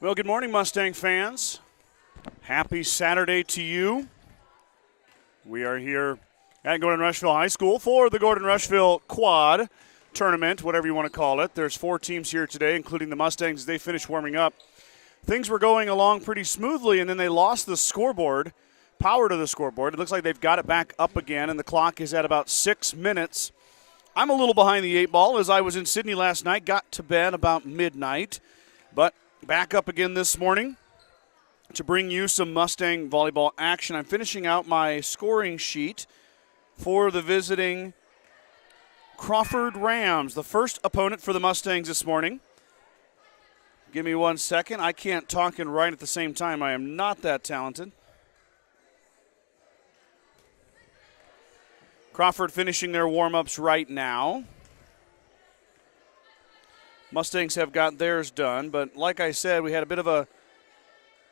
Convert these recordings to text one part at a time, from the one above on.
Well, good morning, Mustang fans. Happy Saturday to you. We are here at Gordon-Rushville High School for the Gordon-Rushville Quad Tournament, whatever you want to call it. There's 4 teams here today, including the Mustangs. They finished warming up. Things were going along pretty smoothly, and then they lost the scoreboard, power to the scoreboard. It looks like they've got it back up again, and the clock is at about 6 minutes. I'm a little behind the 8 ball as I was in Sydney last night, got to bed about midnight, but back up again this morning to bring you some Mustang volleyball action. I'm finishing out my scoring sheet for the visiting Crawford Rams, the first opponent for the Mustangs this morning. Give me 1 second. I can't talk and write at the same time. I am not that talented. Crawford finishing their warm-ups right now. Mustangs have got theirs done, but like I said, we had a bit of a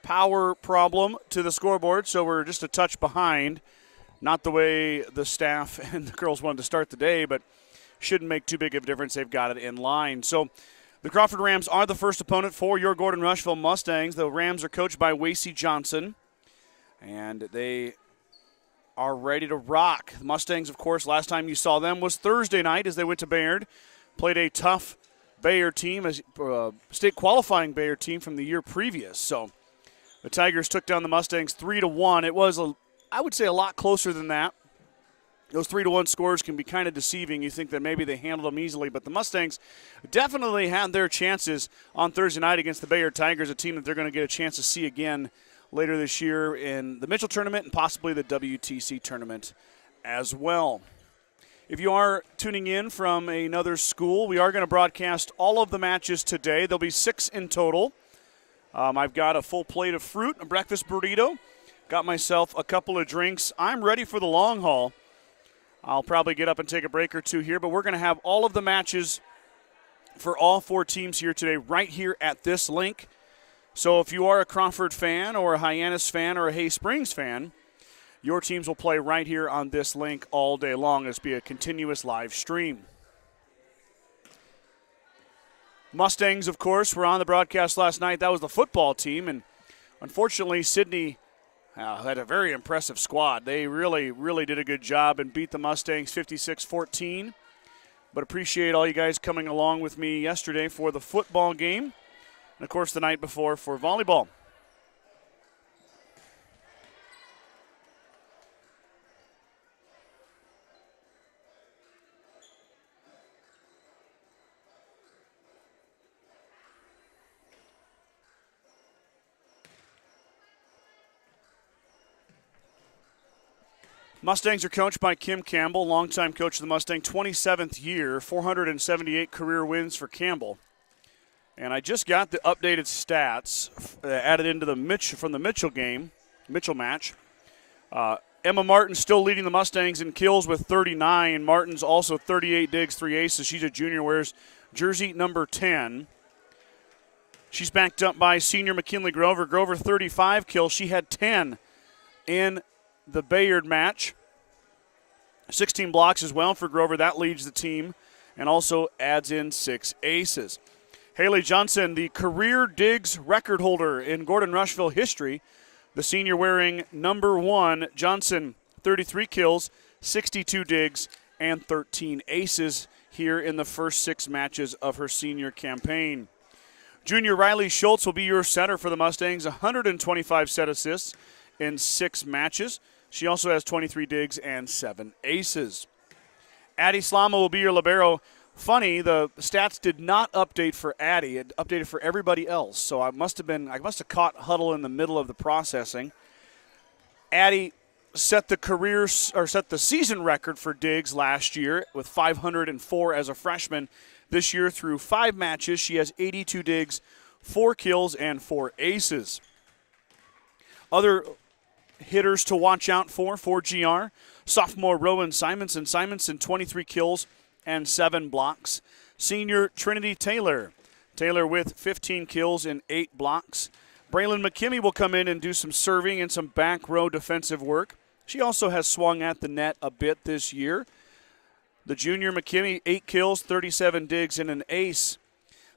power problem to the scoreboard, so we're just a touch behind. Not the way the staff and the girls wanted to start the day, but shouldn't make too big of a difference. They've got it in line. So the Crawford Rams are the first opponent for your Gordon-Rushville Mustangs. The Rams are coached by Wasey Johnson, and they are ready to rock. The Mustangs, of course, last time you saw them was Thursday night as they went to Bayard, played a tough Bayard team, a state qualifying Bayard team from the year previous. So the Tigers took down the Mustangs 3-1. It was, I would say, a lot closer than that. Those 3-1 scores can be kind of deceiving. You think that maybe they handled them easily, but the Mustangs definitely had their chances on Thursday night against the Bayard Tigers, a team that they're going to get a chance to see again later this year in the Mitchell Tournament and possibly the WTC Tournament as well. If you are tuning in from another school, we are going to broadcast all of the matches today. There'll be 6 in total. I've got a full plate of fruit, a breakfast burrito, got myself a couple of drinks. I'm ready for the long haul. I'll probably get up and take a break or two here, but we're going to have all of the matches for all 4 teams here today right here at this link. So if you are a Crawford fan or a Hyannis fan or a Hay Springs fan, your teams will play right here on this link all day long. It'll be a continuous live stream. Mustangs, of course, were on the broadcast last night. That was the football team, and unfortunately, Sydney had a very impressive squad. They really, really did a good job and beat the Mustangs 56-14. But appreciate all you guys coming along with me yesterday for the football game, and, of course, the night before for volleyball. Mustangs are coached by Kim Campbell, longtime coach of the Mustang, 27th year, 478 career wins for Campbell. And I just got the updated stats added into the from the Mitchell match. Emma Martin still leading the Mustangs in kills with 39. Martin's also 38 digs, 3 aces. She's a junior, wears jersey number 10. She's backed up by senior McKinley Grover. Grover, 35 kills. She had 10 in the Bayard match. 16 blocks as well for Grover. That leads the team and also adds in 6 aces. Haley Johnson, the career digs record holder in Gordon-Rushville history. The senior wearing number 1. Johnson, 33 kills, 62 digs, and 13 aces here in the first 6 matches of her senior campaign. Junior Riley Schultz will be your setter for the Mustangs, 125 set assists in 6 matches. She also has 23 digs and 7 aces. Addie Slama will be your libero. Funny, the stats did not update for Addie. It updated for everybody else. So I must have caught Huddle in the middle of the processing. Addie set the season record for digs last year with 504 as a freshman. This year through 5 matches, she has 82 digs, 4 kills, and 4 aces. Other hitters to watch out for GR. Sophomore Rowan Simonson. Simonson, 23 kills and 7 blocks. Senior Trinity Taylor. Taylor with 15 kills and 8 blocks. Braylon McKimmey will come in and do some serving and some back row defensive work. She also has swung at the net a bit this year. The junior McKimmey, 8 kills, 37 digs, and an ace.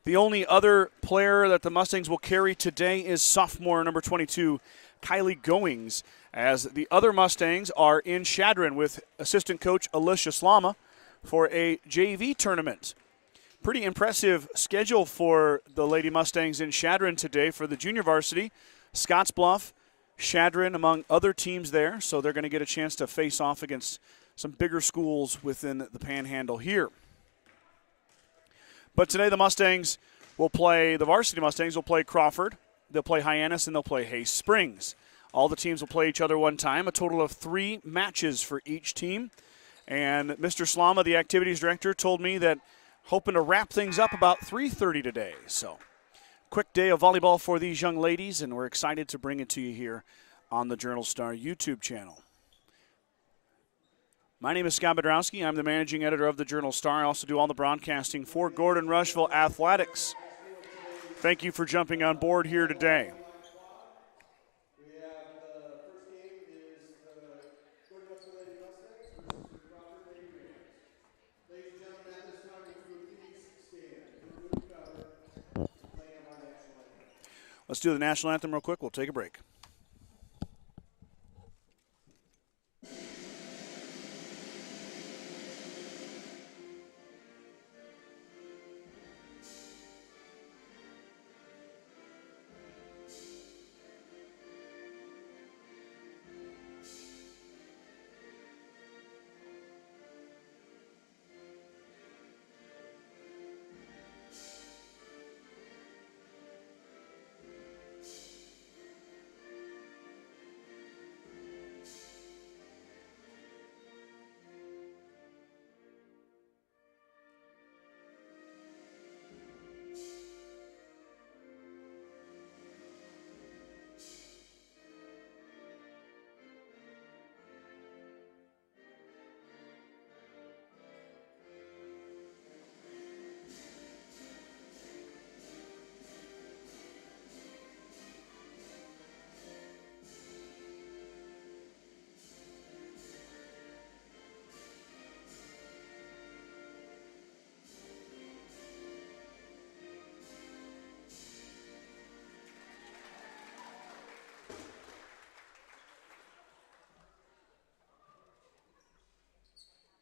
The only other player that the Mustangs will carry today is sophomore number 22, Kylie Goings, as the other Mustangs are in Chadron with assistant coach Alicia Slama for a JV tournament. Pretty impressive schedule for the Lady Mustangs in Chadron today for the junior varsity. Scottsbluff, Chadron, among other teams there, so they're going to get a chance to face off against some bigger schools within the Panhandle here. But today the varsity Mustangs will play Crawford, they'll play Hyannis, and they'll play Hayes Springs. All the teams will play each other one time, a total of 3 matches for each team. And Mr. Slama, the activities director, told me that hoping to wrap things up about 3:30 today. So quick day of volleyball for these young ladies, and we're excited to bring it to you here on the Journal-Star YouTube channel. My name is Scott Bedrowski. I'm the managing editor of the Journal-Star. I also do all the broadcasting for Gordon-Rushville Athletics. Thank you for jumping on board here today. Let's do the national anthem real quick. We'll take a break.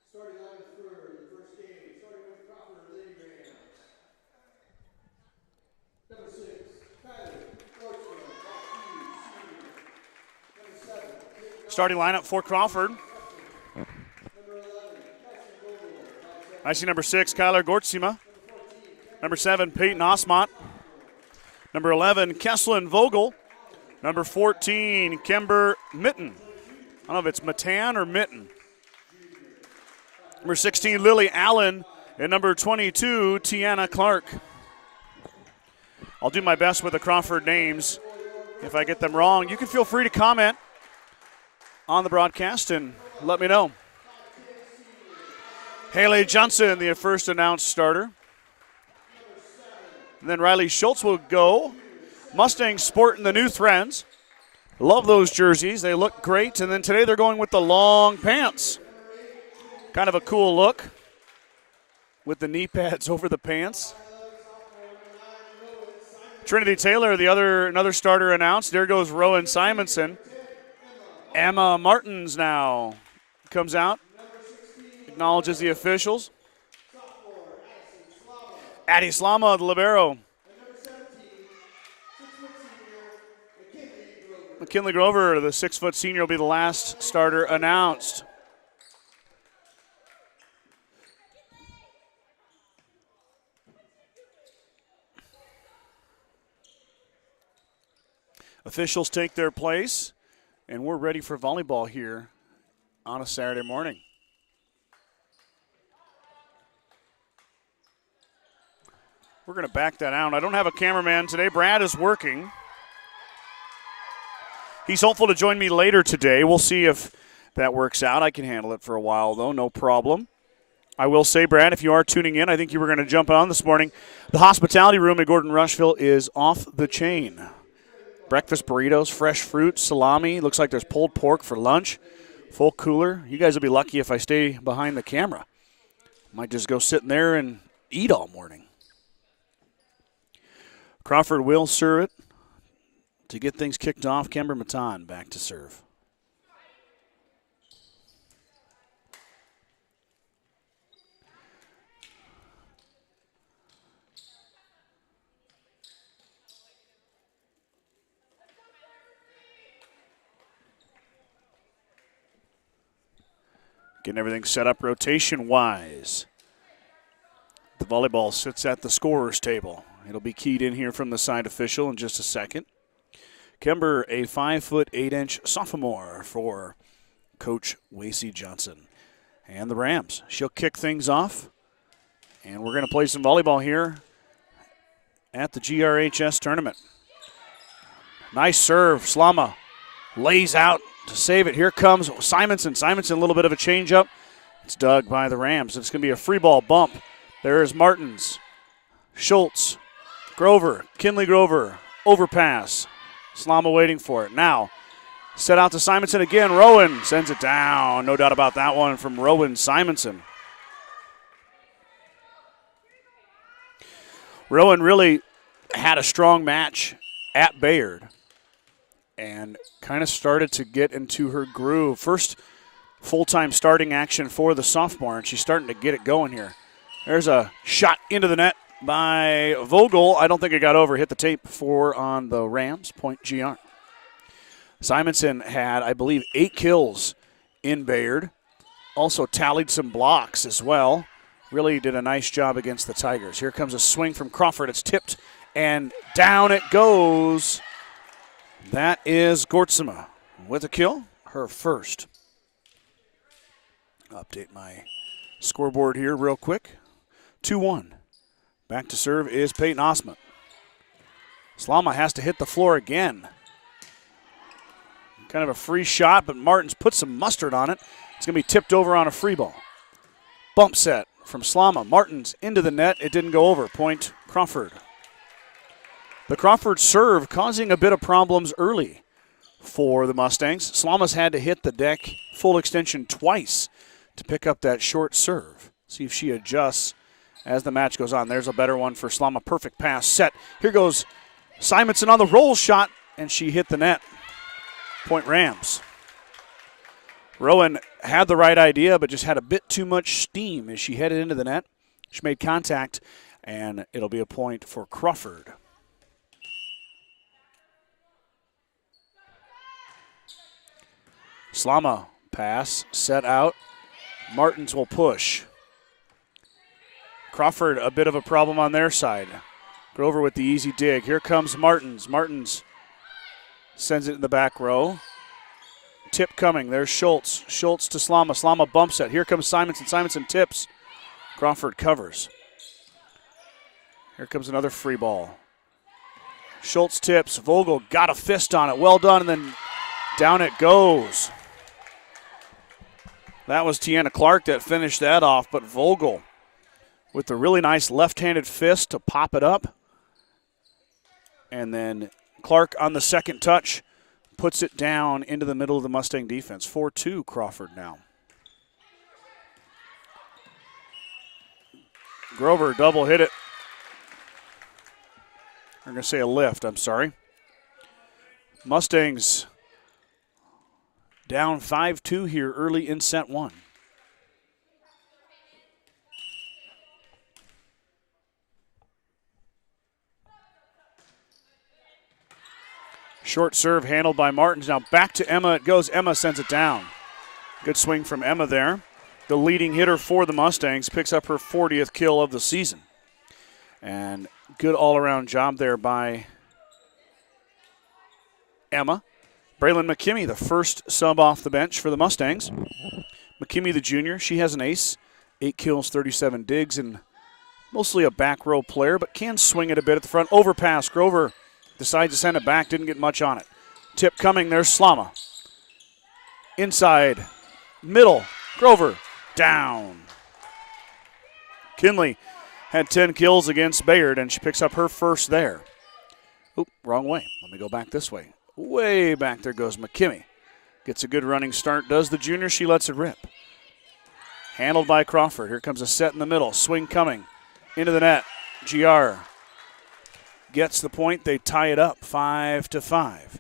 Starting line for the first game, starting with Crawford Lady Rams. Number 6, Kylie Gordon-Rushville. Number 7. Starting lineup for Crawford. I see number 6, Kyler Gortsima. Number 7, Peyton Osmont. Number 11, Kesslin Vogel. Number 14, Kimber Mitten. I don't know if it's Matan or Mitten. Number 16, Lily Allen, and number 22, Tiana Clark. I'll do my best with the Crawford names. If I get them wrong, you can feel free to comment on the broadcast and let me know. Haley Johnson, the first announced starter. And then Riley Schultz will go. Mustangs sporting the new threads. Love those jerseys. They look great. And then today they're going with the long pants. Kind of a cool look with the knee pads over the pants. Trinity Taylor, another starter announced. There goes Rowan Simonson. Emma Martins now comes out, acknowledges the officials. Addie Slama, the libero. McKinley Grover, the 6-foot senior, will be the last starter announced. Officials take their place, and we're ready for volleyball here on a Saturday morning. We're going to back that out. I don't have a cameraman today. Brad is working. He's hopeful to join me later today. We'll see if that works out. I can handle it for a while, though, no problem. I will say, Brad, if you are tuning in, I think you were going to jump on this morning. The hospitality room at Gordon-Rushville is off the chain. Breakfast burritos, fresh fruit, salami. Looks like there's pulled pork for lunch. Full cooler. You guys will be lucky if I stay behind the camera. Might just go sit in there and eat all morning. Crawford will serve it to get things kicked off. Kember Matan back to serve. Getting everything set up rotation-wise. The volleyball sits at the scorer's table. It'll be keyed in here from the side official in just a second. Kember, a 5'8" sophomore for Coach Wasey Johnson. And the Rams, she'll kick things off. And we're going to play some volleyball here at the GRHS tournament. Nice serve. Slama lays out to save it. Here comes Simonson. Simonson, a little bit of a changeup. It's dug by the Rams. It's going to be a free ball bump. There's Martins, Schultz, Grover, Kinley Grover, overpass. Slama waiting for it. Now, set out to Simonson again. Rowan sends it down. No doubt about that one from Rowan Simonson. Rowan really had a strong match at Bayard and kind of started to get into her groove. First full-time starting action for the sophomore, and she's starting to get it going here. There's a shot into the net by Vogel. I don't think it got over. Hit the tape for on the Rams. Point GR. Simonson had, I believe, 8 kills in Bayard. Also tallied some blocks as well. Really did a nice job against the Tigers. Here comes a swing from Crawford. It's tipped, and down it goes. That is Gortsema with a kill, her first. Update my scoreboard here real quick. 2-1. Back to serve is Peyton Osmond. Slama has to hit the floor again. Kind of a free shot, but Martins put some mustard on it. It's going to be tipped over on a free ball. Bump set from Slama. Martins into the net. It didn't go over. Point Crawford. The Crawford serve causing a bit of problems early for the Mustangs. Slama's had to hit the deck full extension twice to pick up that short serve. See if she adjusts as the match goes on. There's a better one for Slama. Perfect pass set. Here goes Simonson on the roll shot, and she hit the net. Point Rams. Rowan had the right idea, but just had a bit too much steam as she headed into the net. She made contact, and it'll be a point for Crawford. Slama pass, set out. Martins will push. Crawford, a bit of a problem on their side. Grover with the easy dig. Here comes Martins. Martins sends it in the back row. Tip coming. There's Schultz. Schultz to Slama. Slama bumps it. Here comes Simonson. Simonson tips. Crawford covers. Here comes another free ball. Schultz tips. Vogel got a fist on it. Well done, and then down it goes. That was Tiana Clark that finished that off, but Vogel with the really nice left-handed fist to pop it up. And then Clark on the second touch puts it down into the middle of the Mustang defense. 4-2 Crawford now. Grover double hit it. I'm going to say a lift, I'm sorry. Mustangs down 5-2 here early in set one. Short serve handled by Martins. Now back to Emma it goes. Emma sends it down. Good swing from Emma there. The leading hitter for the Mustangs picks up her 40th kill of the season. And good all-around job there by Emma. Braylon McKimmey, the first sub off the bench for the Mustangs. McKimmey, the junior, she has an ace. 8 kills, 37 digs, and mostly a back row player, but can swing it a bit at the front. Overpass, Grover decides to send it back, didn't get much on it. Tip coming, there's Slama. Inside, middle, Grover, down. Kinley had 10 kills against Bayard, and she picks up her first there. Oop, wrong way. Let me go back this way. Way back there goes McKimmey. Gets a good running start. Does the junior. She lets it rip. Handled by Crawford. Here comes a set in the middle. Swing coming. Into the net. GR gets the point. They tie it up 5-5.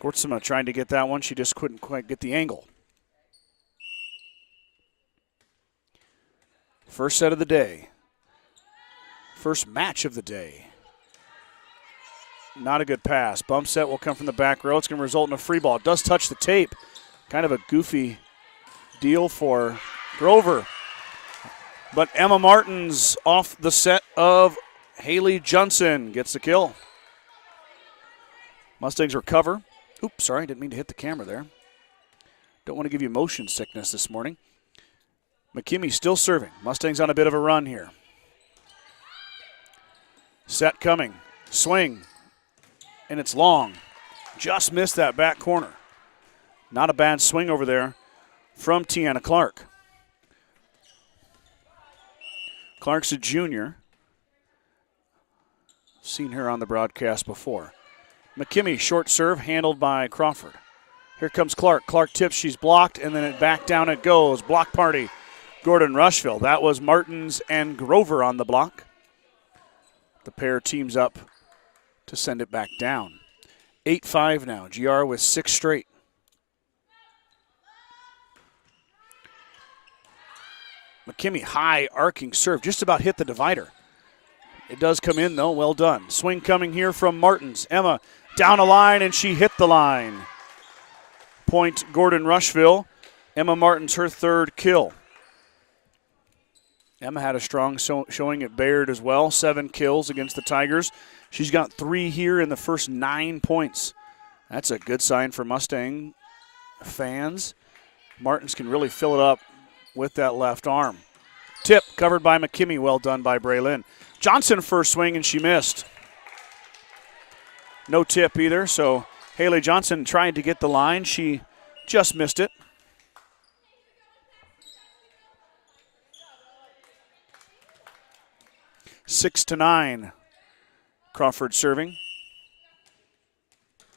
Gortsema trying to get that one. She just couldn't quite get the angle. First set of the day. First match of the day. Not a good pass. Bump set will come from the back row. It's going to result in a free ball. It does touch the tape. Kind of a goofy deal for Grover. But Emma Martins off the set of Haley Johnson gets the kill. Mustangs recover. Oops, sorry, didn't mean to hit the camera there. Don't want to give you motion sickness this morning. McKimmey still serving. Mustangs on a bit of a run here. Set coming. Swing. And it's long. Just missed that back corner. Not a bad swing over there from Tiana Clark. Clark's a junior. Seen her on the broadcast before. McKimmey, short serve, handled by Crawford. Here comes Clark. Clark tips, she's blocked, and then back down it goes. Block party, Gordon-Rushville. That was Martins and Grover on the block. The pair teams up to send it back down. 8-5 now. GR with 6 straight. McKimmey, high arcing serve, just about hit the divider. It does come in, though. Well done. Swing coming here from Martins. Emma down a line, and she hit the line. Point Gordon-Rushville. Emma Martins, her 3rd kill. Emma had a strong showing at Bayard as well. 7 kills against the Tigers. She's got 3 here in the first 9 points. That's a good sign for Mustang fans. Martins can really fill it up with that left arm. Tip covered by McKimmey. Well done by Braylon. Johnson first swing, and she missed. No tip either, so Haley Johnson tried to get the line. She just missed it. Six to 9. Crawford serving.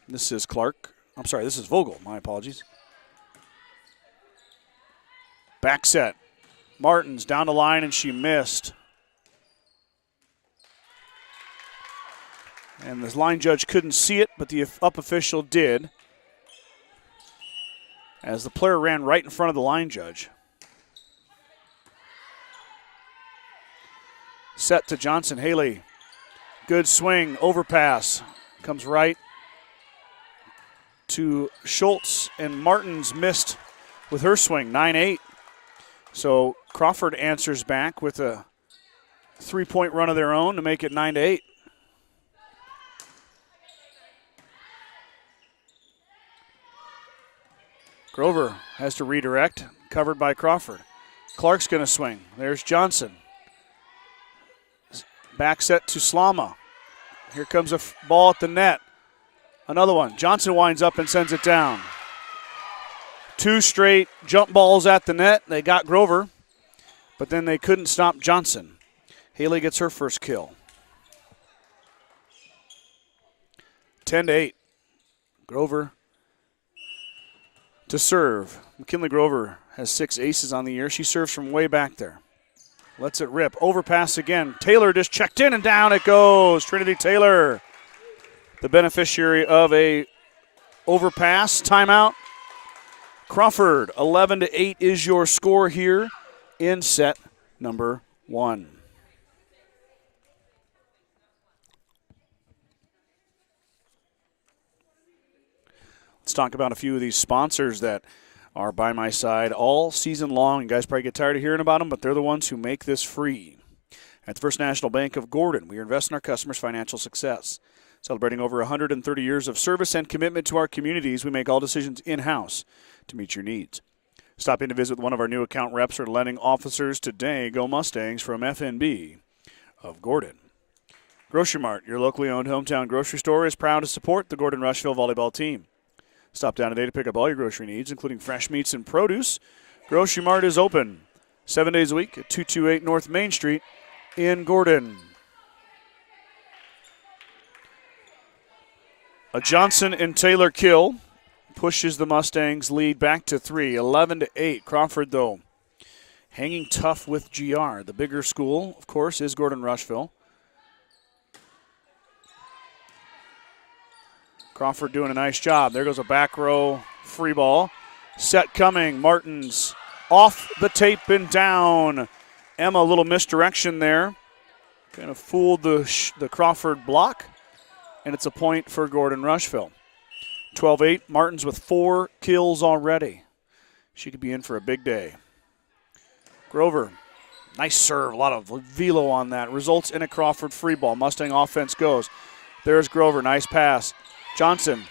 This is Clark. I'm sorry, this is Vogel. My apologies. Back set. Martins down the line, and she missed. And the line judge couldn't see it, but the up official did, as the player ran right in front of the line judge. Set to Johnson. Haley, good swing, overpass. Comes right to Schultz, and Martins missed with her swing, 9-8. So Crawford answers back with a 3-point run of their own to make it 9-8. Grover has to redirect, covered by Crawford. Clark's going to swing. There's Johnson. Back set to Slama. Here comes a ball at the net. Another one. Johnson winds up and sends it down. 2 straight jump balls at the net. They got Grover, but then they couldn't stop Johnson. Haley gets her first kill. 10-8. Grover to serve. McKinley Grover has 6 aces on the year. She serves from way back there. Lets it rip. Overpass again. Taylor just checked in, and down it goes. Trinity Taylor, the beneficiary of a overpass. Timeout. Crawford, 11-8 is your score here in set number 1. Let's talk about a few of these sponsors that are by my side all season long. You guys probably get tired of hearing about them, but they're the ones who make this free. At the First National Bank of Gordon, we invest in our customers' financial success. Celebrating over 130 years of service and commitment to our communities, we make all decisions in-house to meet your needs. Stop in to visit one of our new account reps or lending officers today. Go Mustangs from FNB of Gordon. Grocery Mart, your locally owned hometown grocery store, is proud to support the Gordon-Rushville volleyball team. Stop down today to pick up all your grocery needs, including fresh meats and produce. Grocery Mart is open 7 days a week at 228 North Main Street in Gordon. A Johnson and Taylor kill pushes the Mustangs' lead back to 3, 11-8. Crawford, though, hanging tough with GR. The bigger school, of course, is Gordon-Rushville. Crawford doing a nice job. There goes a back row free ball. Set coming. Martins off the tape and down. Emma, a little misdirection there. Kind of fooled the Crawford block. And it's a point for Gordon-Rushville. 12-8. Martins with 4 kills already. She could be in for a big day. Grover. Nice serve. A lot of velo on that. Results in a Crawford free ball. Mustang offense goes. There's Grover. Nice pass. Johnson.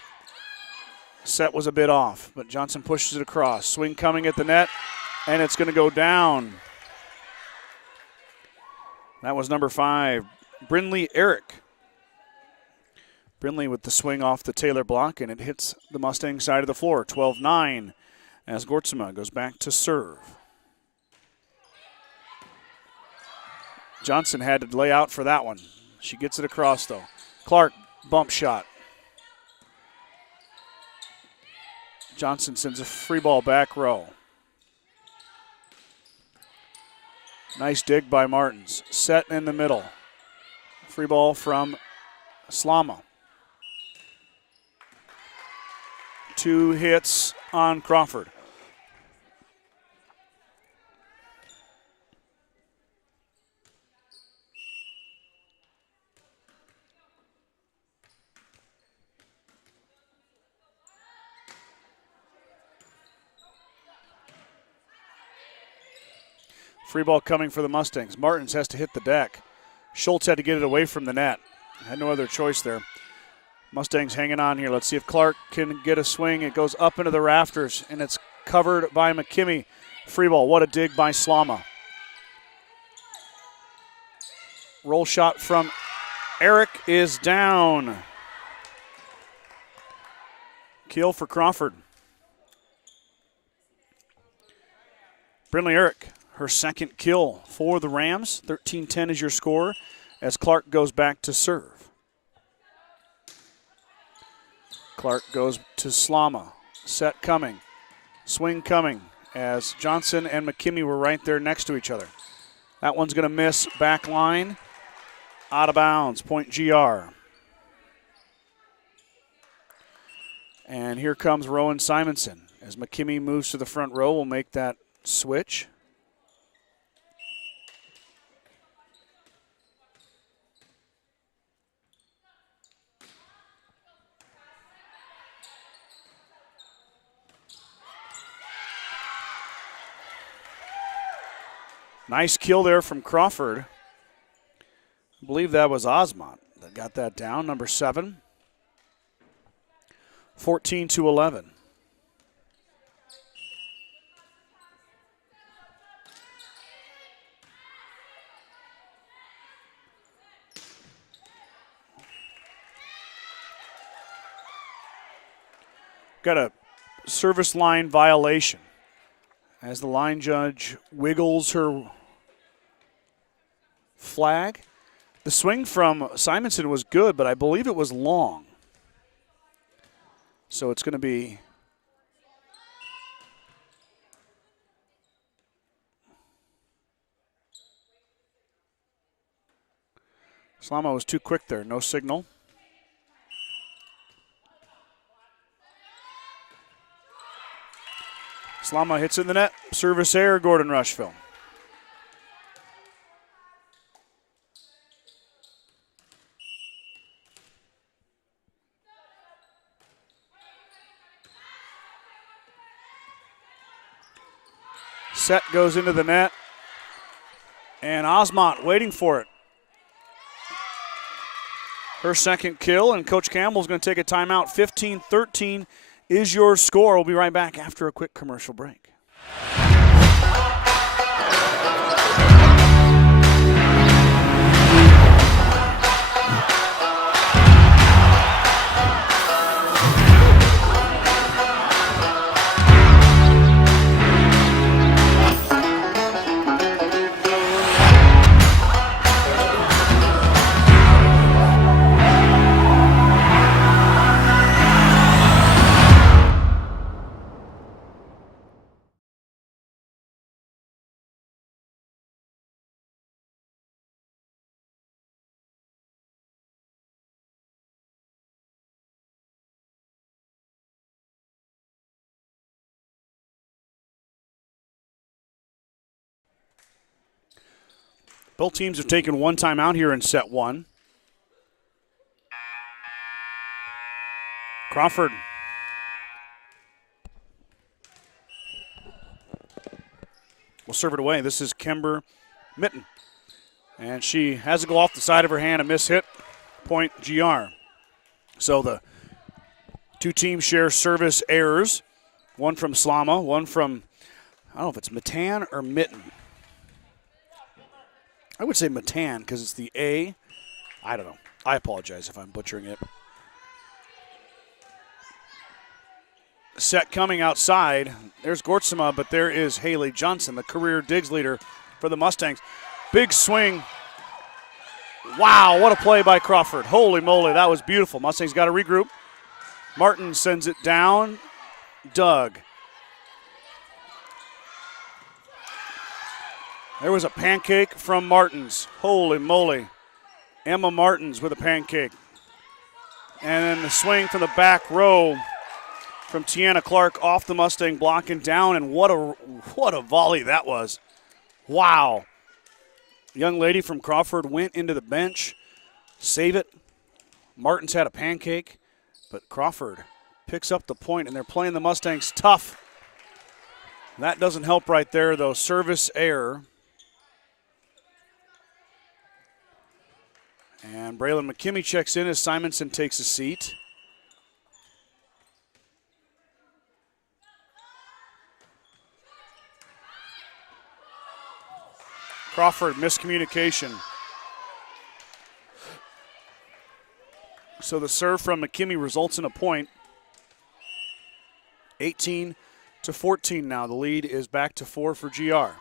Set was a bit off, but Johnson pushes it across. Swing coming at the net, and it's going to go down. That was number 5, Brinley Eric. Brinley with the swing off the Taylor block, and it hits the Mustang side of the floor. 12-9 as Gortzema goes back to serve. Johnson had to lay out for that one. She gets it across, though. Clark, bump shot. Johnson sends a free ball back row. Nice dig by Martins. Set in the middle. Free ball from Slama. 2 hits on Crawford. Free ball coming for the Mustangs. Martins has to hit the deck. Schultz had to get it away from the net. Had no other choice there. Mustangs hanging on here. Let's see if Clark can get a swing. It goes up into the rafters, and it's covered by McKimmey. Free ball. What a dig by Slama. Roll shot from Eric is down. Kill for Crawford. Brinley Eric, her second kill for the Rams. 13-10 is your score as Clark goes back to serve. Clark goes to Slama. Set coming. Swing coming as Johnson and McKimmey were right there next to each other. That one's going to miss back line. Out of bounds. Point GR. And here comes Rowan Simonson. As McKimmey moves to the front row, we'll make that switch. Nice kill there from Crawford. I believe that was Osmond that got that down, number 7. 14-11. Got a service line violation as the line judge wiggles her flag. The swing from Simonson was good, but I believe it was long. So it's going to be Slama was too quick there, no signal. Slama hits in the net. Service error, Gordon-Rushville. Set goes into the net. And Osmont waiting for it. Her second kill, and Coach Campbell's going to take a timeout. 15-13 is your score. We'll be right back after a quick commercial break. Both teams have taken one timeout here in set one. Crawford. Will serve it away. This is Kimber Mitten. And she has it go off the side of her hand, a miss hit. Point GR. So the two teams share service errors. One from Slama, one from, I don't know if it's Matan or Mitten. I would say Matan because it's the A. I don't know. I apologize if I'm butchering it. Set coming outside. There's Gortsema, but there is Haley Johnson, the career digs leader for the Mustangs. Big swing. Wow, what a play by Crawford. Holy moly, that was beautiful. Mustangs got to regroup. Martin sends it down. Doug. There was a pancake from Martins. Holy moly. Emma Martins with a pancake. And then the swing from the back row from Tiana Clark off the Mustang block and down, and what a volley that was. Wow. Young lady from Crawford went into the bench. Save it. Martins had a pancake, but Crawford picks up the point, and they're playing the Mustangs tough. That doesn't help right there, though. Service error. And Braylon McKimmey checks in as Simonson takes a seat. Crawford, miscommunication. So the serve from McKimmey results in a point. 18-14 now. The lead is back to 4 for GR.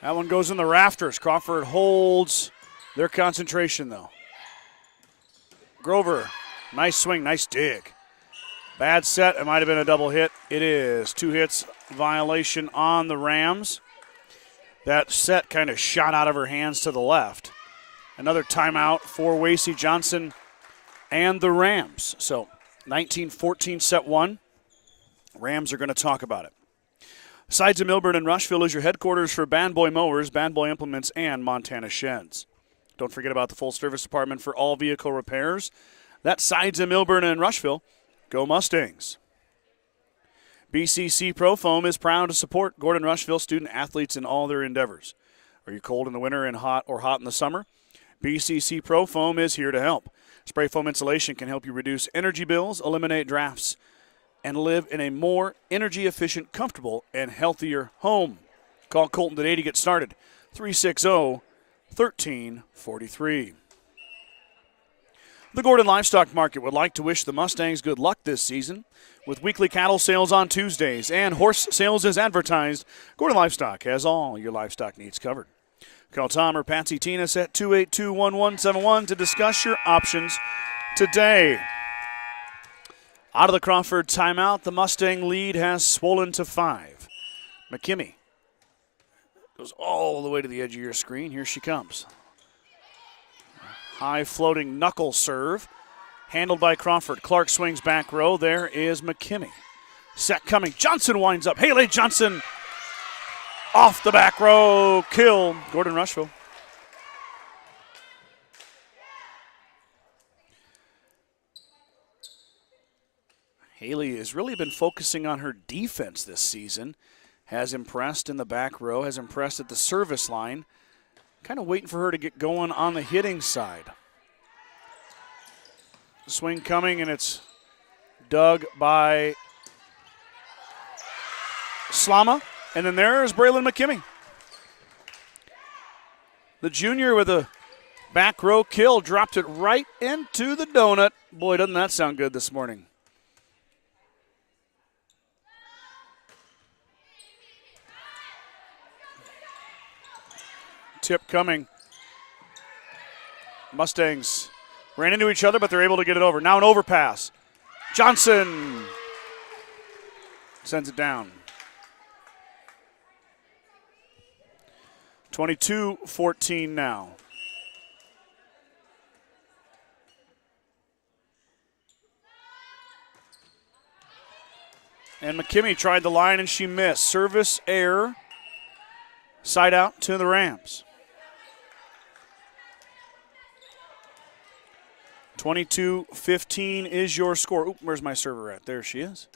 That one goes in the rafters. Crawford holds their concentration, though. Grover, nice swing, nice dig. Bad set, it might have been a double hit. It is. 2 hits violation on the Rams. That set kind of shot out of her hands to the left. Another timeout for Wasey Johnson and the Rams. So 19-14 set 1. Rams are going to talk about it. Sides of Milburn and Rushville is your headquarters for Bad Boy Mowers, Bad Boy Implements, and Montana Sheds. Don't forget about the full service department for all vehicle repairs. That's Sides of Milburn and Rushville. Go Mustangs. BCC Pro Foam is proud to support Gordon-Rushville student athletes in all their endeavors. Are you cold in the winter and hot in the summer? BCC Pro Foam is here to help. Spray foam insulation can help you reduce energy bills, eliminate drafts, and live in a more energy-efficient, comfortable, and healthier home. Call Colton today to get started. 360-1343. The Gordon Livestock Market would like to wish the Mustangs good luck this season. With weekly cattle sales on Tuesdays and horse sales as advertised, Gordon Livestock has all your livestock needs covered. Call Tom or Patsy Tinas at 282-1171 to discuss your options today. Out of the Crawford timeout, the Mustang lead has swollen to 5. McKimmey goes all the way to the edge of your screen. Here she comes. High floating knuckle serve. Handled by Crawford. Clark swings back row. There is McKimmey. Set coming. Johnson winds up. Haley Johnson off the back row. Kill Gordon-Rushville. Haley has really been focusing on her defense this season. Has impressed in the back row. Has impressed at the service line. Kind of waiting for her to get going on the hitting side. Swing coming, and it's dug by Slama. And then there's Braylon McKimmey. The junior with a back row kill, dropped it right into the donut. Boy, doesn't that sound good this morning. Tip coming. Mustangs ran into each other, but they're able to get it over. Now an overpass. Johnson sends it down. 22-14 now. And McKimmey tried the line and she missed. Service error. Side out to the Rams. 22-15 is your score. Oop, where's my server at? There she is.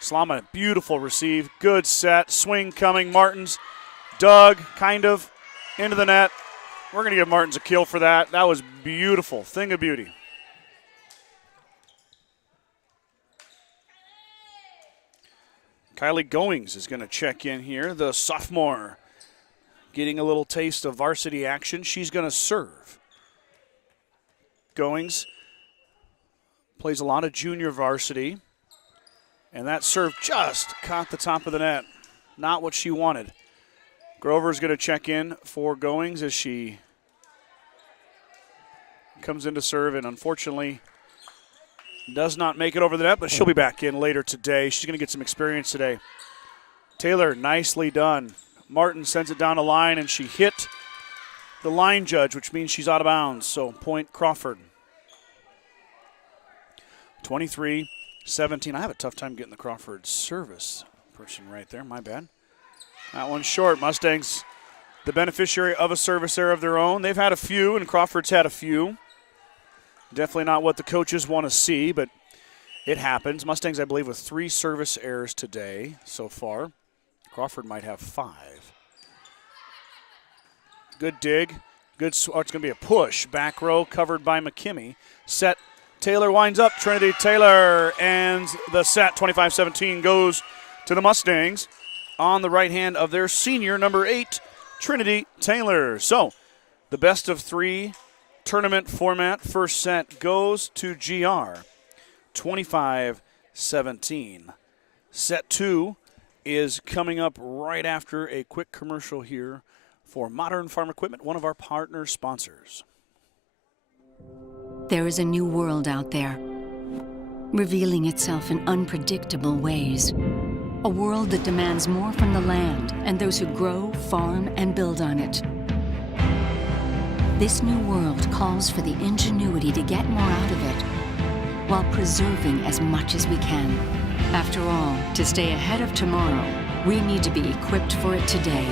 Slama, beautiful receive. Good set. Swing coming. Martins dug, kind of, into the net. We're going to give Martins a kill for that. That was beautiful. Thing of beauty. Kylie Goings is going to check in here, the sophomore, getting a little taste of varsity action. She's going to serve. Goings plays a lot of junior varsity, and that serve just caught the top of the net. Not what she wanted. Grover's going to check in for Goings as she comes in to serve, and unfortunately does not make it over the net, but she'll be back in later today. She's going to get some experience today. Taylor, nicely done. Martin sends it down the line, and she hit the line judge, which means she's out of bounds. So point Crawford. 23-17. I have a tough time getting the Crawford service person right there. My bad. That one's short. Mustangs, the beneficiary of a service error of their own. They've had a few, and Crawford's had a few. Definitely not what the coaches want to see, but it happens. Mustangs, I believe, with 3 service errors today so far. Crawford might have 5. Good dig. Good. Oh, it's going to be a push. Back row covered by McKimmey. Set. Taylor winds up. Trinity Taylor ends the set. 25-17 goes to the Mustangs on the right hand of their senior, number 8, Trinity Taylor. So the best of 3 tournament format. First set goes to GR. 25-17. Set 2 is coming up right after a quick commercial here for Modern Farm Equipment, one of our partner sponsors. There is a new world out there, revealing itself in unpredictable ways. A world that demands more from the land and those who grow, farm, and build on it. This new world calls for the ingenuity to get more out of it, while preserving as much as we can. After all, to stay ahead of tomorrow, we need to be equipped for it today.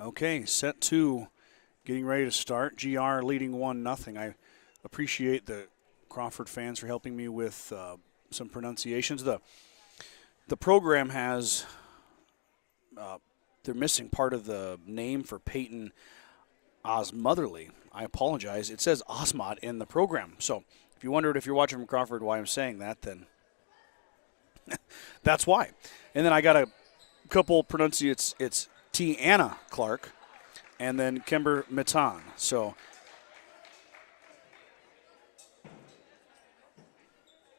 Okay, set 2 getting ready to start. GR leading 1-0. I appreciate the Crawford fans for helping me with some pronunciations. The program has, they're missing part of the name for Peyton Osmotherly. I apologize. It says Osmod in the program. So if you wondered, if you're watching from Crawford, why I'm saying that, then that's why. And then I got a couple pronunciations. It's Tiana Clark, and then Kimber Matan. So,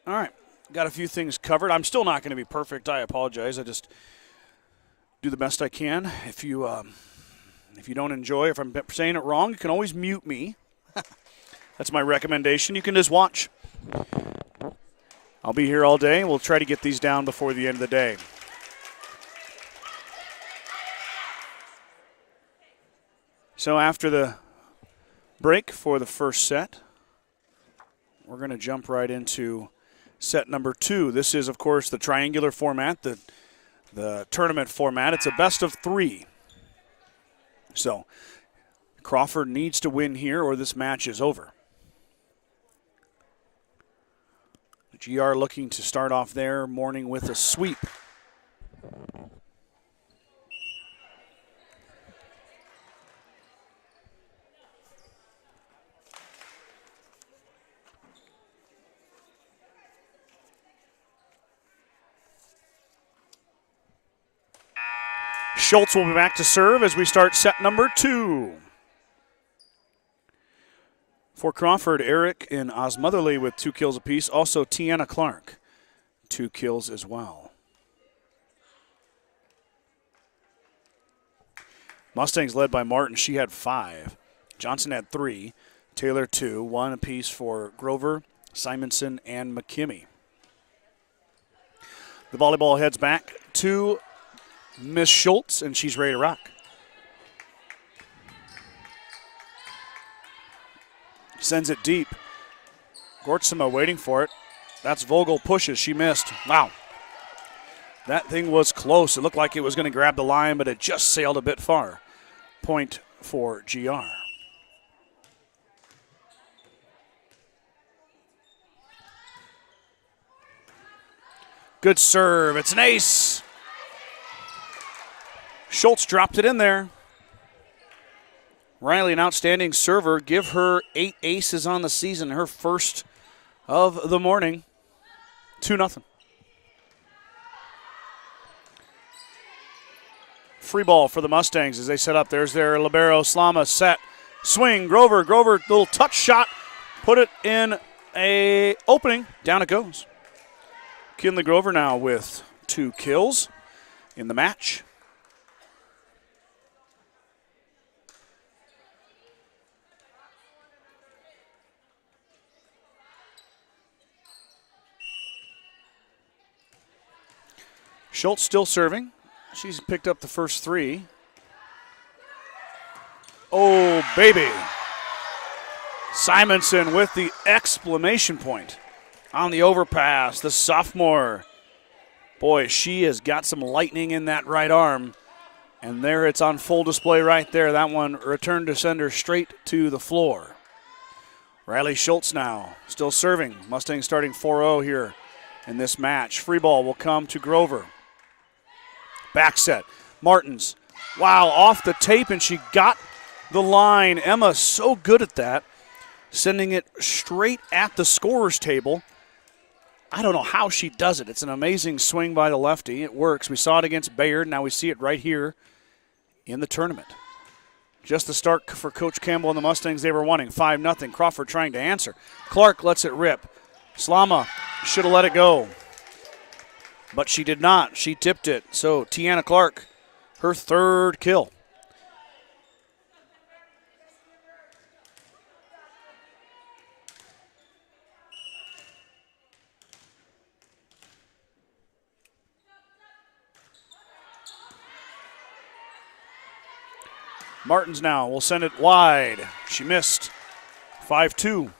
all right, got a few things covered. I'm still not going to be perfect. I apologize. I just do the best I can. If you don't enjoy, if I'm saying it wrong, you can always mute me. That's my recommendation. You can just watch. I'll be here all day. We'll try to get these down before the end of the day. So after the break for the first set, we're going to jump right into set number 2. This is, of course, the triangular format, the tournament format. It's a best of 3. So Crawford needs to win here or this match is over. GR looking to start off their morning with a sweep. Schultz will be back to serve as we start set number 2. For Crawford, Eric and Osmotherly with 2 kills apiece. Also, Tiana Clark, 2 kills as well. Mustangs led by Martin. She had 5. Johnson had 3. Taylor 2. 1 apiece for Grover, Simonson, and McKimmey. The volleyball heads back to Miss Schultz, and she's ready to rock. Sends it deep. Gortsema waiting for it. That's Vogel pushes. She missed. Wow. That thing was close. It looked like it was going to grab the line, but it just sailed a bit far. Point for GR. Good serve. It's an ace. Schultz dropped it in there. Riley, an outstanding server. Give her 8 aces on the season, her first of the morning. 2-0. Free ball for the Mustangs as they set up. There's their libero, Slama, set, swing, Grover, little touch shot, put it in a opening, down it goes. Kinley Grover now with 2 kills in the match. Schultz still serving. She's picked up the first 3. Oh, baby. Simonson with the exclamation point on the overpass. The sophomore. Boy, she has got some lightning in that right arm. And there it's on full display right there. That one returned to sender straight to the floor. Riley Schultz now still serving. Mustangs starting 4-0 here in this match. Free ball will come to Grover. Back set. Martins. Wow, off the tape, and she got the line. Emma so good at that, sending it straight at the scorer's table. I don't know how she does it. It's an amazing swing by the lefty. It works. We saw it against Bayard. Now we see it right here in the tournament. Just the start for Coach Campbell and the Mustangs they were wanting. 5-0. Crawford trying to answer. Clark lets it rip. Slama should have let it go, but she did not. She tipped it. So Tiana Clark, her 3rd kill. Martins now will send it wide. She missed. 5-2.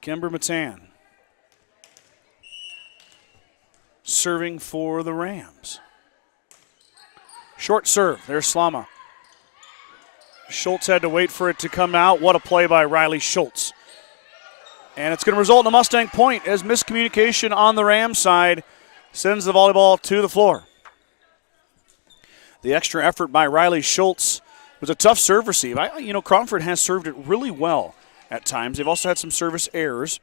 Kimber Matan serving for the Rams. Short serve. There's Slama. Schultz had to wait for it to come out. What a play by Riley Schultz. And it's going to result in a Mustang point as miscommunication on the Rams side sends the volleyball to the floor. The extra effort by Riley Schultz was a tough serve receive. Crawford has served it really well at times. They've also had some service errors,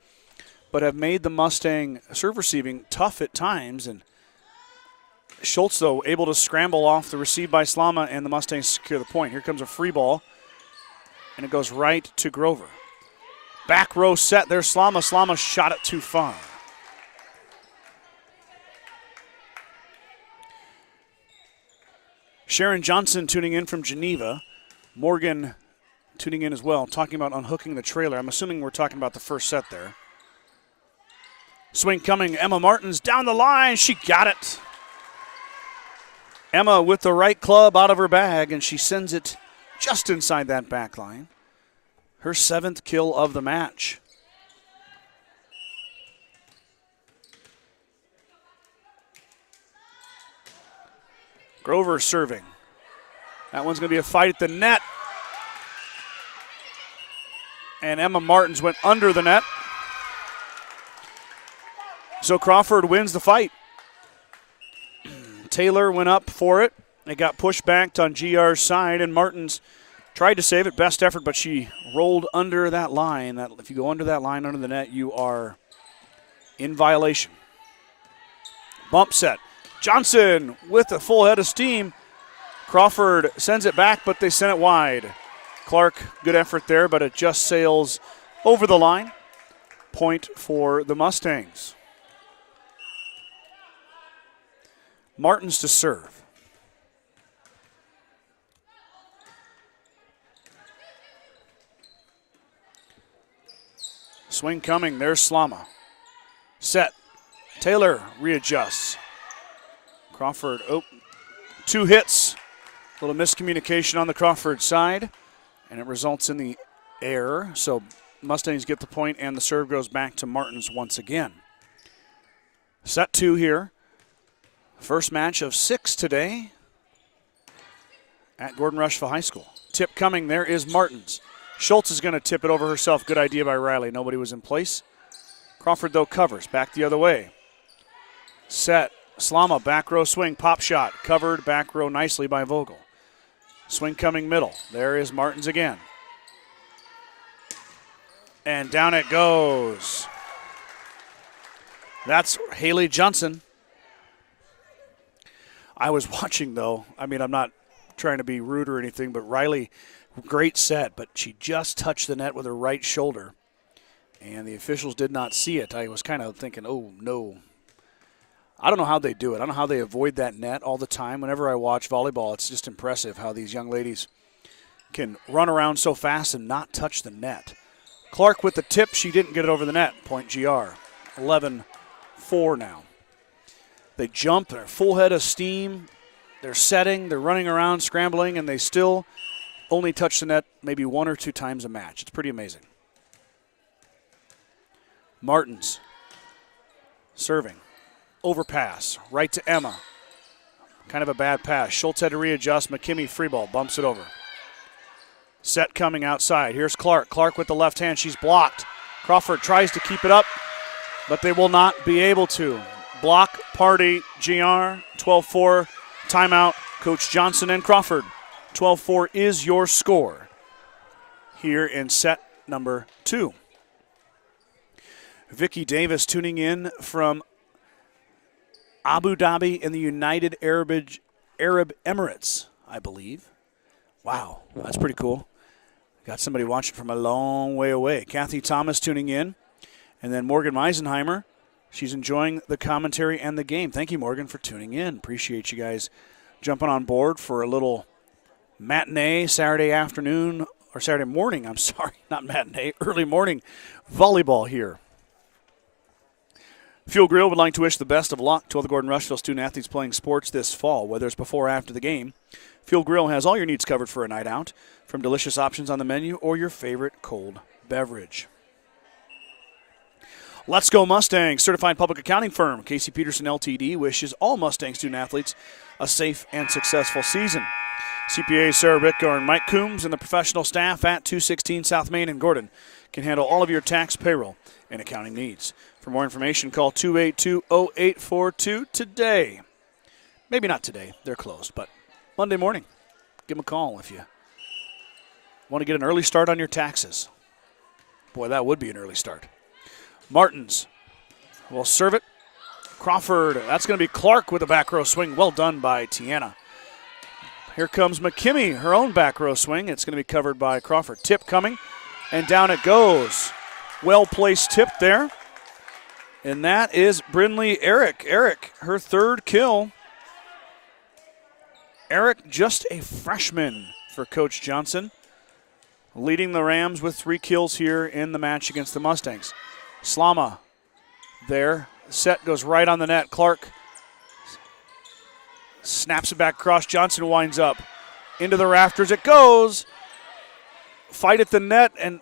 but have made the Mustang serve receiving tough at times. And Schultz, though, able to scramble off the receive by Slama, and the Mustangs secure the point. Here comes a free ball, and it goes right to Grover. Back row set. There's Slama. Slama shot it too far. Sharon Johnson tuning in from Geneva. Morgan tuning in as well, talking about unhooking the trailer. I'm assuming we're talking about the first set there. Swing coming. Emma Martins down the line. She got it. Emma with the right club out of her bag, and she sends it just inside that back line. Her 7th kill of the match. Grover serving. That one's going to be a fight at the net. And Emma Martins went under the net. So Crawford wins the fight. Taylor went up for it. It got pushed back on GR's side, and Martins Tried to save it, best effort, but she rolled under that line. That if you go under that line, under the net, you are in violation. Bump set. Johnson with a full head of steam. Crawford sends it back, but they sent it wide. Clark, good effort there, but it just sails over the line. Point for the Mustangs. Martins to serve. Swing coming, there's Slama. Set. Taylor readjusts. Crawford, 2 hits. A little miscommunication on the Crawford side, and it results in the error. So Mustangs get the point, and the serve goes back to Martins once again. Set 2 here. First match of 6 today at Gordon-Rushville High School. Tip coming, there is Martins. Schultz is going to tip it over herself. Good idea by Riley. Nobody was in place. Crawford, though, covers. Back the other way. Set. Slama, back row swing, pop shot. Covered back row nicely by Vogel. Swing coming middle. There is Martins again. And down it goes. That's Haley Johnson. I was watching, though. I mean, I'm not trying to be rude or anything, but Riley, great set, but she just touched the net with her right shoulder, and the officials did not see it. I was kind of thinking, oh, no. I don't know how they do it. I don't know how they avoid that net all the time. Whenever I watch volleyball, it's just impressive how these young ladies can run around so fast and not touch the net. Clark with the tip. She didn't get it over the net. Point GR. 11-4 now. They jump. They're full head of steam. They're setting. They're running around, scrambling, and they still only touch the net maybe 1 or 2 times a match. It's pretty amazing. Martins serving. Overpass. Right to Emma. Kind of a bad pass. Schultz had to readjust. McKimmey free ball. Bumps it over. Set coming outside. Here's Clark. Clark with the left hand. She's blocked. Crawford tries to keep it up, but they will not be able to. Block, party, GR, 12-4, timeout, Coach Johnson and Crawford. 12-4 is your score here in set number 2. Vicky Davis tuning in from Abu Dhabi in the United Arab Emirates, I believe. Wow, that's pretty cool. Got somebody watching from a long way away. Kathy Thomas tuning in. And then Morgan Meisenheimer. She's enjoying the commentary and the game. Thank you, Morgan, for tuning in. Appreciate you guys jumping on board for a little matinee Saturday afternoon, or Saturday morning, I'm sorry, not matinee, early morning volleyball here. Fuel Grill would like to wish the best of luck to all the Gordon-Rushville student-athletes playing sports this fall, whether it's before or after the game. Fuel Grill has all your needs covered for a night out, from delicious options on the menu or your favorite cold beverage. Let's Go Mustangs, certified public accounting firm, Casey Peterson LTD, wishes all Mustang student-athletes a safe and successful season. CPAs Sarah Ricker and Mike Coombs and the professional staff at 216 South Main in Gordon can handle all of your tax, payroll, and accounting needs. For more information, call 282-0842 today. Maybe not today. They're closed, but Monday morning, give them a call if you want to get an early start on your taxes. Boy, that would be an early start. Martins will serve it. Crawford, that's going to be Clark with a back row swing. Well done by Tiana. Here comes McKimmey, her own back row swing. It's going to be covered by Crawford. Tip coming, and down it goes. Well-placed tip there. And that is Brynlee Eric. Eric, her 3rd kill. Eric, just a freshman for Coach Johnson, leading the Rams with 3 kills here in the match against the Mustangs. Slama there. Set goes right on the net. Clark snaps it back across. Johnson winds up. Into the rafters it goes. Fight at the net, and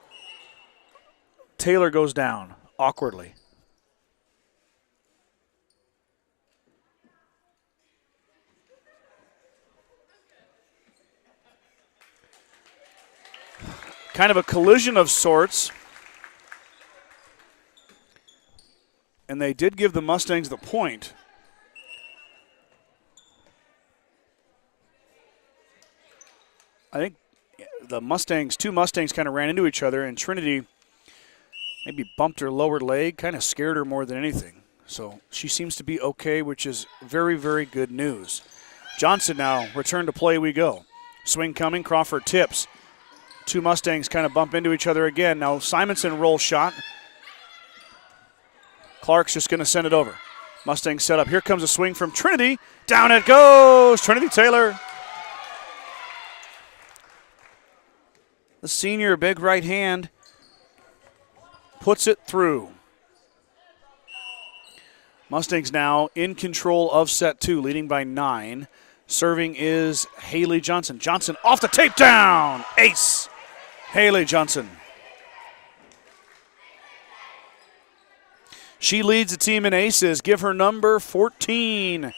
Taylor goes down awkwardly. Kind of a collision of sorts. And they did give the Mustangs the point. I think the Mustangs, two Mustangs kind of ran into each other, and Trinity maybe bumped her lower leg, kind of scared her more than anything. So she seems to be okay, which is very, very good news. Johnson now, return to play we go. Swing coming, Crawford tips. Two Mustangs kind of bump into each other again. Now Simonson roll shot. Clark's just going to send it over. Mustang set up. Here comes a swing from Trinity. Down it goes. Trinity Taylor. The senior, big right hand, puts it through. Mustangs now in control of set 2, leading by 9. Serving is Haley Johnson. Johnson off the tape down. Ace. Haley Johnson. She leads the team in aces. Give her number 14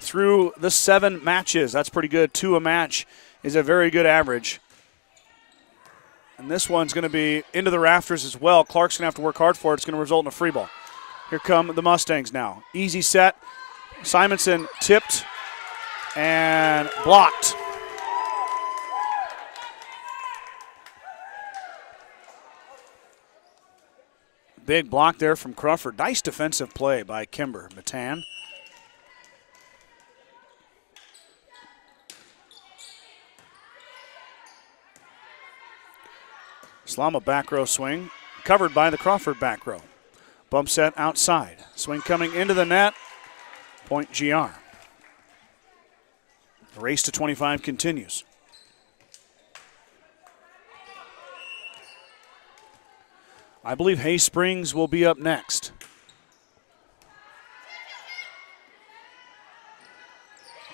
through the 7 matches. That's pretty good. 2 a match is a very good average. And this one's going to be into the rafters as well. Clark's going to have to work hard for it. It's going to result in a free ball. Here come the Mustangs now. Easy set. Simonson tipped and blocked. Big block there from Crawford. Nice defensive play by Kimber Matan. Slama back row swing, covered by the Crawford back row. Bump set outside. Swing coming into the net. Point GR. The race to 25 continues. I believe Hay Springs will be up next.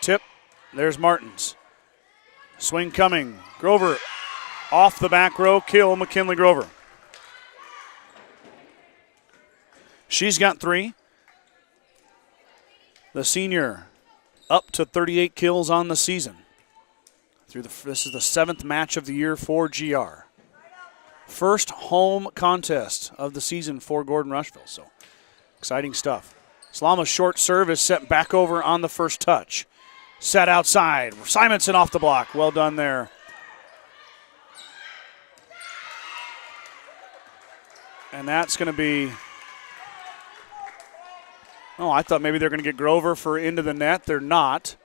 Tip. There's Martins. Swing coming. Grover off the back row. Kill McKinley Grover. She's got 3. The senior up to 38 kills on the season. This is the 7th match of the year for GR. First home contest of the season for Gordon-Rushville, so exciting stuff. Slama's short serve is set back over on the first touch. Set outside. Simonson off the block. Well done there. And that's going to be, oh, I thought maybe they're going to get Grover for into the net. They're not.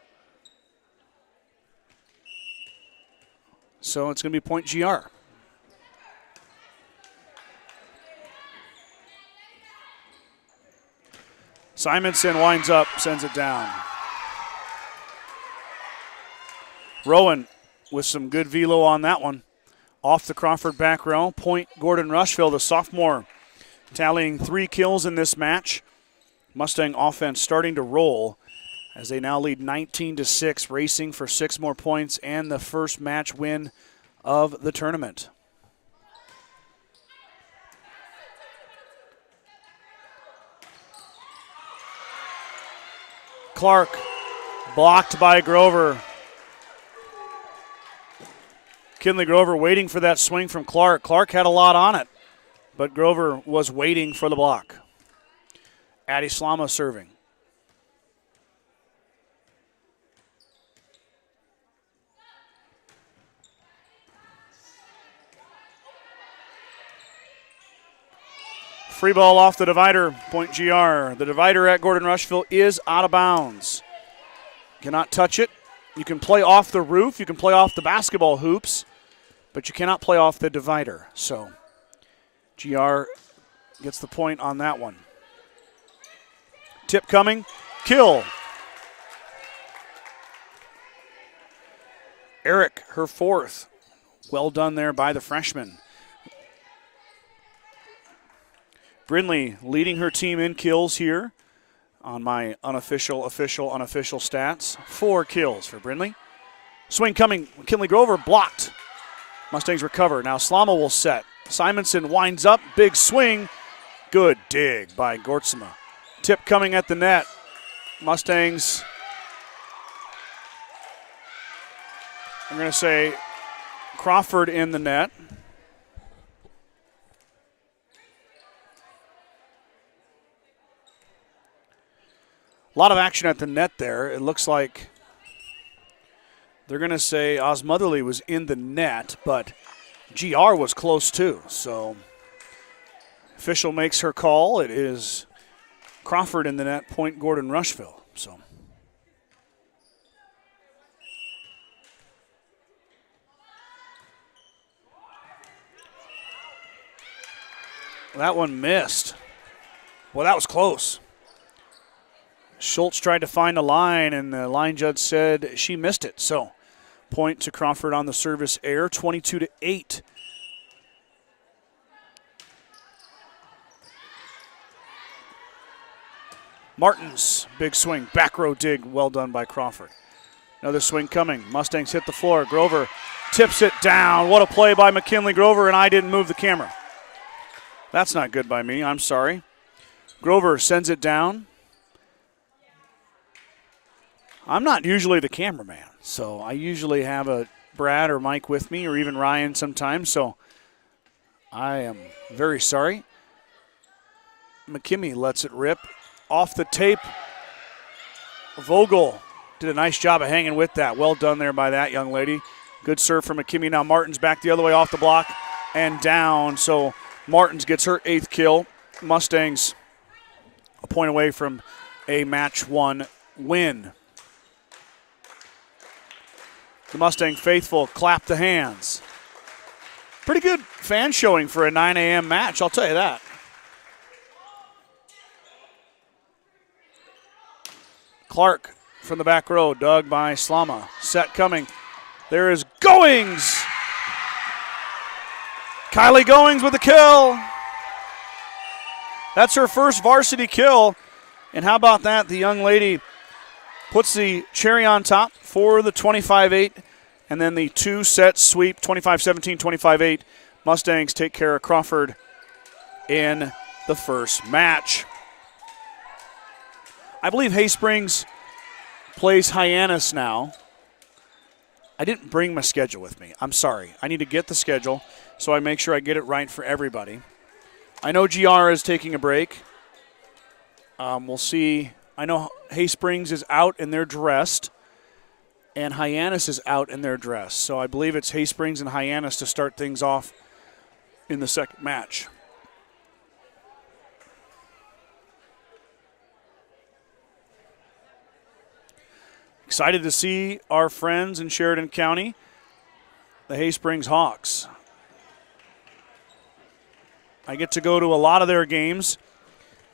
So it's going to be point GR. Simonson winds up, sends it down. Rowan with some good velo on that one. Off the Crawford back row. Point Gordon-Rushville, the sophomore, tallying 3 kills in this match. Mustang offense starting to roll as they now lead 19-6, racing for 6 more points and the first match win of the tournament. Clark blocked by Grover. Kinley Grover waiting for that swing from Clark. Clark had a lot on it, but Grover was waiting for the block. Addie Slama serving. Free ball off the divider, point GR. The divider at Gordon-Rushville is out of bounds. Cannot touch it. You can play off the roof, you can play off the basketball hoops, but you cannot play off the divider. So GR gets the point on that one. Tip coming, kill. Eric, her 4th. Well done there by the freshman. Brindley leading her team in kills here on my unofficial stats. 4 kills for Brindley. Swing coming, McKinley Grover blocked. Mustangs recover. Now Slama will set. Simonson winds up, big swing. Good dig by Gortsma. Tip coming at the net. Mustangs, I'm going to say Crawford in the net. A lot of action at the net there. It looks like They're going to say Osmotherly was in the net, but GR was close too. So official makes her call. It is Crawford in the net, point Gordon-Rushville. So that one missed. Well, that was close. Schultz tried to find a line, and the line judge said she missed it. So point to Crawford on the service error, 22-8. Martins, big swing, back row dig, well done by Crawford. Another swing coming. Mustangs hit the floor. Grover tips it down. What a play by McKinley Grover, and I didn't move the camera. That's not good by me. I'm sorry. Grover sends it down. I'm not usually the cameraman, so I usually have a Brad or Mike with me, or even Ryan sometimes, so I am very sorry. McKimmey lets it rip. Off the tape, Vogel did a nice job of hanging with that. Well done there by that young lady. Good serve from McKimmey. Now Martins back the other way off the block and down, so Martins gets her 8th kill. Mustangs a point away from a match 1 win. The Mustang faithful clap the hands. Pretty good fan showing for a 9 a.m. match, I'll tell you that. Clark from the back row, dug by Slama. Set coming. There is Goings. Kylie Goings with the kill. That's her first varsity kill. And how about that? The young lady puts the cherry on top for the 25-8, and then the 2-set sweep, 25-17, 25-8. Mustangs take care of Crawford in the first match. I believe Hay Springs plays Hyannis now. I didn't bring my schedule with me. I'm sorry. I need to get the schedule so I make sure I get it right for everybody. I know GR is taking a break. We'll see. I know Hay Springs is out and they're dressed, and Hyannis is out and they're dressed. So I believe it's Hay Springs and Hyannis to start things off in the second match. Excited to see our friends in Sheridan County, the Hay Springs Hawks. I get to go to a lot of their games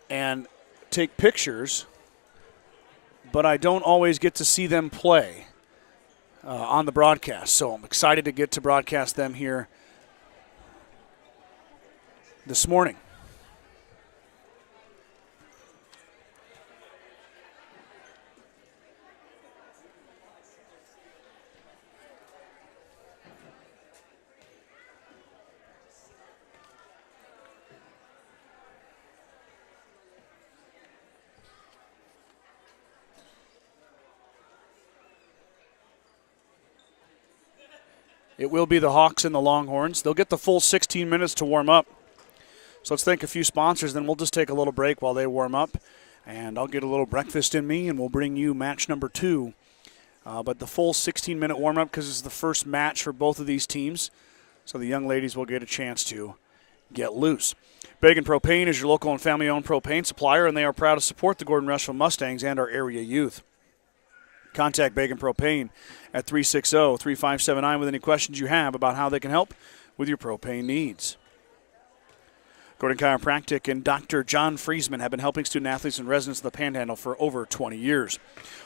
and take pictures, but I don't always get to see them play on the broadcast. So I'm excited to get to broadcast them here this morning. It will be the Hawks and the Longhorns. They'll get the full 16 minutes to warm up. So let's thank a few sponsors, then we'll just take a little break while they warm up. And I'll get a little breakfast in me, and we'll bring you match number 2. But the full 16-minute warm-up, because it's the first match for both of these teams. So the young ladies will get a chance to get loose. Bagan Propane is your local and family-owned propane supplier, and they are proud to support the Gordon-Rushville Mustangs and our area youth. Contact Bagan Propane at 360-3579 with any questions you have about how they can help with your propane needs. Gordon Chiropractic and Dr. John Friesman have been helping student-athletes and residents of the Panhandle for over 20 years.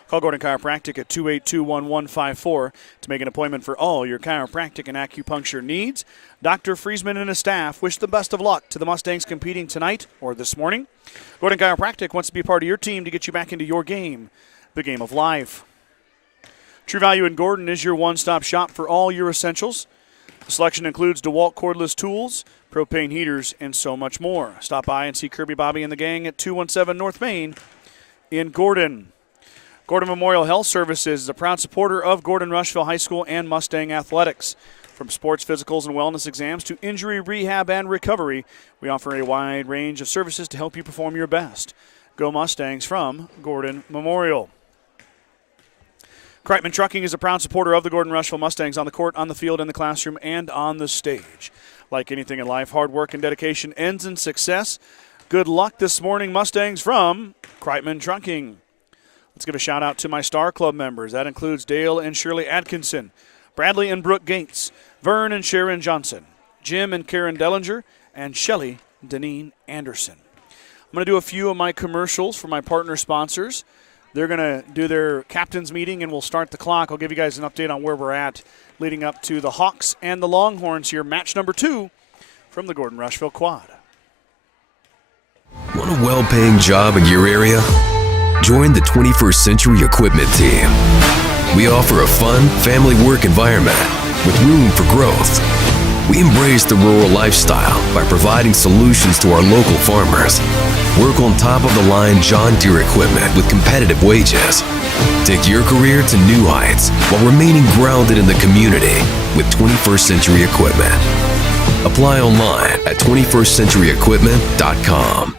Call Gordon Chiropractic at 282-1154 to make an appointment for all your chiropractic and acupuncture needs. Dr. Friesman and his staff wish the best of luck to the Mustangs competing tonight or this morning. Gordon Chiropractic wants to be a part of your team to get you back into your game, the game of life. True Value in Gordon is your one-stop shop for all your essentials. The selection includes DeWalt cordless tools, propane heaters, and so much more. Stop by and see Kirby, Bobby, and the gang at 217 North Main in Gordon. Gordon Memorial Health Services is a proud supporter of Gordon-Rushville High School and Mustang athletics. From sports, physicals, and wellness exams to injury, rehab, and recovery, we offer a wide range of services to help you perform your best. Go Mustangs from Gordon Memorial. Kreitman Trucking is a proud supporter of the Gordon-Rushville Mustangs on the court, on the field, in the classroom, and on the stage. Like anything in life, hard work and dedication ends in success. Good luck this morning, Mustangs, from Kreitman Trucking. Let's give a shout out to my Star Club members. That includes Dale and Shirley Atkinson, Bradley and Brooke Gates, Vern and Sharon Johnson, Jim and Karen Dellinger, and Shelly Deneen Anderson. I'm going to do a few of my commercials for my partner sponsors. They're going to do their captain's meeting, and we'll start the clock. I'll give you guys an update on where we're at leading up to the Hawks and the Longhorns here, match number 2 from the Gordon-Rushville Quad. Want a well-paying job in your area? Join the 21st Century Equipment Team. We offer a fun, family work environment with room for growth. We embrace the rural lifestyle by providing solutions to our local farmers. Work on top-of-the-line John Deere equipment with competitive wages. Take your career to new heights while remaining grounded in the community with 21st Century Equipment. Apply online at 21stcenturyequipment.com.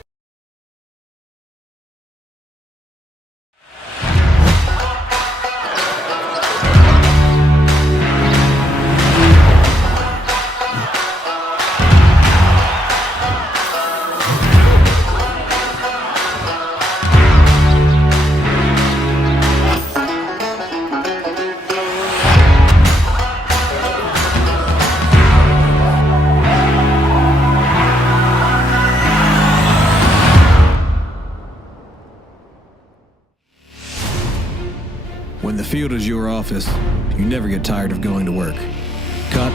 When the field is your office, you never get tired of going to work. Cut,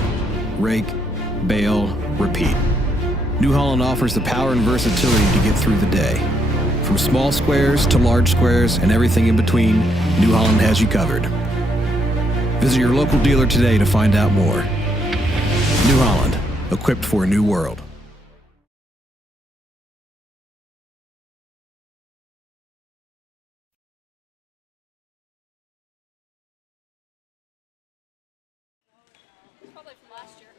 rake, bale, repeat. New Holland offers the power and versatility to get through the day. From small squares to large squares and everything in between, New Holland has you covered. Visit your local dealer today to find out more. New Holland, equipped for a new world. Probably from last year.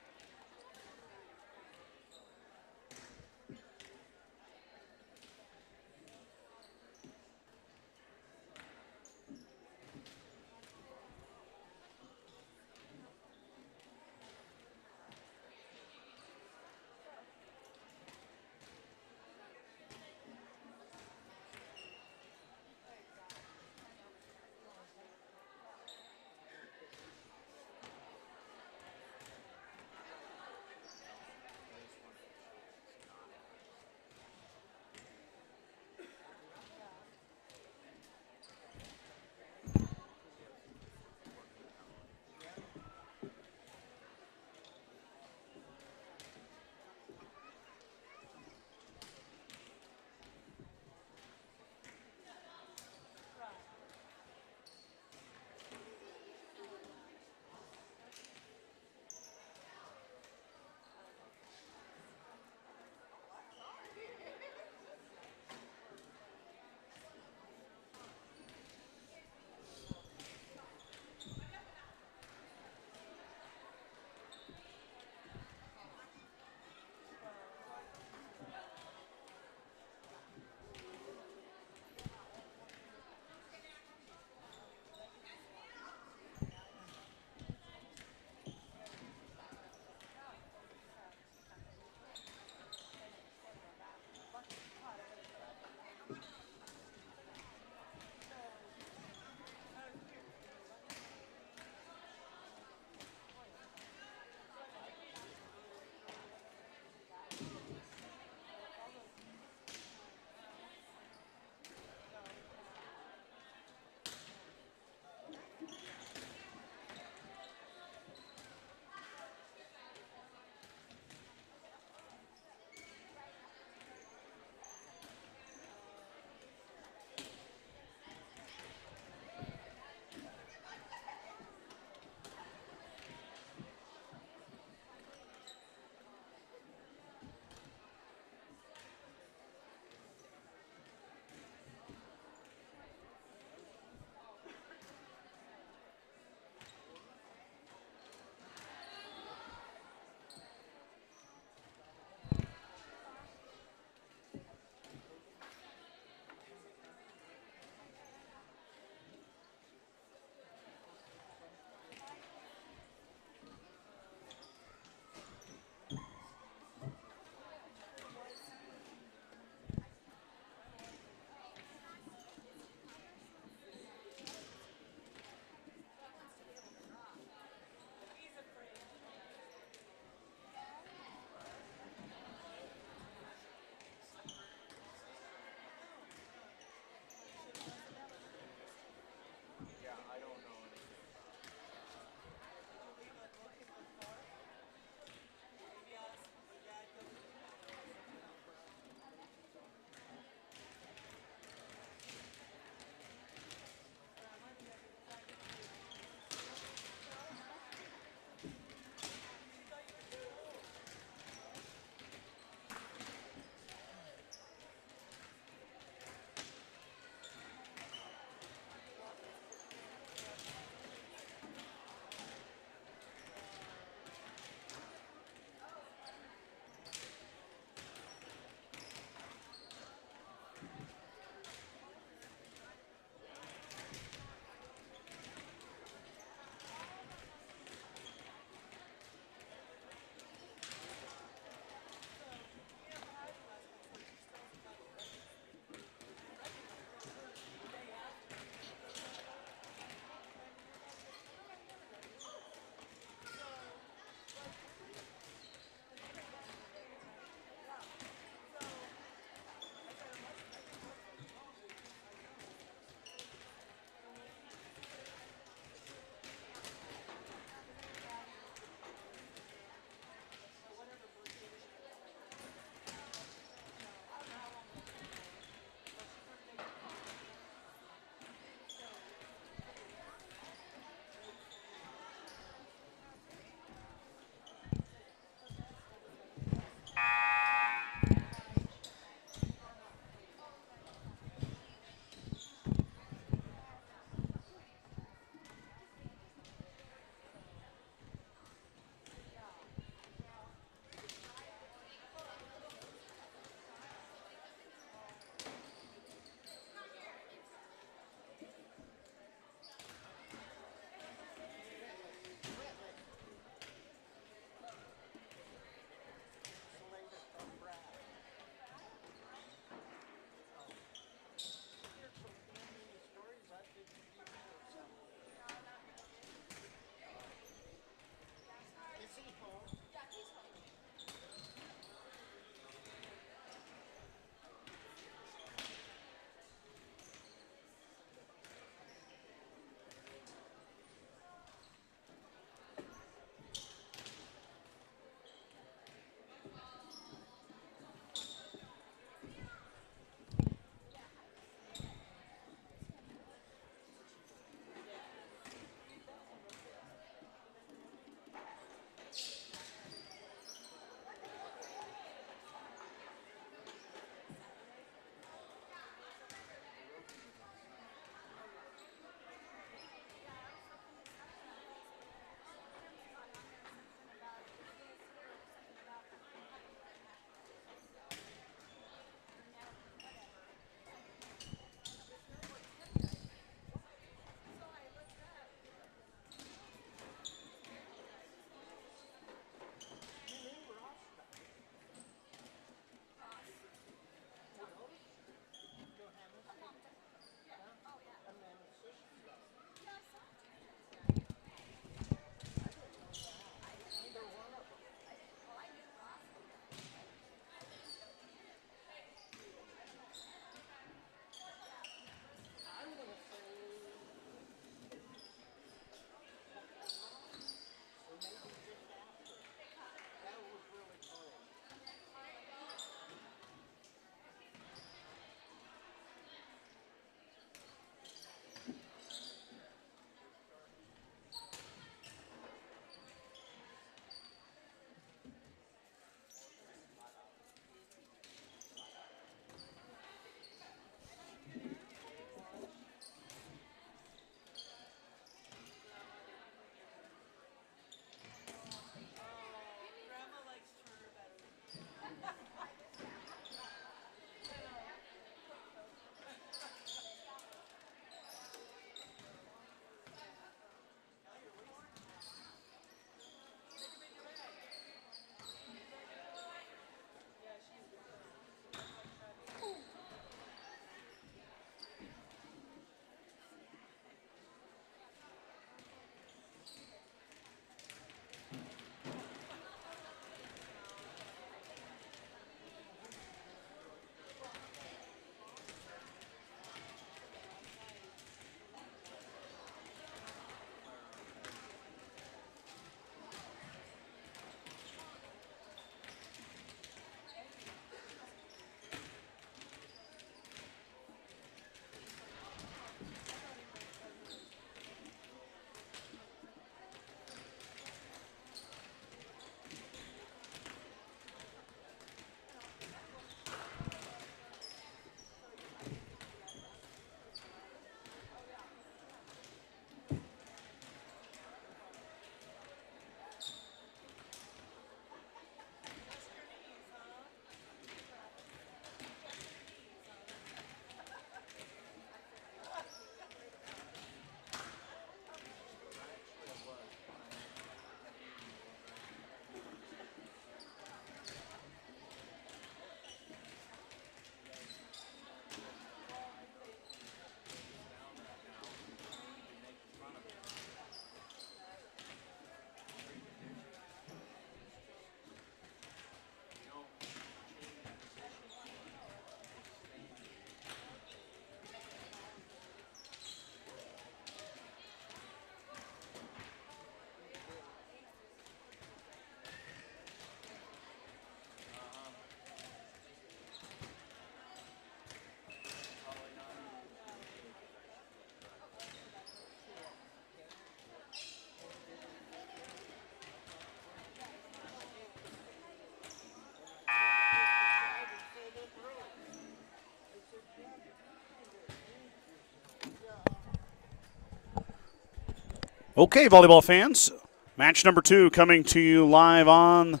Okay, volleyball fans, match number 2 coming to you live on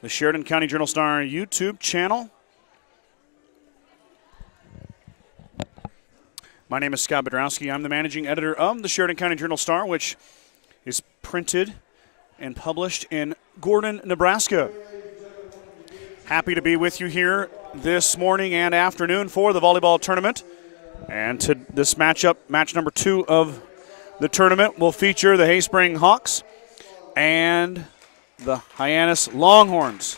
the Sheridan County Journal-Star YouTube channel. My name is Scott Bedrowski. I'm the managing editor of the Sheridan County Journal-Star, which is printed and published in Gordon, Nebraska. Happy to be with you here this morning and afternoon for the volleyball tournament. And to this matchup, match number 2 of the tournament, will feature the Hayspring Hawks and the Hyannis Longhorns.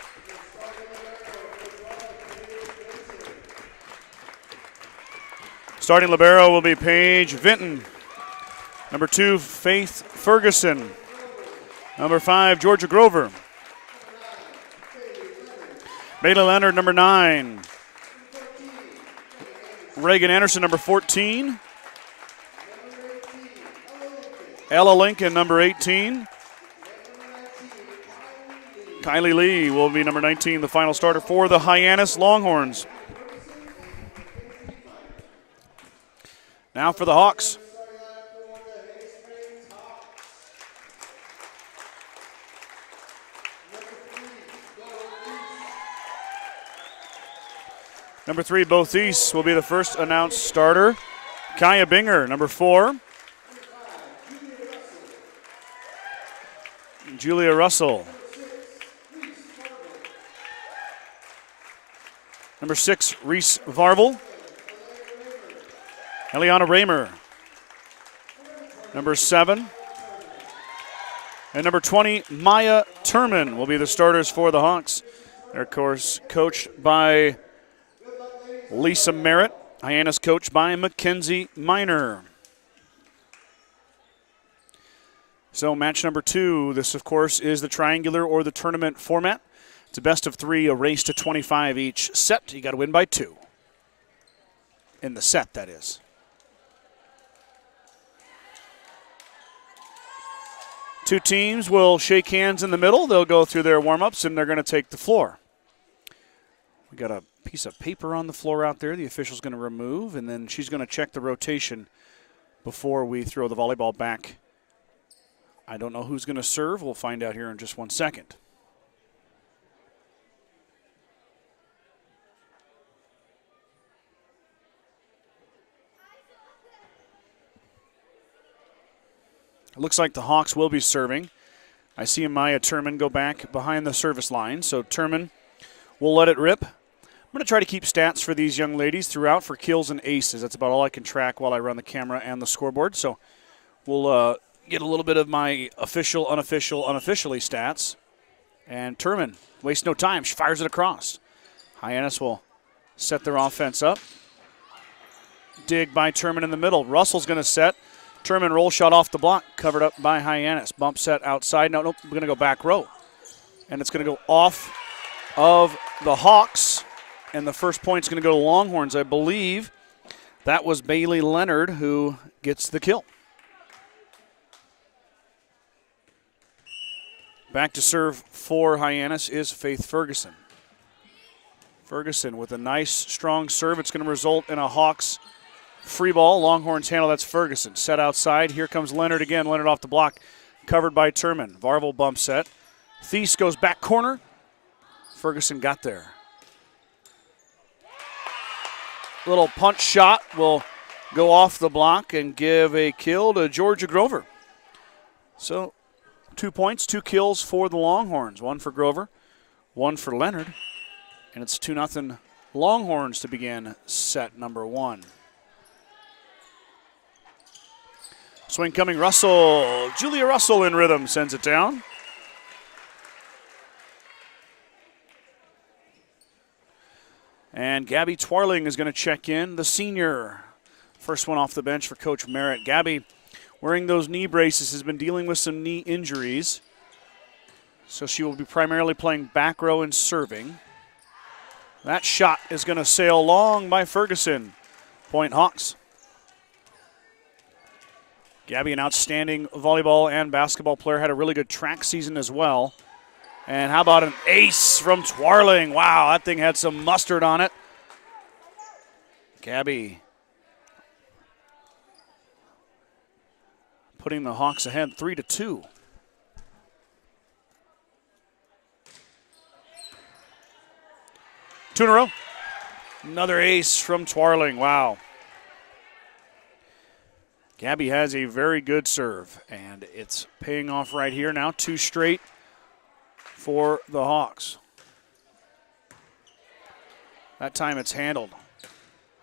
Starting libero will be Paige Vinton. Number 2, Faith Ferguson. Number 5, Georgia Grover. Bailey Leonard, number 9. Reagan Anderson, number 14. Ella Lincoln, number 18. Kylie Lee will be number 19, the final starter for the Hyannis Longhorns. Now for the Hawks. Number 3, Bo Thies will be the first announced starter. Kaya Binger, number 4. Julia Russell. Number 6, Reese Varvel. Eliana Raymer. Number 7. And number 20, Maya Turman will be the starters for the Hawks. They're, of course, coached by Lisa Merritt. Hyannis coached by Mackenzie Miner. So match number 2, this of course is the triangular or the tournament format. It's a best of 3, a race to 25 each set. You got to win by 2. In the set, that is. Two teams will shake hands in the middle. They'll go through their warm-ups and they're going to take the floor. We got a piece of paper on the floor out there the official's going to remove, and then she's going to check the rotation before we throw the volleyball back. I don't know who's going to serve. We'll find out here in just 1 second. It looks like the Hawks will be serving. I see Maya Turman go back behind the service line, so Turman will let it rip. I'm going to try to keep stats for these young ladies throughout for kills and aces. That's about all I can track while I run the camera and the scoreboard. So we'll get a little bit of my official, unofficial, unofficially stats. And Turman wastes no time. She fires it across. Hyannis will set their offense up. Dig by Turman in the middle. Russell's going to set. Turman roll shot off the block, covered up by Hyannis. Bump set outside. No, nope, we're going to go back row. And it's going to go off of the Hawks. And the first point's going to go to Longhorns. I believe that was Bailey Leonard who gets the kill. Back to serve for Hyannis is Faith Ferguson. Ferguson with a nice, strong serve. It's going to result in a Hawks free ball. Longhorns handle, that's Ferguson. Set outside. Here comes Leonard again. Leonard off the block, covered by Turman. Varvel bump set. Thies goes back corner. Ferguson got there. Little punch shot will go off the block and give a kill to Georgia Grover. So 2 points, 2 kills for the Longhorns. 1 for Grover, 1 for Leonard. And it's 2-0 Longhorns to begin set number 1. Swing coming, Russell. Julia Russell in rhythm, sends it down. And Gabby Twarling is going to check in, the senior. First one off the bench for Coach Merritt. Gabby, wearing those knee braces, has been dealing with some knee injuries. So she will be primarily playing back row and serving. That shot is going to sail long by Ferguson. Point Hawks. Gabby, an outstanding volleyball and basketball player, had a really good track season as well. And how about an ace from Twarling? Wow, that thing had some mustard on it. Gabby putting the Hawks ahead 3-2. Two in a row. Another ace from Twarling. Wow. Gabby has a very good serve, and it's paying off right here now. 2 straight for the Hawks. That time it's handled.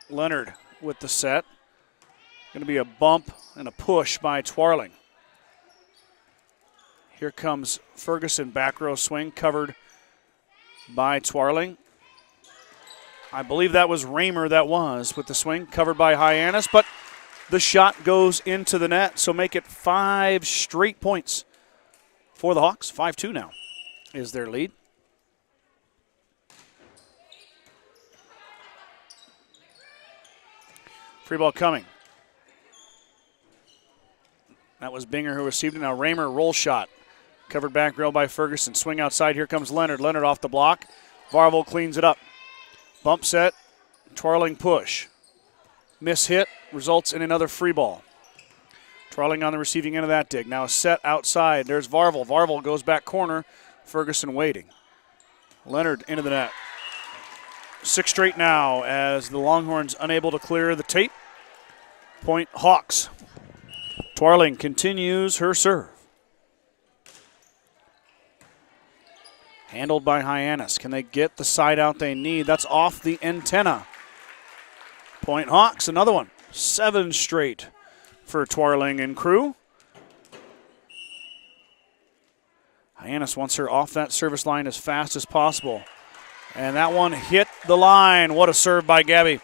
Leonard with the set. Going to be a bump and a push by Twarling. Here comes Ferguson, back row swing, covered by Twarling. I believe that was Raymer that was with the swing, covered by Hyannis, but the shot goes into the net, so make it 5 straight points for the Hawks. 5-2 now is their lead. Free ball coming. That was Binger who received it. Now Raymer, roll shot. Covered back rail by Ferguson. Swing outside. Here comes Leonard. Leonard off the block. Varvel cleans it up. Bump set. Twarling push. Miss hit results in another free ball. Twarling on the receiving end of that dig. Now a set outside. There's Varvel. Varvel goes back corner. Ferguson waiting. Leonard into the net. 6 straight now as the Longhorns unable to clear the tape. Point Hawks. Twarling continues her serve. Handled by Hyannis. Can they get the side out they need? That's off the antenna. Point Hawks, another one. 7 straight for Twarling and crew. Hyannis wants her off that service line as fast as possible. And that one hit the line. What a serve by Gabby.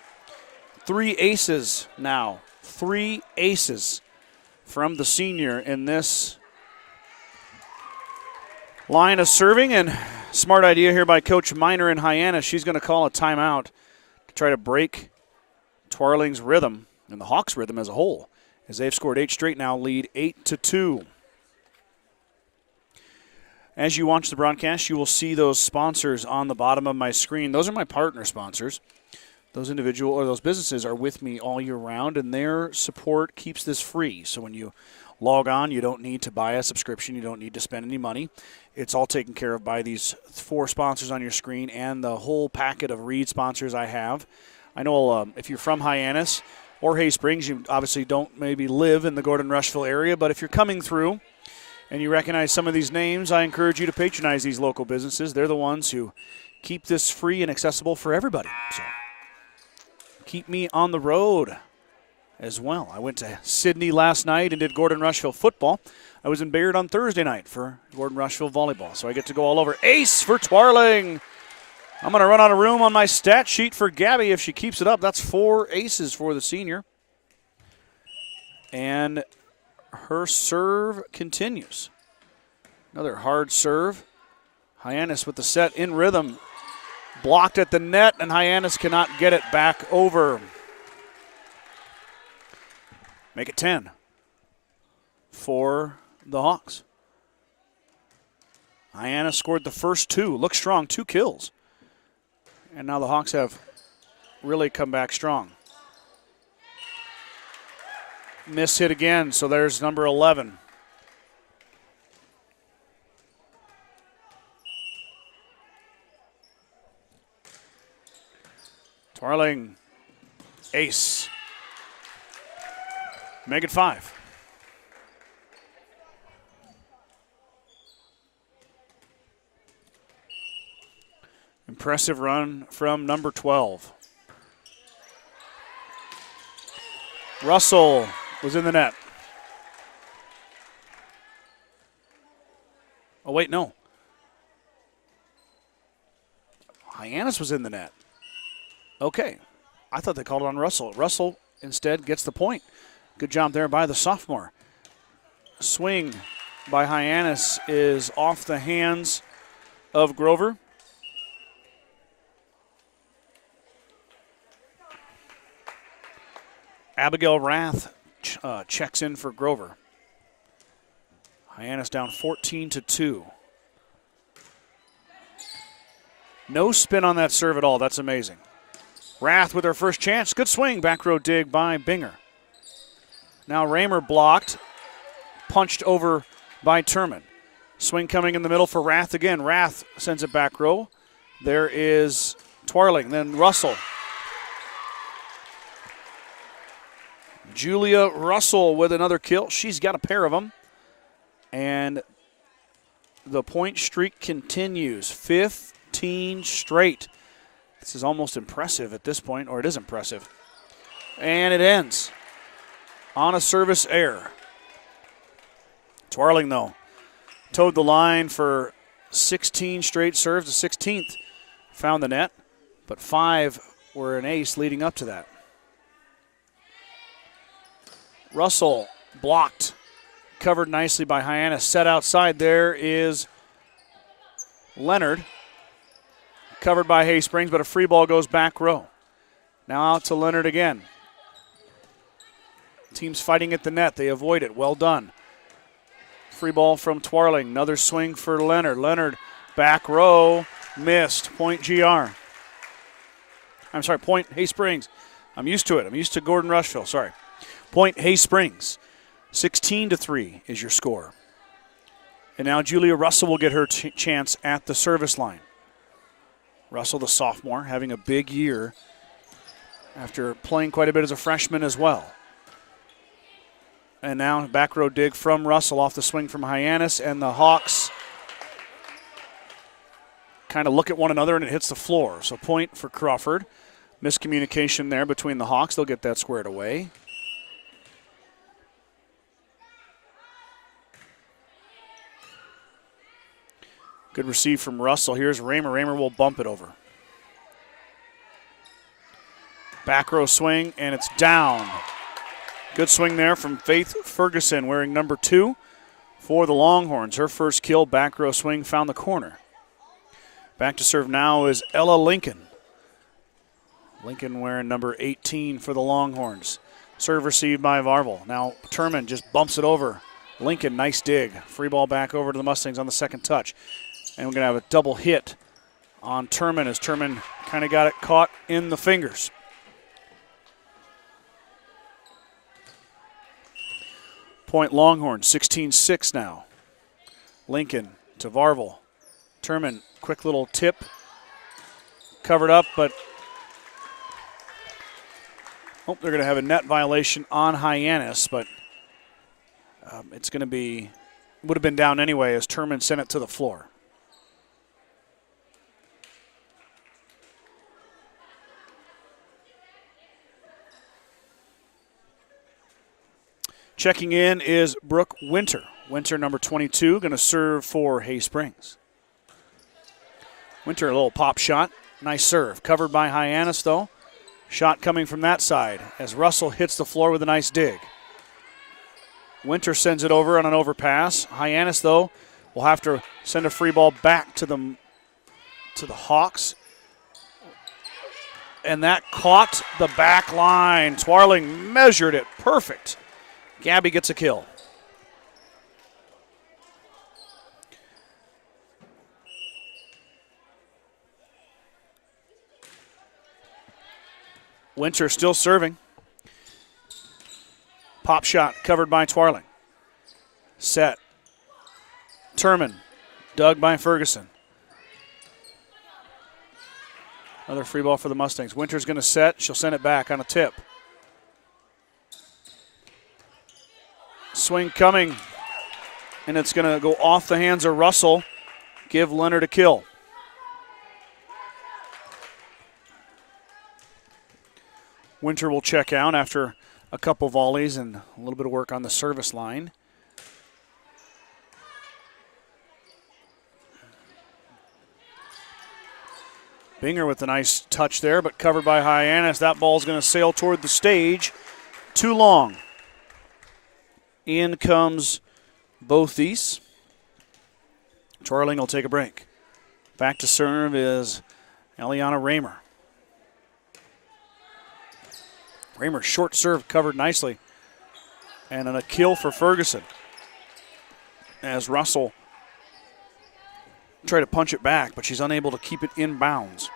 3 aces now. 3 aces from the senior in this line of serving. And smart idea here by Coach Miner and Hyannis. She's going to call a timeout to try to break Twarling's rhythm and the Hawks' rhythm as a whole, as they've scored 8 straight now, lead 8-2. As you watch the broadcast, you will see those sponsors on the bottom of my screen. Those are my partner sponsors. Those individual or those businesses are with me all year round, and their support keeps this free. So when you log on, you don't need to buy a subscription. You don't need to spend any money. It's all taken care of by these 4 sponsors on your screen and the whole packet of Reed sponsors I have. I know if you're from Hyannis or Hay Springs, you obviously don't maybe live in the Gordon-Rushville area, but if you're coming through and you recognize some of these names, I encourage you to patronize these local businesses. They're the ones who keep this free and accessible for everybody. So keep me on the road as well. I went to Sydney last night and did Gordon-Rushville football. I was in Bayard on Thursday night for Gordon-Rushville volleyball, so I get to go all over. Ace for Twarling. I'm going to run out of room on my stat sheet for Gabby if she keeps it up. That's 4 aces for the senior. And her serve continues. Another hard serve. Hyannis with the set in rhythm. Blocked at the net, and Hyannis cannot get it back over. Make it 10 for the Hawks. Hyannis scored the first 2. Looks strong, 2 kills. And now the Hawks have really come back strong. Miss hit again, so there's number 11. Twarling, ace. Make it 5. Impressive run from number 12. Russell was in the net. Oh, wait, no. Hyannis was in the net. Okay. I thought they called it on Russell. Russell instead gets the point. Good job there by the sophomore. Swing by Hyannis is off the hands of Grover. Abigail Rath checks in for Grover. Hyannis down 14-2. No spin on that serve at all. That's amazing. Rath with her first chance. Good swing. Back row dig by Binger. Now Raymer blocked. punched over by Turman. Swing coming in the middle for Rath again. Rath sends it back row. There is Twarling, then Russell. Julia Russell with another kill. She's got a pair of them. And the point streak continues. 15 straight. This is almost impressive at this point, or it is impressive. And it ends on a service error. Twarling, though, towed the line for 16 straight serves. The 16th found the net, but 5 were an ace leading up to that. Russell blocked, covered nicely by Hyannis. Set outside there is Leonard, covered by Haysprings, but a free ball goes back row. Now out to Leonard again. Team's fighting at the net. They avoid it. Well done. Free ball from Twarling. Another swing for Leonard. Leonard back row. Missed. Point GR. I'm sorry, point Haysprings. I'm used to it. I'm used to Gordon-Rushville. Sorry. Point Haysprings. 16-3 is your score. And now Julia Russell will get her chance at the service line. Russell, the sophomore, having a big year after playing quite a bit as a freshman as well. And now back row dig from Russell off the swing from Hyannis, and the Hawks kind of look at one another and it hits the floor. So point for Crawford. Miscommunication there between the Hawks. They'll get that squared away. Good receive from Russell. Here's Raymer. Raymer will bump it over. Back row swing, and it's down. Good swing there from Faith Ferguson, wearing number 2 for the Longhorns. Her first kill, back row swing, found the corner. Back to serve now is Ella Lincoln. Lincoln wearing number 18 for the Longhorns. Serve received by Varvel. Now Turman just bumps it over. Lincoln, nice dig. Free ball back over to the Mustangs on the second touch. And we're going to have a double hit on Turman as Turman kind of got it caught in the fingers. Point Longhorn, 16-6 now. Lincoln to Varvel. Turman, quick little tip. Covered up, but they're going to have a net violation on Hyannis, but it's going to be, would have been down anyway as Turman sent it to the floor. Checking in is Brooke Winter. Winter, number 22, going to serve for Haysprings. Winter, a little pop shot. Nice serve. Covered by Hyannis, though. Shot coming from that side as Russell hits the floor with a nice dig. Winter sends it over on an overpass. Hyannis, though, will have to send a free ball back to the Hawks. And that caught the back line. Twarling measured it perfect. Gabby gets a kill. Winter still serving. Pop shot covered by Twarling. Set. Turman. Dug by Ferguson. Another free ball for the Mustangs. Winter's going to set. She'll send it back on a tip. Swing coming, and it's going to go off the hands of Russell. Give Leonard a kill. Winter will check out after a couple volleys and a little bit of work on the service line. Binger with a nice touch there, but covered by Hyannis. That ball's going to sail toward the stage. Too long. In comes both these. Twarling will take a break. Back to serve is Eliana Raymer. Raymer, short serve, covered nicely. And a kill for Ferguson as Russell tried to punch it back, but she's unable to keep it in bounds.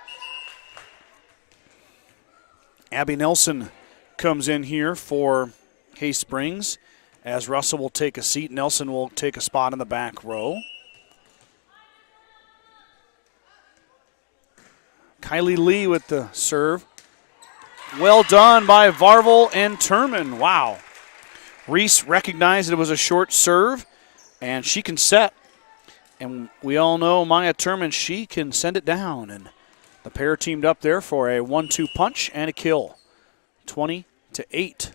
Abby Nelson comes in here for Haysprings. as Russell will take a seat. Nelson will take a spot in the back row. Kylie Lee with the serve. Well done by Varvel and Turman. Wow. Reese recognized it was a short serve, and she can set. And we all know Maya Turman, she can send it down. And the pair teamed up there for a 1-2 punch and a kill. 20-8.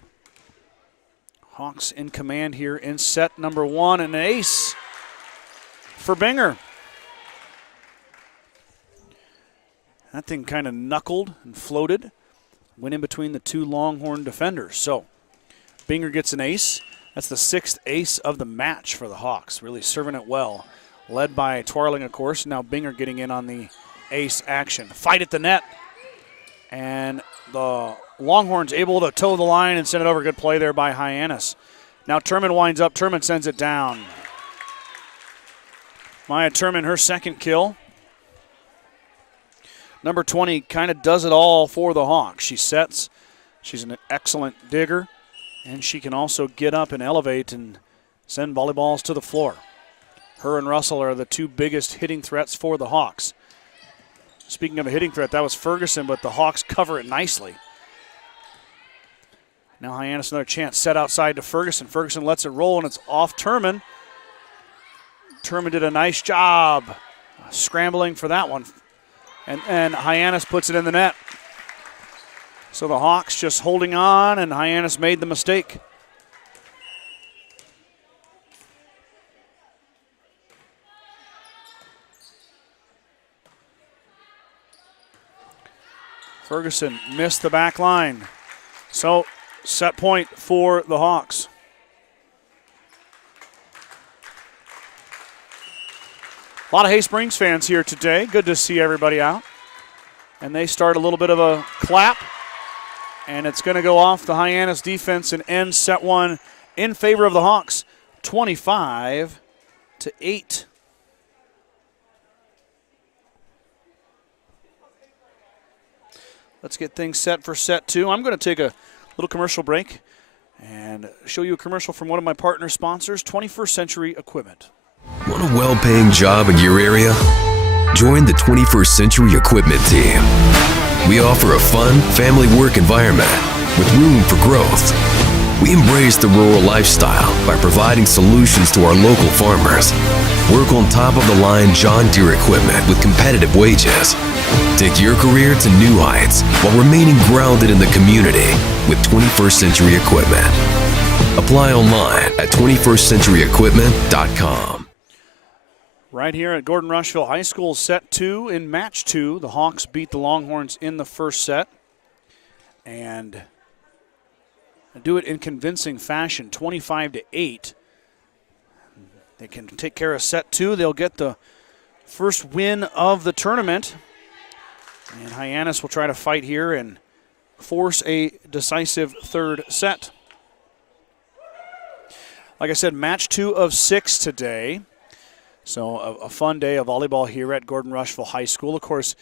Hawks in command here in set number 1, and an ace for Binger. That thing kind of knuckled and floated, went in between the two Longhorn defenders. So Binger gets an ace. That's the 6th ace of the match for the Hawks, really serving it well. Led by Twarling, of course. Now Binger getting in on the ace action. Fight at the net, and the Longhorns able to toe the line and send it over. Good play there by Hyannis. Now Turman winds up. Turman sends it down. Maya Turman, her 2nd kill. Number 20 kind of does it all for the Hawks. She sets. She's an excellent digger, and she can also get up and elevate and send volleyballs to the floor. Her and Russell are the two biggest hitting threats for the Hawks. Speaking of a hitting threat, that was Ferguson, but the Hawks cover it nicely. Now Hyannis another chance, set outside to Ferguson. Ferguson lets it roll, and it's off Turman. Turman did a nice job scrambling for that one. And Hyannis puts it in the net. So the Hawks just holding on, and Hyannis made the mistake. Ferguson missed the back line. So set point for the Hawks. A lot of Hay Springs fans here today. Good to see everybody out. And they start a little bit of a clap. And it's going to go off the Hyannis defense and end set 1 in favor of the Hawks, 25-8. Let's get things set for set 2. I'm going to take a little commercial break and show you a commercial from one of my partner sponsors, 21st Century Equipment. Want a well-paying job in your area? Join the 21st Century Equipment team. We offer a fun, family work environment with room for growth. We embrace the rural lifestyle by providing solutions to our local farmers. Work on top-of-the-line John Deere equipment with competitive wages. Take your career to new heights while remaining grounded in the community with 21st Century Equipment. Apply online at 21stcenturyequipment.com. Right here at Gordon-Rushville High School, set 2 in match 2. The Hawks beat the Longhorns in the first set and do it in convincing fashion, 25-8. They can take care of set 2. They'll get the first win of the tournament. And Hyannis will try to fight here and force a decisive third set. Like I said, match 2 of 6 today. So a fun day of volleyball here at Gordon-Rushville High School. Of course,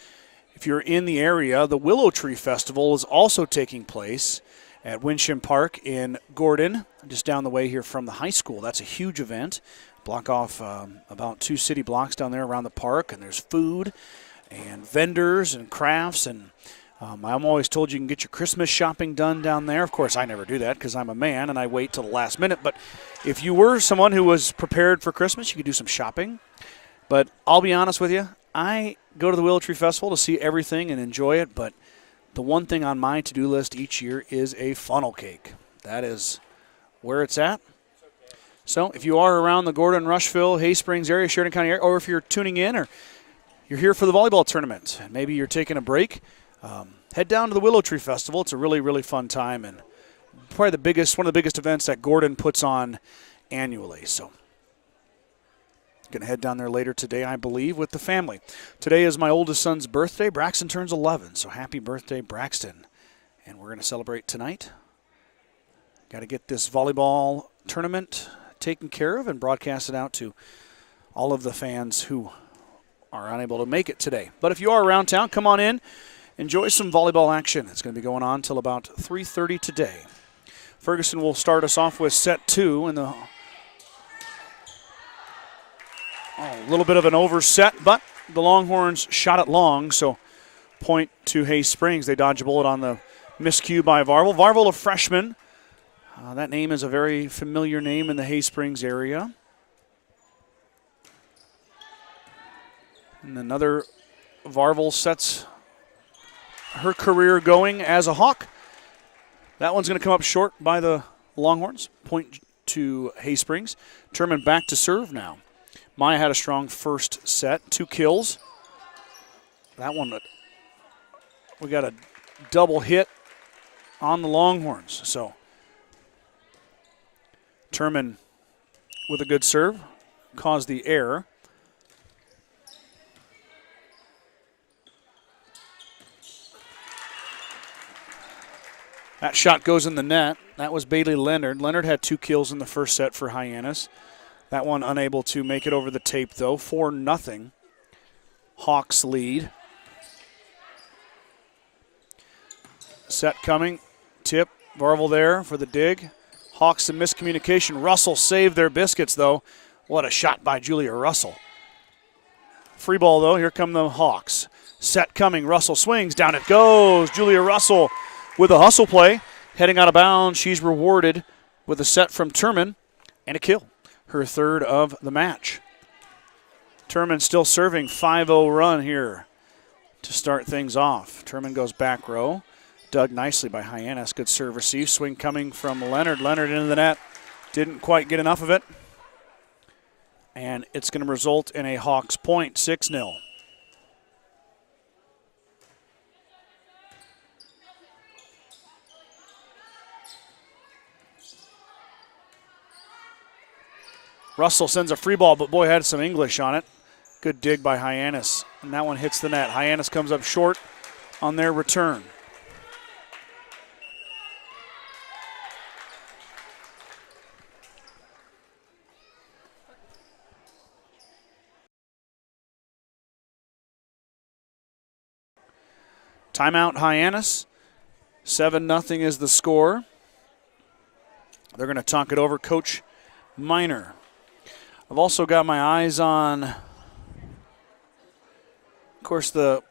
if you're in the area, the Willow Tree Festival is also taking place at Winsham Park in Gordon, just down the way here from the high school. That's a huge event. Block off about 2 city blocks down there around the park, and there's food and vendors and crafts. And I'm always told you can get your Christmas shopping done down there. Of course, I never do that because I'm a man and I wait till the last minute. But if you were someone who was prepared for Christmas, you could do some shopping. But I'll be honest with you, I go to the Willow Tree Festival to see everything and enjoy it. But the one thing on my to-do list each year is a funnel cake. That is where it's at. So if you are around the Gordon-Rushville, Hay Springs area, Sheridan County area, or if you're tuning in or you're here for the volleyball tournament, and maybe you're taking a break, head down to the Willow Tree Festival. It's a really, really fun time and probably one of the biggest events that Gordon puts on annually. So going to head down there later today, I believe, with the family. Today is my oldest son's birthday. Braxton turns 11, so happy birthday, Braxton. And we're going to celebrate tonight. Got to get this volleyball tournament taken care of and broadcast it out to all of the fans who are unable to make it today. But if you are around town, come on in. Enjoy some volleyball action. It's going to be going on till about 3:30 today. Ferguson will start us off with set 2 in the a little bit of an overset, but the Longhorns shot it long, so point to Hayes Springs. They dodge a bullet on the miscue by Varvel. Varvel, a freshman. That name is a very familiar name in the Hayes Springs area. And another Varvel sets her career going as a Hawk. That one's going to come up short by the Longhorns. Point to Hayes Springs. Turman back to serve now. Maya had a strong first set. 2 kills. That one, we got a double hit on the Longhorns. So Turman with a good serve caused the error. That shot goes in the net. That was Bailey Leonard. Leonard had 2 kills in the first set for Hyannis. That one unable to make it over the tape, though. 4-0. Hawks lead. Set coming. Tip. Varvel there for the dig. Hawks some miscommunication. Russell saved their biscuits, though. What a shot by Julia Russell. Free ball, though. Here come the Hawks. Set coming. Russell swings. Down it goes. Julia Russell with a hustle play. Heading out of bounds. She's rewarded with a set from Turman and a kill. Her third of the match. Turman still serving. 5-0 run here to start things off. Turman goes back row. Dug nicely by Hyannis. Good serve receive. Swing coming from Leonard. Leonard into the net. Didn't quite get enough of it. And it's going to result in a Hawks point. 6-0. Russell sends a free ball, but boy, had some English on it. Good dig by Hyannis. And that one hits the net. Hyannis comes up short on their return. Timeout Hyannis. 7-0 is the score. They're going to talk it over. Coach Miner. I've also got my eyes on, of course, the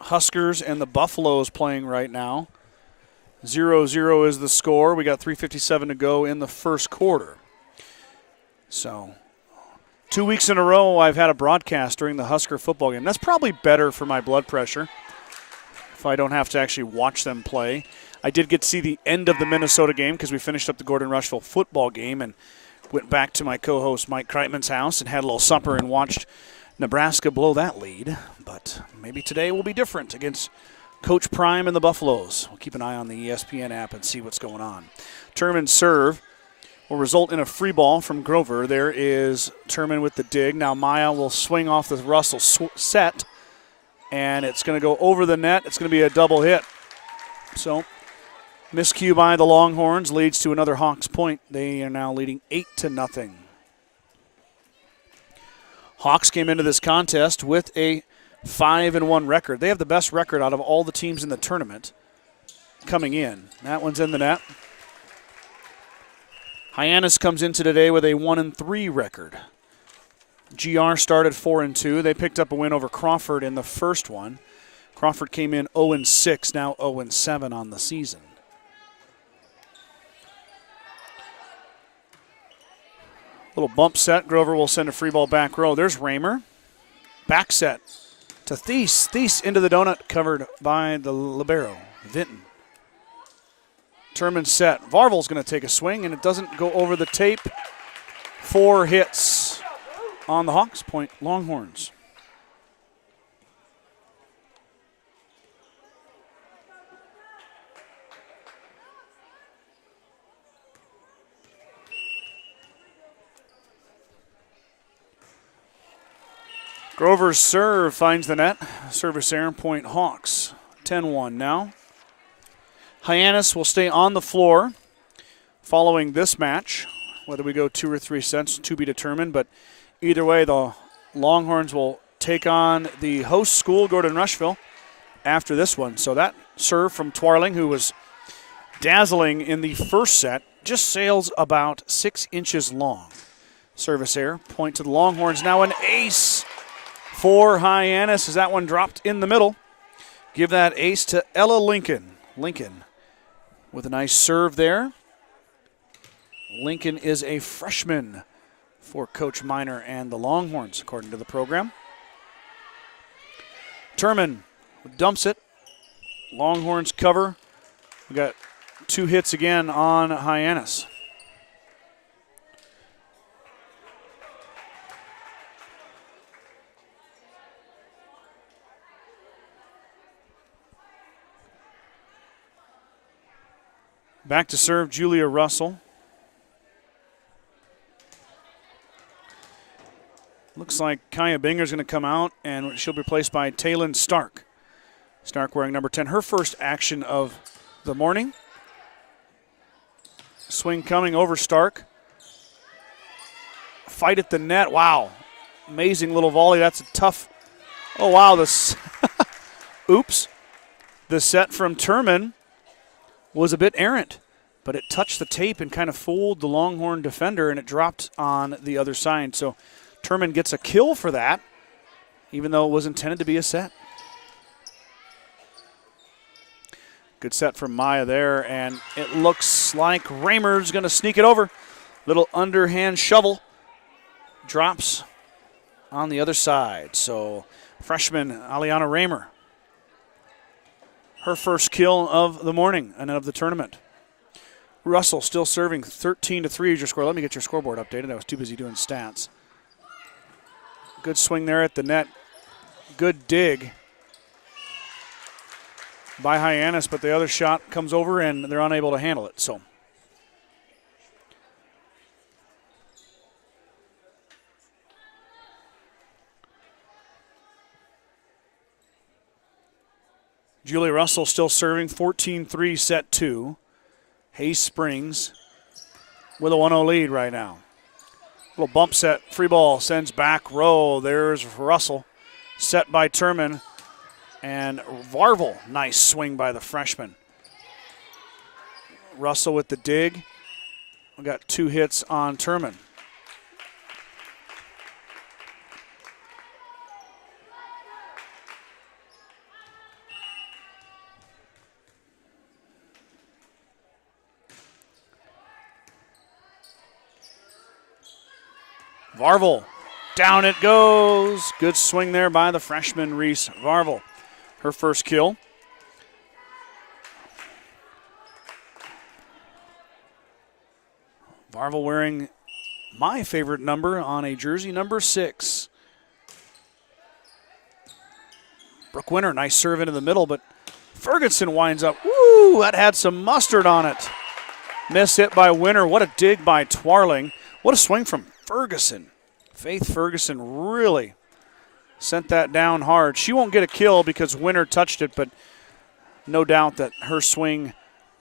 Huskers and the Buffaloes playing right now. 0-0 is the score. We got 3:57 to go in the first quarter. So 2 weeks in a row I've had a broadcast during the Husker football game. That's probably better for my blood pressure if I don't have to actually watch them play. I did get to see the end of the Minnesota game because we finished up the Gordon-Rushville football game and went back to my co-host Mike Kreitman's house and had a little supper and watched Nebraska blow that lead. But maybe today will be different against Coach Prime and the Buffaloes. We'll keep an eye on the ESPN app and see what's going on. Turman's serve will result in a free ball from Grover. There is Turman with the dig. Now Maya will swing off the Russell set, and it's going to go over the net. It's going to be a double hit. So miscue by the Longhorns leads to another Hawks point. They are now leading 8-0. Hawks came into this contest with a 5-1 record. They have the best record out of all the teams in the tournament coming in. That one's in the net. Hyannis comes into today with a 1-3 record. GR started 4-2. They picked up a win over Crawford in the first one. Crawford came in 0-6, now 0-7 on the season. Little bump set. Grover will send a free ball back row. There's Raymer. Back set to Thies. Thies into the donut, covered by the libero, Vinton. Turman set. Varvel's going to take a swing, and it doesn't go over the tape. 4 hits on the Hawks point. Longhorns. Grover's serve finds the net. Service error, point Hawks. 10-1 now. Hyannis will stay on the floor following this match. Whether we go 2 or 3 sets to be determined, but either way, the Longhorns will take on the host school, Gordon-Rushville, after this one. So that serve from Twarling, who was dazzling in the first set, just sails about 6 inches long. Service error, point to the Longhorns. Now an ace for Hyannis as that one dropped in the middle. Give that ace to Ella Lincoln. Lincoln with a nice serve there. Lincoln is a freshman for Coach Miner and the Longhorns, according to the program. Turman dumps it. Longhorns cover. We got 2 hits again on Hyannis. Back to serve, Julia Russell. Looks like Kaya Binger's going to come out, and she'll be replaced by Taylin Stark. Stark wearing number 10. Her first action of the morning. Swing coming over Stark. Fight at the net. Wow. Amazing little volley. That's a tough. Oh, wow. This. Oops. The set from Turman was a bit errant, but it touched the tape and kind of fooled the Longhorn defender, and it dropped on the other side. So Turman gets a kill for that, even though it was intended to be a set. Good set from Maya there, and it looks like Raymer's going to sneak it over. Little underhand shovel. Drops on the other side. So freshman Aliana Raymer, her first kill of the morning and of the tournament. Russell still serving 13-3 is your score. Let me get your scoreboard updated. I was too busy doing stats. Good swing there at the net. Good dig by Hyannis, but the other shot comes over and they're unable to handle it. So Julie Russell still serving 14-3 set 2. Hayes Springs with a 1-0 lead right now. Little bump set, free ball, sends back row. There's Russell, set by Turman. And Varvel, nice swing by the freshman. Russell with the dig. We got 2 hits on Turman. Varvel, down it goes. Good swing there by the freshman Reese Varvel. Her first kill. Varvel wearing my favorite number on a jersey, number 6. Brooke Winter, nice serve into the middle, but Ferguson winds up. Woo, that had some mustard on it. Miss hit by Winter. What a dig by Twarling. What a swing from Ferguson. Faith Ferguson really sent that down hard. She won't get a kill because Winter touched it, but no doubt that her swing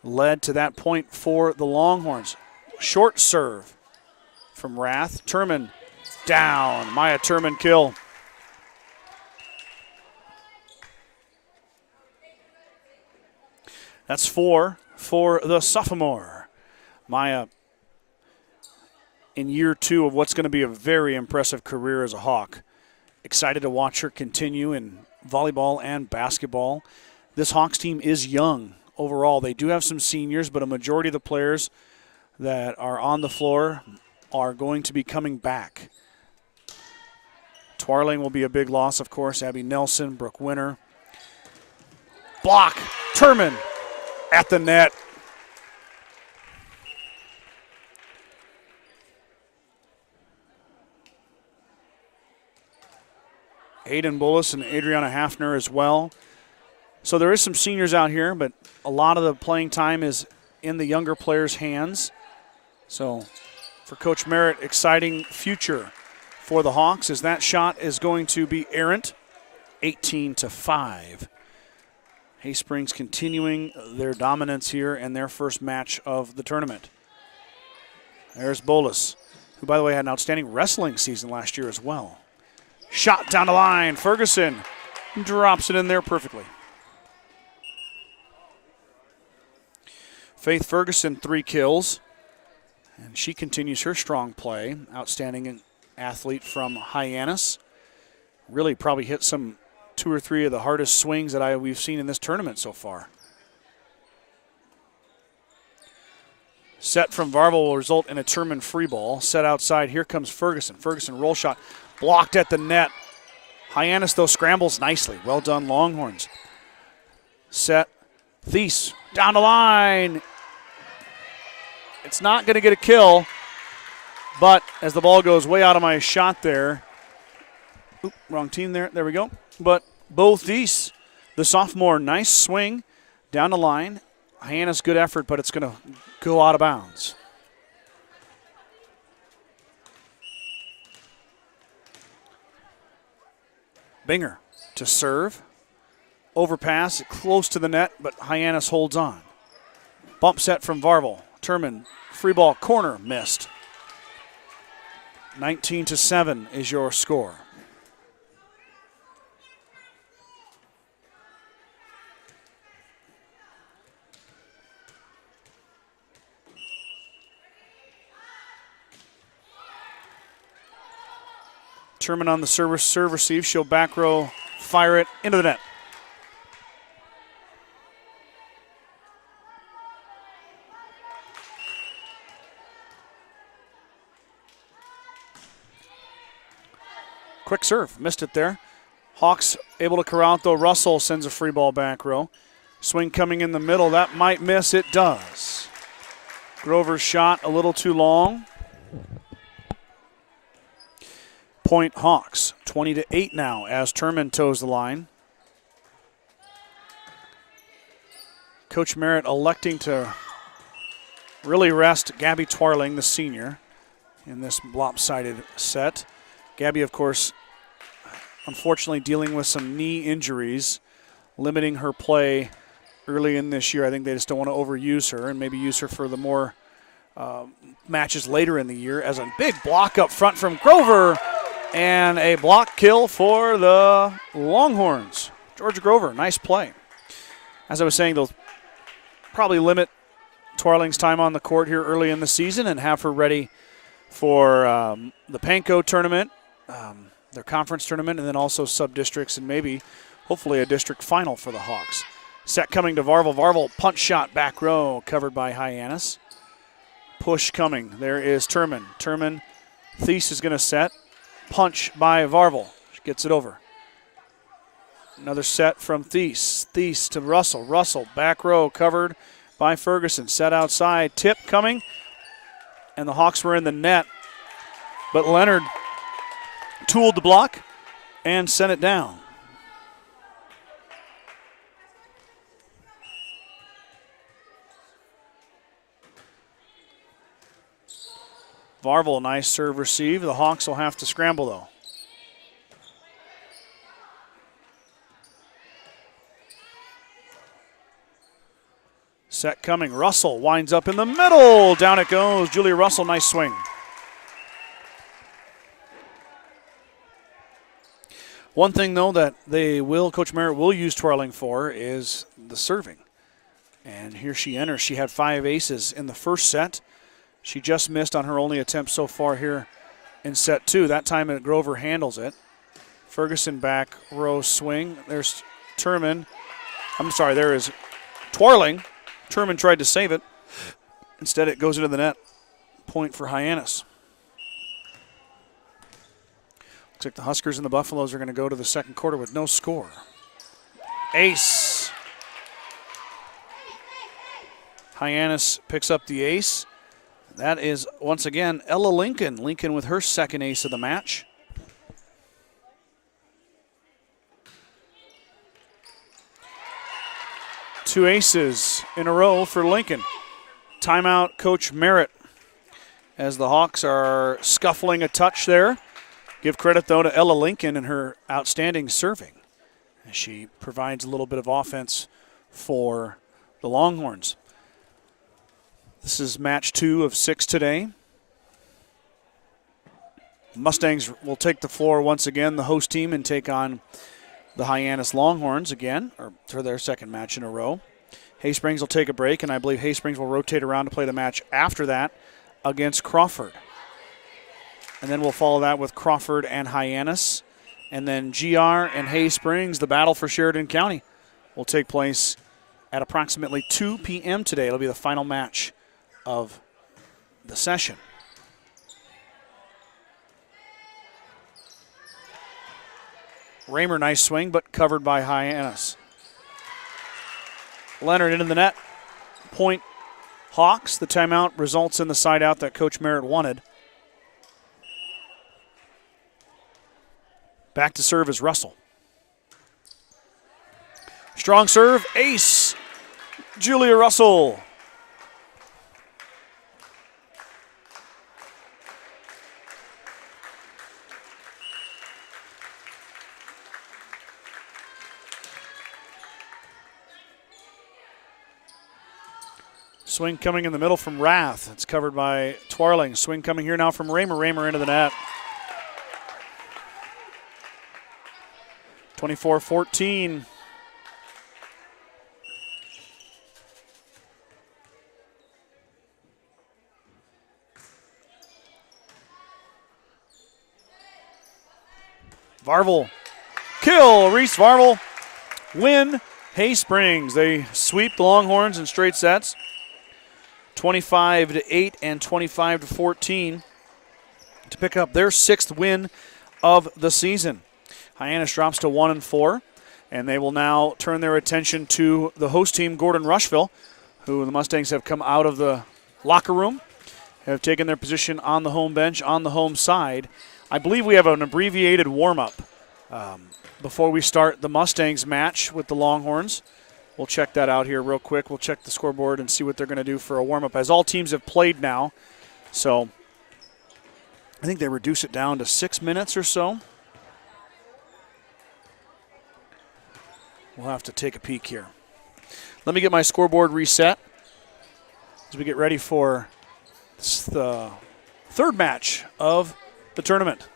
led to that point for the Longhorns. Short serve from Rath. Turman down. Maya Turman kill. That's 4 for the sophomore. Maya in year 2 of what's going to be a very impressive career as a Hawk. Excited to watch her continue in volleyball and basketball. This Hawks team is young overall. They do have some seniors, but a majority of the players that are on the floor are going to be coming back. Twarling will be a big loss, of course. Abby Nelson, Brooke Winter. Block. Turman at the net. Aiden Bullis and Adriana Hafner as well. So there is some seniors out here, but a lot of the playing time is in the younger players' hands. So for Coach Merritt, exciting future for the Hawks as that shot is going to be errant, 18-5. Hayes Springs continuing their dominance here in their first match of the tournament. There's Bullis, who, by the way, had an outstanding wrestling season last year as well. Shot down the line. Ferguson drops it in there perfectly. Faith Ferguson, 3 kills. And she continues her strong play. Outstanding athlete from Hyannis. Really probably hit 2 or 3 of the hardest swings that we've seen in this tournament so far. Set from Varvel will result in a Turman free ball. Set outside, here comes Ferguson. Ferguson roll shot, blocked at the net. Hyannis, though, scrambles nicely. Well done, Longhorns. Set, Thies, down the line. It's not going to get a kill, but as the ball goes way out of my shot there. Oop, wrong team there. There we go. But Bo Thies, the sophomore, nice swing down the line. Hyannis, good effort, but it's going to go out of bounds. Binger to serve. Overpass, close to the net, but Hyannis holds on. Bump set from Varvel. Turman, free ball, corner, missed. 19-7 is your score. Turman on the serve receive. She'll back row, fire it into the net. Quick serve, missed it there. Hawks able to corral it though. Russell sends a free ball back row. Swing coming in the middle, that might miss, it does. Grover's shot a little too long. Point Hawks, 20-8 now as Turman toes the line. Coach Merritt electing to really rest Gabby Twarling, the senior, in this lopsided set. Gabby, of course, unfortunately dealing with some knee injuries, limiting her play early in this year. I think they just don't want to overuse her and maybe use her for the more matches later in the year. As a big block up front from Grover, and a block kill for the Longhorns. Georgia Grover, nice play. As I was saying, they'll probably limit Twarling's time on the court here early in the season and have her ready for the Panko tournament, their conference tournament, and then also sub-districts and maybe, hopefully, a district final for the Hawks. Set coming to Varvel. Varvel, punch shot back row, covered by Hyannis. Push coming. There is Turman. Turman, Thies is going to set. Punch by Varvel. Gets it over. Another set from Thies. Thies to Russell. Russell, back row, covered by Ferguson. Set outside. Tip coming. And the Hawks were in the net. But Leonard tooled the block and sent it down. Varvel, nice serve receive. The Hawks will have to scramble, though. Set coming. Russell winds up in the middle. Down it goes. Julia Russell, nice swing. One thing, though, that Coach Merritt will use Twarling for is the serving. And here she enters. She had 5 aces in the first set. She just missed on her only attempt so far here in set 2. That time Grover handles it. Ferguson back row swing. There's Turman. I'm sorry, there is Twarling. Turman tried to save it. Instead, it goes into the net. Point for Hyannis. Looks like the Huskers and the Buffaloes are going to go to the second quarter with no score. Ace. Hyannis picks up the ace. That is, once again, Ella Lincoln. Lincoln with her second ace of the match. Two aces in a row for Lincoln. Timeout, Coach Merritt, as the Hawks are scuffling a touch there. Give credit, though, to Ella Lincoln and her outstanding serving. She provides a little bit of offense for the Longhorns. This is match 2 of 6 today. Mustangs will take the floor once again, the host team, and take on the Hyannis Longhorns again, or for their second match in a row. Haysprings will take a break, and I believe Haysprings will rotate around to play the match after that against Crawford. And then we'll follow that with Crawford and Hyannis. And then GR and Haysprings, the battle for Sheridan County, will take place at approximately 2 p.m. today. It'll be the final match of the session. Raymer, nice swing, but covered by Hyannis. Leonard into the net. Point Hawks. The timeout results in the side out that Coach Merritt wanted. Back to serve is Russell. Strong serve, ace. Julia Russell. Swing coming in the middle from Rath. It's covered by Twarling. Swing coming here now from Raymer. Raymer into the net. 24-14. Varvel. Kill. Reese Varvel. Win. Haysprings. They sweep the Longhorns in straight sets. 25-8 and 25-14 to pick up their 6th win of the season. Hyannis drops to 1-4, and they will now turn their attention to the host team, Gordon-Rushville, who the Mustangs have come out of the locker room, have taken their position on the home bench, on the home side. I believe we have an abbreviated warm-up before we start the Mustangs match with the Longhorns. We'll check that out here real quick. We'll check the scoreboard and see what they're going to do for a warm-up, as all teams have played now. So I think they reduce it down to 6 minutes or so. We'll have to take a peek here. Let me get my scoreboard reset as we get ready for the 3rd match of the tournament.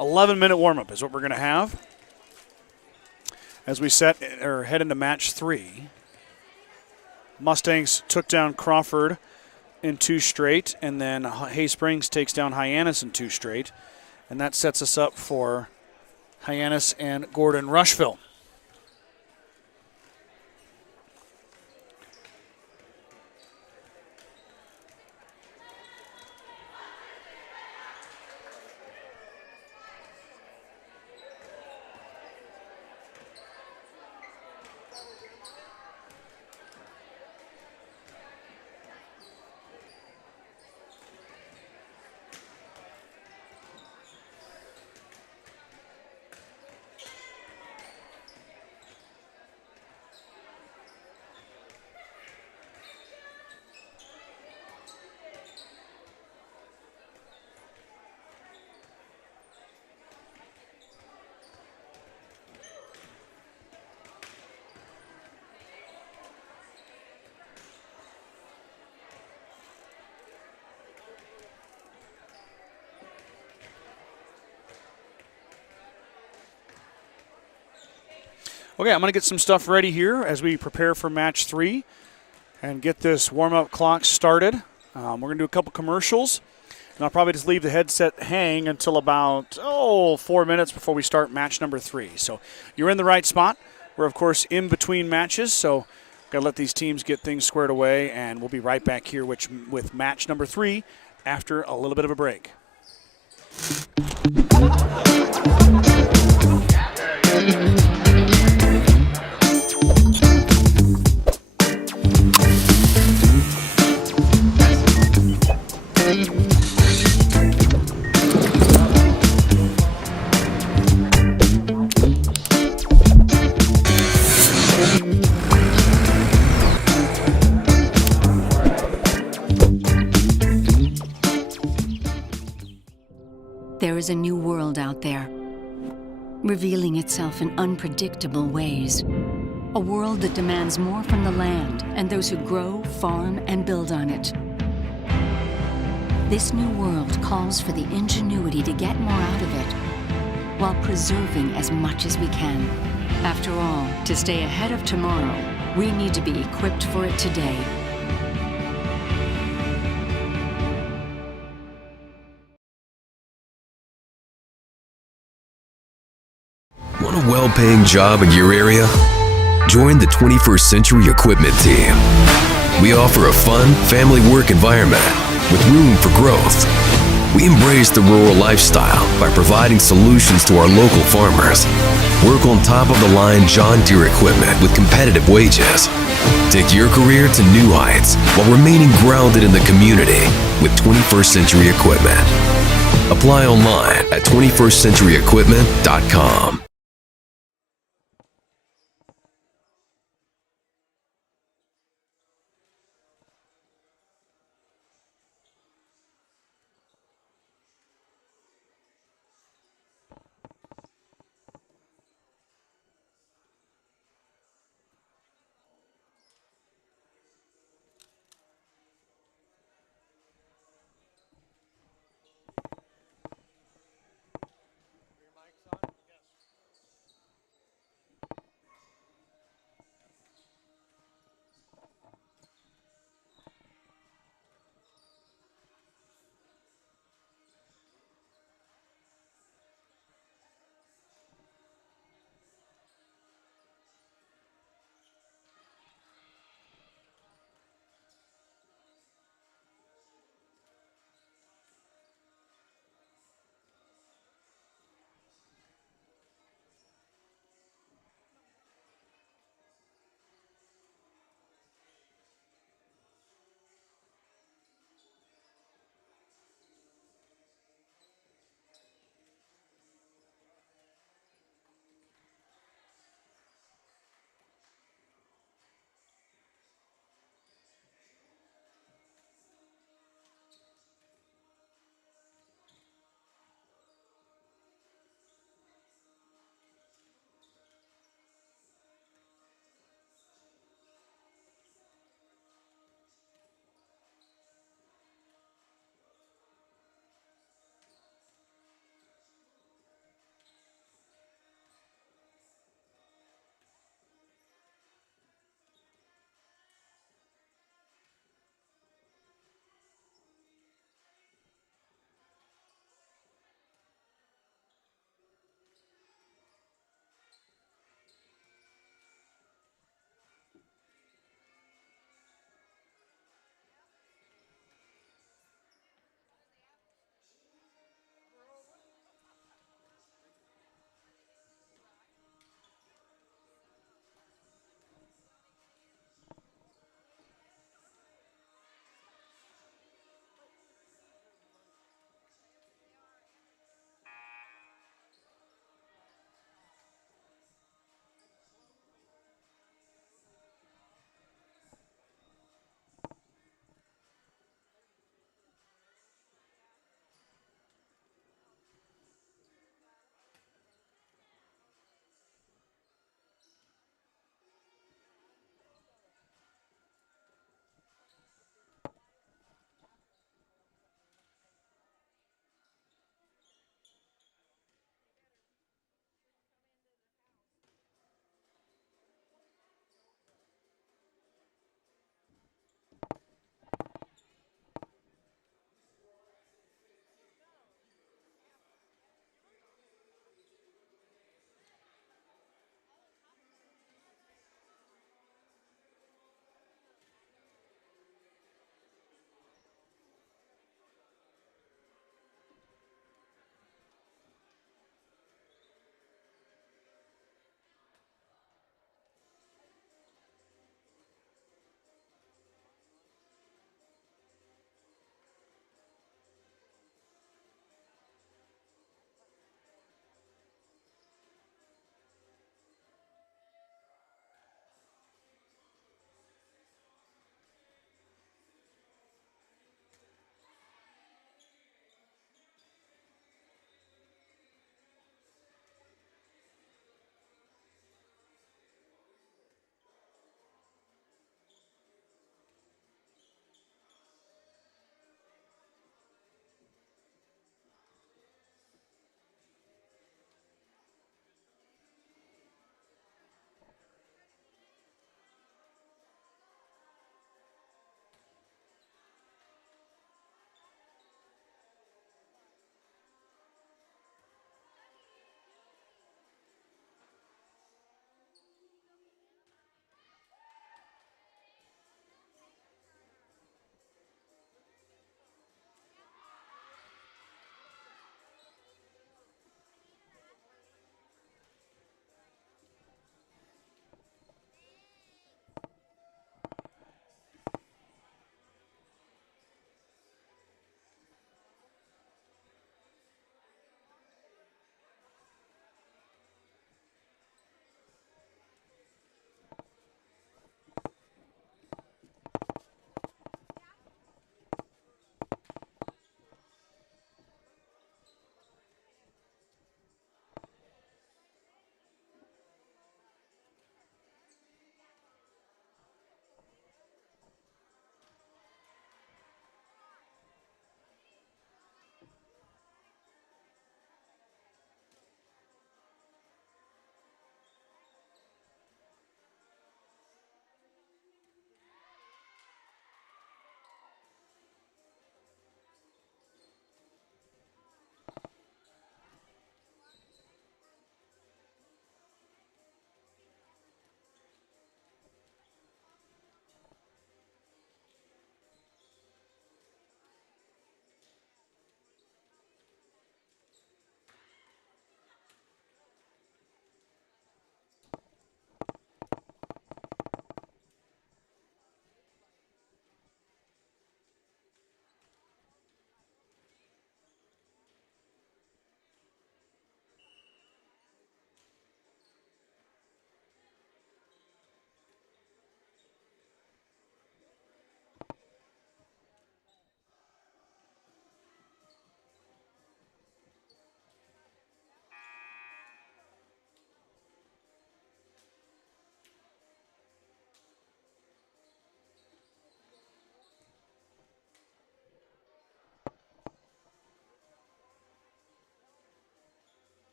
A 11-minute warm-up is what we're going to have as we head into match 3. Mustangs took down Crawford in 2 straight, and then Haysprings takes down Hyannis in 2 straight, and that sets us up for Hyannis and Gordon-Rushville. Okay, I'm going to get some stuff ready here as we prepare for match 3 and get this warm-up clock started. We're going to do a couple commercials, and I'll probably just leave the headset hang until about 4 minutes before we start match number 3. So you're in the right spot. We're, of course, in between matches, so got to let these teams get things squared away, and we'll be right back here with match number 3 after a little bit of a break. There's a new world out there, revealing itself in unpredictable ways. A world that demands more from the land and those who grow, farm, and build on it. This new world calls for the ingenuity to get more out of it, while preserving as much as we can. After all, to stay ahead of tomorrow, we need to be equipped for it today. Want a well-paying job in your area? Join the 21st Century Equipment Team. We offer a fun, family work environment with room for growth. We embrace the rural lifestyle by providing solutions to our local farmers. Work on top-of-the-line John Deere equipment with competitive wages. Take your career to new heights while remaining grounded in the community with 21st Century Equipment. Apply online at 21stcenturyequipment.com.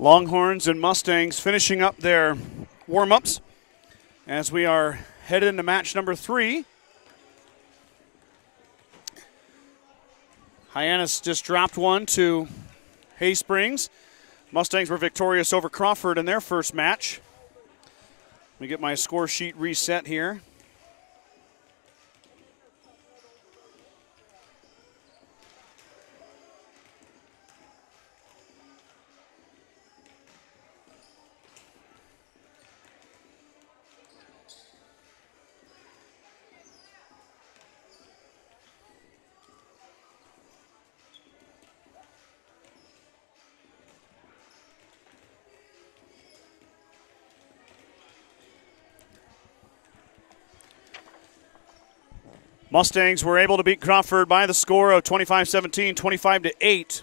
Longhorns and Mustangs finishing up their warm-ups as we are headed into match number 3. Hyannis just dropped one to Hay Springs. Mustangs were victorious over Crawford in their first match. Let me get my score sheet reset here. Mustangs were able to beat Crawford by the score of 25-17, 25-8.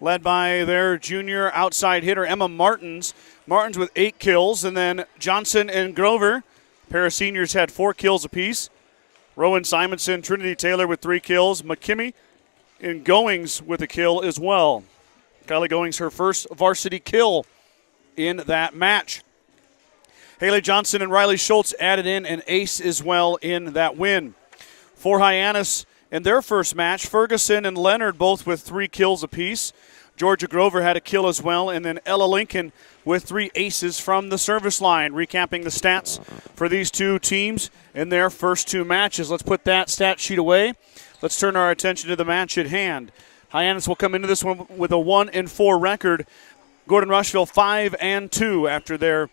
Led by their junior outside hitter, Emma Martins. Martins with 8 kills, and then Johnson and Grover. A pair of seniors had 4 kills apiece. Rowan Simonson, Trinity Taylor with 3 kills. McKimmie and Goings with a kill as well. Kylie Goings, her first varsity kill in that match. Haley Johnson and Riley Schultz added in an ace as well in that win. For Hyannis in their first match, Ferguson and Leonard both with 3 kills apiece. Georgia Grover had a kill as well, and then Ella Lincoln with 3 aces from the service line. Recapping the stats for these two teams in their first 2 matches. Let's put that stat sheet away. Let's turn our attention to the match at hand. Hyannis will come into this one with a 1-4 record. Gordon-Rushville 5-2 after their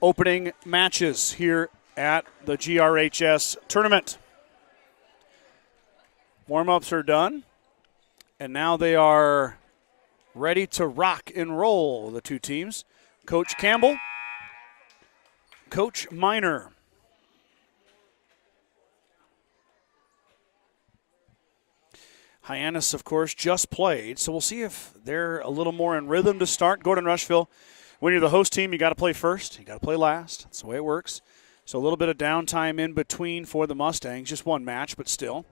opening matches here at the GRHS tournament. Warm-ups are done, and now they are ready to rock and roll, the two teams. Coach Campbell, Coach Miner. Hyannis, of course, just played, so we'll see if they're a little more in rhythm to start. Gordon-Rushville, when you're the host team, you got to play first, you got to play last. That's the way it works. So a little bit of downtime in between for the Mustangs, just one match, but still.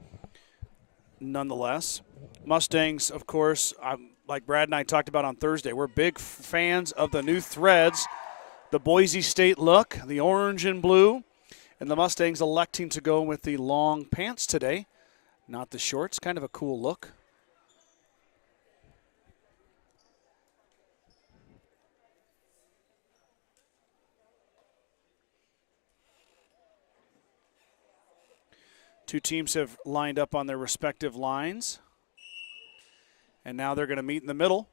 Nonetheless, Mustangs, of course, like Brad and I talked about on Thursday, we're big fans of the new threads, the Boise State look, the orange and blue, and the Mustangs electing to go with the long pants today, not the shorts. Kind of a cool look. Two teams have lined up on their respective lines. And now they're going to meet in the middle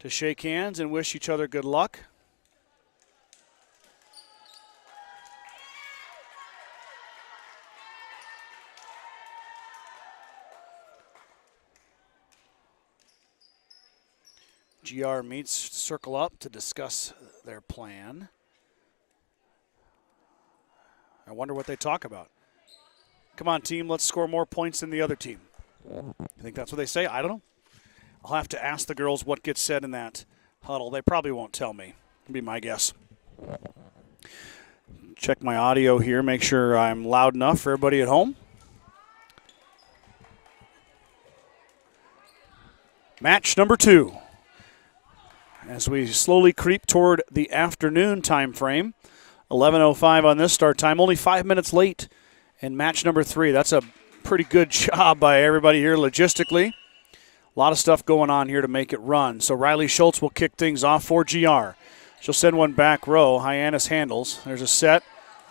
to shake hands and wish each other good luck. GR meets, circle up to discuss their plan. I wonder what they talk about. Come on, team, let's score more points than the other team. I think that's what they say. I don't know. I'll have to ask the girls what gets said in that huddle. They probably won't tell me. That'd be my guess. Check my audio here, make sure I'm loud enough for everybody at home. Match number 2. As we slowly creep toward the afternoon time frame. 11:05 on this start time, only 5 minutes late in match number 3. That's a pretty good job by everybody here logistically. A lot of stuff going on here to make it run. So Riley Schultz will kick things off for GR. She'll send one back row. Hyannis handles. There's a set.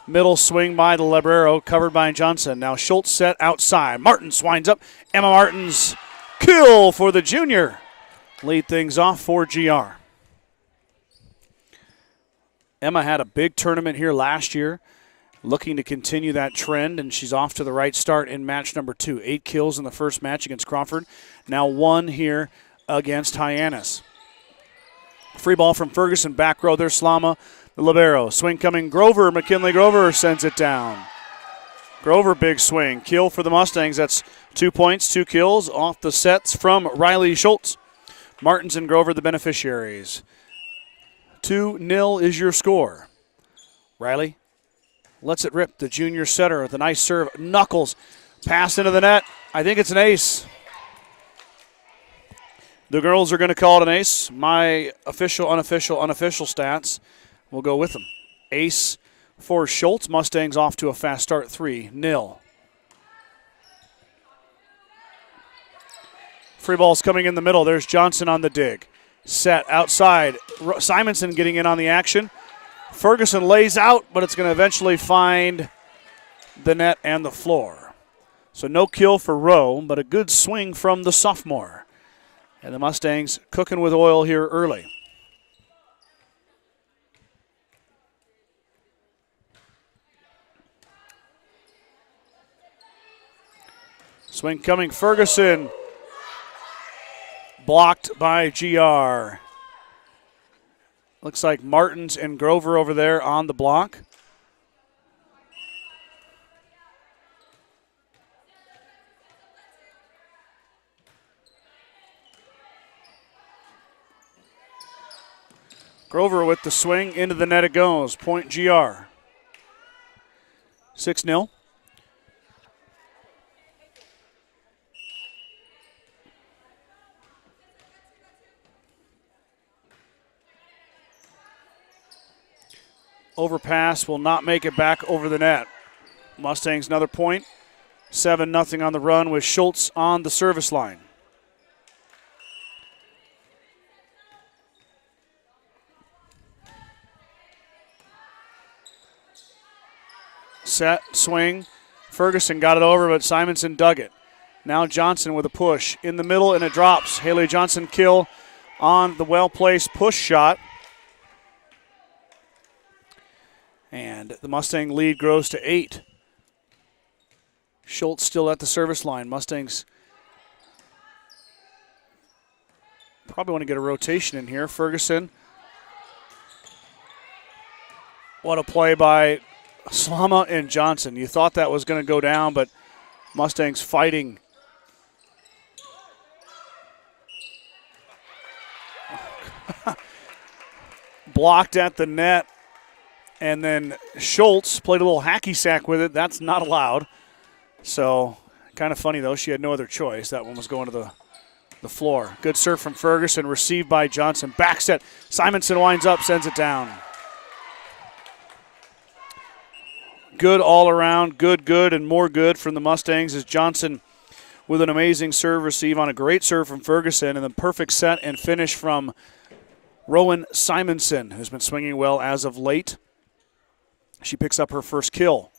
Middle swing by the libero, covered by Johnson. Now Schultz set outside. Martins winds up. Emma Martins, kill for the junior. Lead things off for GR. Emma had a big tournament here last year, looking to continue that trend, and she's off to the right start in match number 2. 8 kills in the first match against Crawford. Now 1 here against Hyannis. Free ball from Ferguson, back row. There's Slama, the libero. Swing coming, Grover. McKinley Grover sends it down. Grover, big swing. Kill for the Mustangs. That's 2 points, 2 kills off the sets from Riley Schultz. Martins and Grover, the beneficiaries. 2-0 is your score. Riley lets it rip. The junior setter with a nice serve. Knuckles. Pass into the net. I think it's an ace. The girls are going to call it an ace. My official, unofficial stats will go with them. Ace for Schultz. Mustangs off to a fast start, 3-0. Free ball's coming in the middle. There's Johnson on the dig. Set outside. Simonson getting in on the action. Ferguson lays out, but it's going to eventually find the net and the floor. So no kill for Rowe, but a good swing from the sophomore. And the Mustangs cooking with oil here early. Swing coming, Ferguson. Blocked by GR. Looks like Martins and Grover over there on the block. Grover with the swing, into the net it goes. Point GR. 6-0. Overpass will not make it back over the net. Mustangs another point. 7-0 on the run with Schultz on the service line. Set, swing. Ferguson got it over, but Simonson dug it. Now Johnson with a push in the middle, and it drops. Haley Johnson kill on the well-placed push shot. And the Mustang lead grows to 8. Schultz still at the service line. Mustangs probably want to get a rotation in here. Ferguson. What a play by Slama and Johnson. You thought that was going to go down, but Mustangs fighting. Blocked at the net. And then Schultz played a little hacky sack with it. That's not allowed. So kind of funny, though. She had no other choice. That one was going to the floor. Good serve from Ferguson, received by Johnson. Back set. Simonson winds up, sends it down. Good all around. Good, and more good from the Mustangs as Johnson with an amazing serve receive on a great serve from Ferguson, and the perfect set and finish from Rowan Simonson, who's been swinging well as of late. She picks up her first kill.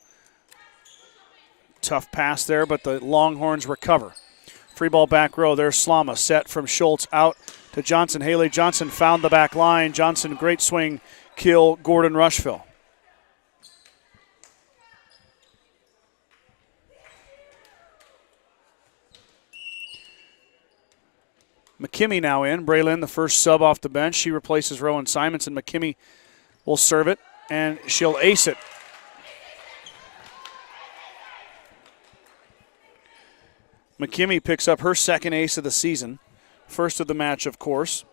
Tough pass there, but the Longhorns recover. Free ball back row. There's Slama. Set from Schultz out to Johnson. Haley Johnson found the back line. Johnson, great swing, kill Gordon-Rushville. McKimmie now in. Braylon, the first sub off the bench. She replaces Rowan Simonson. McKimmie will serve it, and she'll ace it. McKimmie picks up her second ace of the season. First of the match, of course.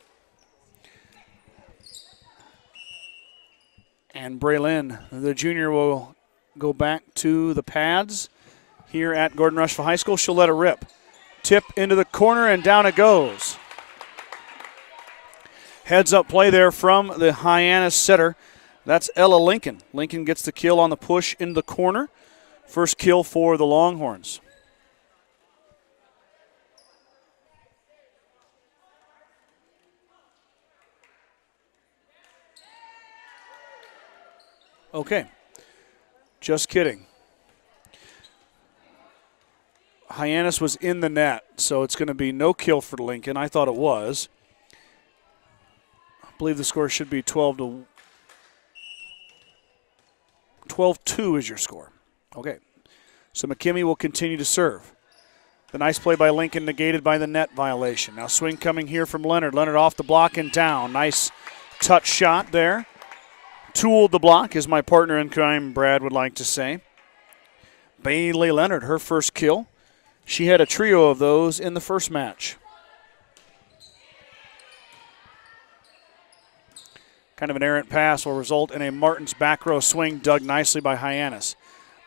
And Braylon, the junior, will go back to the pads here at Gordon-Rushville High School. She'll let it rip. Tip into the corner, and down it goes. Heads up play there from the Hyannis setter. That's Ella Lincoln. Lincoln gets the kill on the push in the corner. First kill for the Longhorns. Okay. Just kidding. Hyannis was in the net, so it's going to be no kill for Lincoln. I thought it was. I believe the score should be 12-2 is your score. Okay. So McKimmie will continue to serve. The nice play by Lincoln negated by the net violation. Now swing coming here from Leonard. Leonard off the block and down. Nice touch shot there. Tooled the block, as my partner in crime, Brad, would like to say. Bailey Leonard, her first kill. She had a trio of those in the first match. Kind of an errant pass will result in a Martins back row swing dug nicely by Hyannis.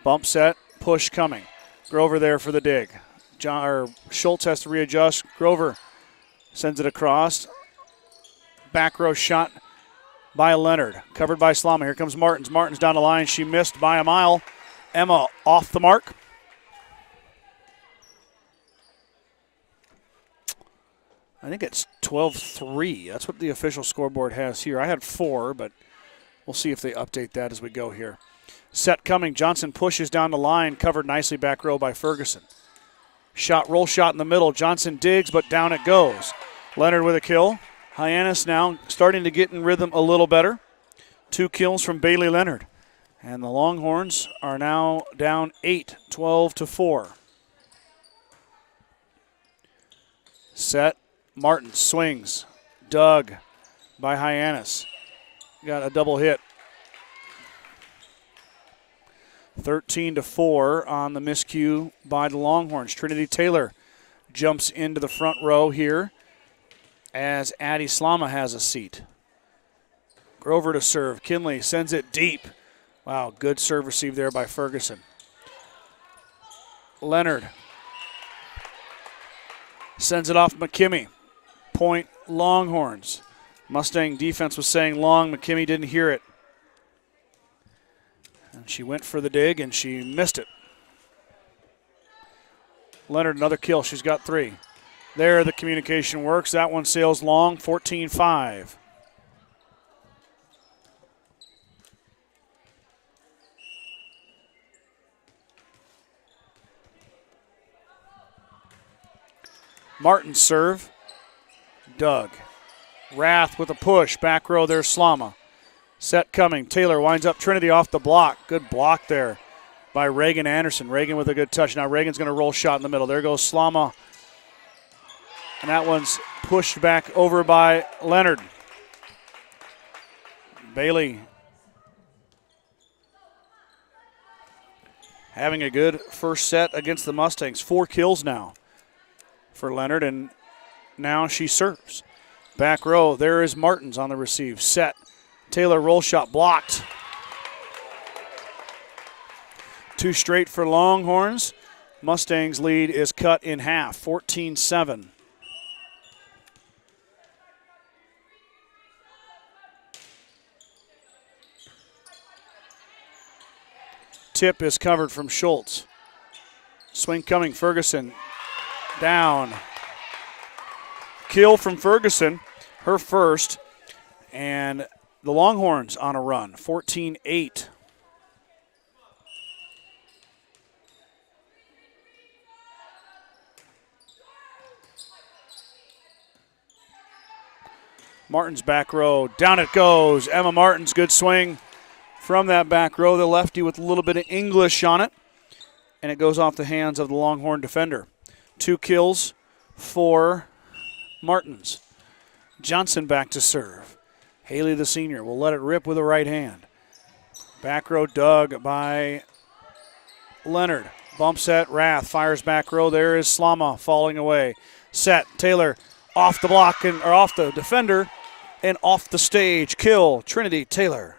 Bump set, push coming. Grover there for the dig. Schultz has to readjust. Grover Sends it across. Back row shot by Leonard. Covered by Slama. Here comes Martins. Martins down the line. She missed by a mile. Emma off the mark. I think it's 12-3. That's what the official scoreboard has here. I had 4, but we'll see if they update that as we go here. Set coming. Johnson pushes down the line. Covered nicely back row by Ferguson. Roll shot in the middle. Johnson digs, but down it goes. Leonard with a kill. Hyannis now starting to get in rhythm a little better. 2 kills from Bailey Leonard. And the Longhorns are now down 8, 12-4. Set. Martin swings. Dug by Hyannis. Got a double hit. 13-4 on the miscue by the Longhorns. Trinity Taylor jumps into the front row here as Addie Slama has a seat. Grover to serve. Kinley sends it deep. Wow, good serve received there by Ferguson. Leonard sends it off McKimmey. Point Longhorns. Mustang defense was saying long. McKimmey didn't hear it. And she went for the dig, and she missed it. Leonard, another kill. She's got 3. There, the communication works. That one sails long, 14-5. Martin serve. Doug. Rath with a push. Back row, there's Slama. Set coming. Taylor winds up Trinity off the block. Good block there by Reagan Anderson. Reagan with a good touch. Now Reagan's going to roll shot in the middle. There goes Slama. And that one's pushed back over by Leonard. Bailey having a good first set against the Mustangs. 4 kills now for Leonard, and now she serves. Back row, there is Martins on the receive. Set. Taylor roll shot blocked. 2 straight for Longhorns. Mustangs lead is cut in half, 14-7. Tip is covered from Schultz. Swing coming, Ferguson down. Kill from Ferguson, her first, and the Longhorns on a run, 14-8. Martin's back row, down it goes. Emma Martin's good swing from that back row. The lefty with a little bit of English on it, and it goes off the hands of the Longhorn defender. 2 kills for Martins. Johnson back to serve. Haley, the senior, will let it rip with a right hand. Back row dug by Leonard. Bump set, Rath fires back row. There is Slama falling away. Set, Taylor off the block or off the defender and off the stage. Kill, Trinity Taylor.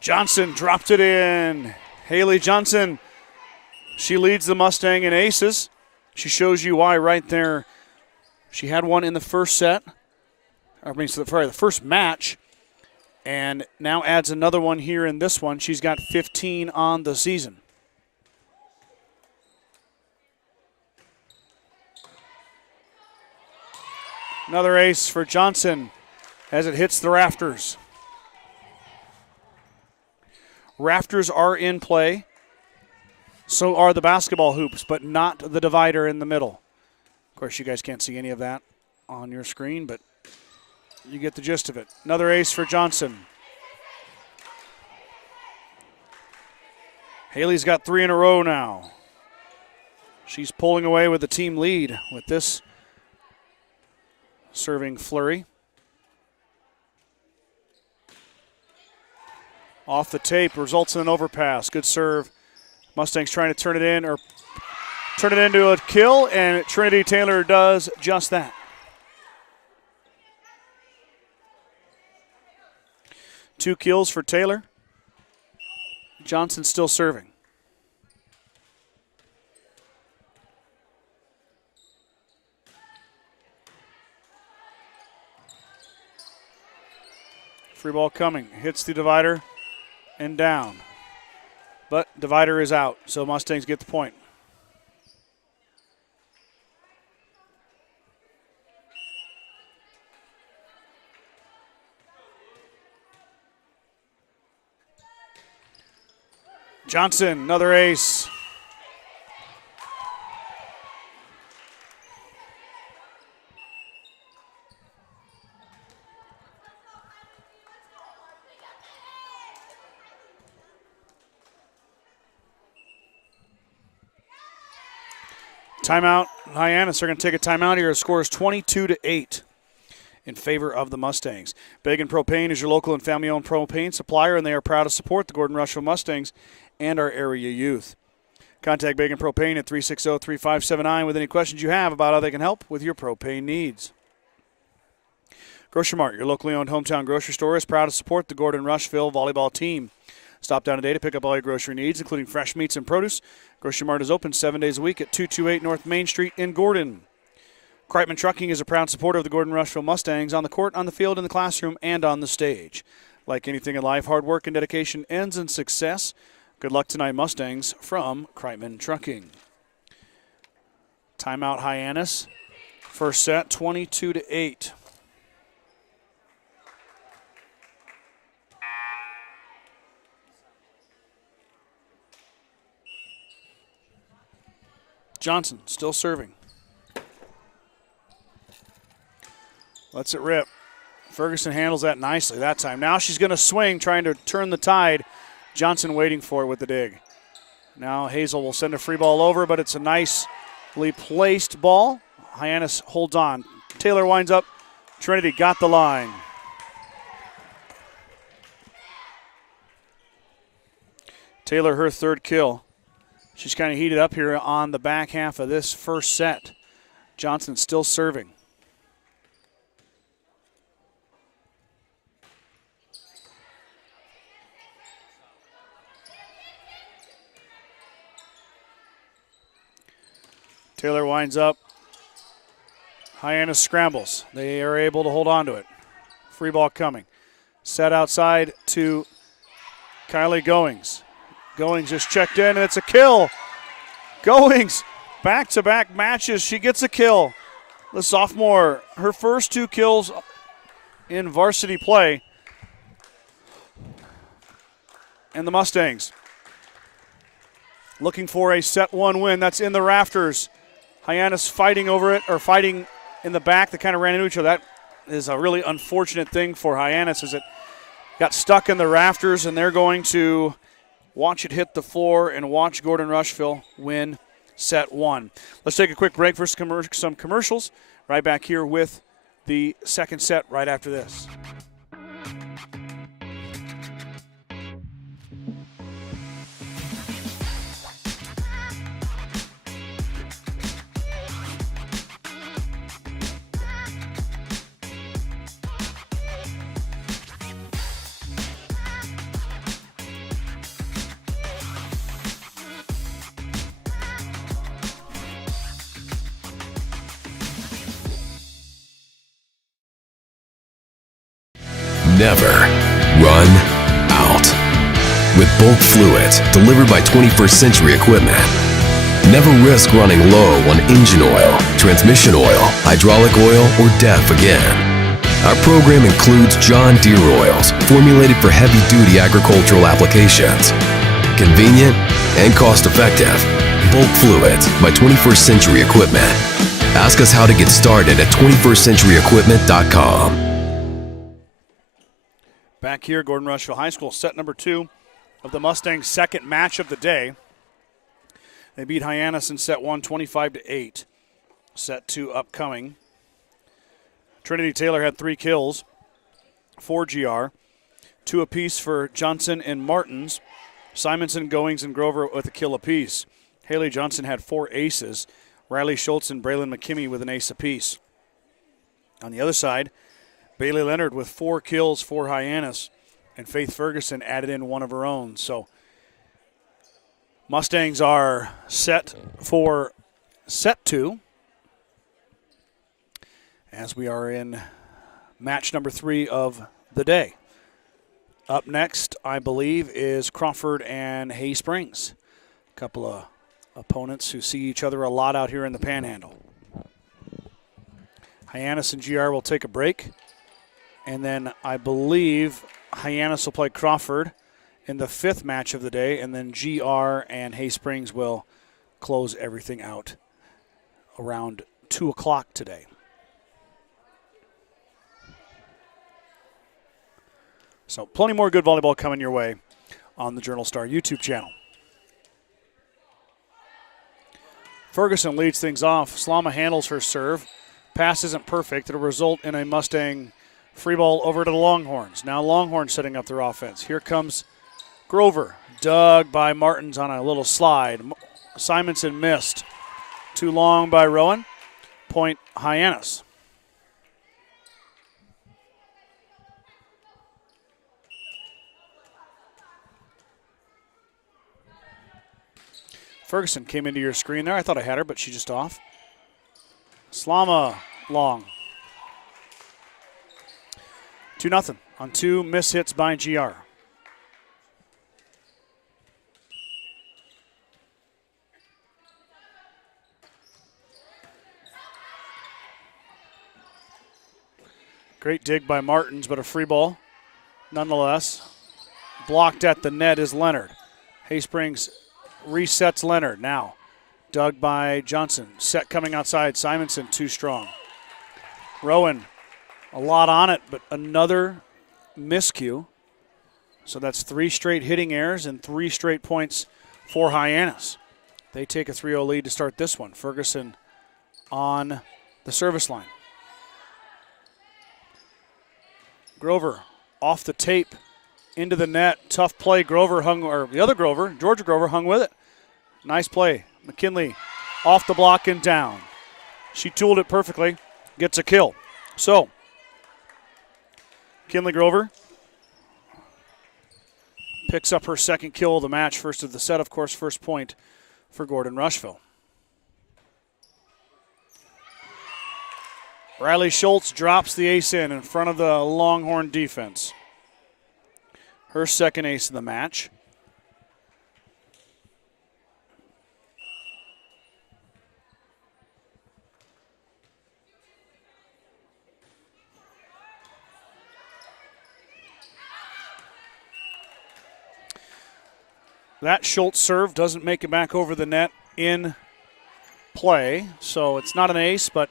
Johnson dropped it in. Haley Johnson, she leads the Mustang in aces. She shows you why right there. She had one in the first set. The first match. And now adds another one here in this one. She's got 15 on the season. Another ace for Johnson as it hits the rafters. Rafters are in play. So are the basketball hoops, but not the divider in the middle. Of course, you guys can't see any of that on your screen, but you get the gist of it. Another ace for Johnson. Haley's got 3 in a row now. She's pulling away with the team lead with this serving flurry. Off the tape, results in an overpass. Good serve. Mustangs trying to turn it in or turn it into a kill, and Trinity Taylor does just that. 2 kills for Taylor. Johnson still serving. Free ball coming. Hits the divider and down. But divider is out, so Mustangs get the point. Johnson, another ace. Timeout. Hyannis are going to take a timeout here. The score is 22-8 in favor of the Mustangs. Bagan Propane is your local and family-owned propane supplier, and they are proud to support the Gordon-Rushville Mustangs and our area youth. Contact Bagan Propane at 360-3579 with any questions you have about how they can help with your propane needs. Grocery Mart, your locally owned hometown grocery store, is proud to support the Gordon-Rushville volleyball team. Stop down today to pick up all your grocery needs, including fresh meats and produce. Grocery Mart is open 7 days a week at 228 North Main Street in Gordon. Kreitman Trucking is a proud supporter of the Gordon-Rushville Mustangs on the court, on the field, in the classroom, and on the stage. Like anything in life, hard work and dedication ends in success. Good luck tonight, Mustangs, from Kreitman Trucking. Timeout, Hyannis. First set, 22-8. Johnson still serving. Lets it rip. Ferguson handles that nicely that time. Now she's going to swing, trying to turn the tide. Johnson waiting for it with the dig. Now Hazel will send a free ball over, but it's a nicely placed ball. Hyannis holds on. Taylor winds up. Trinity got the line. Taylor, her third kill. She's kind of heated up here on the back half of this first set. Johnson still serving. Taylor winds up. Hyannis scrambles. They are able to hold on to it. Free ball coming. Set outside to Kylie Goings. Goings just checked in, and it's a kill. Goings, back-to-back matches. She gets a kill. The sophomore, her first 2 kills in varsity play. And the Mustangs looking for a set 1 win. That's in the rafters. Hyannis fighting over it, or fighting in the back. They kind of ran into each other. That is a really unfortunate thing for Hyannis, as it got stuck in the rafters, and they're going to watch it hit the floor and watch Gordon-Rushville win set 1. Let's take a quick break for some commercials. Right back here with the second set right after this. Never run out. With bulk fluids delivered by 21st Century Equipment, never risk running low on engine oil, transmission oil, hydraulic oil, or DEF again. Our program includes John Deere oils formulated for heavy-duty agricultural applications. Convenient and cost-effective. Bulk fluids by 21st Century Equipment. Ask us how to get started at 21stcenturyequipment.com. Back here, Gordon-Rushville High School, set number 2 of the Mustangs' second match of the day. They beat Hyannis in set 1, 25-8. Set 2 upcoming. Trinity Taylor had 3 kills, 4 GR, 2 apiece for Johnson and Martins. Simonson, Goings, and Grover with a kill apiece. Haley Johnson had 4 aces. Riley Schultz and Braylon McKimmey with an ace apiece. On the other side, Bailey Leonard with 4 kills for Hyannis. And Faith Ferguson added in one of her own. So Mustangs are set for set 2 as we are in match number 3 of the day. Up next, I believe, is Crawford and Hay Springs. A couple of opponents who see each other a lot out here in the Panhandle. Hyannis and GR will take a break. And then I believe Hyannis will play Crawford in the 5th match of the day. And then GR and Hay Springs will close everything out around 2 o'clock today. So plenty more good volleyball coming your way on the Journal Star YouTube channel. Ferguson leads things off. Slama handles her serve. Pass isn't perfect. It'll result in a Mustang free ball over to the Longhorns. Now Longhorns setting up their offense. Here comes Grover. Dug by Martins on a little slide. Simonson missed. Too long by Rowan. Point Hyannis. Ferguson came into your screen there. I thought I had her, but she's just off. Slama long. 2-0 on 2 miss hits by GR. Great dig by Martins, but a free ball nonetheless. Blocked at the net is Leonard. Hay Springs resets Leonard now. Dug by Johnson. Set coming outside. Simonson too strong. Rowan, a lot on it, but another miscue. So that's 3 straight hitting errors and 3 straight points for Hyannis. They take a 3-0 lead to start this one. Ferguson on the service line. Grover off the tape into the net. Tough play. Grover hung, or the other Grover, Georgia Grover, hung with it. Nice play. McKinley off the block and down. She tooled it perfectly. Gets a kill. So, McKinley Grover picks up her 2nd kill of the match. First of the set, of course, first point for Gordon-Rushville. Riley Schultz drops the ace in front of the Longhorn defense. Her 2nd ace of the match. That Schultz serve doesn't make it back over the net in play, so it's not an ace, but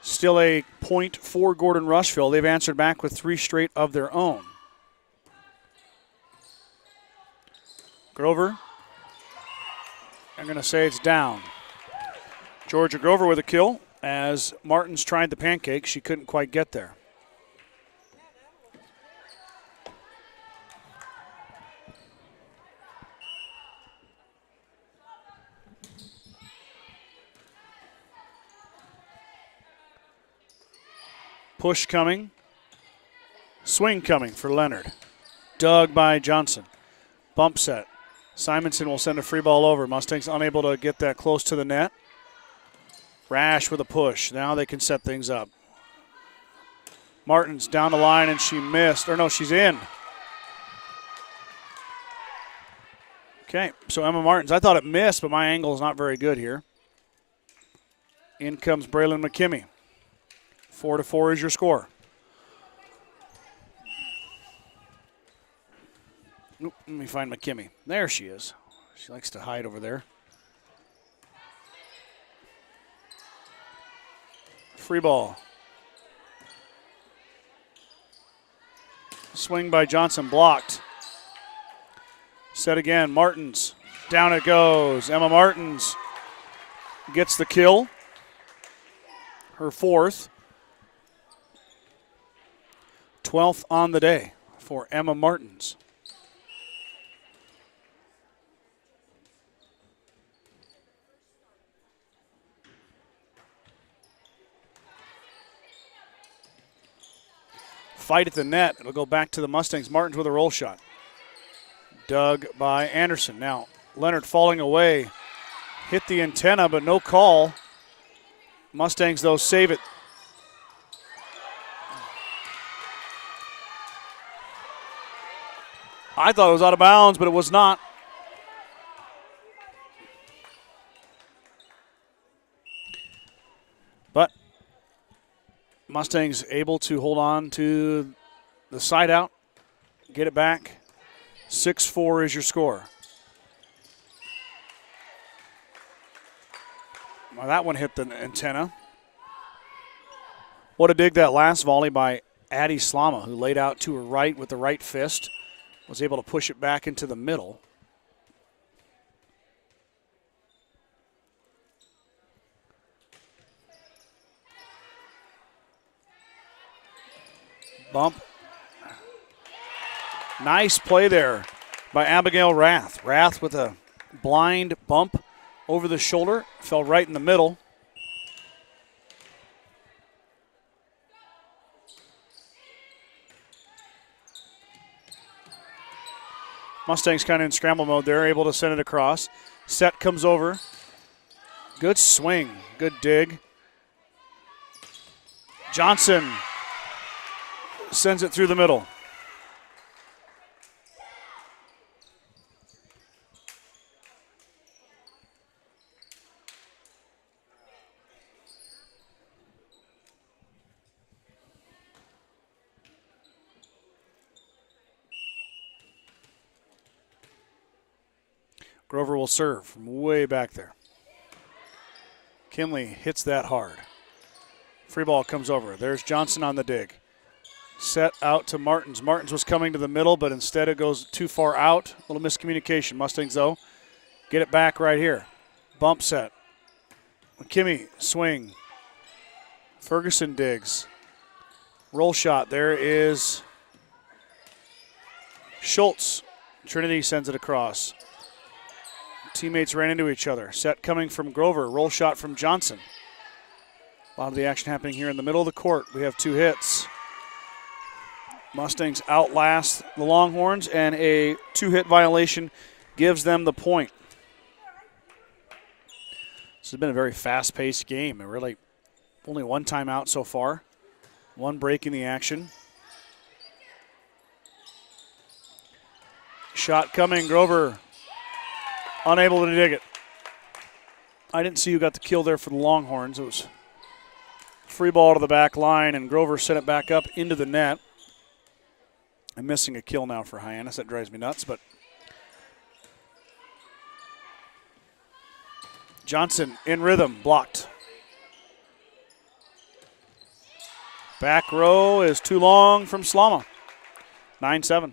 still a point for Gordon-Rushville. They've answered back with 3 straight of their own. Grover, I'm going to say it's down. Georgia Grover with a kill as Martins tried the pancake. She couldn't quite get there. Push coming. Swing coming for Leonard. Dug by Johnson. Bump set. Simonson will send a free ball over. Mustangs unable to get that close to the net. Rash with a push. Now they can set things up. Martins down the line and she missed. Or no, she's in. Okay, so Emma Martins. I thought it missed, but my angle is not very good here. In comes Braylon McKimmey. 4-4 is your score. Oop, let me find McKimmey. There she is. She likes to hide over there. Free ball. Swing by Johnson blocked. Set again. Martins. Down it goes. Emma Martins gets the kill. Her 4th. 12th on the day for Emma Martins. fight at the net. It'll go back to the Mustangs. Martins with a roll shot. Dug by Anderson. Now Leonard falling away. Hit the antenna, but no call. Mustangs, though, save it. I thought it was out of bounds, but it was not. But Mustangs able to hold on to the side out, get it back. 6-4 is your score. Well, that one hit the antenna. What a dig that last volley by Addie Slama, who laid out to her right with the right fist. Was able to push it back into the middle. Bump. Nice play there by Abigail Rath. Rath with a blind bump over the shoulder, fell right in the middle. Mustangs kind of in scramble mode. They're able to send it across. Sept comes over. Good swing. Good dig. Johnson sends it through the middle. Grover will serve from way back there. Kinley hits that hard. Free ball comes over. There's Johnson on the dig. Set out to Martins. Martins was coming to the middle, but instead it goes too far out. A little miscommunication. Mustangs, though, get it back right here. Bump set. McKimmey, swing. Ferguson digs. Roll shot. There is Schultz. Trinity sends it across. Teammates ran into each other. Set coming from Grover. Roll shot from Johnson. A lot of the action happening here in the middle of the court. We have 2 hits. Mustangs outlast the Longhorns, and a 2-hit violation gives them the point. This has been a very fast-paced game. Really, only 1 timeout so far. 1 break in the action. Shot coming. Grover unable to dig it. I didn't see who got the kill there for the Longhorns. It was free ball to the back line, and Grover sent it back up into the net. I'm missing a kill now for Hyannis. That drives me nuts, but Johnson in rhythm, blocked. Back row is too long from Slama. 9-7.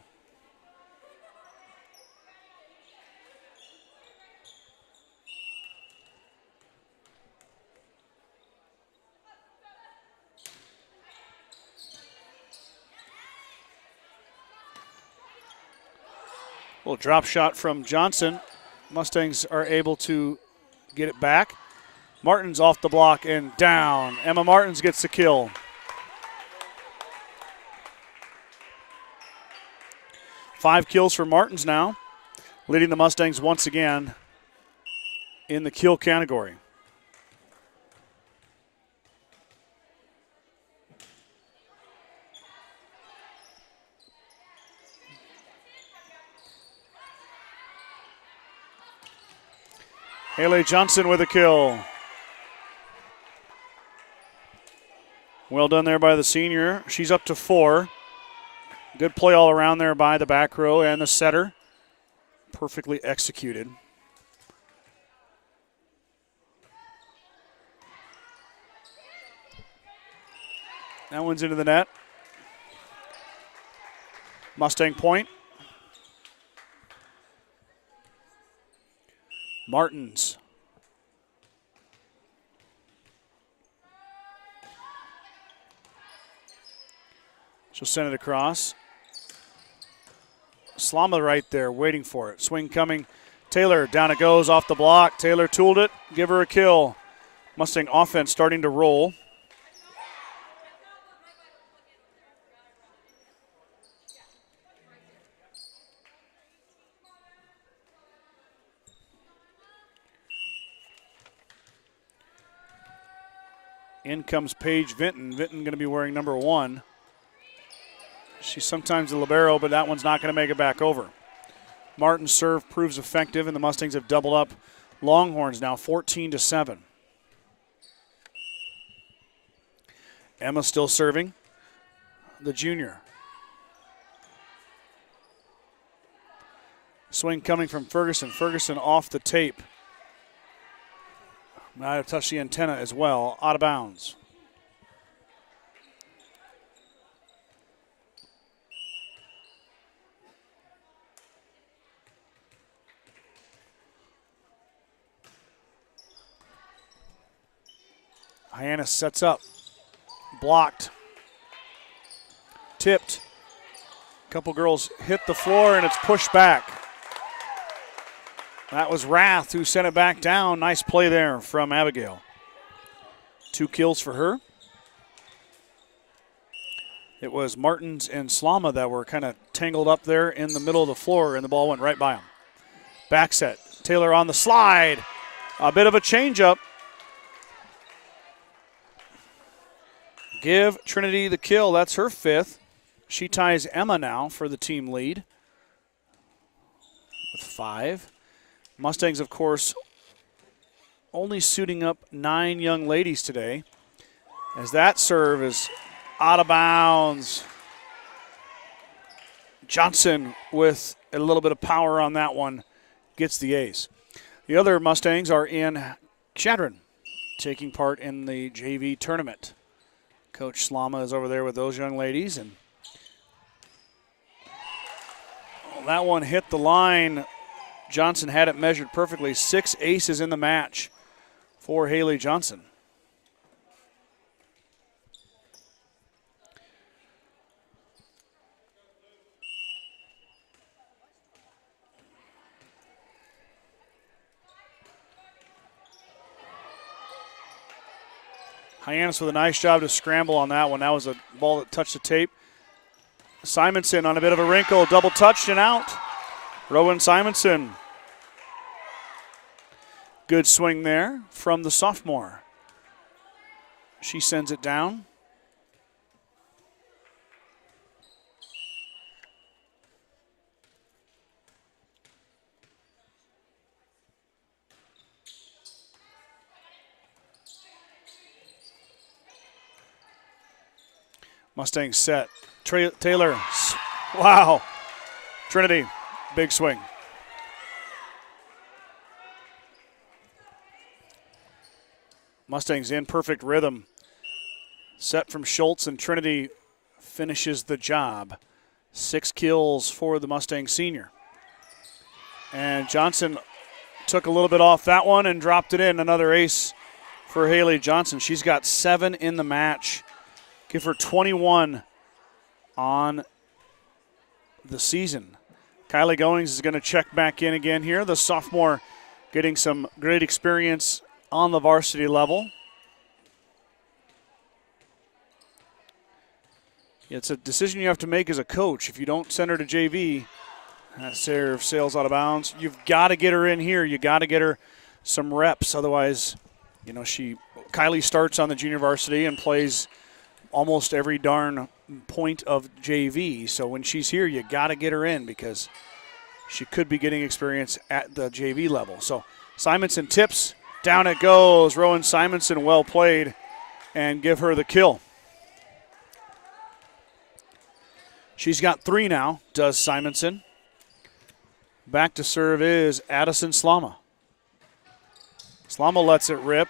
Little drop shot from Johnson. Mustangs are able to get it back. Martins off the block and down. Emma Martins gets the kill. Five kills for Martins now, leading the Mustangs once again in the kill category. Haley Johnson with a kill. Well done there by the senior. She's up to 4. Good play all around there by the back row and the setter. Perfectly executed. That one's into the net. Mustang point. Martins. She'll send it across. Slama right there waiting for it. Swing coming. Taylor, down it goes off the block. Taylor tooled it. Give her a kill. Mustang offense starting to roll. In comes Paige Vinton. Vinton going to be wearing number 1. She's sometimes the libero, but that one's not going to make it back over. Martin's serve proves effective, and the Mustangs have doubled up Longhorns now 14-7. Emma still serving, the junior. Swing coming from Ferguson. Ferguson off the tape. Might have touched the antenna as well, out of bounds. Hyannis sets up. Blocked. Tipped. A couple girls hit the floor, and it's pushed back. That was Rath who sent it back down. Nice play there from Abigail. 2 kills for her. It was Martins and Slama that were kind of tangled up there in the middle of the floor, and the ball went right by them. Back set. Taylor on the slide. A bit of a changeup. Give Trinity the kill. That's her 5th. She ties Emma now for the team lead with 5. Mustangs, of course, only suiting up 9 young ladies today, as that serve is out of bounds. Johnson with a little bit of power on that one gets the ace. The other Mustangs are in Chadron, taking part in the JV tournament. Coach Slama is over there with those young ladies, and that one hit the line. Johnson had it measured perfectly. 6 aces in the match for Haley Johnson. Hyannis with a nice job to scramble on that one. That was a ball that touched the tape. Simonson on a bit of a wrinkle, double touched and out. Rowan Simonson. Good swing there from the sophomore. She sends it down. Mustang set. Taylor. Wow. Trinity. Big swing. Mustangs in perfect rhythm. Set from Schultz, and Trinity finishes the job. 6 kills for the Mustang senior. And Johnson took a little bit off that one and dropped it in. Another ace for Haley Johnson. She's got 7 in the match. Give her 21 on the season. Kylie Goings is going to check back in again here. The sophomore getting some great experience on the varsity level. It's a decision you have to make as a coach. If you don't send her to JV, that serve sails out of bounds. You've got to get her in here. You got to get her some reps. Otherwise, you know, Kylie starts on the junior varsity and plays almost every darn point of JV. So when she's here, you got to get her in because she could be getting experience at the JV level. So Simonson tips, down it goes. Rowan Simonson, well played, and give her the kill. She's got 3 now, does Simonson. Back to serve is Addison Slama. Slama lets it rip.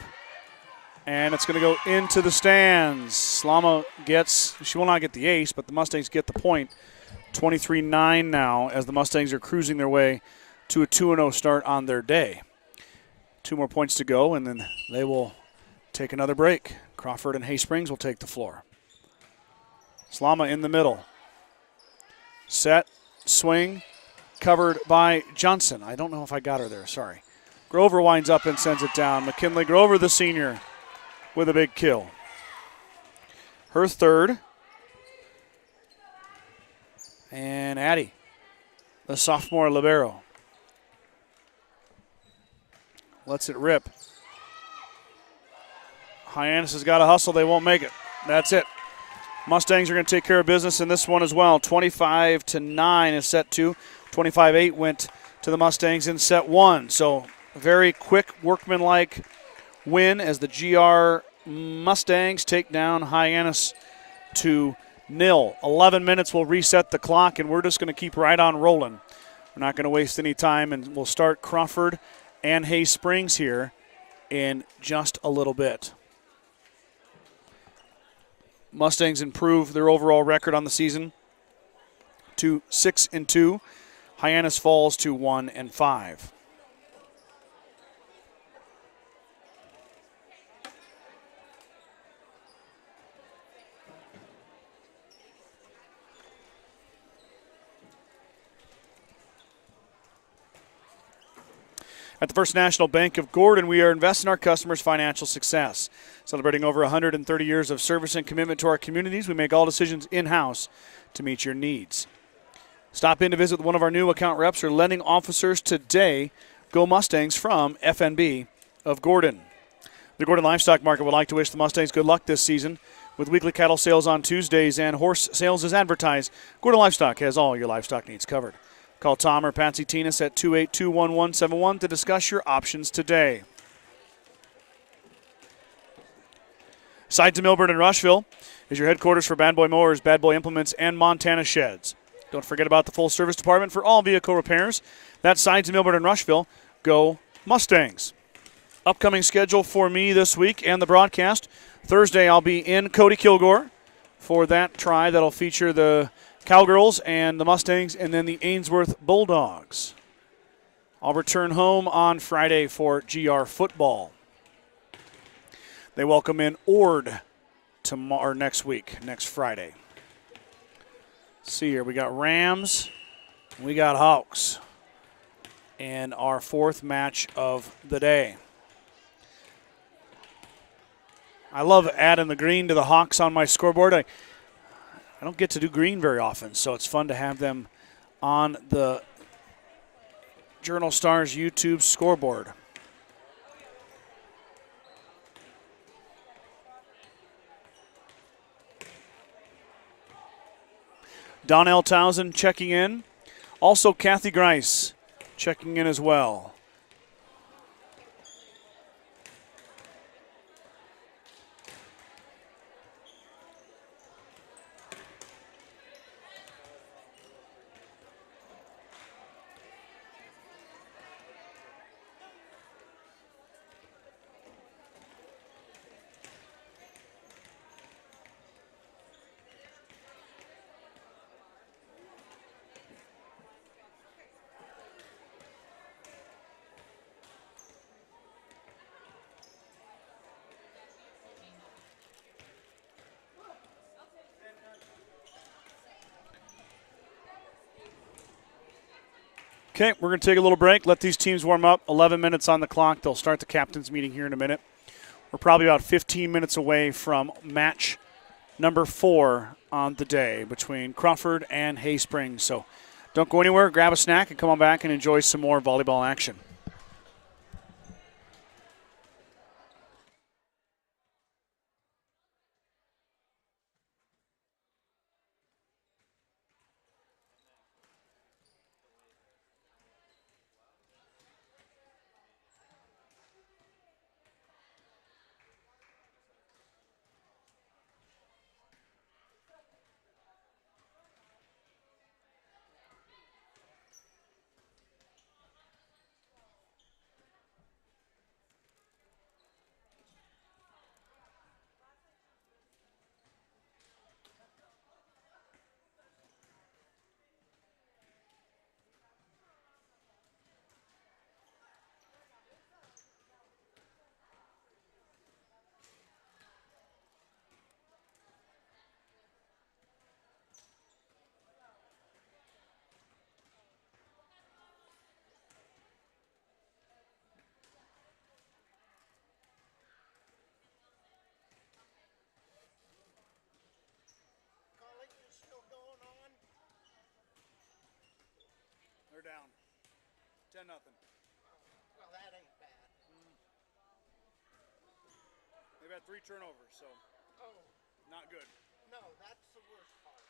And it's going to go into the stands. Slama she will not get the ace, but the Mustangs get the point. 23-9 now as the Mustangs are cruising their way to a 2-0 start on their day. 2 more points to go, and then they will take another break. Crawford and Hay Springs will take the floor. Slama in the middle. Set, swing, covered by Johnson. I don't know if I got her there, sorry. Grover winds up and sends it down. McKinley Grover, the senior, with a big kill. Her 3rd. And Addie, the sophomore libero. Lets it rip. Hyannis has got to hustle. They won't make it. That's it. Mustangs are going to take care of business in this one as well. 25-9 is set 2. 25-8 went to the Mustangs in set 1. So a very quick, workmanlike win as the GR Mustangs take down Hyannis 2-0. 11 minutes will reset the clock, and we're just going to keep right on rolling. We're not going to waste any time, and we'll start Crawford and Hay Springs here in just a little bit. Mustangs improve their overall record on the season to 6-2. Hyannis falls to 1-5. At the First National Bank of Gordon, we are investing in our customers' financial success. Celebrating over 130 years of service and commitment to our communities, we make all decisions in-house to meet your needs. Stop in to visit one of our new account reps or lending officers today. Go Mustangs from FNB of Gordon. The Gordon Livestock Market would like to wish the Mustangs good luck this season. With weekly cattle sales on Tuesdays and horse sales as advertised, Gordon Livestock has all your livestock needs covered. Call Tom or Patsy Tinas at 282-1171 to discuss your options today. Sides of Milburn and Rushville is your headquarters for Bad Boy Mowers, Bad Boy Implements, and Montana Sheds. Don't forget about the full service department for all vehicle repairs. That's Sides of Milburn and Rushville. Go Mustangs. Upcoming schedule for me this week and the broadcast. Thursday I'll be in Cody Kilgore for that try that'll feature the Cowgirls and the Mustangs, and then the Ainsworth Bulldogs. I'll return home on Friday for GR football. They welcome in Ord tomorrow, next week, next Friday. Let's see here, we got Rams, we got Hawks in our fourth match of the day. I love adding the green to the Hawks on my scoreboard. I don't get to do green very often, so it's fun to have them on the Journal Stars YouTube scoreboard. Donnell Townsend checking in. Also Kathy Grice checking in as well. Okay, we're going to take a little break, let these teams warm up. 11 minutes on the clock. They'll start the captain's meeting here in a minute. We're probably about 15 minutes away from match number 4 on the day between Crawford and Hay Springs. So don't go anywhere. Grab a snack and come on back and enjoy some more volleyball action. They're down 10-0. Well, that ain't bad. They've had 3 turnovers, so Oh, not good. no, that's the worst part.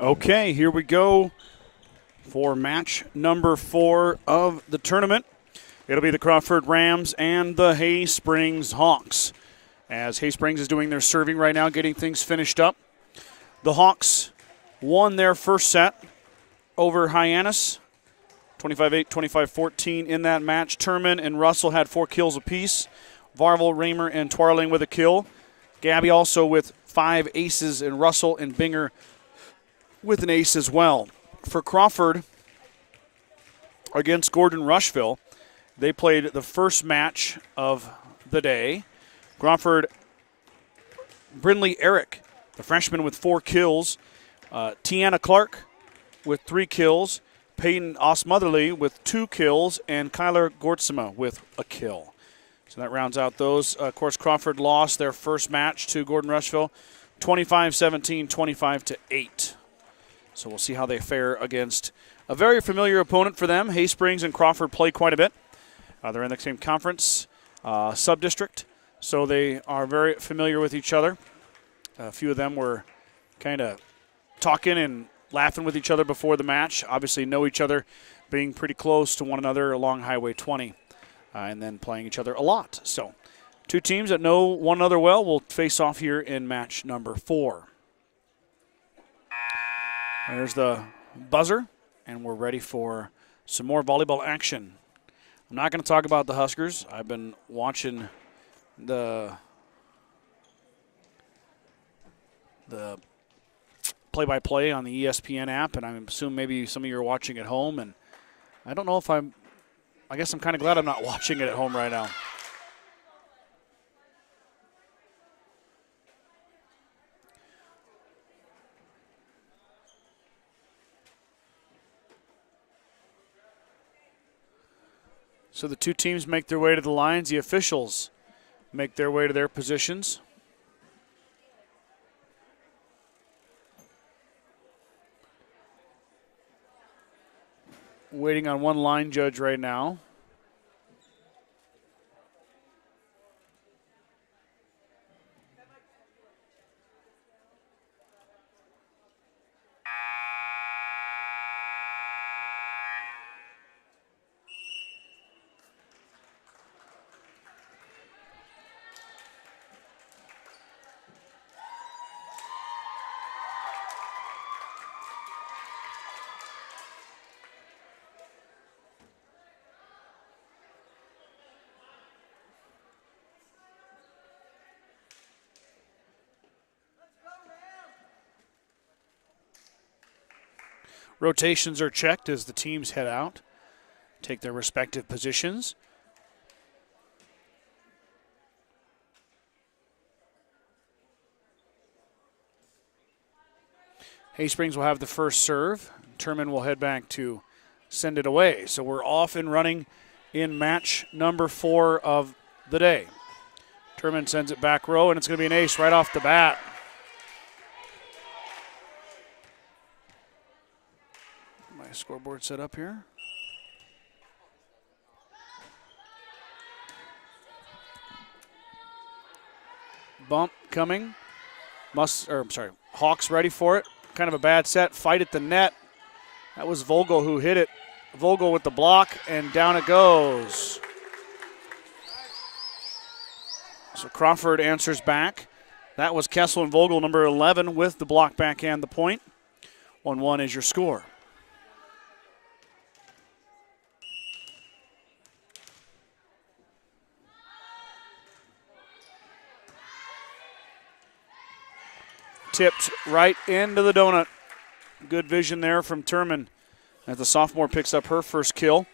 Okay, here we go for match number 4 of the tournament. It'll be the Crawford Rams and the Hay Springs Hawks. As Hay Springs is doing their serving right now, getting things finished up. The Hawks won their first set over Hyannis, 25-8, 25-14 in that match. Turman and Russell had 4 kills apiece. Varvel, Raymer, and Twarling with a kill. Gabby also with 5 aces, and Russell and Binger with an ace as well. For Crawford against Gordon-Rushville, they played the first match of the day. Crawford, Brindley Eric, the freshman with 4 kills. Tiana Clark with 3 kills. Peyton Osmotherly with 2 kills. And Kyler Gortsema with a kill. So that rounds out those. Of course, Crawford lost their first match to Gordon-Rushville, 25-17, 25-8. So we'll see how they fare against a very familiar opponent for them. Hay Springs and Crawford play quite a bit. They're in the same conference, sub-district, so they are very familiar with each other. A few of them were kind of talking and laughing with each other before the match. Obviously know each other, being pretty close to one another along Highway 20, and then playing each other a lot. So 2 teams that know one another well will face off here in match number 4. There's the buzzer, and we're ready for some more volleyball action. I'm not going to talk about the Huskers. I've been watching the play-by-play on the ESPN app, and I assume maybe some of you are watching at home, and I don't know if I guess I'm kind of glad I'm not watching it at home right now. So the 2 teams make their way to the lines. The officials make their way to their positions. Waiting on one line judge right now. Rotations are checked as the teams head out, take their respective positions. Hay Springs will have the first serve. Turman will head back to send it away. So we're off and running in match number 4 of the day. Turman sends it back row, and it's going to be an ace right off the bat. Scoreboard set up here. Bump coming. Hawks ready for it. Kind of a bad set. Fight at the net. That was Vogel who hit it. Vogel with the block, and down it goes. So Crawford answers back. That was Kessel and Vogel, number 11, with the block back and the point. 1-1 is your score. Tipped right into the donut. Good vision there from Turman as the sophomore picks up her first kill.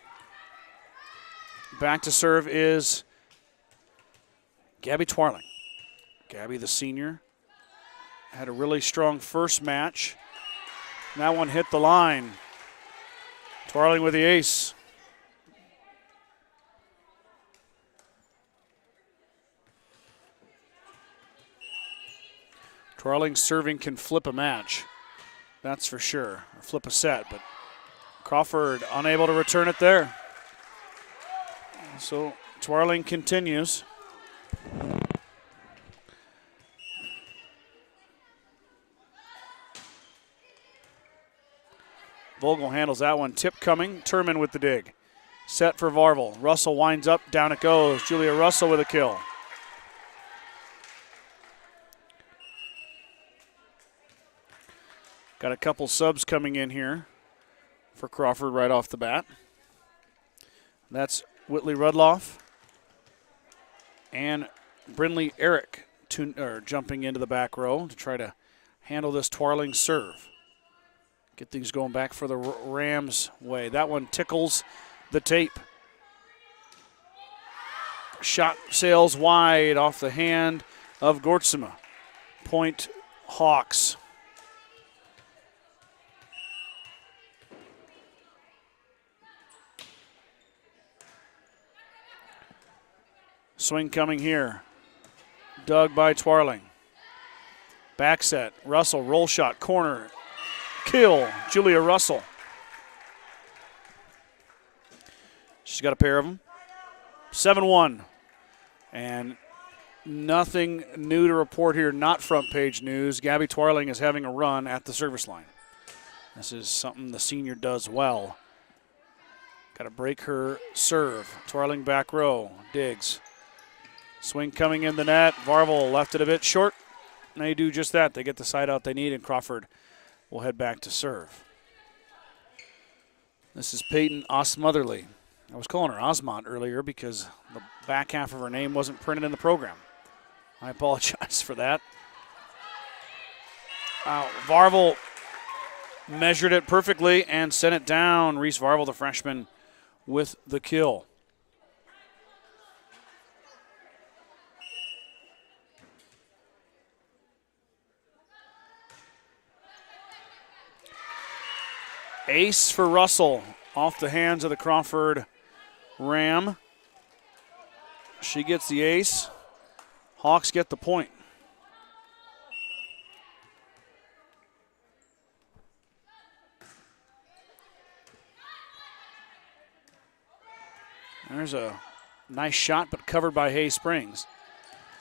Back to serve is Gabby Twarling. Gabby, the senior, had a really strong first match. And that one hit the line. Twarling with the ace. Twarling serving can flip a match, that's for sure, or flip a set, but Crawford unable to return it there. So Twarling continues. Vogel handles that one. Tip coming. Turman with the dig. Set for Varvel. Russell winds up. Down it goes. Julia Russell with a kill. Got a couple subs coming in here for Crawford right off the bat. That's Whitley Rudloff and Brindley Eric jumping into the back row to try to handle this twirling serve. Get things going back for the Rams way. That one tickles the tape. Shot sails wide off the hand of Gortsema. Point Hawks. Swing coming here. Dug by Twarling. Back set. Russell, roll shot, corner. Kill, Julia Russell. She's got a pair of them. 7-1. And nothing new to report here, not front page news. Gabby Twarling is having a run at the service line. This is something the senior does well. Got to break her serve. Twarling back row, digs. Swing coming in the net. Varvel left it a bit short. And they do just that. They get the side out they need, and Crawford will head back to serve. This is Peyton Osmotherly. I was calling her Osmont earlier because the back half of her name wasn't printed in the program. I apologize for that. Varvel measured it perfectly and sent it down. Reese Varvel, the freshman, with the kill. Ace for Russell off the hands of the Crawford Ram. She gets the ace. Hawks get the point. There's a nice shot, but covered by Hay Springs.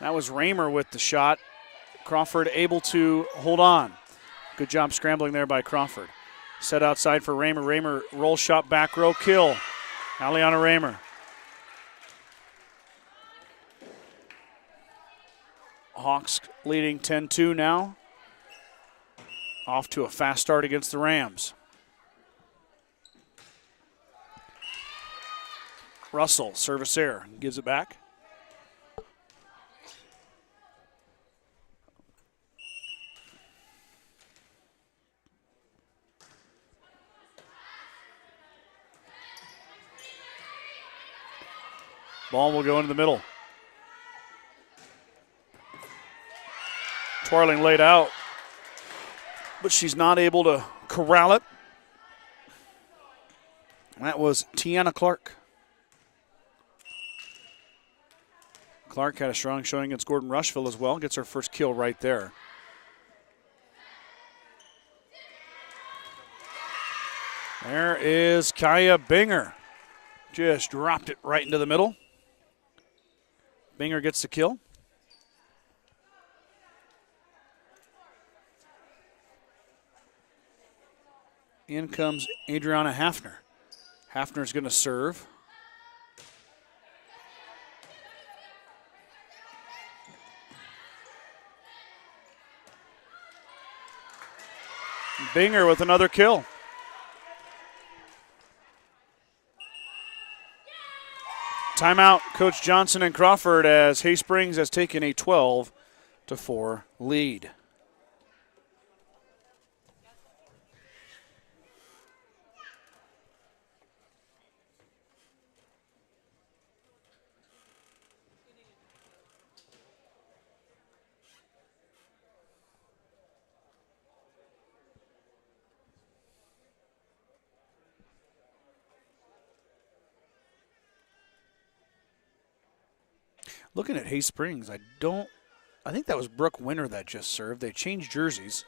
That was Raymer with the shot. Crawford able to hold on. Good job scrambling there by Crawford. Set outside for Raymer. Raymer roll shot back row kill. Aliana Raymer. Hawks leading 10-2 now. Off to a fast start against the Rams. Russell, service error, gives it back. Ball will go into the middle. Twarling laid out, but she's not able to corral it. That was Tiana Clark. Clark had a strong showing against Gordon-Rushville as well. Gets her first kill right there. There is Kaya Binger. Just dropped it right into the middle. Binger gets the kill. In comes Adriana Hafner. Hafner's going to serve. Binger with another kill. Timeout, Coach Johnson and Crawford, as Hay Springs has taken a 12-4 lead. Looking at Hay Springs, I think that was Brooke Winter that just served. They changed jerseys.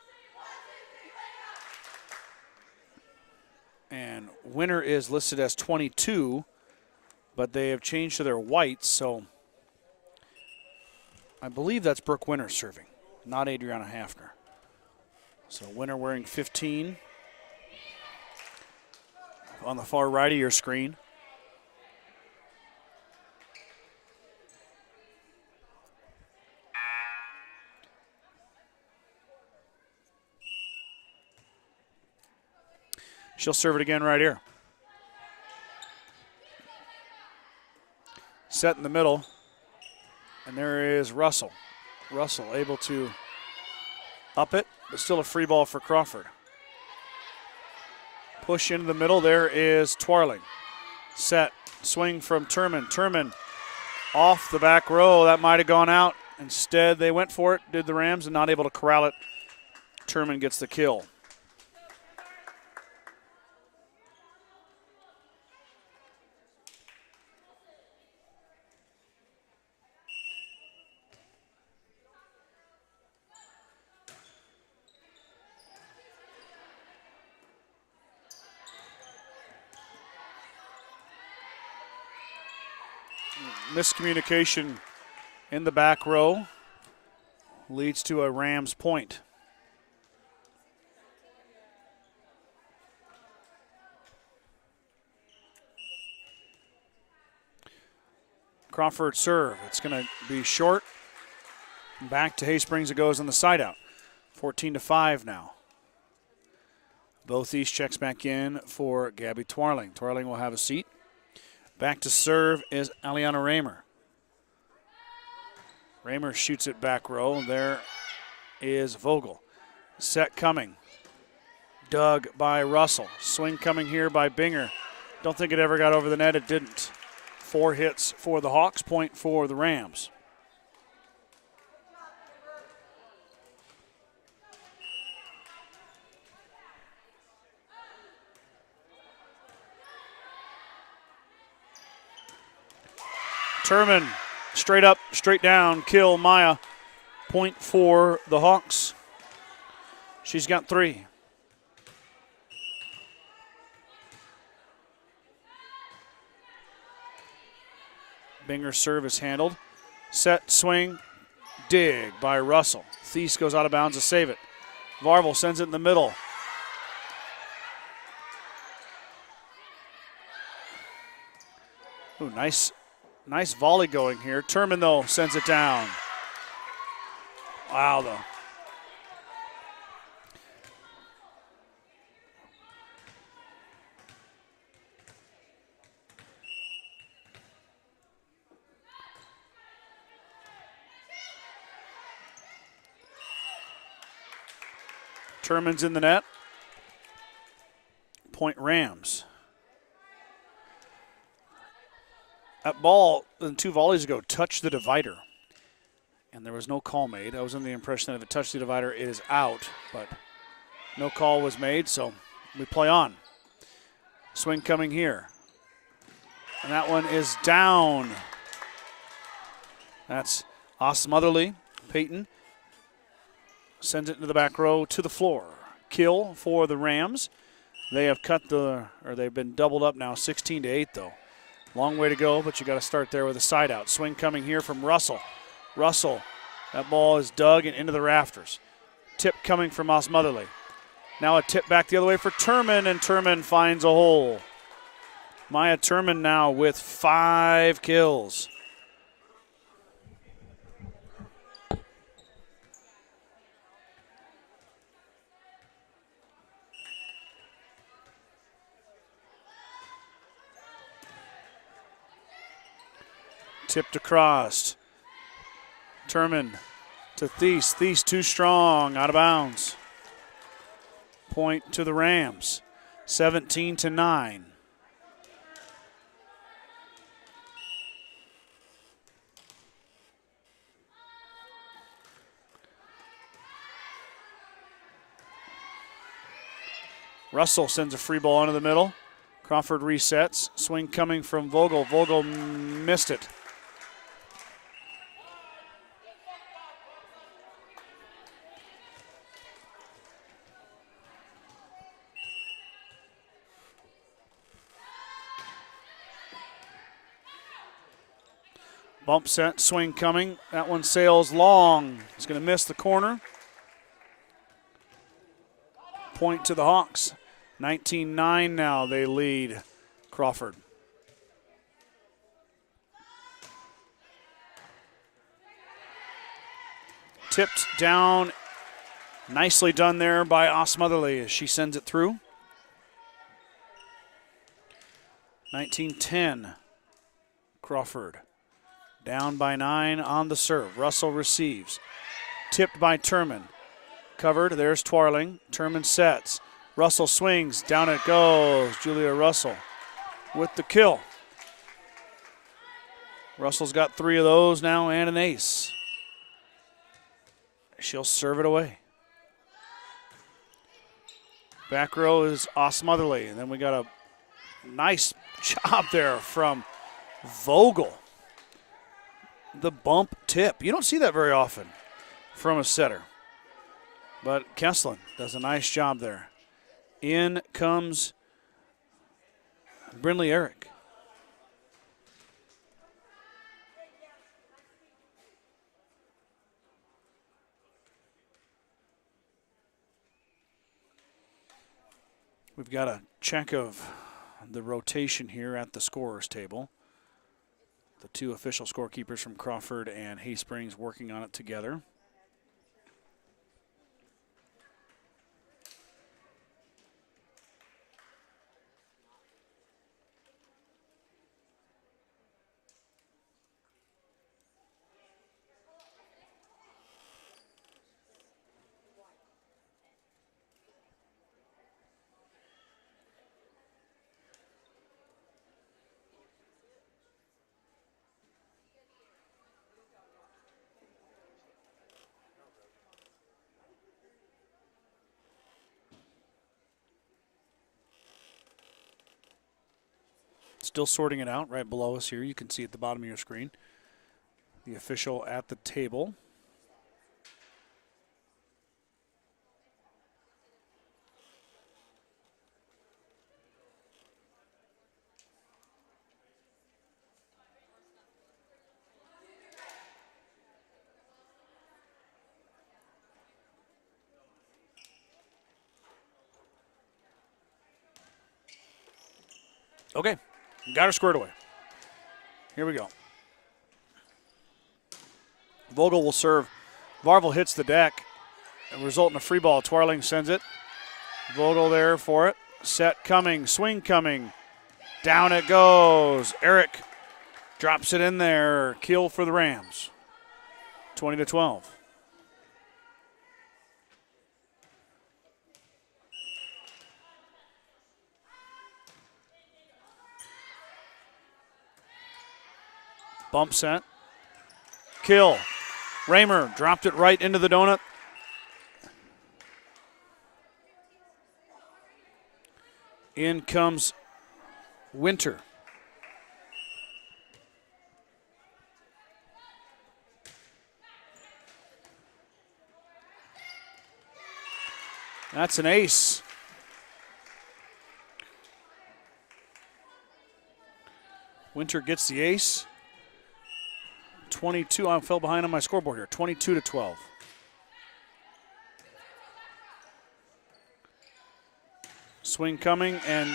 And Winter is listed as 22, but they have changed to their whites, so I believe that's Brooke Winter serving, not Adriana Hafner. So Winter wearing 15. on the far right of your screen. She'll serve it again right here. Set in the middle. And there is Russell. Russell able to up it, but still a free ball for Crawford. Push into the middle. There is Twarling. Set. Swing from Turman. Turman off the back row. That might have gone out. Instead, they went for it, did the Rams, and not able to corral it. Turman gets the kill. Miscommunication in the back row leads to a Rams point. Crawford serve. It's going to be short. Back to Haysprings it goes on the side out. 14-5 now. Both East checks back in for Gabby Twarling. Twarling will have a seat. Back to serve is Aliana Raymer. Raymer shoots it back row. There is Vogel. Set coming. Dug by Russell. Swing coming here by Binger. Don't think it ever got over the net. It didn't. 4 hits for the Hawks, point for the Rams. Turman, straight up, straight down, kill Maya. Point for the Hawks. She's got 3. Binger's serve is handled. Set, swing, dig by Russell. Thies goes out of bounds to save it. Varvel sends it in the middle. Ooh, nice volley going here. Turman, though, sends it down. Wow, though. Turman's in the net. Point Rams. That ball, 2 volleys ago, touched the divider. And there was no call made. I was under the impression that if it touched the divider, it is out. But no call was made, so we play on. Swing coming here. And that one is down. That's Osmotherly. Peyton sends it into the back row to the floor. Kill for the Rams. They have they've been doubled up now, 16-8 though. Long way to go, but you got to start there with a side out. Swing coming here from Russell. Russell, that ball is dug and into the rafters. Tip coming from Osmotherly. Now a tip back the other way for Turman, and Turman finds a hole. Maya Turman now with 5 kills. Tipped across. Turman to Thies. Thies too strong, out of bounds. Point to the Rams, 17-9. Russell sends a free ball into the middle. Crawford resets. Swing coming from Vogel. Vogel missed it. Bump set, swing coming. That one sails long. It's going to miss the corner. Point to the Hawks. 19-9 now, they lead Crawford. Tipped down. Nicely done there by Osmotherly as she sends it through. 19-10. Crawford down by 9 on the serve. Russell receives. Tipped by Turman. Covered. There's Twarling. Turman sets. Russell swings. Down it goes. Julia Russell with the kill. Russell's got 3 of those now and an ace. She'll serve it away. Back row is Osmotherly. And then we got a nice job there from Vogel. The bump tip. You don't see that very often from a setter. But Kesslin does a nice job there. In comes Brindley Eric. We've got a check of the rotation here at the scorers table. The 2 official scorekeepers from Crawford and Haysprings working on it together. Still sorting it out right below us here. You can see at the bottom of your screen the official at the table. Okay. Got her squared away. Here we go. Vogel will serve. Varvel hits the deck. And result in a free ball. Twarling sends it. Vogel there for it. Set coming. Swing coming. Down it goes. Eric drops it in there. Kill for the Rams. 20-12. Bump set. Kill. Raymer dropped it right into the donut. In comes Winter. That's an ace. Winter gets the ace. 22, I fell behind on my scoreboard here, 22-12. Swing coming, and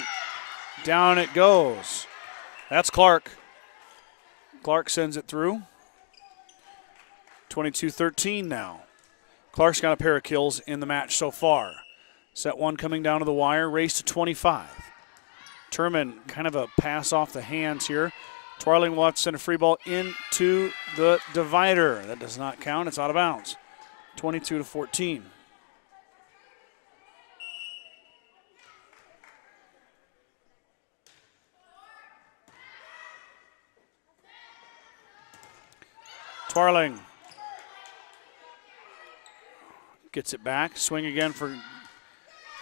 down it goes. That's Clark. Clark sends it through. 22-13 now. Clark's got a pair of kills in the match so far. Set 1 coming down to the wire, race to 25. Turman, kind of a pass off the hands here. Twarling will have to send a free ball into the divider. That does not count. It's out of bounds. 22-14. Twarling gets it back. Swing again for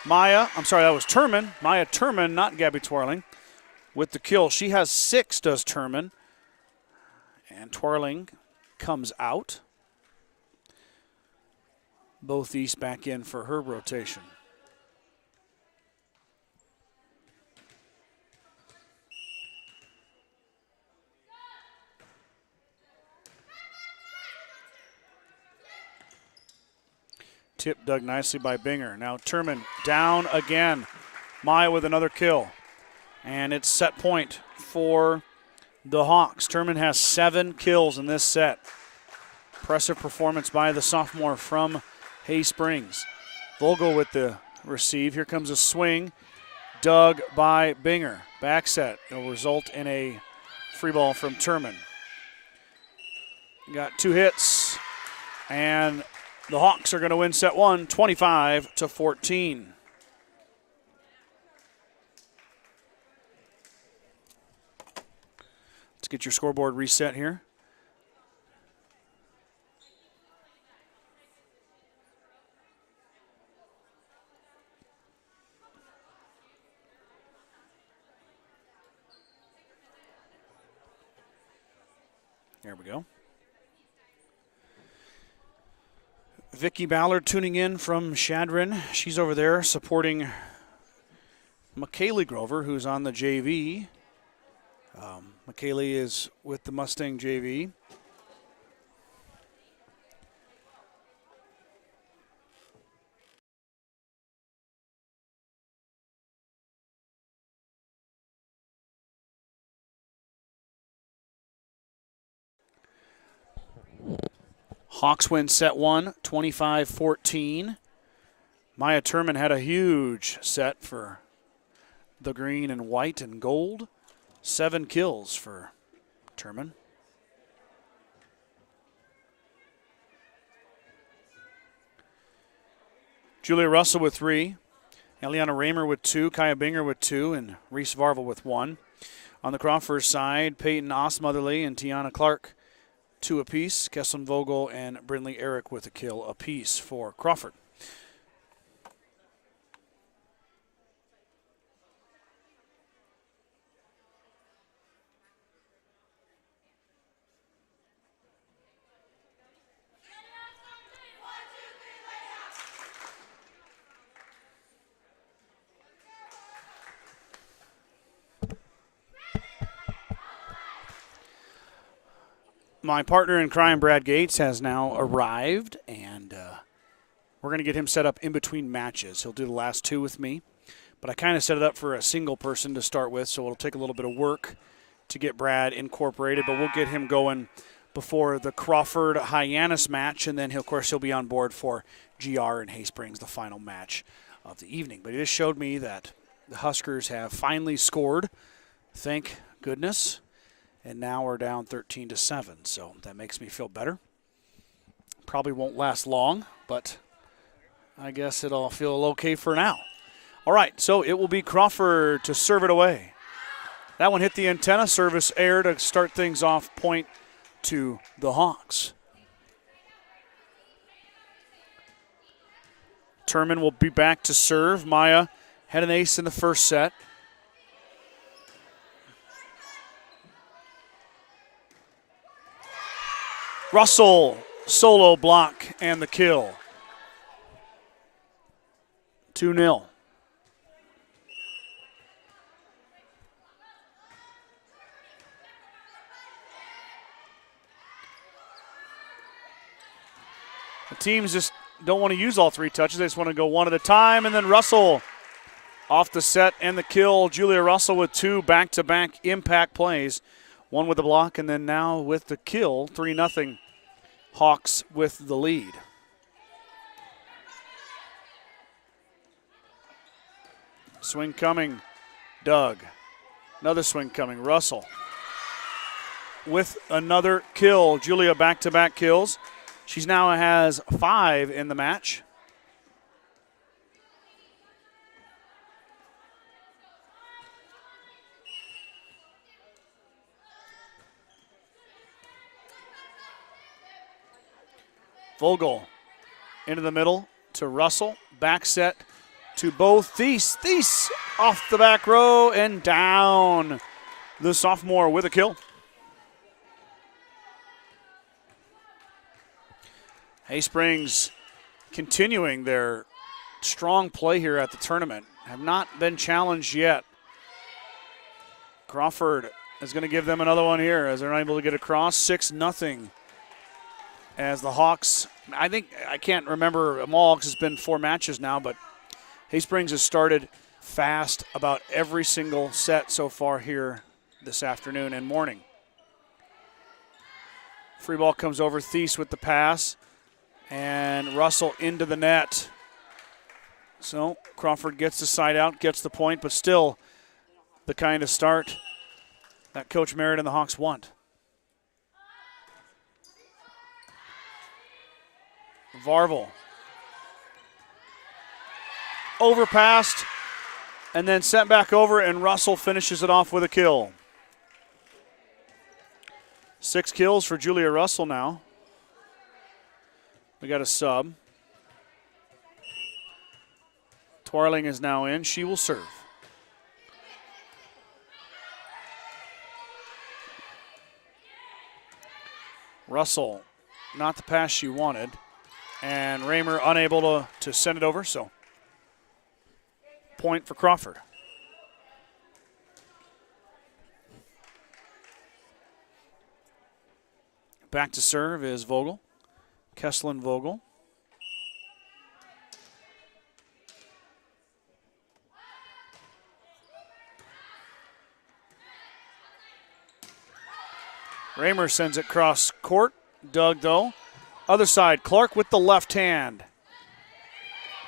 Maya. I'm sorry, that was Turman. Maya Turman, not Gabby Twarling. With the kill. She has 6, does Turman. And Twarling comes out. Both East back in for her rotation. Tip dug nicely by Binger. Now Turman down again. Maya with another kill. And it's set point for the Hawks. Turman has 7 kills in this set. Impressive performance by the sophomore from Hay Springs. Vogel with the receive. Here comes a swing. Dug by Binger. Back set. It'll result in a free ball from Turman. Got 2 hits. And the Hawks are going to win set 1, 25-14. Let's get your scoreboard reset here. There we go. Vicki Ballard tuning in from Shadron. She's over there supporting McKaylee Grover, who's on the JV. McKaylee is with the Mustang JV. Hawks win set 1, 25-14. Maya Turman had a huge set for the green and white and gold. 7 kills for Turman. Julia Russell with 3. Eliana Raymer with 2. Kaya Binger with 2. And Reese Varvel with 1. On the Crawford side, Peyton Osmotherly and Tiana Clark 2 apiece. Kesslin Vogel and Brindley Eric with a kill apiece for Crawford. My partner in crime, Brad Gates, has now arrived, and we're going to get him set up in between matches. He'll do the last 2 with me, but I kind of set it up for a single person to start with, so it'll take a little bit of work to get Brad incorporated, but we'll get him going before the Crawford Hyannis match, and then, of course, he'll be on board for GR and Hay Springs, the final match of the evening. But it just showed me that the Huskers have finally scored, thank goodness. And now we're down 13-7, so that makes me feel better. Probably won't last long, but I guess it'll feel okay for now. All right, so it will be Crawford to serve it away. That one hit the antenna, service air to start things off, point to the Hawks. Turman will be back to serve. Maya had an ace in the first set. Russell, solo block, and the kill. 2-0. The teams just don't want to use all 3 touches. They just want to go one at a time. And then Russell off the set and the kill. Julia Russell with 2 back-to-back impact plays. 1 with the block, and then now with the kill, 3-0. Hawks with the lead. Swing coming, Doug. Another swing coming, Russell. With another kill, Julia back-to-back kills. She now has 5 in the match. Vogel into the middle to Russell. Back set to both. Thies off the back row and down. The sophomore with a kill. Hay Springs continuing their strong play here at the tournament. Have not been challenged yet. Crawford is going to give them another one here as they're not able to get across. 6-0. As the Hawks, I can't remember them all because it's been 4 matches now, but Hay Springs has started fast about every single set so far here this afternoon and morning. Free ball comes over, Thies with the pass, and Russell into the net. So Crawford gets the side out, gets the point, but still the kind of start that Coach Merritt and the Hawks want. Varvel. Overpassed, and then sent back over, and Russell finishes it off with a kill. 6 kills for Julia Russell now. We got a sub. Twarling is now in. She will serve. Russell, not the pass she wanted. And Raymer unable to send it over, so point for Crawford. Back to serve is Vogel. Kesslin Vogel. Raymer sends it cross court. Doug, though. Other side, Clark with the left hand.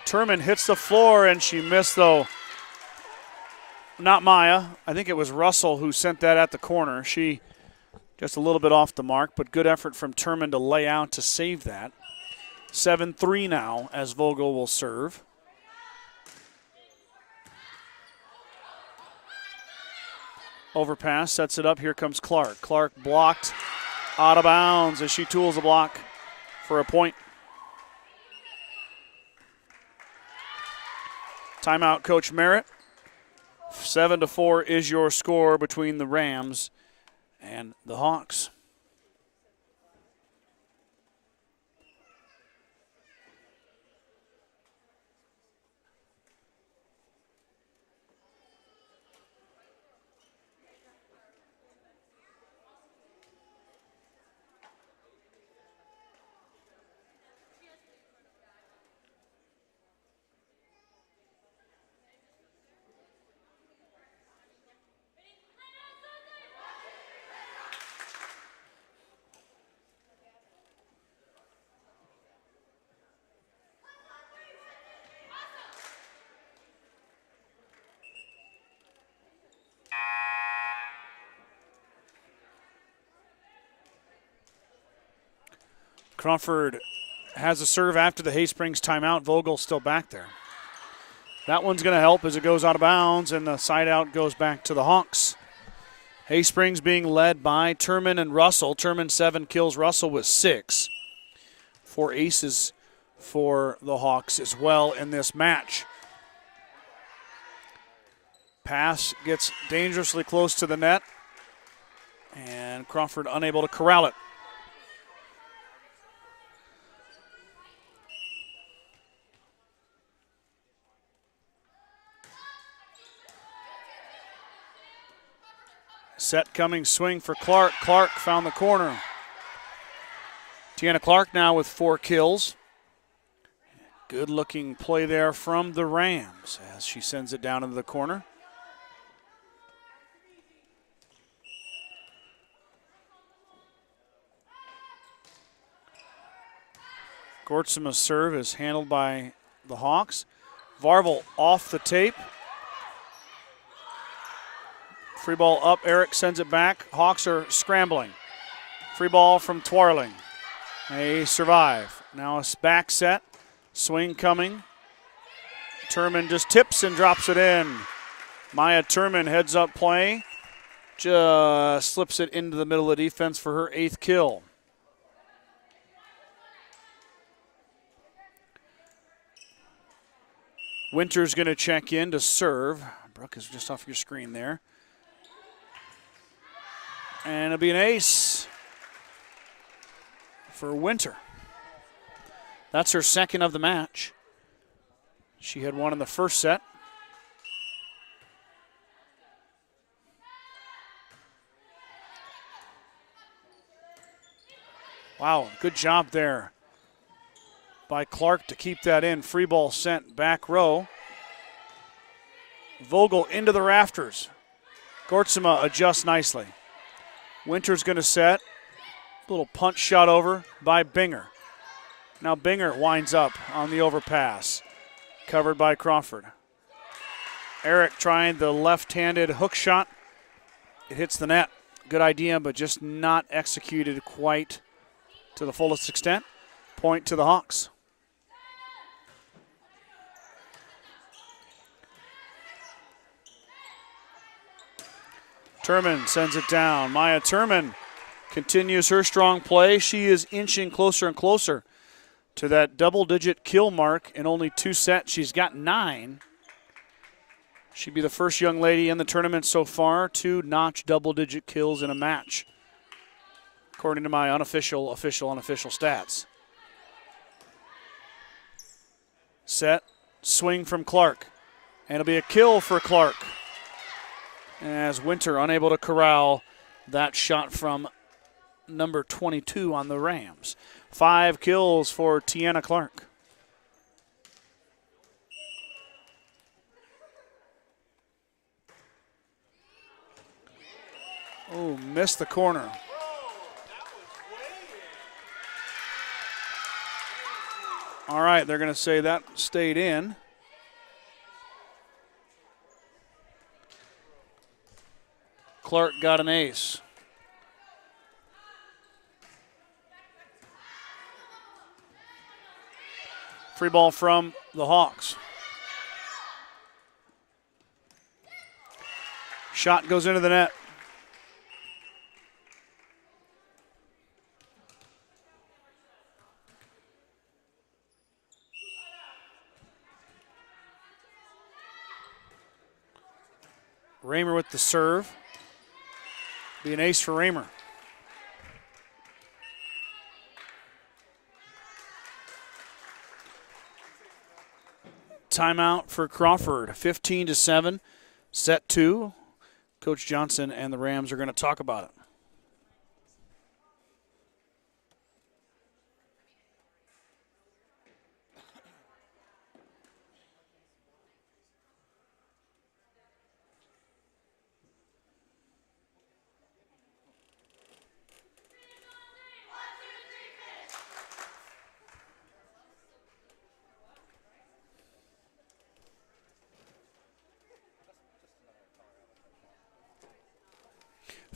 Turman hits the floor, and she missed, though. Not Maya. I think it was Russell who sent that at the corner. She just a little bit off the mark, but good effort from Turman to lay out to save that. 7-3 now as Vogel will serve. Overpass, sets it up. Here comes Clark. Clark blocked out of bounds as she tools the block for a point. Timeout, Coach Merritt. 7-4 is your score between the Rams and the Hawks. Crawford has a serve after the Haysprings timeout. Vogel still back there. That one's going to help as it goes out of bounds, and the side out goes back to the Hawks. Haysprings being led by Turman and Russell. Turman 7 kills, Russell with 6. 4 aces for the Hawks as well in this match. Pass gets dangerously close to the net, and Crawford unable to corral it. Set coming, swing for Clark. Clark found the corner. Tiana Clark now with 4 kills. Good looking play there from the Rams as she sends it down into the corner. Gortsema's serve is handled by the Hawks. Varvel off the tape. Free ball up, Eric sends it back. Hawks are scrambling. Free ball from Twarling. They survive. Now a back set, swing coming. Turman just tips and drops it in. Maya Turman heads up play. Just slips it into the middle of the defense for her 8th kill. Winter's going to check in to serve. Brooke is just off your screen there. And it'll be an ace for Winter. That's her 2nd of the match. She had one in the first set. Wow, good job there by Clark to keep that in. Free ball sent back row. Vogel into the rafters. Gortsema adjusts nicely. Winter's going to set. Little punch shot over by Binger. Now Binger winds up on the overpass. Covered by Crawford. Eric trying the left-handed hook shot. It hits the net. Good idea, but just not executed quite to the fullest extent. Point to the Hawks. Turman sends it down. Maya Turman continues her strong play. She is inching closer and closer to that double-digit kill mark in only 2 sets. She's got 9. She'd be the first young lady in the tournament so far to notch double-digit kills in a match, according to my unofficial stats. Set, swing from Clark, and it'll be a kill for Clark, as Winter unable to corral that shot from number 22 on the Rams. 5 kills for Tiana Clark. Oh, missed the corner. All right, they're going to say that stayed in. Clark got an ace. Free ball from the Hawks. Shot goes into the net. Raymer with the serve. Be an ace for Raymer. Timeout for Crawford. 15-7. Set 2. Coach Johnson and the Rams are going to talk about it.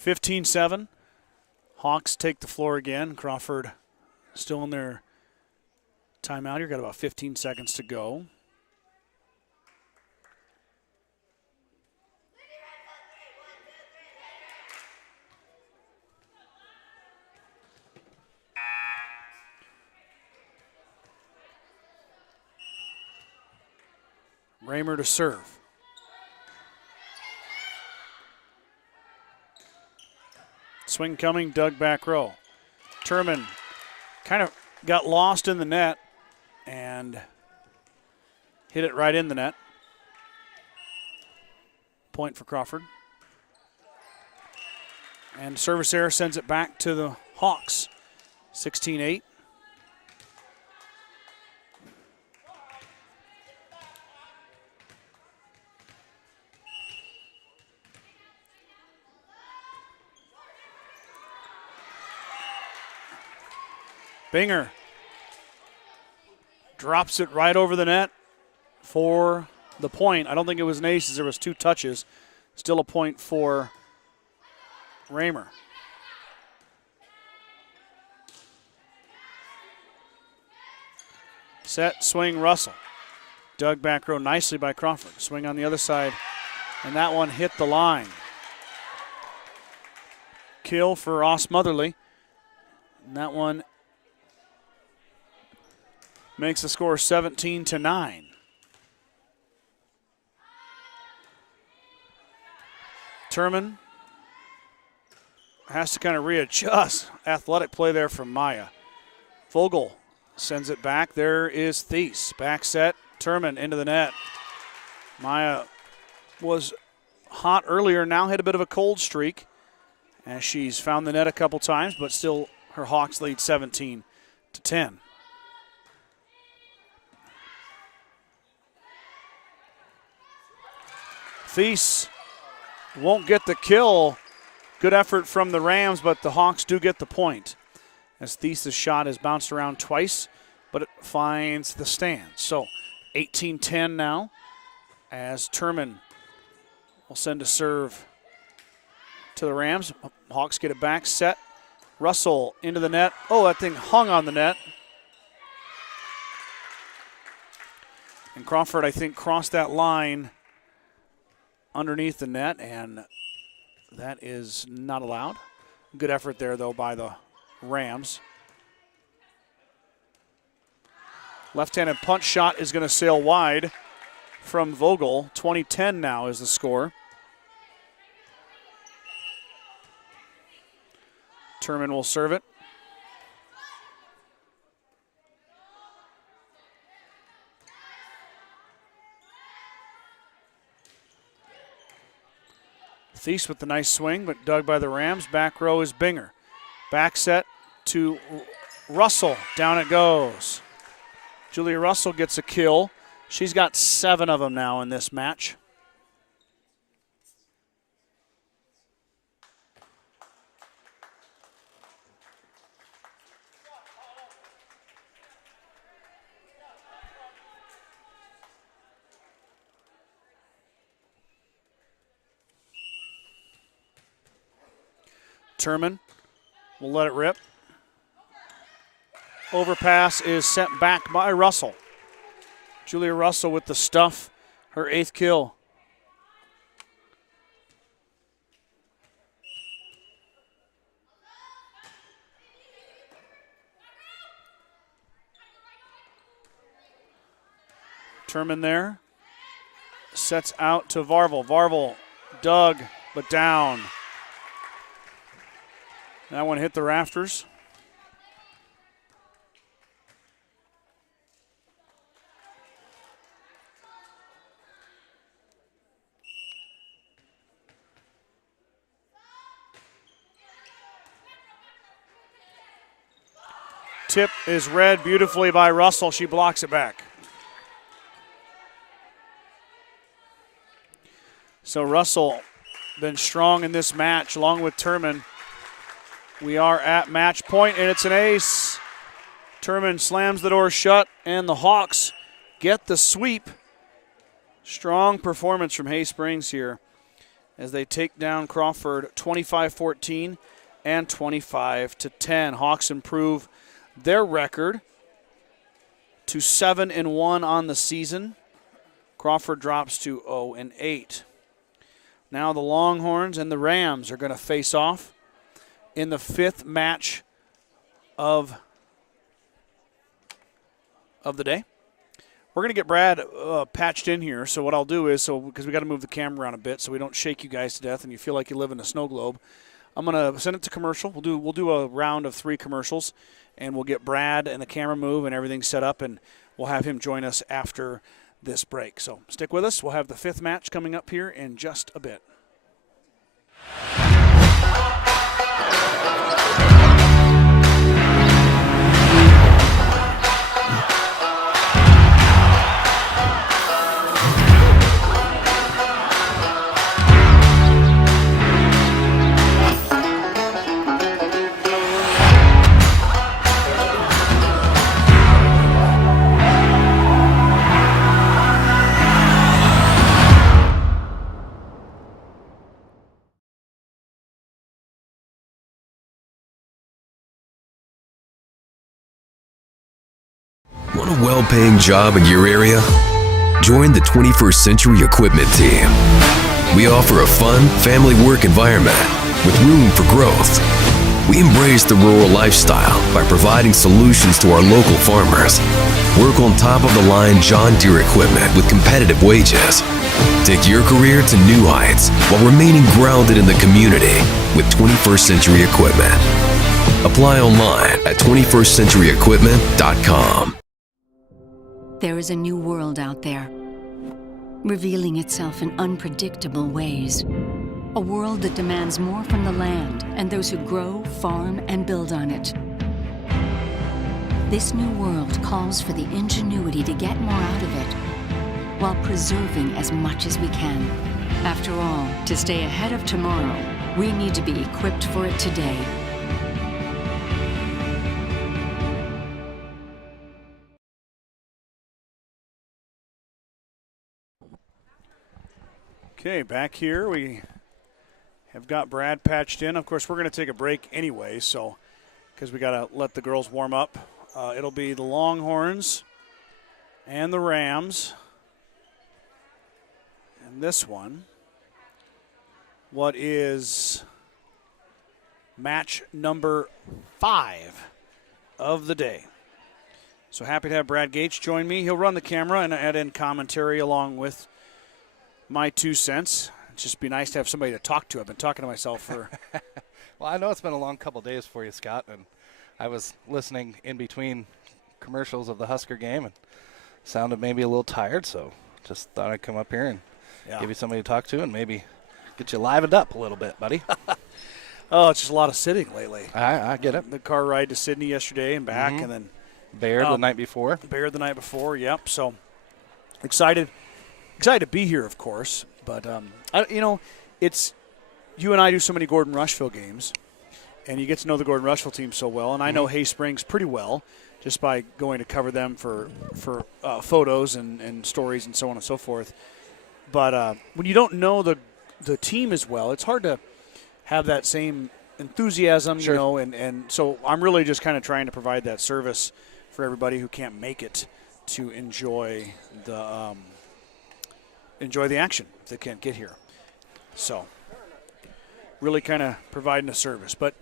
(15-7). Hawks take the floor again. Crawford still in their timeout here. Got about 15 seconds to go. Raymer to serve. Swing coming, dug back row. Turman kind of got lost in the net and hit it right in the net. Point for Crawford. And service error sends it back to the Hawks. 16-8. Binger drops it right over the net for the point. I don't think it was an ace as there was 2 touches. Still a point for Raymer. Set, swing, Russell. Dug back row nicely by Crawford. Swing on the other side, and that one hit the line. Kill for Ross Motherly. And that one makes the score 17-9. Turman has to kind of readjust. Athletic play there from Maya. Vogel sends it back. There is Thies. Back set. Turman into the net. Maya was hot earlier, now hit a bit of a cold streak as she's found the net a couple times, but still her Hawks lead 17-10. Thies won't get the kill. Good effort from the Rams, but the Hawks do get the point. As Thies' shot has bounced around twice, but it finds the stand. So 18-10 now as Turman will send a serve to the Rams. Hawks get it back, set. Russell into the net. Oh, that thing hung on the net. And Crawford, I think, crossed that line underneath the net, and that is not allowed. Good effort there, though, by the Rams. Left-handed punch shot is going to sail wide from Vogel. 20-10 now is the score. Turman will serve it. Thies with the nice swing, but dug by the Rams. Back row is Binger. Back set to Russell. Down it goes. Julia Russell gets a kill. She's got 7 of them now in this match. Turman will let it rip. Overpass is sent back by Russell. Julia Russell with the stuff, her 8th kill. Turman there. Sets out to Varvel. Varvel dug, but down. That one hit the rafters. Tip is read beautifully by Russell. She blocks it back. So Russell been strong in this match along with Turman. We are at match point, and it's an ace. Turman slams the door shut, and the Hawks get the sweep. Strong performance from Hay Springs here as they take down Crawford 25-14 and 25-10. Hawks improve their record to 7-1 on the season. Crawford drops to 0-8. Now the Longhorns and the Rams are going to face off in the 5th match of the day. We're going to get Brad patched in here, so what I'll do is, because we got to move the camera around a bit so we don't shake you guys to death and you feel like you live in a snow globe, I'm going to send it to commercial. We'll do a round of 3 commercials, and we'll get Brad and the camera move and everything set up, and we'll have him join us after this break. So stick with us. We'll have the 5th match coming up here in just a bit. Want a well-paying job in your area? Join the 21st Century Equipment Team. We offer a fun, family work environment with room for growth. We embrace the rural lifestyle by providing solutions to our local farmers. Work on top-of-the-line John Deere equipment with competitive wages. Take your career to new heights while remaining grounded in the community with 21st Century Equipment. Apply online at 21stcenturyequipment.com. There is a new world out there, revealing itself in unpredictable ways. A world that demands more from the land and those who grow, farm, and build on it. This new world calls for the ingenuity to get more out of it, while preserving as much as we can. After all, to stay ahead of tomorrow, we need to be equipped for it today. Okay, back here we have got Brad patched in. Of course, we're going to take a break anyway, so because we got to let the girls warm up. It'll be the Longhorns and the Rams. And this one, what is match number 5 of the day. So happy to have Brad Gates join me. He'll run the camera and add in commentary along with my 2 cents. It'd just be nice to have somebody to talk to. I've been talking to myself for... Well, I know it's been a long couple days for you, Scott, and I was listening in between commercials of the Husker game and sounded maybe a little tired, so just thought I'd come up here and give you somebody to talk to and maybe get you livened up a little bit, buddy. Oh, it's just a lot of sitting lately. I get it. The car ride to Sydney yesterday and back, and then Baird the night before. Baird the night before, yep. So excited to be here, of course. But, it's you and I do so many Gordon-Rushville games, and you get to know the Gordon-Rushville team so well. And I know Hay Springs pretty well just by going to cover them for photos and stories and so on and so forth. But when you don't know the team as well, it's hard to have that same enthusiasm, Sure. and so I'm really just kind of trying to provide that service for everybody who can't make it to enjoy the action if they can't get here. So really kind of providing a service. But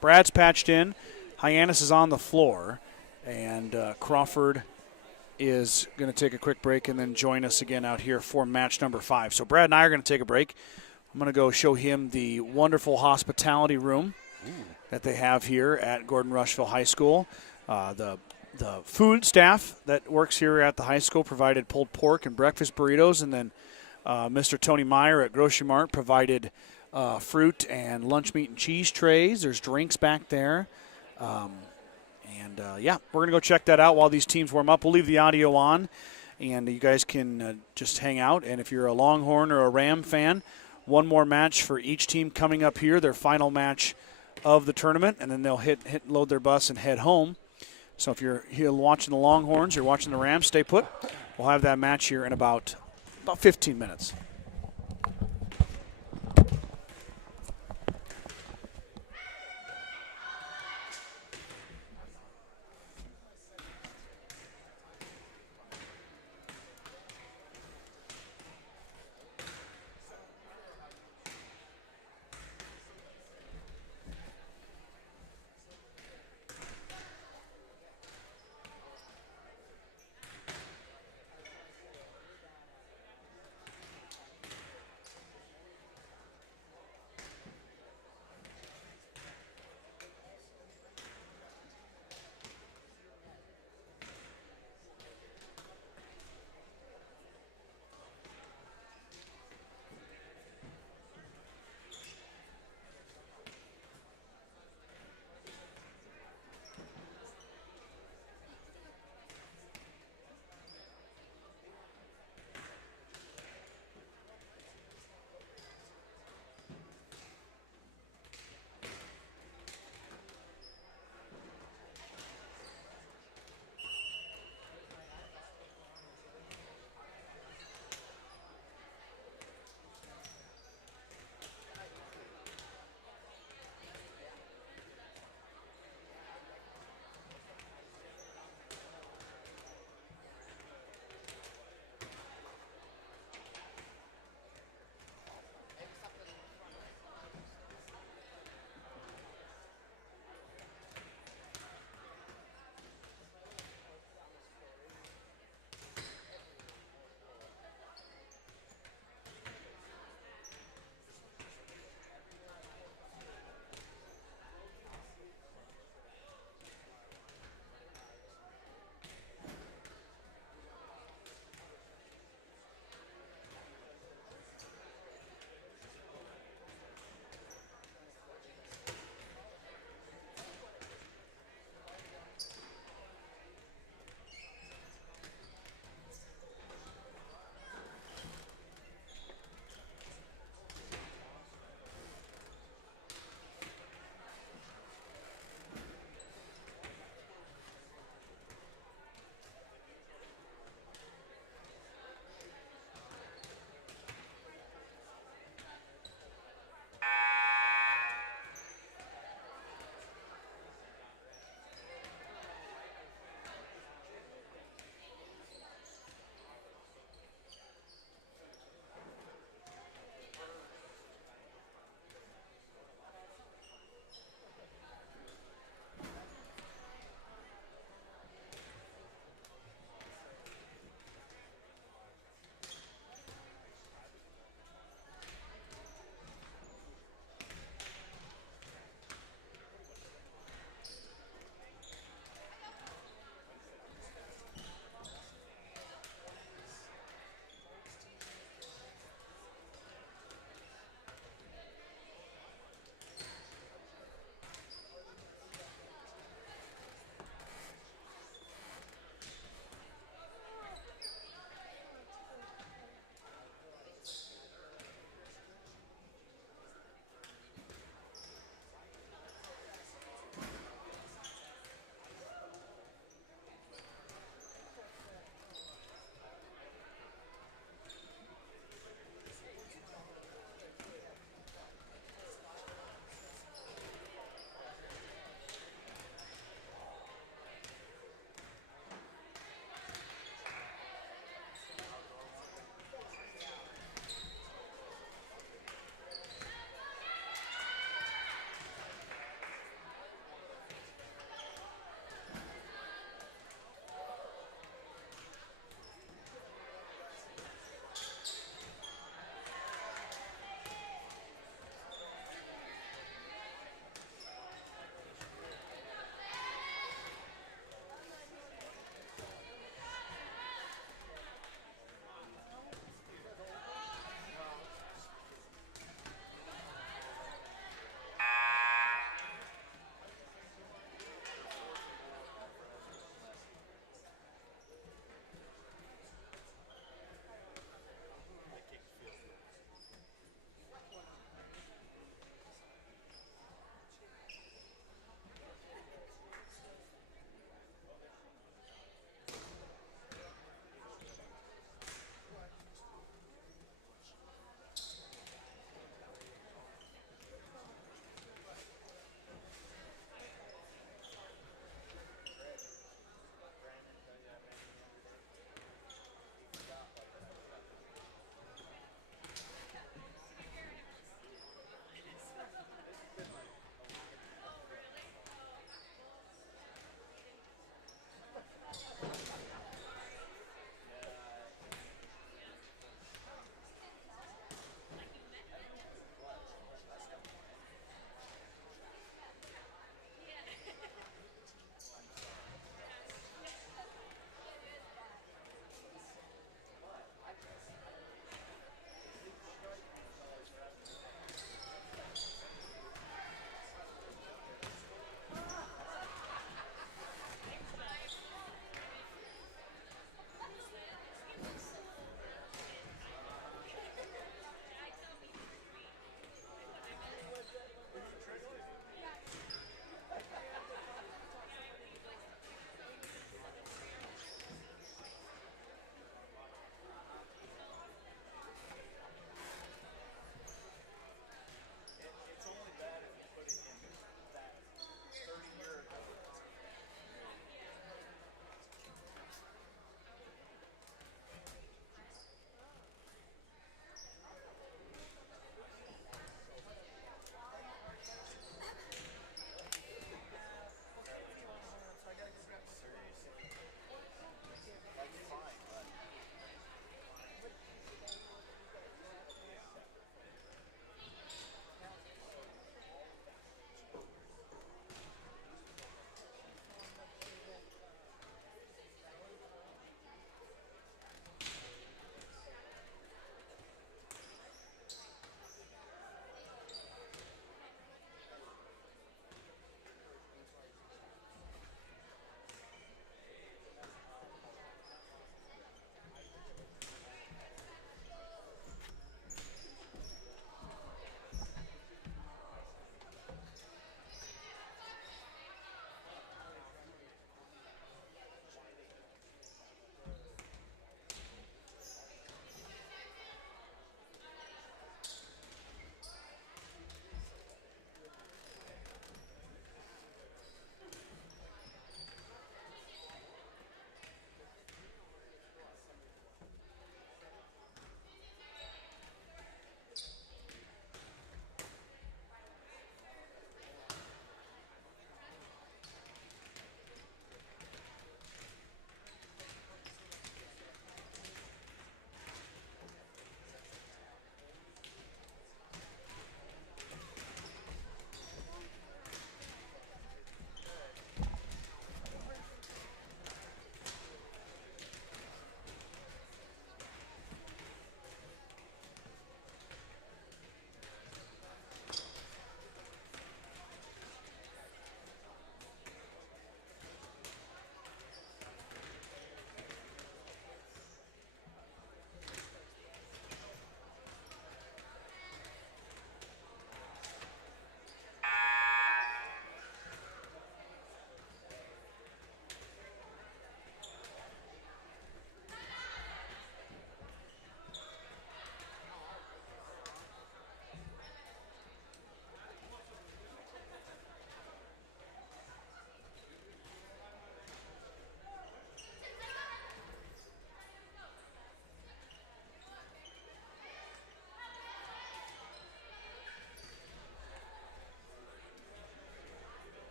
Brad's patched in. Hyannis is on the floor, and Crawford is going to take a quick break and then join us again out here for match number 5. So Brad and I are going to take a break. I'm going to go show him the wonderful hospitality room that they have here at Gordon-Rushville High School. The food staff that works here at the high school provided pulled pork and breakfast burritos, and then Mr. Tony Meyer at Grocery Mart provided fruit and lunch meat and cheese trays. There's drinks back there. We're going to go check that out while these teams warm up. We'll leave the audio on, and you guys can just hang out. And if you're a Longhorn or a Ram fan, one more match for each team coming up here, their final match of the tournament, and then they'll load their bus and head home. So if you're here watching the Longhorns, you're watching the Rams, stay put. We'll have that match here in about 15 minutes.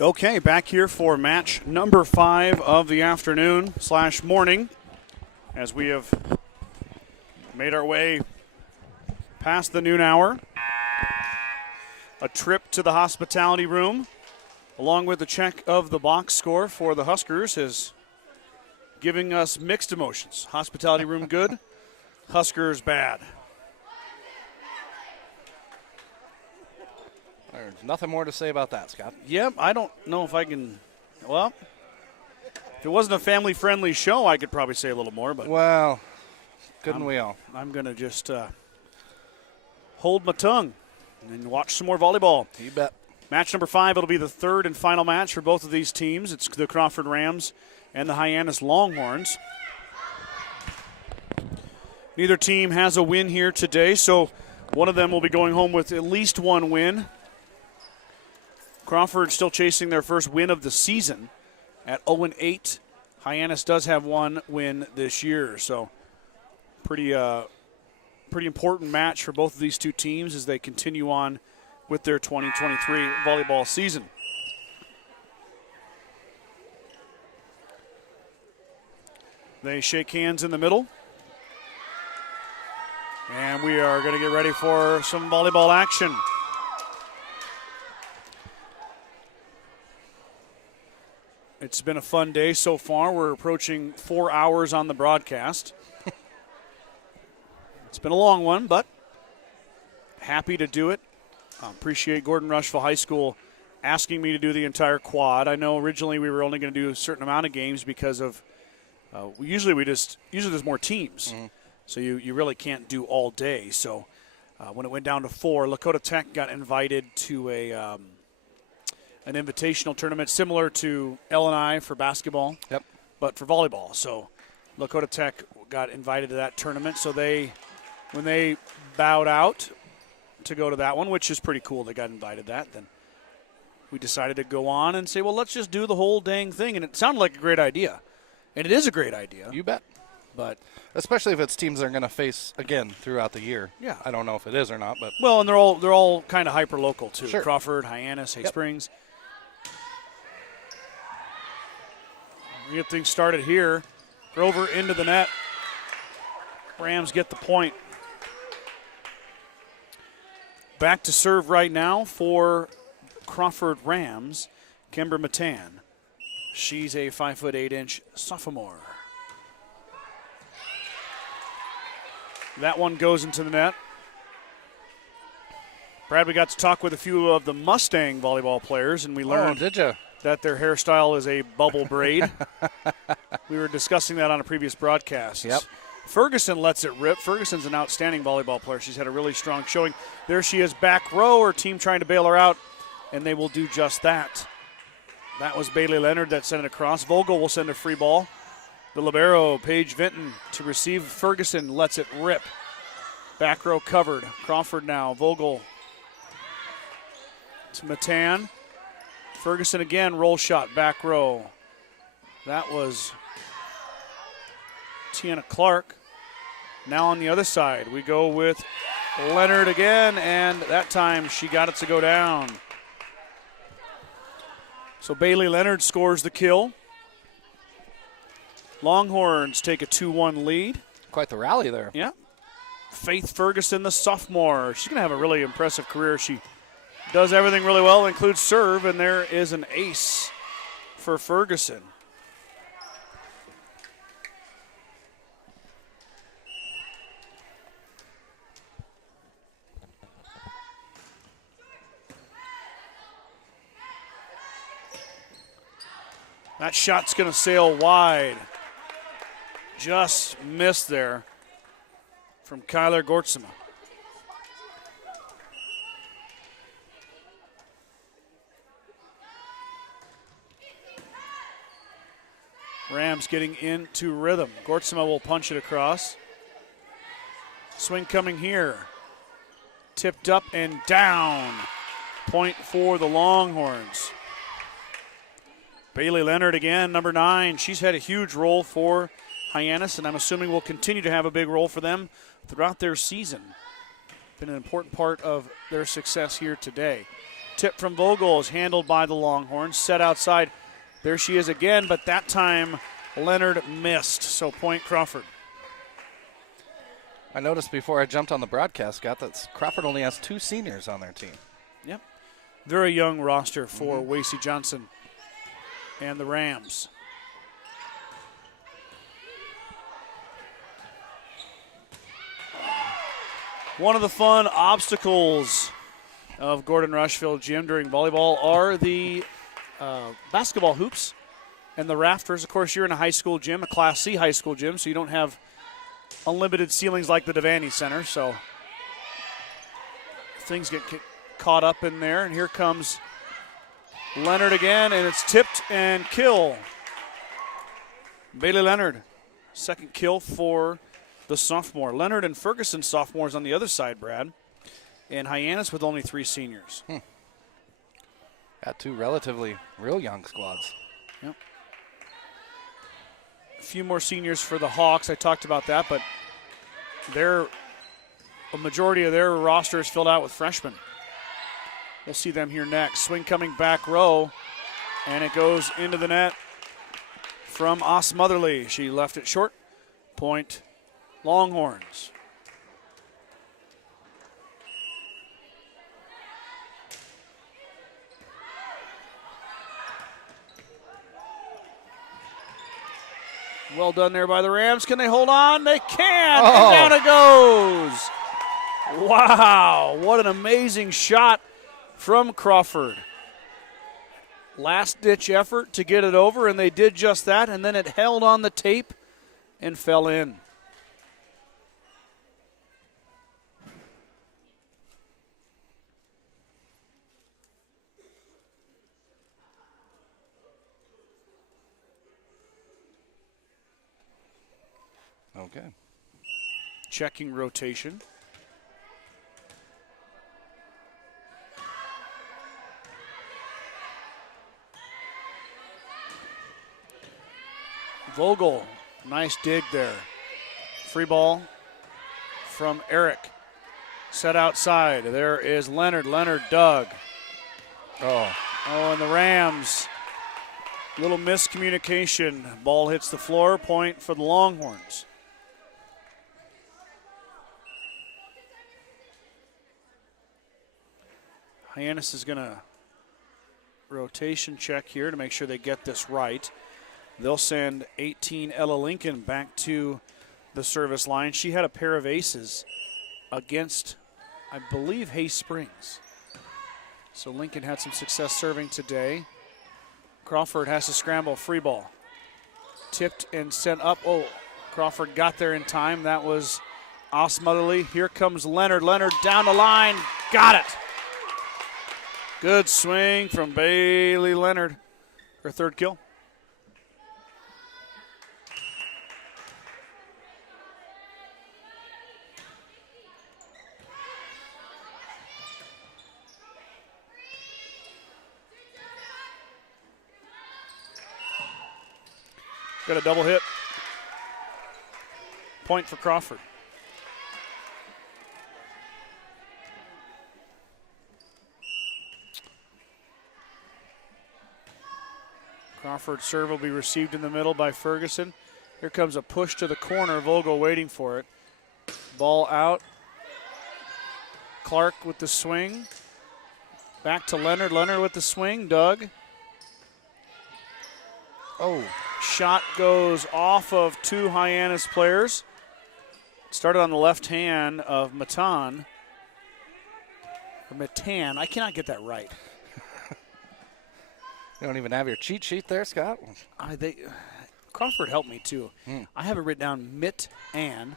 Okay, back here for match number 5 of the afternoon/morning as we have made our way past the noon hour. A trip to the hospitality room along with the check of the box score for the Huskers is giving us mixed emotions. Hospitality room good, Huskers bad. There's nothing more to say about that, Scott. Yep, I don't know if I can. Well, if it wasn't a family-friendly show, I could probably say a little more. But well, couldn't we all? I'm going to just hold my tongue and watch some more volleyball. You bet. Match number 5, it'll be the third and final match for both of these teams. It's the Crawford Rams and the Hyannis Longhorns. Neither team has a win here today, so one of them will be going home with at least one win. Crawford still chasing their first win of the season at 0-8. Hyannis does have one win this year, so pretty important match for both of these two teams as they continue on with their 2023 volleyball season. They shake hands in the middle. And we are going to get ready for some volleyball action. It's been a fun day so far. We're approaching 4 hours on the broadcast. It's been a long one, but happy to do it. Appreciate Gordon-Rushville High School asking me to do the entire quad. I know originally we were only going to do a certain amount of games because of usually there's more teams. Mm-hmm. So you really can't do all day. So when it went down to 4, Lakota Tech got invited to an invitational tournament similar to L&I for basketball, yep, but for volleyball. So Lakota Tech got invited to that tournament. So when they bowed out to go to that one, which is pretty cool, they got invited that, then we decided to go on and say, well, let's just do the whole dang thing. And it sounded like a great idea. And it is a great idea. You bet. But especially if it's teams they're going to face again throughout the year. Yeah. I don't know if it is or not, but well, and they're all kind of hyper local too. Sure. Crawford, Hyannis, Hay Springs. We get things started here. Grover into the net. Rams get the point. Back to serve right now for Crawford Rams, Kimber Matan. She's a 5'8" sophomore. That one goes into the net. Brad, we got to talk with a few of the Mustang volleyball players, and we learned did you? That their hairstyle is a bubble braid. We were discussing that on a previous broadcast. Yep. Ferguson lets it rip. Ferguson's an outstanding volleyball player. She's had a really strong showing. There she is, back row. Her team trying to bail her out, and they will do just that. That was Bailey Leonard that sent it across. Vogel will send a free ball. The libero, Paige Vinton, to receive. Ferguson lets it rip. Back row covered. Crawford now. Vogel to Matan. Ferguson again, roll shot, back row. That was Tiana Clark. Now on the other side, we go with Leonard again, and that time she got it to go down. So Bailey Leonard scores the kill. Longhorns take a 2-1 lead. Quite the rally there. Yeah. Faith Ferguson, the sophomore. She's going to have a really impressive career. She does everything really well, includes serve, and there is an ace for Ferguson. That shot's going to sail wide. Just missed there from Kyler Gortsema. Rams getting into rhythm. Gortsema will punch it across. Swing coming here. Tipped up and down. Point for the Longhorns. Bailey Leonard again, number 9. She's had a huge role for Hyannis, and I'm assuming will continue to have a big role for them throughout their season. Been an important part of their success here today. tip from Vogel is handled by the Longhorns. Set outside. There she is again, but that time Leonard missed. So point Crawford. I noticed before I jumped on the broadcast, Scott, that Crawford only has 2 seniors on their team. Yep. Very young roster for Wasey Johnson and the Rams. One of the fun obstacles of Gordon-Rushville Gym during volleyball are the basketball hoops and the rafters. Of course, you're in a high school gym, a Class C high school gym, so you don't have unlimited ceilings like the Devaney Center, so things get caught up in there. And here comes Leonard again, and it's tipped and kill. Bailey Leonard, second kill for the sophomore. Leonard and Ferguson sophomores on the other side, Brad. And Hyannis with only 3 seniors. Got 2 relatively real young squads. Yep. A few more seniors for the Hawks. I talked about that, but a majority of their roster is filled out with freshmen. We'll see them here next. Swing coming back row, and it goes into the net from Osmotherly. She left it short. Point Longhorns. Well done there by the Rams. Can they hold on? They can. Oh. And down it goes. Wow. What an amazing shot from Crawford. Last-ditch effort to get it over, and they did just that, and then it held on the tape and fell in. Okay. Checking rotation. Vogel, nice dig there. Free ball from Eric. Set outside. There is Leonard. Leonard dug. Oh, and the Rams. Little miscommunication. Ball hits the floor. Point for the Longhorns. Hyannis is going to rotation check here to make sure they get this right. They'll send 18 Ella Lincoln back to the service line. She had a pair of aces against, I believe, Hay Springs. So Lincoln had some success serving today. Crawford has to scramble, free ball. Tipped and sent up. Oh, Crawford got there in time. That was Osmotherly. Here comes Leonard. Leonard down the line. Got it. Good swing from Bailey Leonard. Her third kill. Got a double hit. Point for Crawford. Crawford's serve will be received in the middle by Ferguson. Here comes a push to the corner. Vogel waiting for it. Ball out. Clark with the swing. Back to Leonard. Leonard with the swing. Doug. Oh. Shot goes off of 2 Hyannis players. Started on the left hand of Matan. Or Matan. I cannot get that right. You don't even have your cheat sheet there, Scott? Crawford helped me, too. I have it written down Mit-An,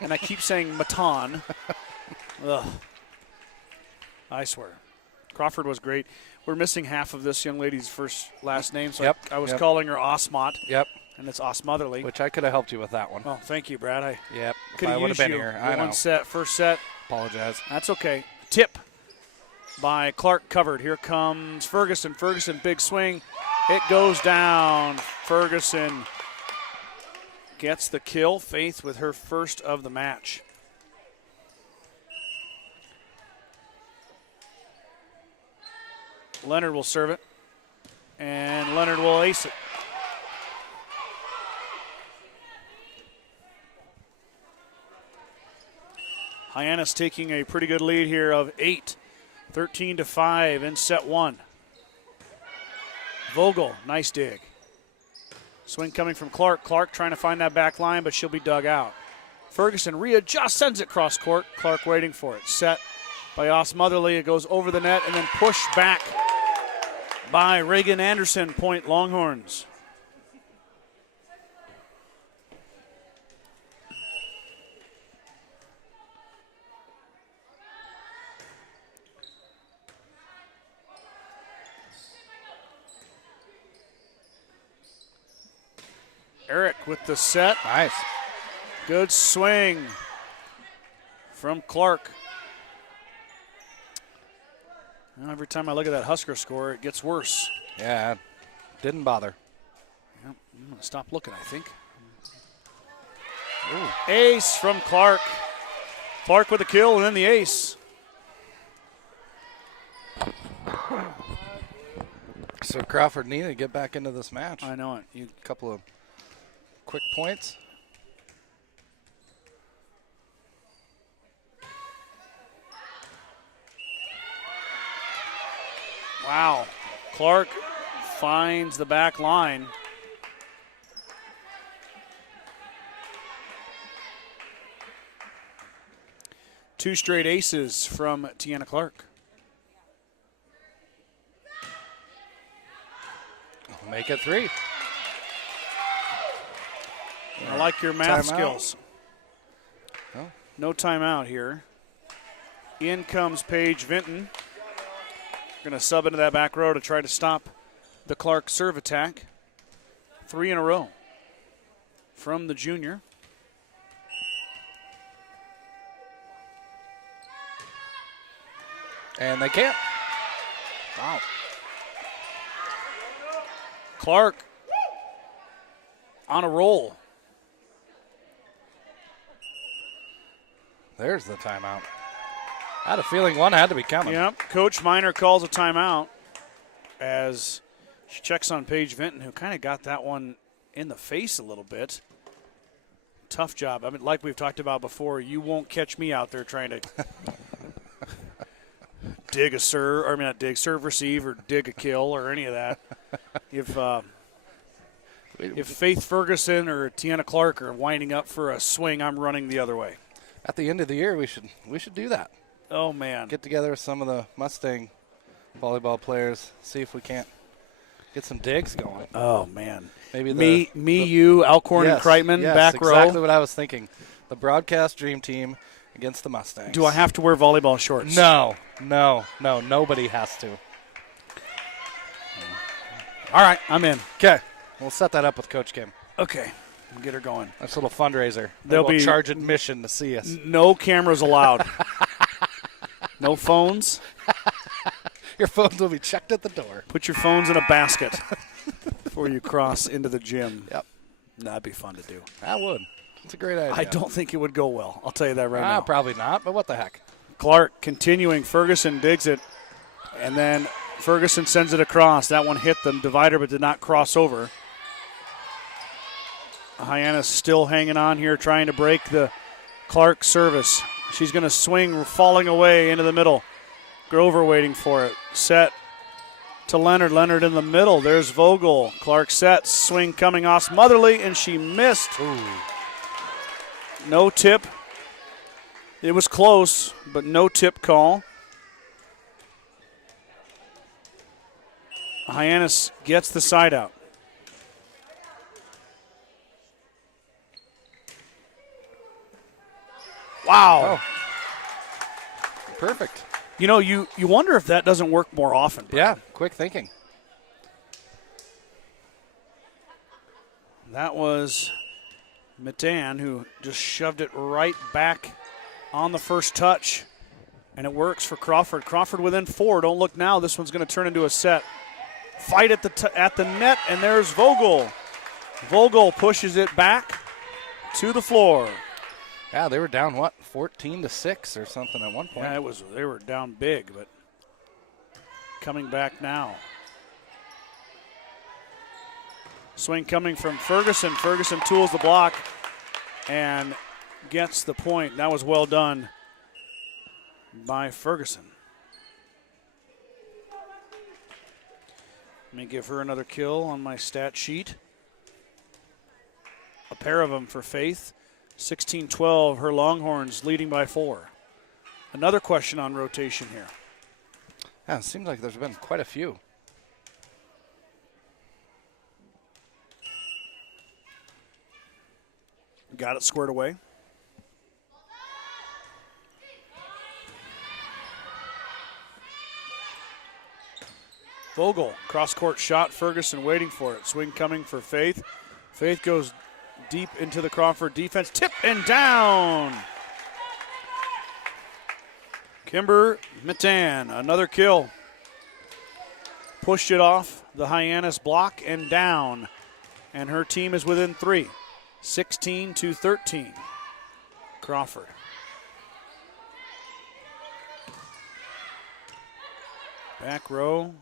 and I keep saying Matan. Ugh. I swear. Crawford was great. We're missing half of this young lady's last name, so I was calling her Osmot. Yep. And it's Osmotherly. Which I could have helped you with that one. Oh, thank you, Brad. Yep. Could have used been you. here. I know. First set. Apologize. That's okay. Tip by Clark covered. Here comes Ferguson. Ferguson, big swing. It goes down. Ferguson gets the kill. Faith with her first of the match. Leonard will serve it, and Leonard will ace it. Hyannis taking a pretty good lead here of 8, 13-5 in set 1. Vogel, nice dig. Swing coming from Clark. Clark trying to find that back line, but she'll be dug out. Ferguson readjusts, sends it cross court. Clark waiting for it. Set by Osmotherly. It goes over the net and then pushed back by Reagan Anderson. Point Longhorns. Eric with the set. Nice. Good swing from Clark. Well, every time I look at that Husker score, it gets worse. Yeah, didn't bother. Yep, I'm going to stop looking, I think. Ooh. Ace from Clark. Clark with the kill and then the ace. So Crawford needed to get back into this match. I know it. A couple of quick points. Wow. Clark finds the back line. Two straight aces from Tiana Clark. Make it 3. I like your math Timeout. skills. Oh. No timeout here. In comes Paige Vinton. Going to sub into that back row to try to stop the Clark serve attack. 3 in a row from the junior. And they can't. Wow. Clark on a roll. There's the timeout. I had a feeling one had to be coming. Yep. Coach Miner calls a timeout as she checks on Paige Vinton, who kind of got that one in the face a little bit. Tough job. I mean, like we've talked about before, you won't catch me out there trying to dig a serve, or I mean not dig, serve, receive, or dig a kill, or any of that. If Faith Ferguson or Tiana Clark are winding up for a swing, I'm running the other way. At the end of the year, we should do that. Oh, man. Get together with some of the Mustang volleyball players, see if we can't get some digs going. Oh, man. Maybe you, Alcorn, and Kreitman, back row. Exactly what I was thinking. The broadcast dream team against the Mustangs. Do I have to wear volleyball shorts? No. Nobody has to. All right, I'm in. Okay. We'll set that up with Coach Kim. Okay. We'll get her going. That's a little fundraiser. There'll We'll be charge admission to see us. No cameras allowed. No phones. Your phones will be checked at the door. Put your phones in a basket before you cross into the gym. Yep. That'd be fun to do. I would. It's a great idea. I don't think it would go well. I'll tell you that right now. Probably not, but what the heck. Clark continuing. Ferguson digs it. And then Ferguson sends it across. That one hit the divider but did not cross over. Hyannis still hanging on here, trying to break the Clark service. She's going to swing, falling away into the middle. Grover waiting for it. Set to Leonard. Leonard in the middle. There's Vogel. Clark sets. Swing coming off Smotherly, and she missed. Ooh. No tip. It was close, but no tip call. Hyannis gets the side out. Wow. Oh. Perfect. You know, you wonder if that doesn't work more often. Yeah, quick thinking. That was Matan who just shoved it right back on the first touch, and it works for Crawford. Crawford within 4. Don't look now. This one's going to turn into a set. Fight at the net, and there's Vogel. Vogel pushes it back to the floor. Yeah, they were down, 14-6 or something at one point. Yeah, they were down big, but coming back now. Swing coming from Ferguson. Ferguson tools the block and gets the point. That was well done by Ferguson. Let me give her another kill on my stat sheet. A pair of them for Faith. 16-12, her Longhorns leading by 4. Another question on rotation here. Yeah, it seems like there's been quite a few. Got it squared away. Vogel, cross-court shot. Ferguson waiting for it. Swing coming for Faith. Faith goes deep into the Crawford defense. Tip and down. Kimber Matan, another kill. Pushed it off the Hyannis block and down. And her team is within 3. 16-13. Crawford. Back row.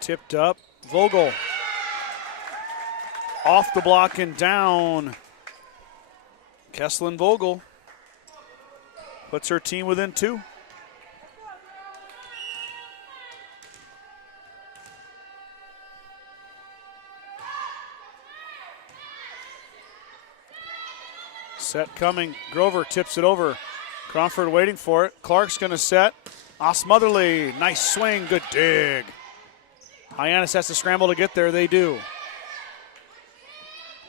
Tipped up. Vogel. Off the block and down. Kesslin Vogel puts her team within 2. Set coming. Grover tips it over. Crawford waiting for it. Clark's going to set. Osmotherly. Nice swing. Good dig. Hyannis has to scramble to get there. They do.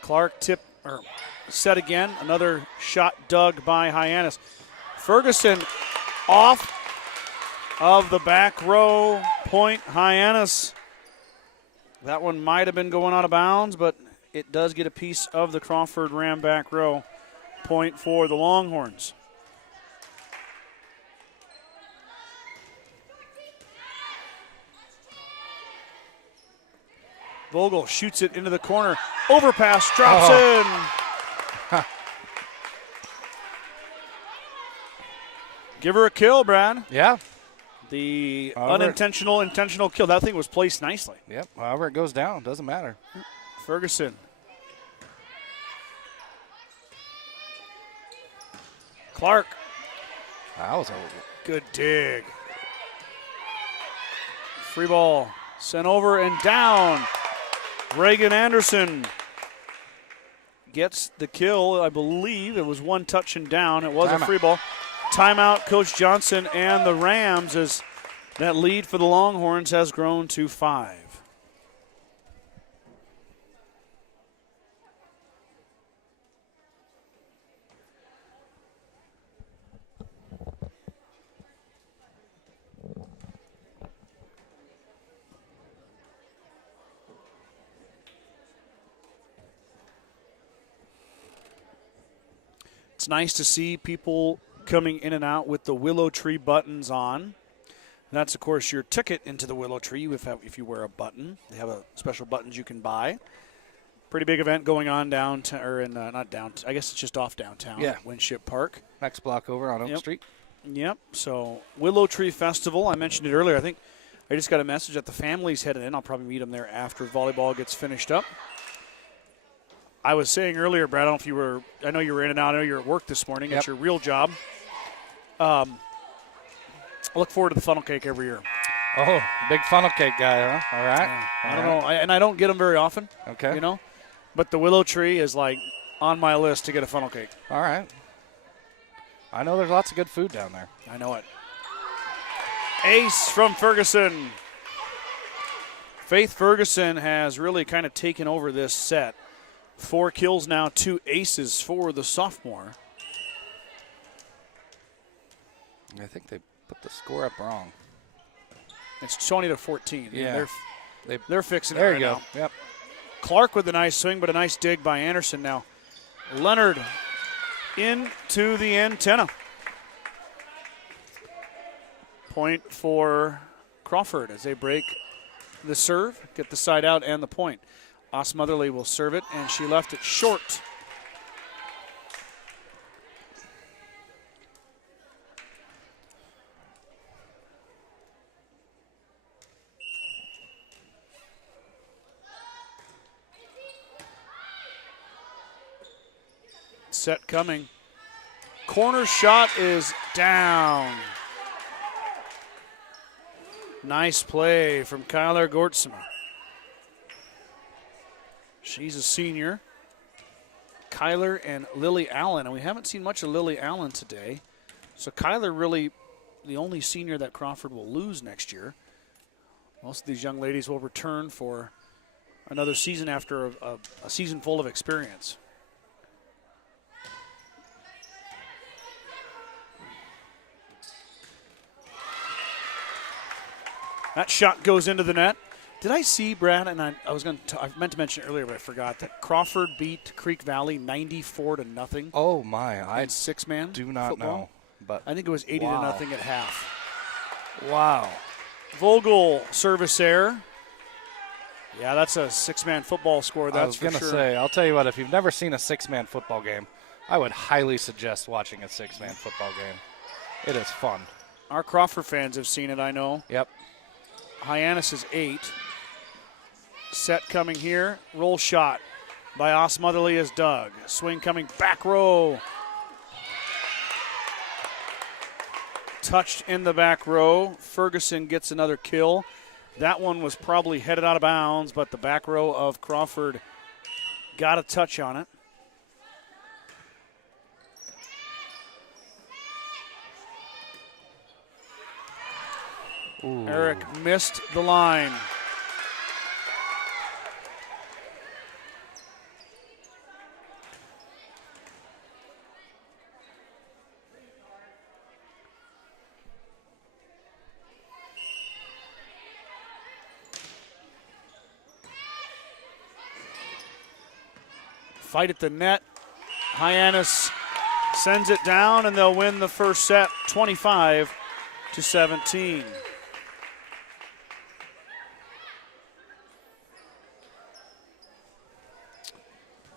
Clark set again. Another shot dug by Hyannis. Ferguson off of the back row. Point Hyannis. That one might have been going out of bounds, but it does get a piece of the Crawford Ram back row. Point for the Longhorns. Vogel shoots it into the corner. Overpass, drops in. Give her a kill, Brad. Yeah. The intentional kill. That thing was placed nicely. Yep. However it goes down, doesn't matter. Ferguson. Clark. That was a good dig. Free ball. Sent over and down. Reagan Anderson gets the kill. I believe it was one touch and down. It was a free ball. Timeout, Coach Johnson and the Rams, as that lead for the Longhorns has grown to 5. It's nice to see people coming in and out with the Willow Tree buttons on. That's, of course, your ticket into the Willow Tree if you wear a button. They have special buttons you can buy. Pretty big event going on downtown, or not downtown. I guess it's just off downtown. Yeah. Winship Park. Next block over on Oak Street. Yep. So Willow Tree Festival. I mentioned it earlier. I think I just got a message that the family's headed in. I'll probably meet them there after volleyball gets finished up. I was saying earlier, Brad, I know you were in and out. I know you're at work this morning. Yep. It's your real job. I look forward to the funnel cake every year. Oh, big funnel cake guy, huh? All right. I don't know. I don't get them very often. Okay. You know? But the Willow Tree is like on my list to get a funnel cake. All right. I know there's lots of good food down there. I know it. Ace from Ferguson. Faith Ferguson has really kind of taken over this set. 4 kills now, 2 aces for the sophomore. I think they put the score up wrong. It's 20-14. Yeah. They're fixing it there right you go. now. Yep. Clark with a nice swing, but a nice dig by Anderson now. Leonard into the antenna. Point for Crawford as they break the serve, get the side out and the point. Osmotherly will serve it, and she left it short. Set coming. Corner shot is down. Nice play from Kyler Gortzema. She's a senior. Kyler and Lily Allen, and we haven't seen much of Lily Allen today. So Kyler really the only senior that Crawford will lose next year. Most of these young ladies will return for another season after a season full of experience. That shot goes into the net. Did I see, Brad, and I meant to mention it earlier, but I forgot, that Crawford beat Creek Valley 94-0. Oh, my. I six-man do not football. know. But I think it was 80-0 at half. Wow. Vogel service error. Yeah, that's a six-man football score, that's I was going to say, I'll tell you what, if you've never seen a six-man football game, I would highly suggest watching a six-man football game. It is fun. Our Crawford fans have seen it, I know. Yep. Hyannis is 8. Set coming here. Roll shot by Osmotherly as Doug. Swing coming back row. Touched in the back row. Ferguson gets another kill. That one was probably headed out of bounds, but the back row of Crawford got a touch on it. Ooh. Eric missed the line. Fight at the net. Hyannis sends it down, and they'll win the first set 25-17.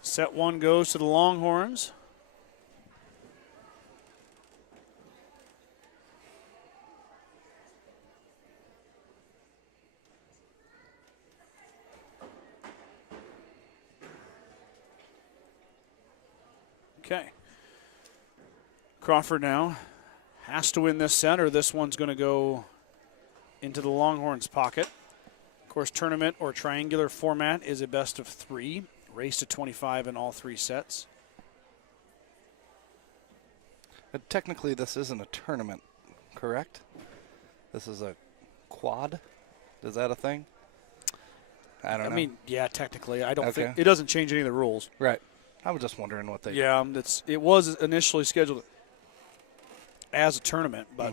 Set 1 goes to the Longhorns. Okay. Crawford now has to win this set, or this one's going to go into the Longhorns' pocket. Of course, tournament or triangular format is a best of 3. Race to 25 in all 3 sets. But technically, this isn't a tournament, correct? This is a quad? Is that a thing? I don't know. I mean, yeah, technically. I don't Okay. think it doesn't change any of the rules. Right. I was just wondering what they Yeah, it was initially scheduled as a tournament, but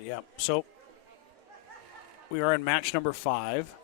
yeah. So we are in match number 5.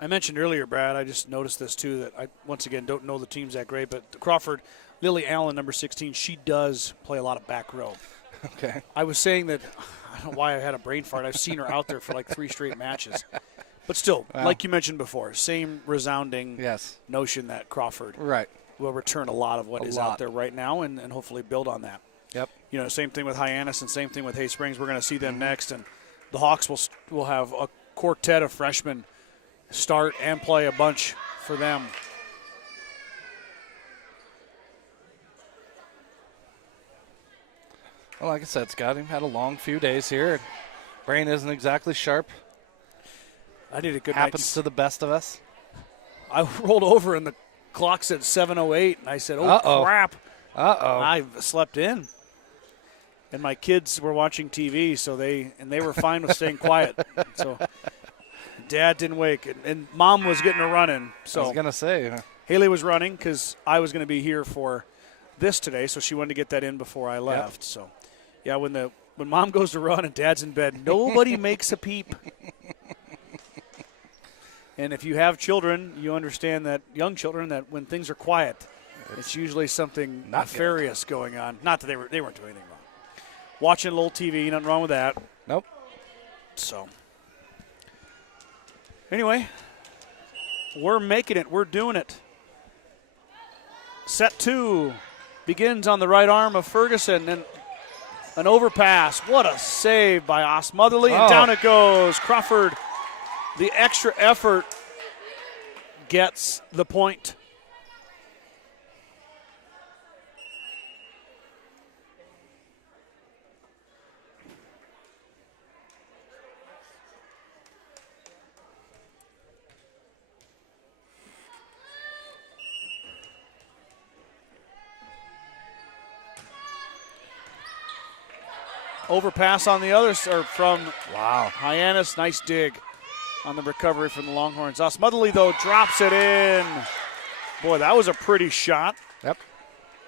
I mentioned earlier, Brad, I just noticed this too, that I, once again, don't know the teams that great, but Crawford, Lily Allen, number 16, she does play a lot of back row. Okay. I was saying that, I don't know why I had a brain fart. I've seen her out there for like 3 straight matches. But still, like you mentioned before, same resounding notion that Crawford will return a lot of what is out there right now and hopefully build on that. Yep. You know, same thing with Hyannis and same thing with Hay Springs. We're going to see them next, and the Hawks will have a quartet of freshmen start and play a bunch for them. Well, like I said, Scott, he had a long few days here. Brain isn't exactly sharp. I did a good Happens to the best of us. I rolled over and the clock said 7:08, and I said, "Oh crap!" I slept in, and my kids were watching TV, so they were fine with staying quiet. So Dad didn't wake, and Mom was getting a run in. So I was gonna say, Haley was running because I was going to be here for this today, so she wanted to get that in before I left. So, yeah, when the when mom goes to run and dad's in bed, nobody makes a peep. And if you have children, you understand that, young children, that when things are quiet, it's usually something nefarious going on. Not that they weren't doing anything wrong. Watching a little TV, nothing wrong with that. Nope. So, anyway, we're making it. We're doing it. Set 2 begins on the right arm of Ferguson, and an overpass. What a save by Osmotherly, and down it goes. Crawford, the extra effort, gets the point. Overpass on the other side from Hyannis. Nice dig on the recovery from the Longhorns. Osmotherly, though, drops it in. Boy, that was a pretty shot. Yep.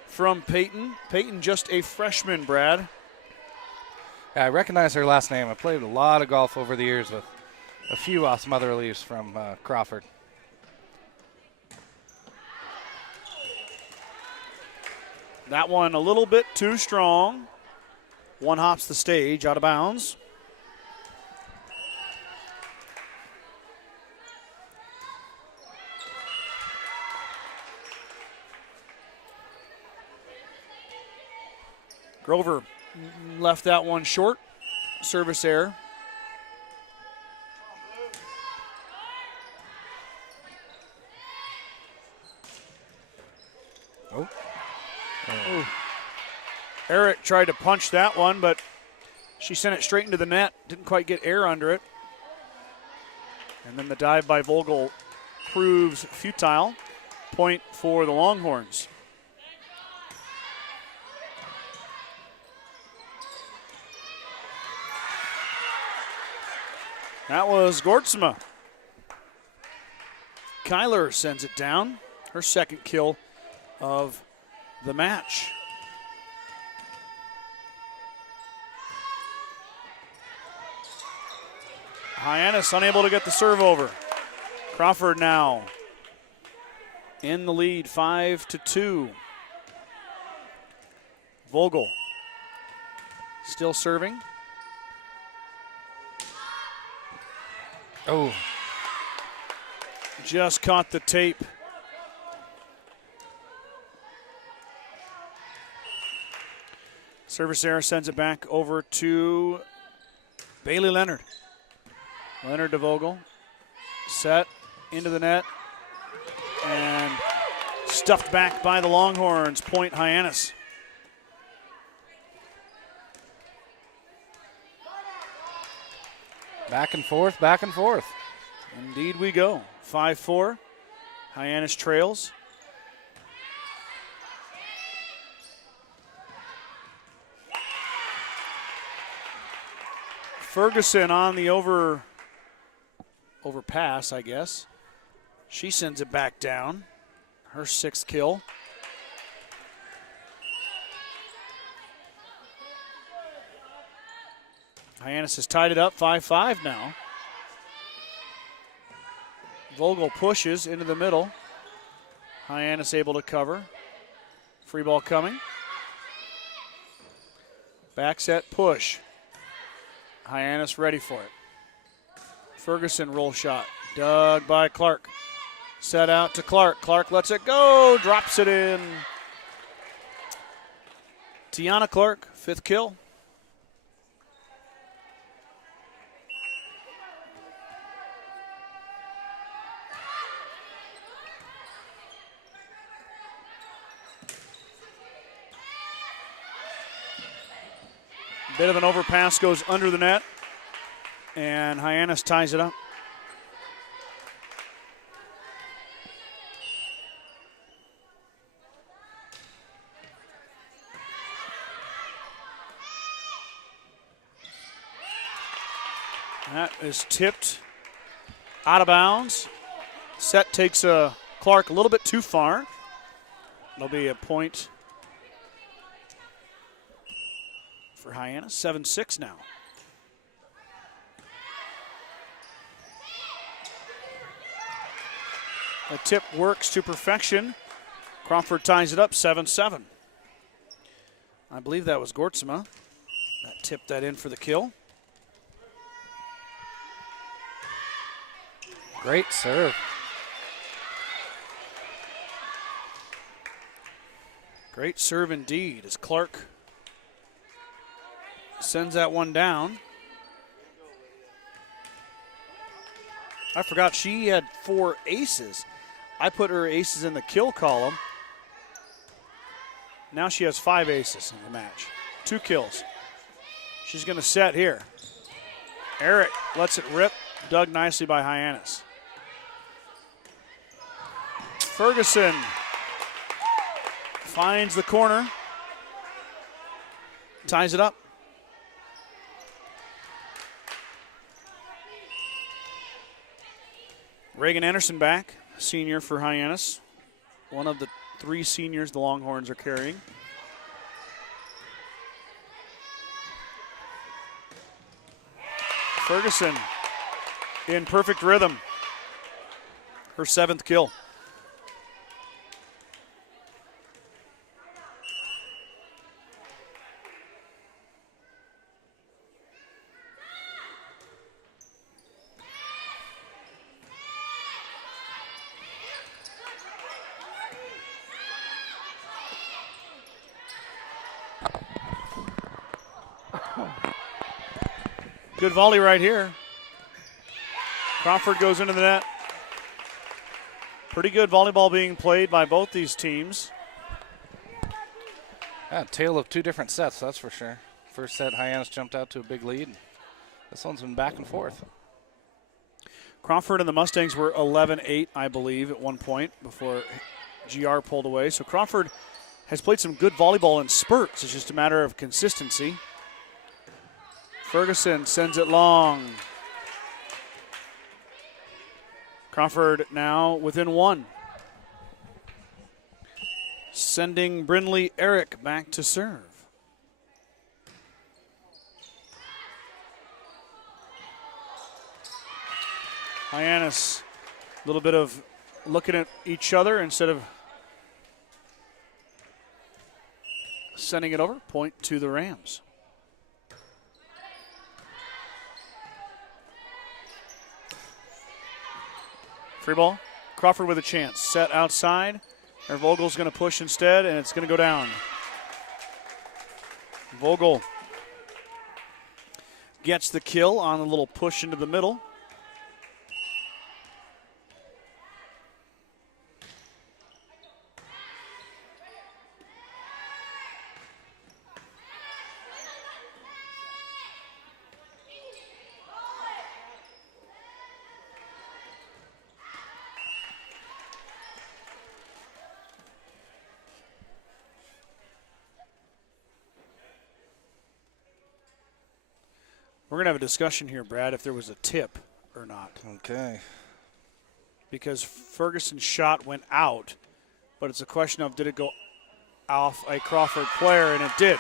From Peyton. Peyton, just a freshman, Brad. Yeah, I recognize her last name. I played a lot of golf over the years with a few Osmotherlys from Crawford. That one a little bit too strong. One hops the stage out of bounds. Grover left that one short. Service error. Oh. Eric tried to punch that one, but she sent it straight into the net. Didn't quite get air under it. And then the dive by Vogel proves futile. Point for the Longhorns. That was Gortsma. Kyler sends it down. Her second kill of the match. Hyannis unable to get the serve over. Crawford now in the lead, 5-2. Vogel still serving. Oh. Just caught the tape. Service error sends it back over to Bailey Leonard. Leonard to Vogel. Set into the net. And stuffed back by the Longhorns. Point Hyannis. Back and forth, back and forth. Indeed we go. 5-4. Hyannis trails. Ferguson on the overpass, I guess. She sends it back down. Her sixth kill. Hyannis has tied it up 5-5 now. Vogel pushes into the middle. Hyannis able to cover. Free ball coming. Back set push. Hyannis ready for it. Ferguson roll shot. Dug by Clark. Set out to Clark. Clark lets it go. Drops it in. Tiana Clark, fifth kill. Bit of an overpass goes under the net, and Hyannis ties it up. That is tipped out of bounds. Set takes Clark a little bit too far. It'll be a point for Hyannis. 7-6 now. The tip works to perfection. Crawford ties it up 7-7. I believe that was Gortsma that tipped that in for the kill. Great serve. Great serve indeed as Clark sends that one down. I forgot she had 4 aces. I put her aces in the kill column. Now she has 5 aces in the match. 2 kills. She's going to set here. Eric lets it rip. Dug nicely by Hyannis. Ferguson finds the corner. Ties it up. Reagan Anderson back, senior for Hyannis. One of the 3 seniors the Longhorns are carrying. Ferguson in perfect rhythm. Her 7th kill. Good volley right here. Crawford goes into the net. Pretty good volleyball being played by both these teams. Yeah, tale of 2 different sets, that's for sure. First set, Hyannis jumped out to a big lead. This one's been back and forth. Crawford and the Mustangs were 11-8, I believe, at one point before GR pulled away. So Crawford has played some good volleyball in spurts. It's just a matter of consistency. Ferguson sends it long. Crawford now within 1. Sending Brindley Eric back to serve. Hyannis, a little bit of looking at each other instead of sending it over. Point to the Rams. Free ball. Crawford with a chance. Set outside. Vogel's going to push instead, and it's going to go down. Vogel gets the kill on a little push into the middle. We're going to have a discussion here, Brad, if there was a tip or not. Okay. Because Ferguson's shot went out, but it's a question of did it go off a Crawford player, and it did.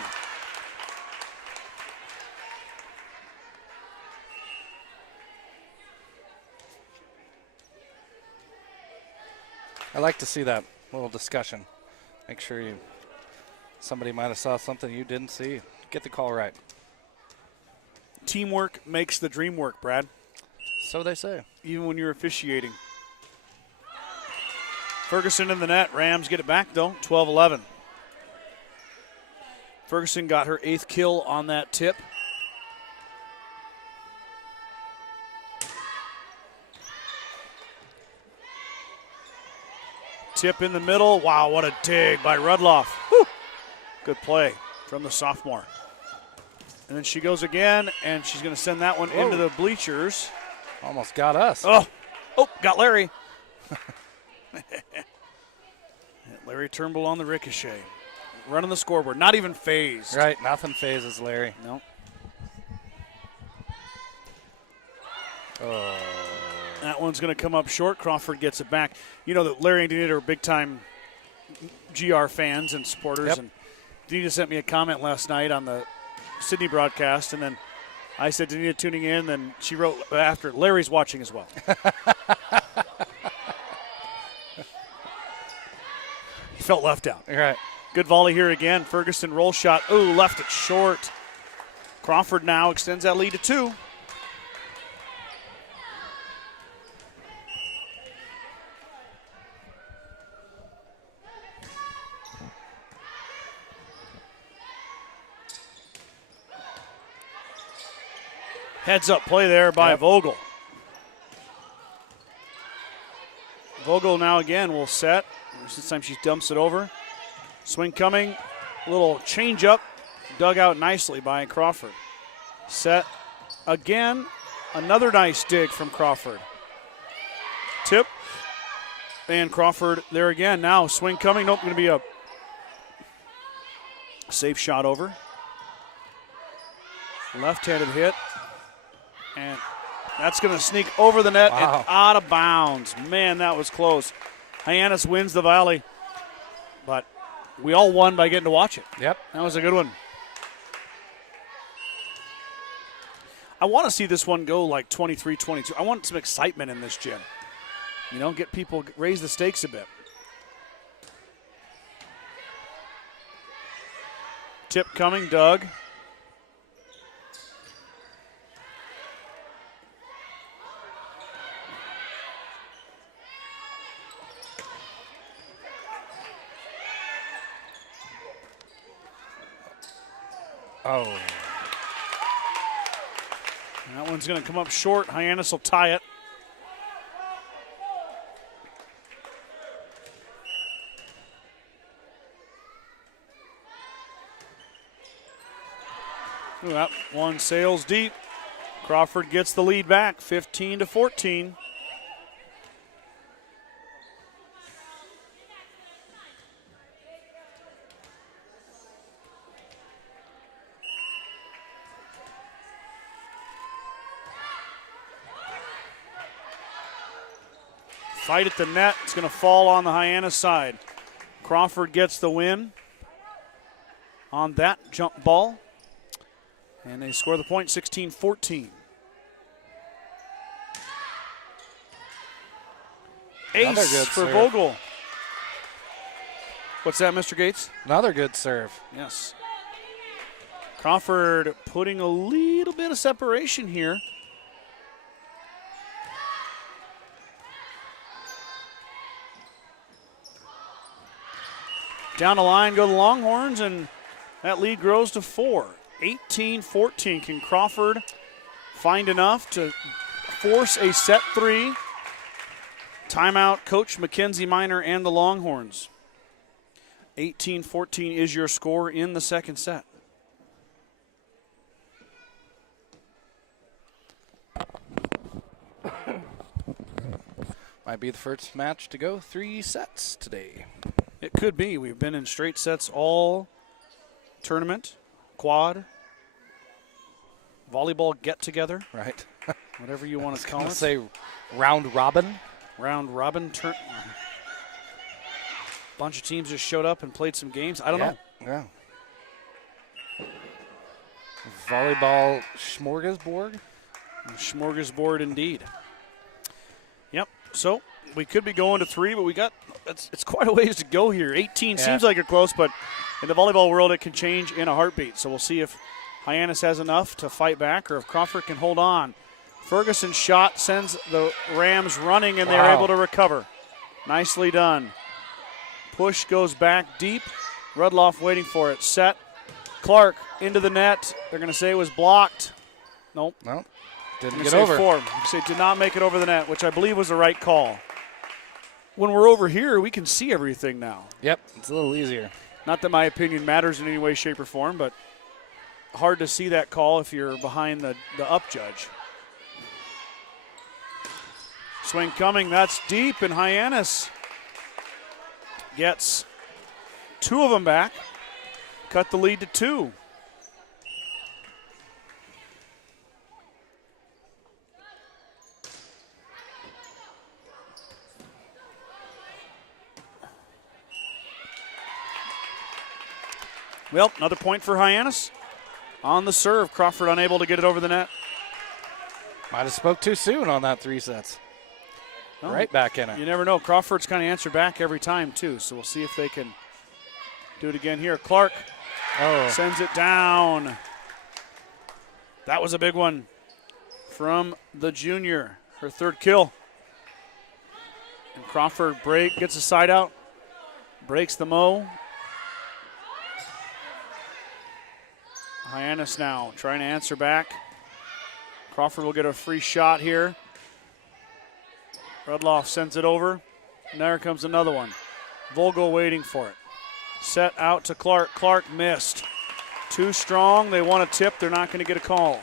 I like to see that little discussion. Make sure somebody might have saw something you didn't see. Get the call right. Teamwork makes the dream work, Brad. So they say. Even when you're officiating. Ferguson in the net. Rams get it back, though. 12-11. Ferguson got her 8th kill on that tip. Tip in the middle. Wow, what a dig by Rudloff. Whew. Good play from the sophomore. And then she goes again, and she's going to send that one into the bleachers. Almost got us. Oh, got Larry. Larry Turnbull on the ricochet. Running the scoreboard. Not even phased. Right, nothing phases Larry. No. Oh. That one's going to come up short. Crawford gets it back. You know that Larry and Danita are big-time GR fans and supporters. Yep. And Danita sent me a comment last night on the Sydney broadcast, and then I said, Danita tuning in, and she wrote after, Larry's watching as well. He felt left out. All right. Good volley here again. Ferguson roll shot. Ooh, left it short. Crawford now extends that lead to 2. Heads up play there by Vogel. Vogel now again will set. This time she dumps it over. Swing coming. Little change up. Dug out nicely by Crawford. Set again. Another nice dig from Crawford. Tip. And Crawford there again. Now swing coming. Nope, going to be a safe shot over. Left-handed hit. And that's going to sneak over the net and out of bounds. Man, that was close. Hyannis wins the Valley. But we all won by getting to watch it. Yep. That was a good one. I want to see this one go like 23-22. I want some excitement in this gym. You know, get people, raise the stakes a bit. Tip coming, Doug. Oh. That one's going to come up short. Hyannis will tie it. Ooh, that one sails deep. Crawford gets the lead back, 15-14. Fight at the net. It's going to fall on the Hyannis side. Crawford gets the win on that jump ball. And they score the point, 16-14. Ace for Vogel. What's that, Mr. Gates? Another good serve. Yes. Crawford putting a little bit of separation here. Down the line go the Longhorns, and that lead grows to 4. 18-14. Can Crawford find enough to force a set 3? Timeout, Coach Mackenzie Minor and the Longhorns. 18-14 is your score in the second set. Might be the first match to go 3 sets today. It could be. We've been in straight sets all tournament, quad, volleyball get-together. Right. Whatever you want to call it. Say round robin. Round robin. Bunch of teams just showed up and played some games. I don't know. Yeah. Volleyball smorgasbord. Smorgasbord indeed. Yep. So we could be going to 3, but it's quite a ways to go here. 18 seems like you're close, but in the volleyball world, it can change in a heartbeat. So we'll see if Hyannis has enough to fight back or if Crawford can hold on. Ferguson's shot sends the Rams running, and they're able to recover. Nicely done. Push goes back deep. Rudloff waiting for it. Set. Clark into the net. They're going to say it was blocked. Nope. No. Didn't get get over. 4. Say did not make it over the net, which I believe was the right call. When we're over here, we can see everything now. Yep, it's a little easier. Not that my opinion matters in any way, shape, or form, but hard to see that call if you're behind the up judge. Swing coming, that's deep, and Hyannis gets 2 of them back. Cut the lead to 2. Well, another point for Hyannis. on the serve. Crawford unable to get it over the net. Might have spoke too soon on that 3 sets. Well, right back in it. You never know. Crawford's kind of answered back every time, too, so we'll see if they can do it again here. Clark sends it down. That was a big one from the junior, her 3rd kill. And Crawford gets a side out, breaks the mo. Hyannis now trying to answer back. Crawford will get a free shot here. Rudloff sends it over. And there comes another one. Vogel waiting for it. Set out to Clark. Clark missed. Too strong. They want a tip. They're not going to get a call.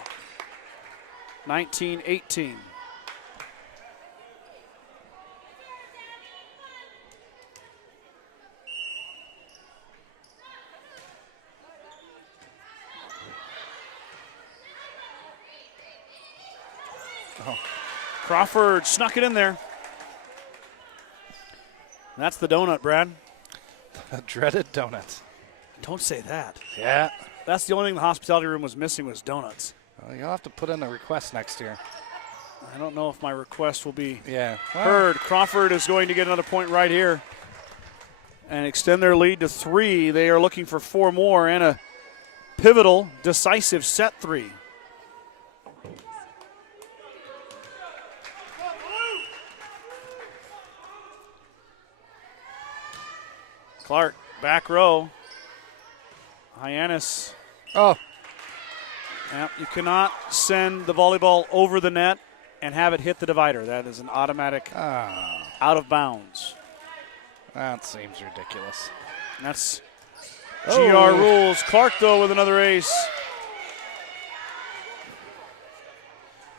19-18. Crawford snuck it in there. That's the donut, Brad. The dreaded donuts. Don't say that. Yeah. That's the only thing the hospitality room was missing was donuts. Well, you'll have to put in a request next year. I don't know if my request will be well, heard. Crawford is going to get another point right here and extend their lead to 3. They are looking for 4 more and a pivotal, decisive set 3. Clark, back row. Hyannis. Oh. Yeah, you cannot send the volleyball over the net and have it hit the divider. That is an automatic out of bounds. That seems ridiculous. And that's GR rules. Clark, though, with another ace.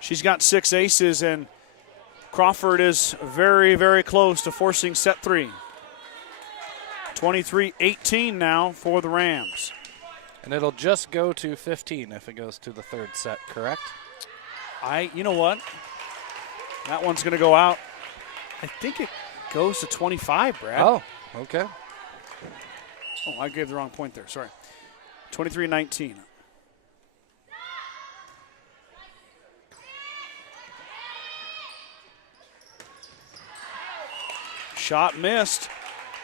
She's got 6 aces, and Crawford is very, very close to forcing set 3. 23-18 now for the Rams. And it'll just go to 15 if it goes to the 3rd set, correct? You know what? That one's going to go out. I think it goes to 25, Brad. Oh, okay. Oh, I gave the wrong point there. Sorry. 23-19. Shot missed.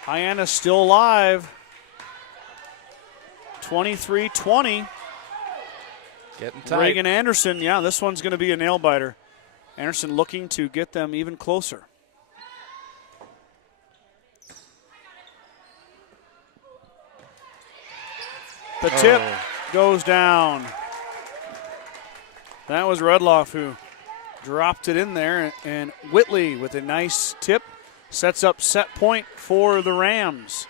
Hyannis still alive. 23-20. Getting tight. Reagan Anderson, yeah, this one's going to be a nail biter. Anderson looking to get them even closer. The tip goes down. That was Rudloff who dropped it in there, and Whitley with a nice tip sets up set point for the Rams.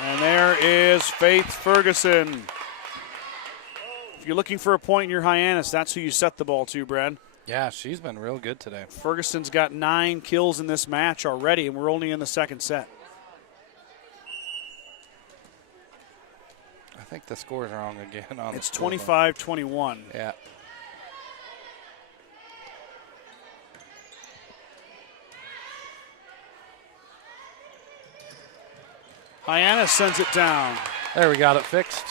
And there is Faith Ferguson. If you're looking for a point in your Hyannis, that's who you set the ball to, Brad. Yeah, she's been real good today. Ferguson's got 9 kills in this match already, and we're only in the 2nd set. I think the score's wrong again. It's 25-21. Yeah. Hyannis sends it down. There, we got it fixed.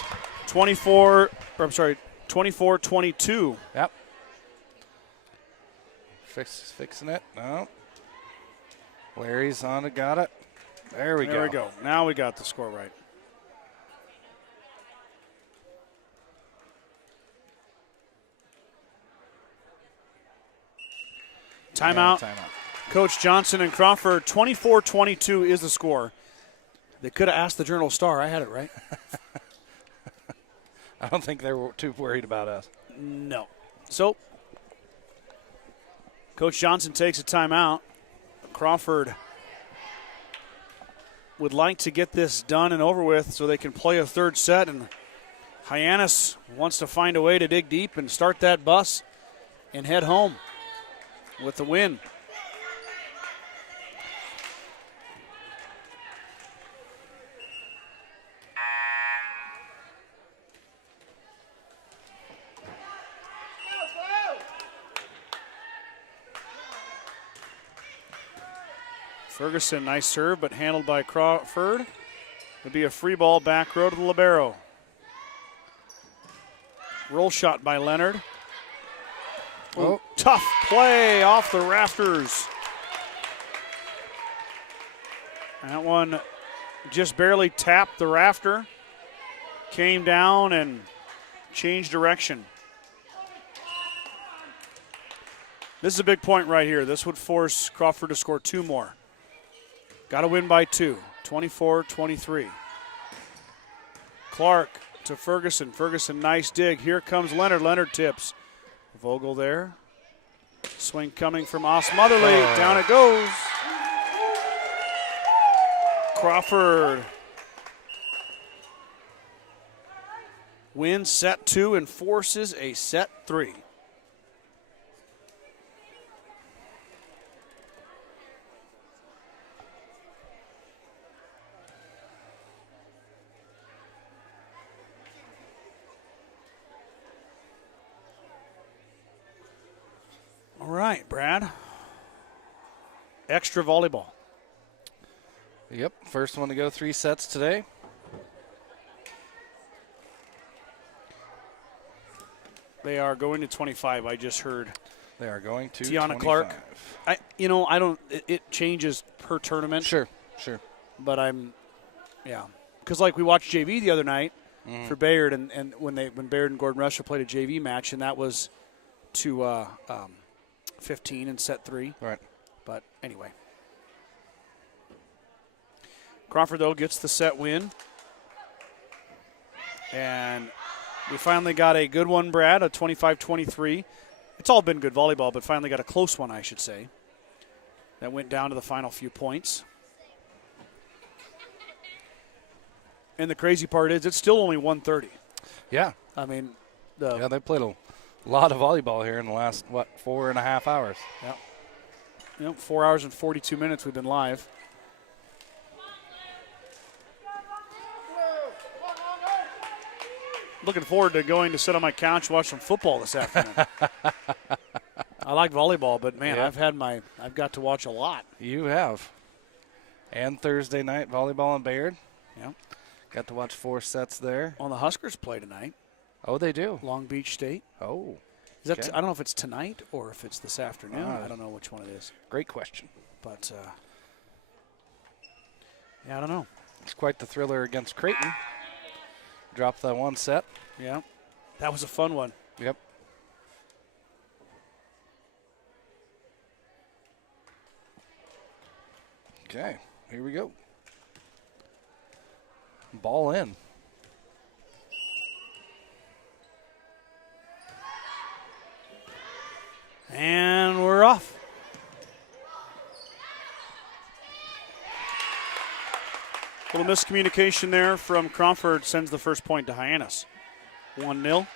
24-22. Yep. Fixing it. No. Larry's on it, got it. There we go. There we go. Now we got the score right. Timeout. Yeah, timeout. Coach Johnson and Crawford, 24-22 is the score. They could have asked the Journal-Star. I had it right. I don't think they were too worried about us. No. So, Coach Johnson takes a timeout. Crawford would like to get this done and over with so they can play a 3rd set. And Hyannis wants to find a way to dig deep and start that bus and head home with the win. Ferguson, nice serve, but handled by Crawford. It'll be a free ball back row to the libero. Roll shot by Leonard. Oh, tough play off the rafters. That one just barely tapped the rafter. Came down and changed direction. This is a big point right here. This would force Crawford to score 2 more. Got to win by 2, 24-23. Clark to Ferguson. Ferguson, nice dig. Here comes Leonard. Leonard tips. Vogel there. Swing coming from Osmotherly. Down it goes. Crawford wins set 2 and forces a set 3. All right, Brad. Extra volleyball. Yep, first one to go 3 sets today. They are going to 25. I just heard. They are going to Tiana 25. Clark. I don't. It changes per tournament. Sure. But because like we watched JV the other night for Bayard, and when Bayard and Gordon-Rushville played a JV match, and that was to 15 in set 3. Right. But anyway. Crawford, though, gets the set win. And we finally got a good one, Brad, a 25-23. It's all been good volleyball, but finally got a close one, I should say. That went down to the final few points. And the crazy part is it's still only 1:30. Yeah. I mean, they played a lot of volleyball here in the last, 4.5 hours. Yeah. 4 hours and 42 minutes we've been live. Looking forward to going to sit on my couch and watch some football this afternoon. I like volleyball, but man, yeah. I've got to watch a lot. You have. And Thursday night volleyball in Bayard. Yeah. Got to watch 4 sets there. Well, the Huskers play tonight. Oh, they do. Long Beach State. Oh. Is that? I don't know if it's tonight or if it's this afternoon. I don't know which one it is. Great question. But I don't know. It's quite the thriller against Creighton. Dropped that 1 set. Yeah. That was a fun one. Yep. Okay, here we go. Ball in. And we're off. A little miscommunication there from Crawford sends the first point to Hyannis. 1-0.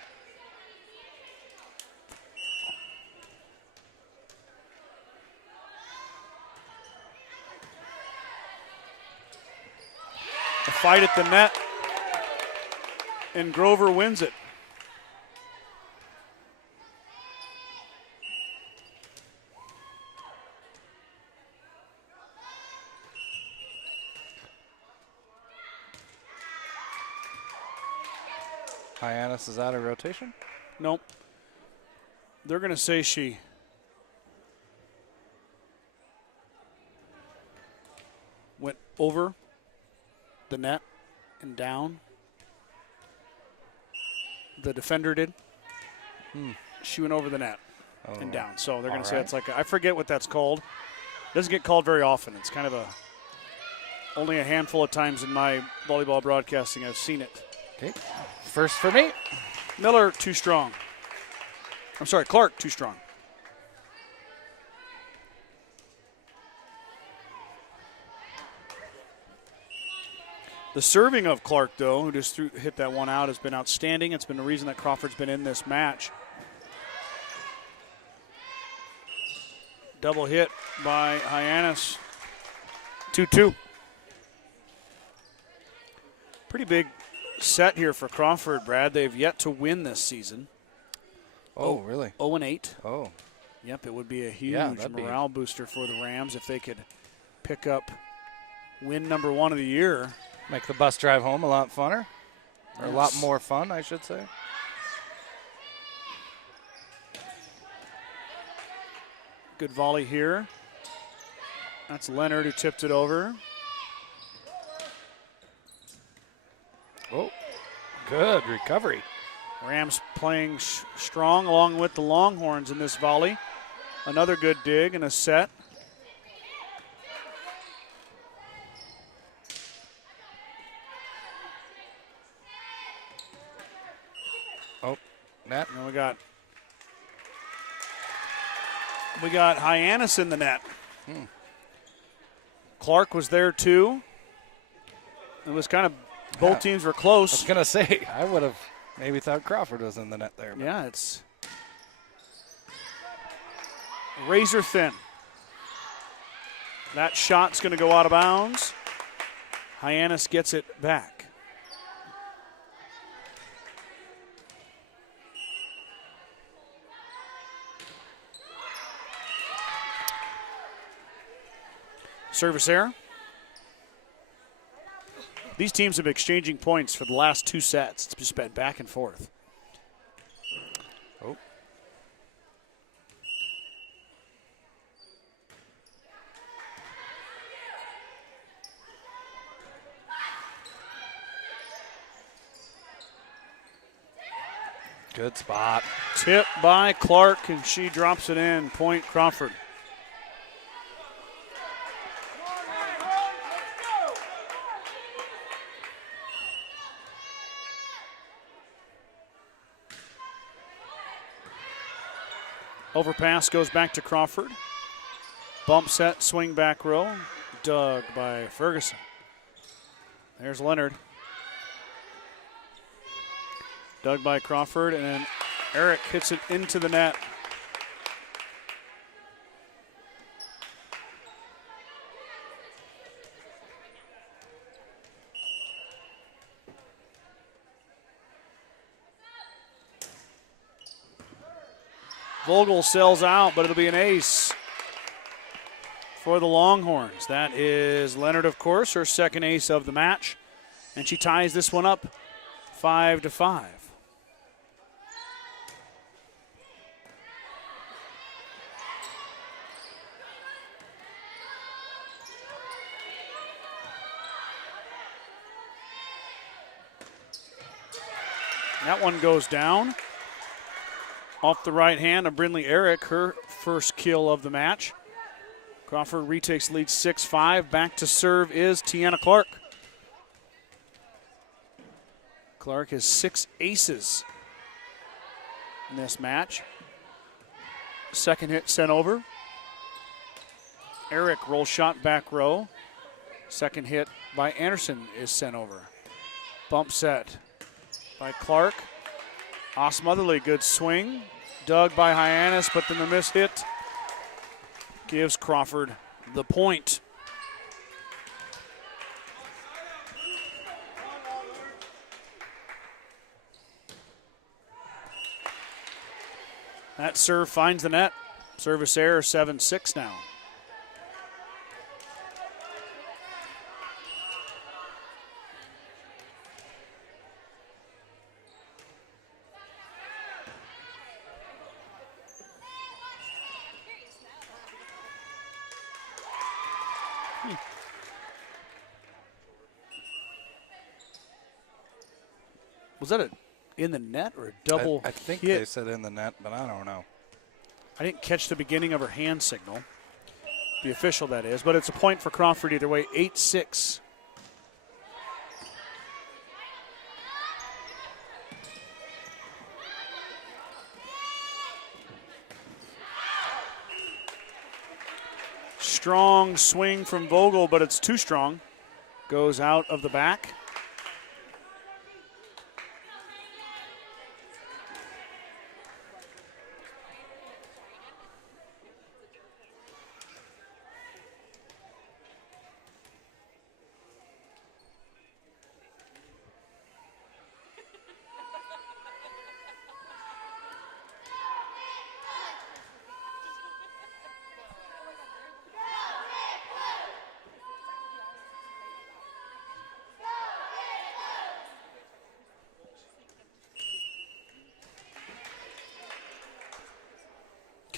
A fight at the net, and Grover wins it. Hyannis is out of rotation? Nope. They're going to say she went over the net and down. The defender did. She went over the net and down. So they're going to say it's like I forget what that's called. It doesn't get called very often. It's kind of only a handful of times in my volleyball broadcasting I've seen it. Okay. First for me. Miller, too strong. I'm sorry, Clark, too strong. The serving of Clark, though, who just hit that one out, has been outstanding. It's been the reason that Crawford's been in this match. Double hit by Hyannis. 2-2. Pretty big set here for Crawford, Brad. They've yet to win this season. Oh, really? 0-8. Oh. Yep, it would be a huge morale booster for the Rams if they could pick up win number 1 of the year. Make the bus drive home a lot funner, or a lot Yes. more fun, I should say. Good volley here. That's Leonard who tipped it over. Oh, good recovery. Rams playing strong along with the Longhorns in this volley. Another good dig and a set. Oh, net. And we got Hyannis in the net. Clark was there too. It was kind of both teams were I was close. going to say, I would have maybe thought Crawford was in the net there. But Yeah, it's razor thin. That shot's going to go out of bounds. Hyannis gets it back. Service error. These teams have been exchanging points for the last 2 sets. It's just been back and forth. Oh. Good spot. Tip by Clark, and she drops it in. Point Crawford. Overpass goes back to Crawford. Bump set, swing back row. Dug by Ferguson. There's Leonard. Dug by Crawford, and then Eric hits it into the net. Vogel sells out, but it'll be an ace for the Longhorns. That is Leonard, of course, her second ace of the match. And she ties this one up 5-5. That one goes down. Off the right hand of Brindley Eric, her first kill of the match. Crawford retakes lead 6-5. Back to serve is Tiana Clark. Clark has 6 aces in this match. Second hit sent over. Eric roll shot back row. Second hit by Anderson is sent over. Bump set by Clark. Osmotherly, good swing. Dug by Hyannis, but then the miss hit gives Crawford the point. That serve finds the net. Service error, 7-6 now. Was that in the net or a double I think hit? they said in the net, but I don't know. I didn't catch the beginning of her hand signal. The official, that is. But it's a point for Crawford either way, 8-6. Strong swing from Vogel, but it's too strong. Goes out of the back.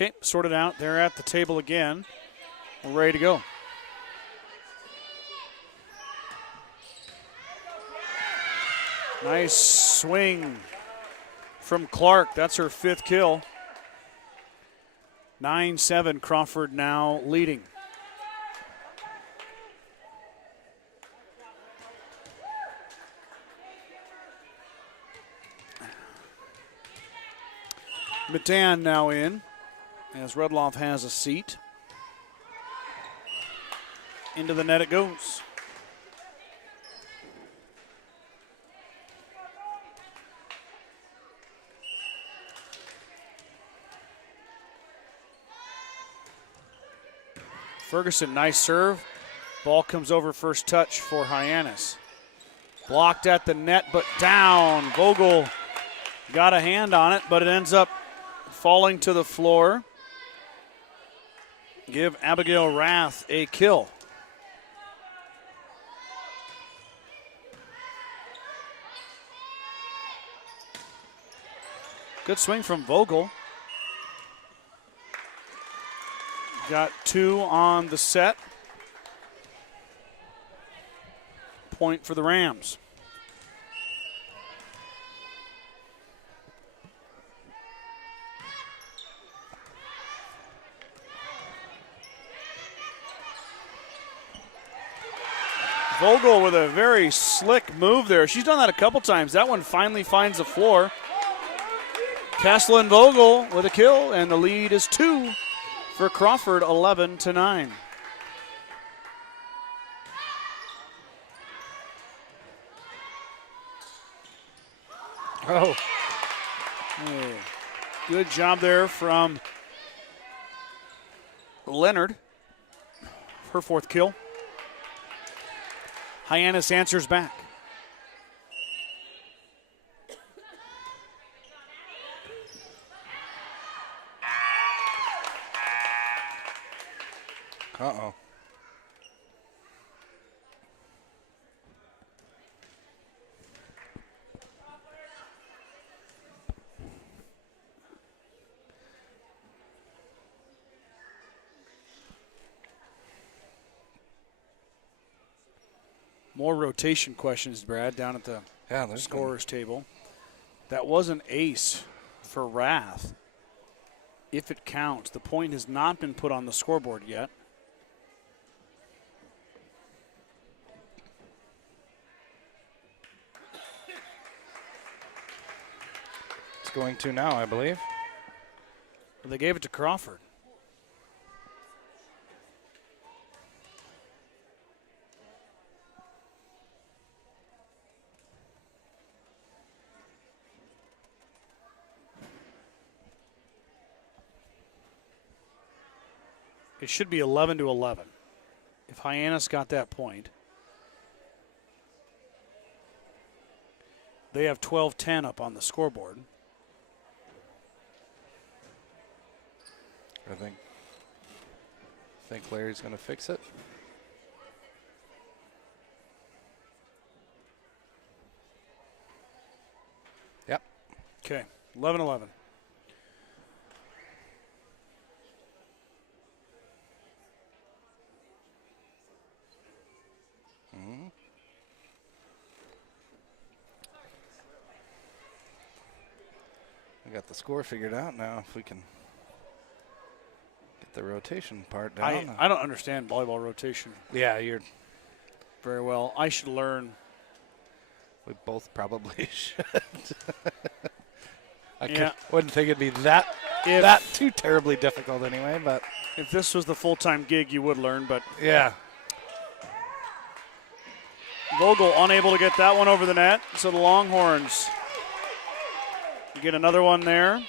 Okay, sorted out. They're at the table again. We're ready to go. Nice swing from Clark. That's her 5th kill. 9-7, Crawford now leading. Matan now in as Rudloff has a seat. Into the net it goes. Ferguson, nice serve. Ball comes over first touch for Hyannis. Blocked at the net, but down. Vogel got a hand on it, but it ends up falling to the floor. Give Abigail Rath a kill. Good swing from Vogel. Got 2 on the set. Point for the Rams. Vogel with a very slick move there. She's done that a couple times. That one finally finds the floor. Kessler and Vogel with a kill, and the lead is 2 for Crawford, 11-9. Oh. Good job there from Leonard. Her 4th kill. Hyannis answers back. Uh-oh. More rotation questions, Brad, down at the scorer's table. That was an ace for Rath. If it counts, the point has not been put on the scoreboard yet. It's going to now, I believe. They gave it to Crawford. It should be 11-11. If Hyannis got that point, they have 12-10 up on the scoreboard. I think Larry's going to fix it. Yep. Okay, 11-11. We got the score figured out now. If we can get the rotation part down. I don't understand volleyball rotation. Yeah, you're very well. I should learn. We both probably should. Wouldn't think it'd be that too terribly difficult anyway, but if this was the full-time gig, you would learn, but yeah. Vogel unable to get that one over the net, so the Longhorns get another one there.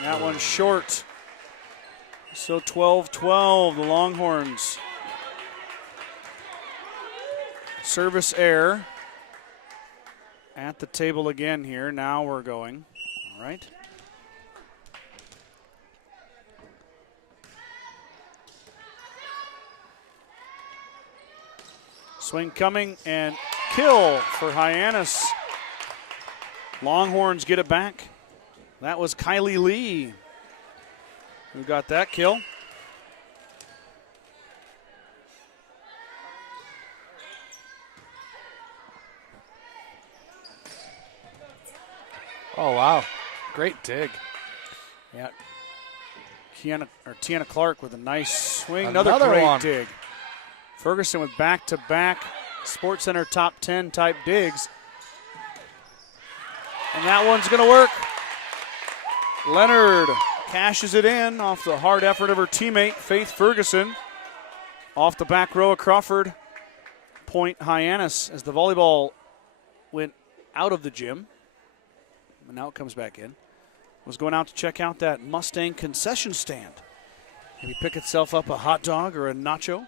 That one's short. So 12-12, the Longhorns. Service error at the table again here. Now we're going. All right. Swing coming and kill for Hyannis. Longhorns get it back. That was Kylie Lee who got that kill. Oh, wow. Great dig. Yeah. Tiana Clark with a nice swing. Another great one. dig. Ferguson with back-to-back Sports Center top 10 type digs. And that one's going to work. Leonard cashes it in off the hard effort of her teammate, Faith Ferguson. Off the back row of Crawford. Point Hyannis as the volleyball went out of the gym. And now it comes back in. Was going out to check out that Mustang concession stand. Maybe pick itself up a hot dog or a nacho.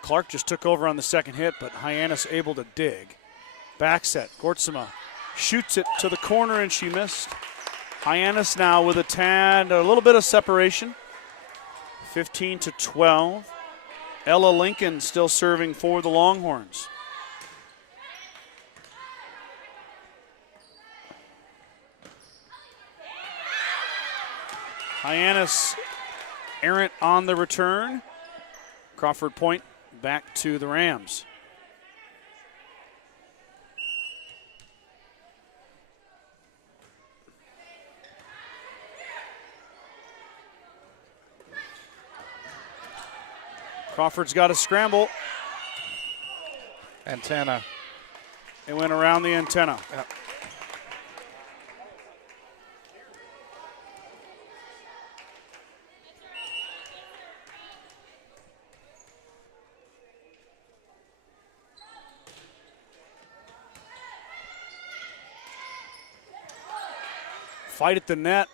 Clark just took over on the second hit, but Hyannis able to dig. Back set, Gortsema shoots it to the corner and she missed. Hyannis now with a little bit of separation. 15-12. Ella Lincoln still serving for the Longhorns. Hyannis errant on the return. Crawford point back to the Rams. Crawford's got a scramble. Antenna. It went around the antenna. Yep. Fight at the net.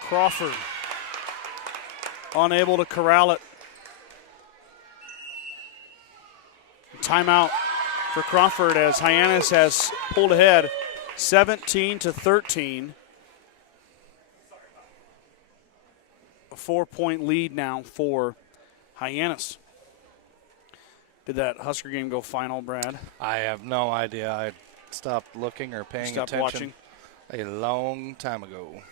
Crawford unable to corral it. Timeout for Crawford as Hyannis has pulled ahead 17-13. A 4-point lead now for Hyannis. Did that Husker game go final, Brad? I have no idea. I stopped looking or paying Stopped attention watching? a long time ago.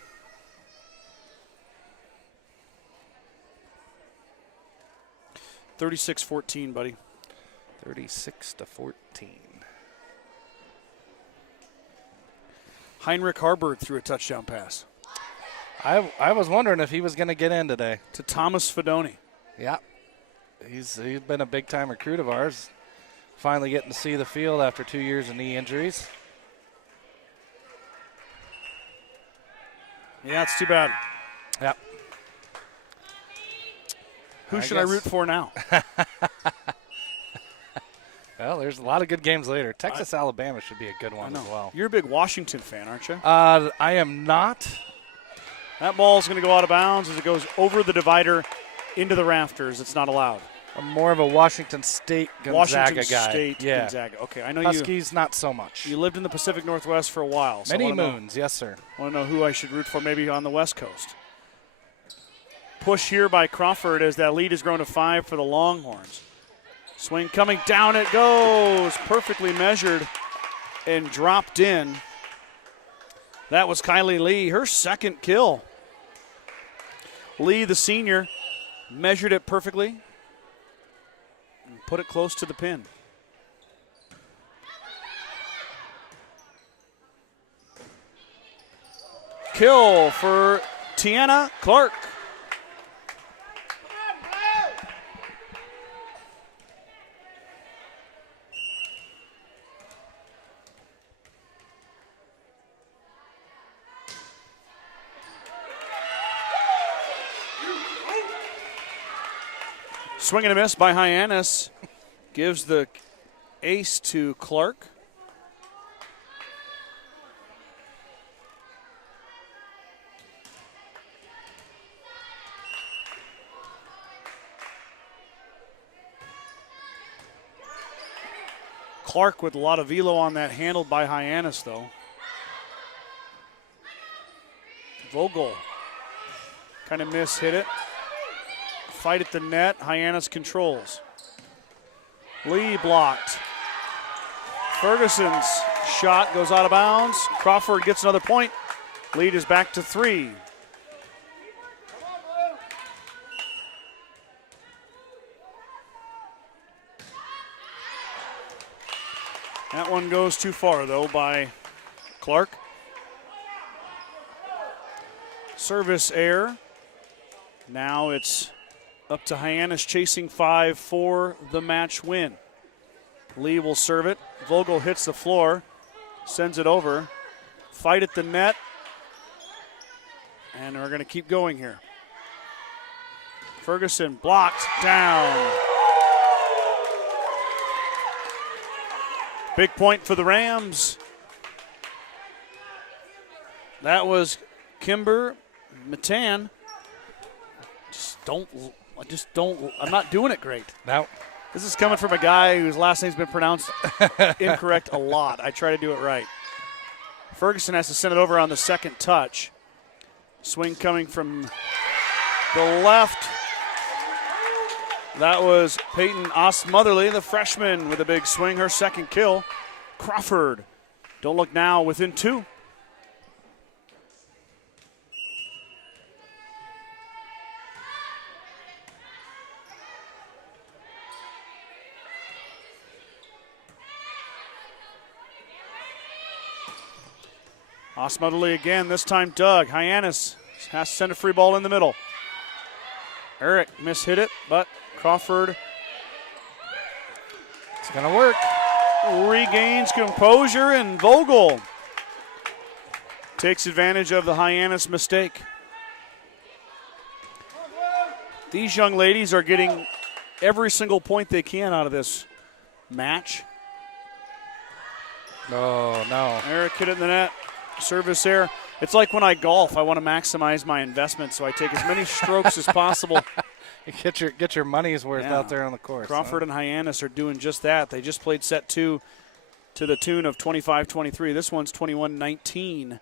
$36-14, buddy. 36-14. Heinrich Harburg threw a touchdown pass I was wondering if he was going to get in today. to Thomas Fedoni. Yeah. He's been a big-time recruit of ours. Finally getting to see the field after 2 years of knee injuries. Yeah, it's too bad. Yep. Who should I root for now? Well, there's a lot of good games later. Texas-Alabama should be a good one as well. You're a big Washington fan, aren't you? I am not. That ball is going to go out of bounds as it goes over the divider into the rafters. It's not allowed. I'm more of a Washington State Gonzaga Washington guy. State Yeah. Gonzaga. Okay, I know Huskies, not so much. you lived in the Pacific Northwest for a while. So Many moons, yes, sir. I want to know who I should root for maybe on the West Coast. Push here by Crawford as that lead has grown to 5 for the Longhorns. Swing coming down, it goes. Perfectly measured and dropped in. That was Kylie Lee, her second kill. Lee, the senior, measured it perfectly and put it close to the pin. Kill for Tiana Clark. Swing and a miss by Hyannis. Gives the ace to Clark. Clark with a lot of velo on that, handled by Hyannis, though. Vogel kind of hit it. Fight at the net. Hyannis controls. Lee blocked. Ferguson's shot goes out of bounds. Crawford gets another point. Lead is back to 3. That one goes too far, though, by Clark. Service error. Now it's up to Hyannis chasing 5 for the match win. Lee will serve it. Vogel hits the floor, sends it over. Fight at the net. And we're going to keep going here. Ferguson blocked down. Big point for the Rams. That was Kimber Matan. I'm not doing it great. No. This is coming from a guy whose last name's been pronounced incorrect a lot. I try to do it right. Ferguson has to send it over on the second touch. Swing coming from the left. That was Peyton Ostmotherly, the freshman, with a big swing, her second kill. Crawford, don't look now, within 2. Ostmotherly again, this time Doug. Hyannis has to send a free ball in the middle. Eric mishit it, but Crawford. It's going to work. Regains composure, and Vogel takes advantage of the Hyannis mistake. These young ladies are getting every single point they can out of this match. Oh, no. Eric hit it in the net. Service error. It's like when I golf, I want to maximize my investment, so I take as many strokes as possible. Get your money's worth out there on the course. Crawford and Hyannis are doing just that. They just played set 2 to the tune of 25-23. This one's 21-19.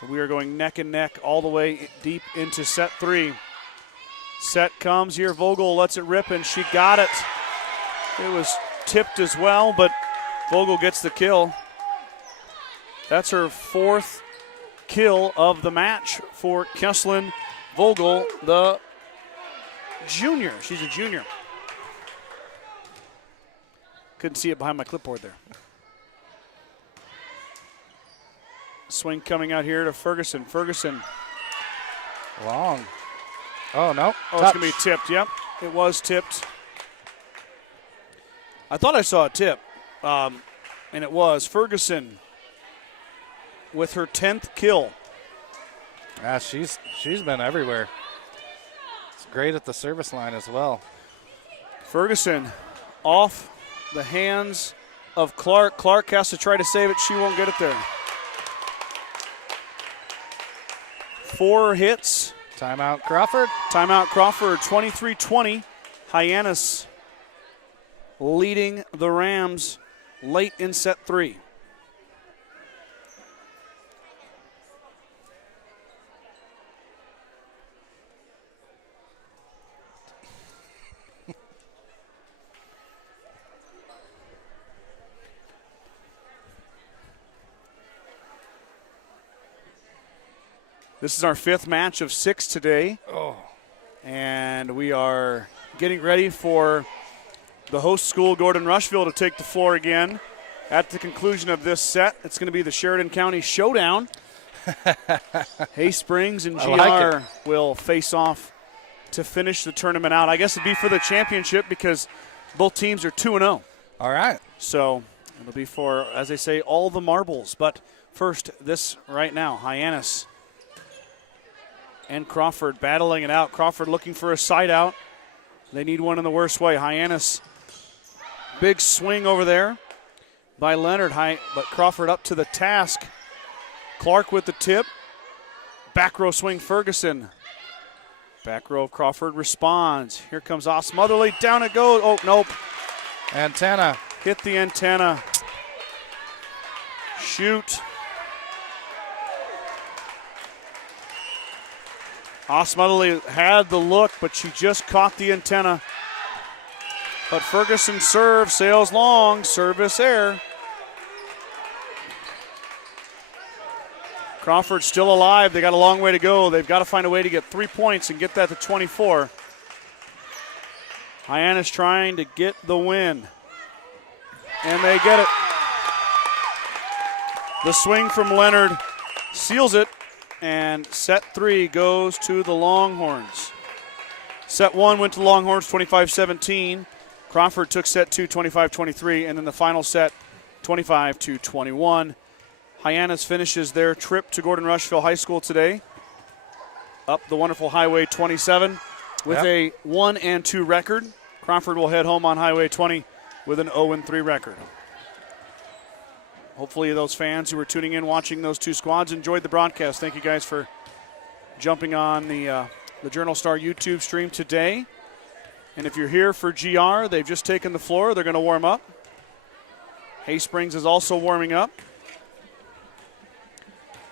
So we are going neck and neck all the way deep into set 3. Set comes here. Vogel lets it rip, and she got it. It was tipped as well, but Vogel gets the kill. That's her 4th kill of the match for Kesslin Vogel, the junior. She's a junior. Couldn't see it behind my clipboard there. Swing coming out here to Ferguson. Ferguson. Long. Oh, no. Oh, it's going to be tipped. Yep, it was tipped. I thought I saw a tip, and it was Ferguson with her 10th kill. Yeah, she's been everywhere. It's great at the service line as well. Ferguson off the hands of Clark. Clark has to try to save it. She won't get it there. 4 hits. Timeout Crawford. Timeout Crawford, 23-20. Hyannis leading the Rams late in set 3. This is our 5th match of 6 today. Oh. And we are getting ready for the host school, Gordon-Rushville, to take the floor again. At the conclusion of this set, it's going to be the Sheridan County Showdown. Hay Springs and GR will face off to finish the tournament out. I guess it'd be for the championship because both teams are 2-0. All right. So it'll be for, as they say, all the marbles. But first, this right now, Hyannis and Crawford battling it out. Crawford looking for a side out. They need one in the worst way. Hyannis, big swing over there by Leonard, but Crawford up to the task. Clark with the tip. Back row swing, Ferguson. Back row of Crawford responds. Here comes Ostmotherly. Down it goes. Oh, nope. Antenna. Hit the antenna. Shoot. Osmudley had the look, but she just caught the antenna. But Ferguson serve, sails long, service air. Crawford still alive. They got a long way to go. They've got to find a way to get 3 points and get that to 24. Hyannis trying to get the win. And they get it. The swing from Leonard seals it, and set 3 goes to the Longhorns. Set 1 went to the Longhorns 25-17. Crawford took set 2 25-23, and then the final set 25-21. Hyannis finishes their trip to Gordon-Rushville High School today up the wonderful Highway 27 with a 1-2 record. Crawford will head home on Highway 20 with an 0-3 record. Hopefully those fans who were tuning in watching those two squads enjoyed the broadcast. Thank you guys for jumping on the Journal Star YouTube stream today. And if you're here for GR, they've just taken the floor. They're going to warm up. Hay Springs is also warming up.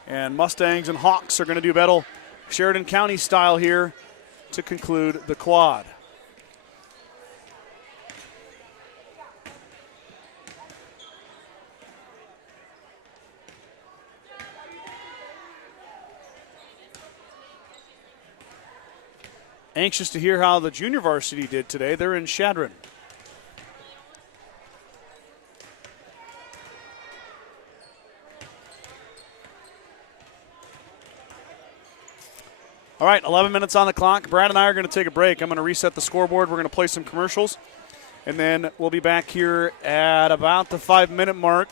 And Mustangs and Hawks are going to do battle Sheridan County style here to conclude the quad. Anxious to hear how the junior varsity did today. They're in Shadron. All right, 11 minutes on the clock. Brad and I are going to take a break. I'm going to reset the scoreboard. We're going to play some commercials. And then we'll be back here at about the 5-minute mark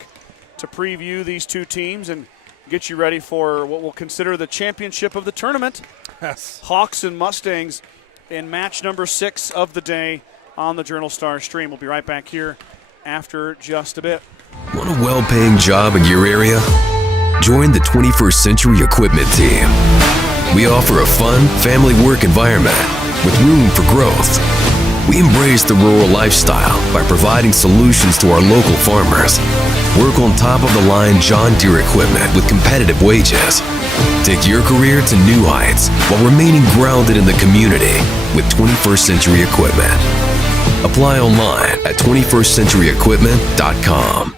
to preview these two teams and get you ready for what we'll consider the championship of the tournament. Yes. Hawks and Mustangs in match number 6 of the day on the Journal Star stream. We'll be right back here after just a bit. Want a well-paying job in your area? Join the 21st Century Equipment Team. We offer a fun, family work environment with room for growth. We embrace the rural lifestyle by providing solutions to our local farmers. Work on top-of-the-line John Deere equipment with competitive wages. Take your career to new heights while remaining grounded in the community with 21st Century Equipment. Apply online at 21stcenturyequipment.com.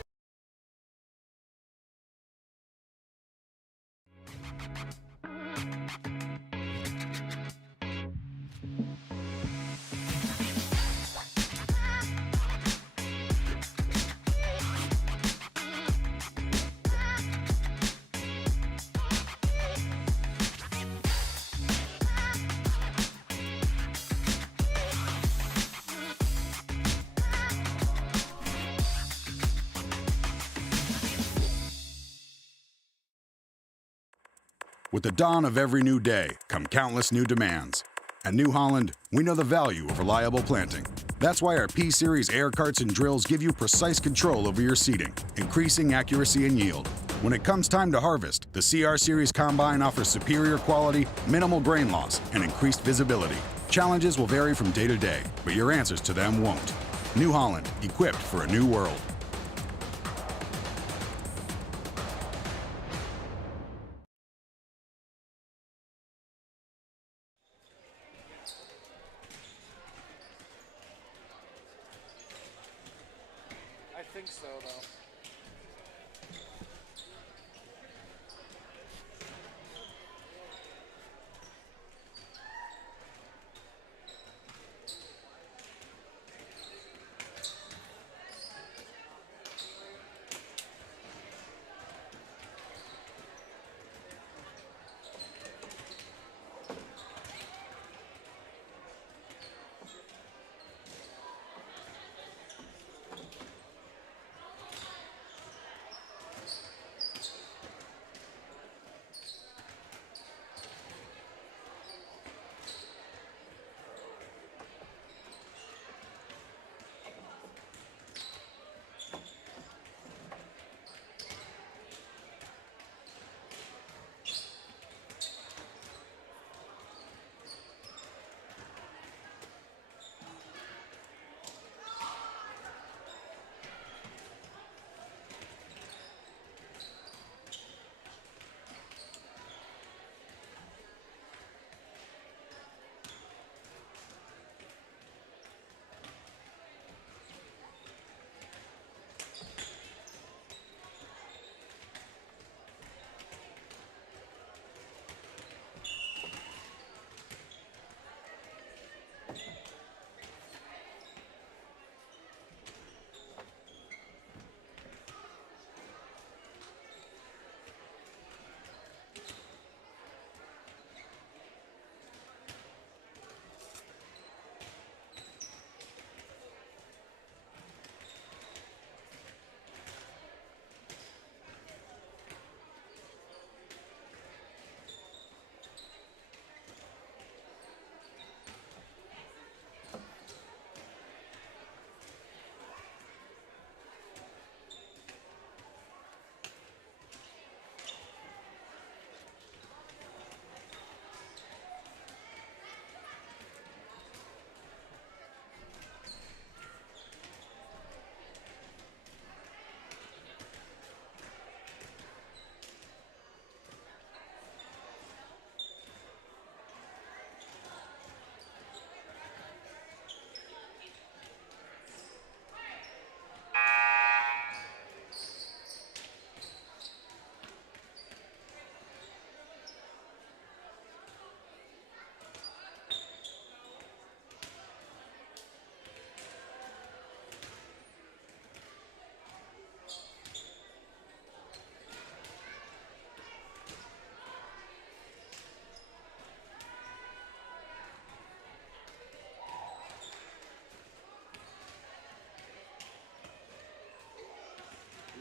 With the dawn of every new day come countless new demands. At New Holland, we know the value of reliable planting. That's why our P-Series air carts and drills give you precise control over your seeding, increasing accuracy and yield. When it comes time to harvest, the CR Series Combine offers superior quality, minimal grain loss, and increased visibility. Challenges will vary from day to day, but your answers to them won't. New Holland, equipped for a new world. I think so, though.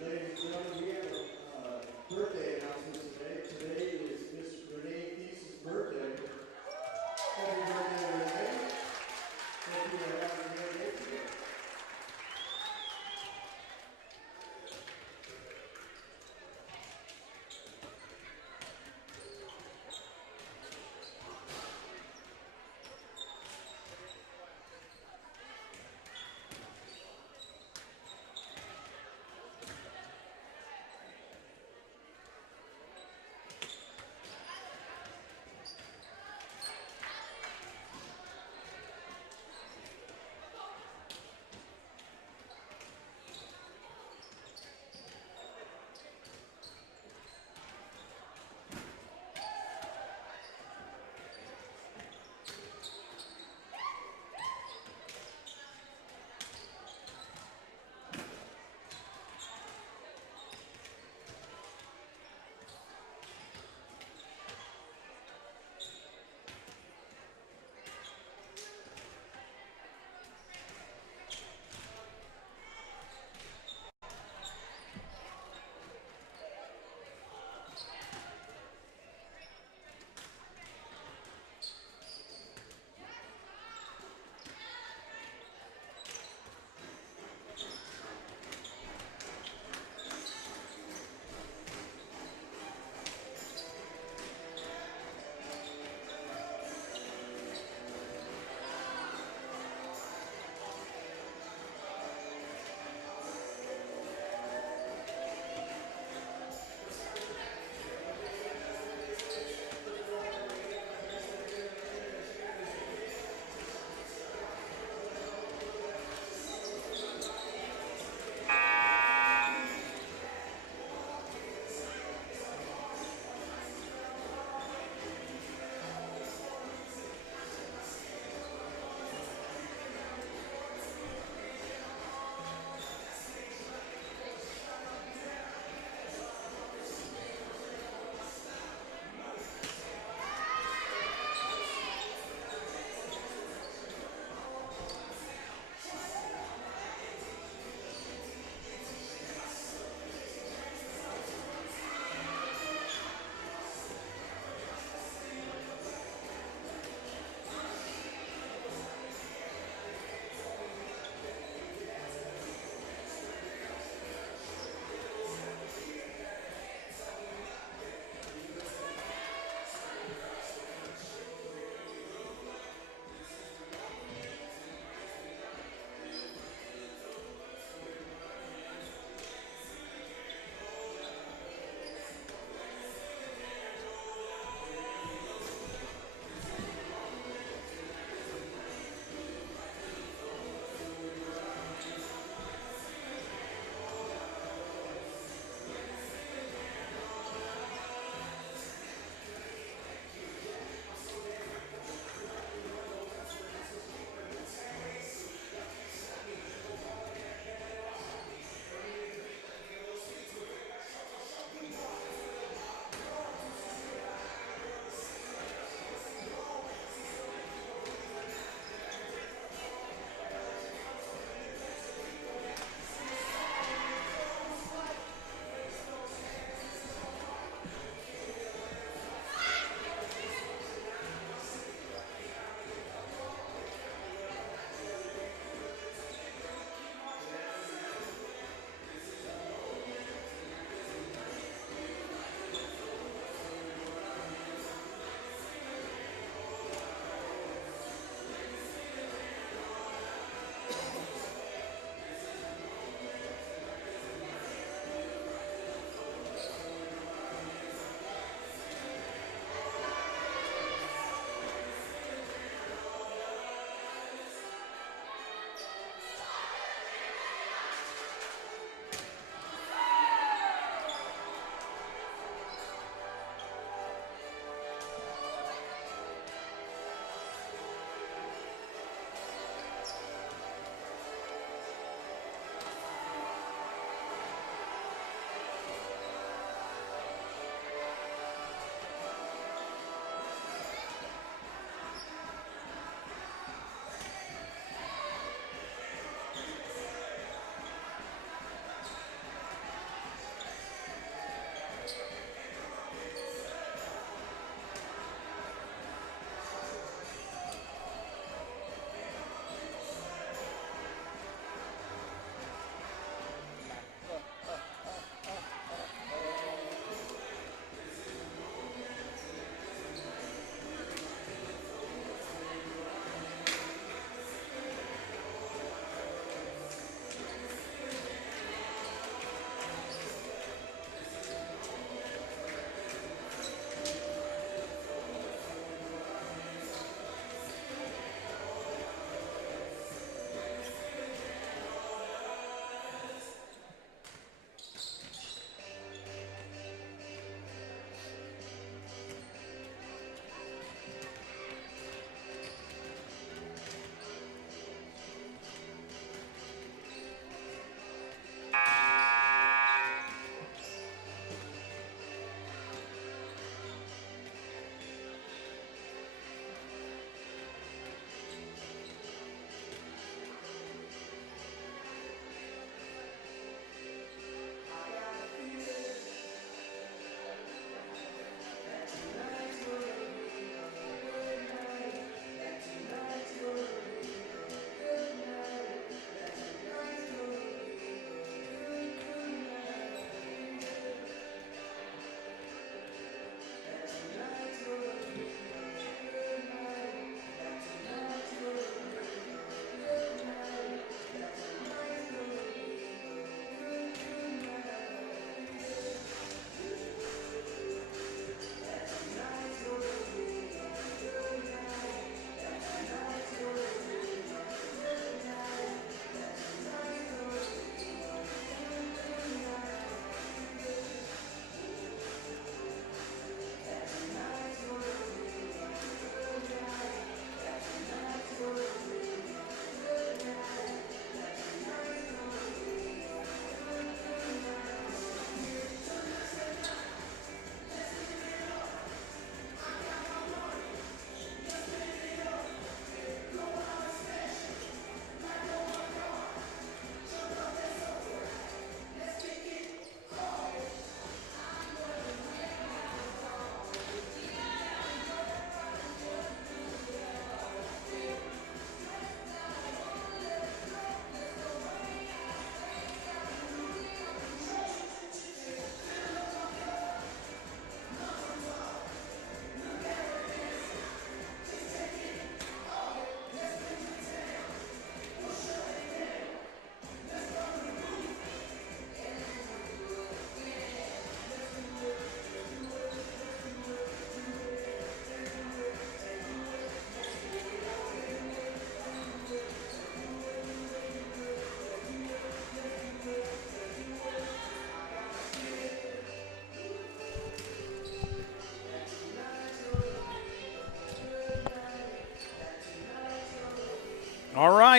Ladies and gentlemen, we have a birthday announcement today. Today is Miss Renee Thies's birthday. Happy birthday, Renee. Hope you are having a great day today.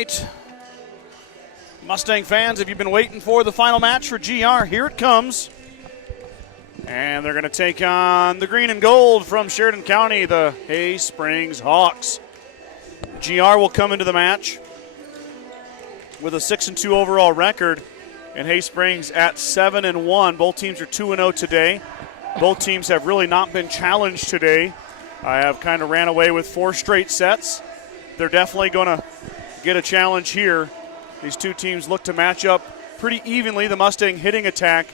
right. Mustang fans, have you been waiting for the final match for GR? Here it comes. And they're going to take on the green and gold from Sheridan County, the Hay Springs Hawks. GR will come into the match with a 6-2 overall record, and Hay Springs at 7-1. Both teams are 2-0 today. Both teams have really not been challenged today. I have kind of ran away with 4 straight sets. They're definitely going to get a challenge here. These two teams look to match up pretty evenly. The Mustang hitting attack,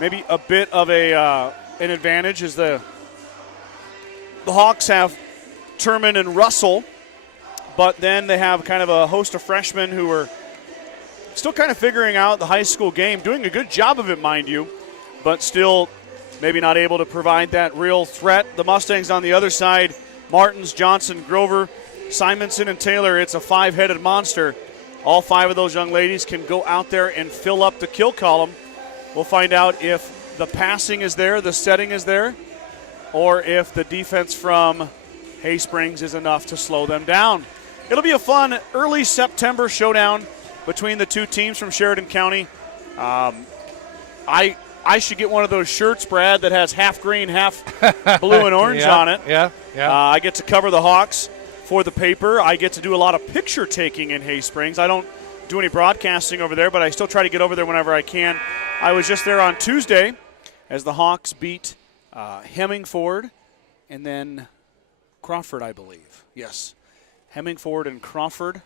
maybe a bit of an advantage, as the Hawks have Turman and Russell, but then they have kind of a host of freshmen who are still kind of figuring out the high school game, doing a good job of it, mind you, but still maybe not able to provide that real threat. The Mustangs on the other side, Martins, Johnson, Grover, Simonson, and Taylor. It's a 5-headed monster. All 5 of those young ladies can go out there and fill up the kill column. We'll find out if the passing is there, the setting is there, or if the defense from Hay Springs is enough to slow them down. It'll be a fun early September showdown between the two teams from Sheridan County. I should get one of those shirts, Brad, that has half green, half blue and orange on it. Yeah. I get to cover the Hawks for the paper. I get to do a lot of picture taking in Hay Springs. I don't do any broadcasting over there, but I still try to get over there whenever I can. I was just there on Tuesday as the Hawks beat Hemmingford and then Crawford, I believe. Yes, Hemmingford and Crawford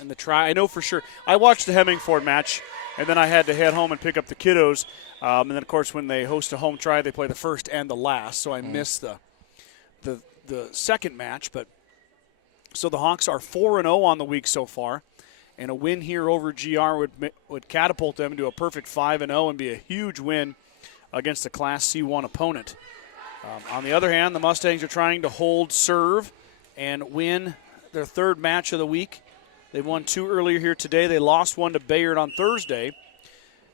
in the try. I know for sure. I watched the Hemmingford match, and then I had to head home and pick up the kiddos. And then, of course, when they host a home try, they play the first and the last. So I missed the second match. But so the Hawks are 4-0 on the week so far, and a win here over GR would catapult them into a perfect 5-0 and be a huge win against a Class C1 opponent. On the other hand, the Mustangs are trying to hold serve and win their third match of the week. They won 2 earlier here today. They lost 1 to Bayard on Thursday.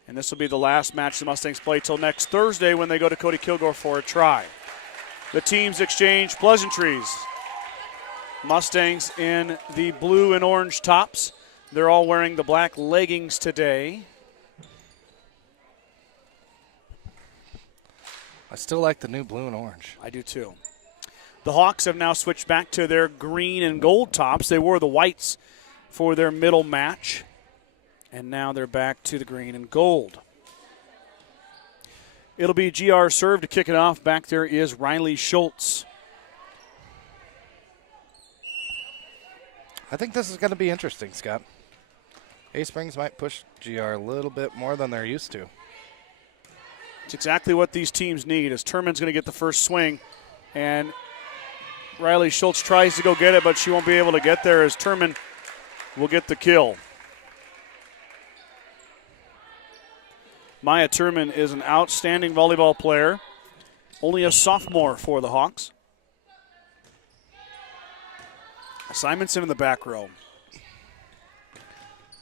And this will be the last match the Mustangs play till next Thursday when they go to Cody Kilgore for a try. The teams exchange pleasantries. Mustangs in the blue and orange tops. They're all wearing the black leggings today. I still like the new blue and orange. I do too. The Hawks have now switched back to their green and gold tops. They wore the whites for their middle match, and now they're back to the green and gold. It'll be GR serve to kick it off. Back there is Riley Schultz. I think this is going to be interesting, Scott. Hay Springs might push GR a little bit more than they're used to. It's exactly what these teams need, as Turman's going to get the first swing, and Riley Schultz tries to go get it, but she won't be able to get there as Turman will get the kill. Maya Turman is an outstanding volleyball player, only a sophomore for the Hawks. Simonson in the back row.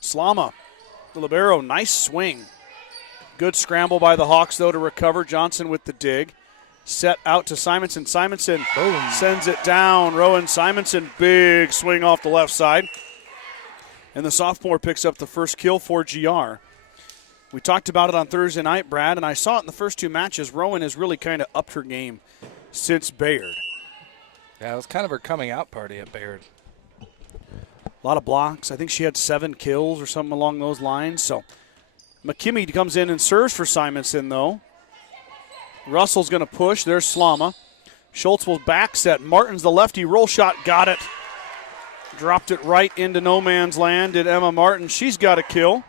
Slama, the libero, nice swing. Good scramble by the Hawks, though, to recover. Johnson with the dig. Set out to Simonson. Simonson sends it down. Rowan Simonson, big swing off the left side. And the sophomore picks up the first kill for GR. We talked about it on Thursday night, Brad, and I saw it in the first 2 matches. Rowan has really kind of upped her game since Bayard. Yeah, it was kind of her coming out party at Bayard. A lot of blocks. I think she had 7 kills or something along those lines. So McKimmey comes in and serves for Simonson, though. Russell's going to push. There's Slama. Schultz will back set. Martin's the lefty. Roll shot. Got it. Dropped it right into no man's land. Did Emma Martin. She's got a kill.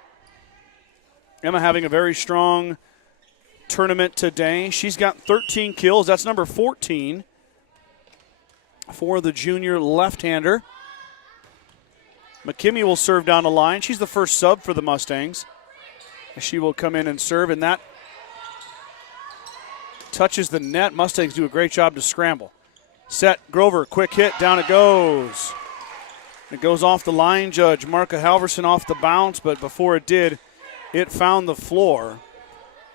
Emma having a very strong tournament today. She's got 13 kills. That's number 14 for the junior left-hander. McKimmey will serve down the line. She's the first sub for the Mustangs. She will come in and serve, and that touches the net. Mustangs do a great job to scramble. Set, Grover, quick hit, down it goes. It goes off the line judge. Marka Halverson off the bounce, but before it did, it found the floor.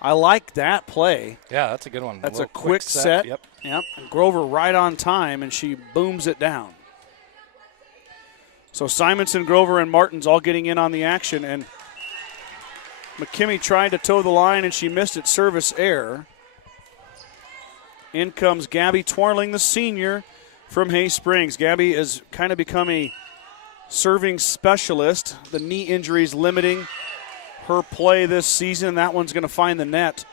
I like that play. Yeah, that's a good one. That's a quick set. Yep. And Grover right on time, and she booms it down. So Simonson, Grover, and Martins all getting in on the action, and McKimmey tried to toe the line, and she missed it. Service error. In comes Gabby Twarling, the senior from Hay Springs. Gabby has kind of become a serving specialist. The knee injuries limiting her play this season. That one's going to find the net.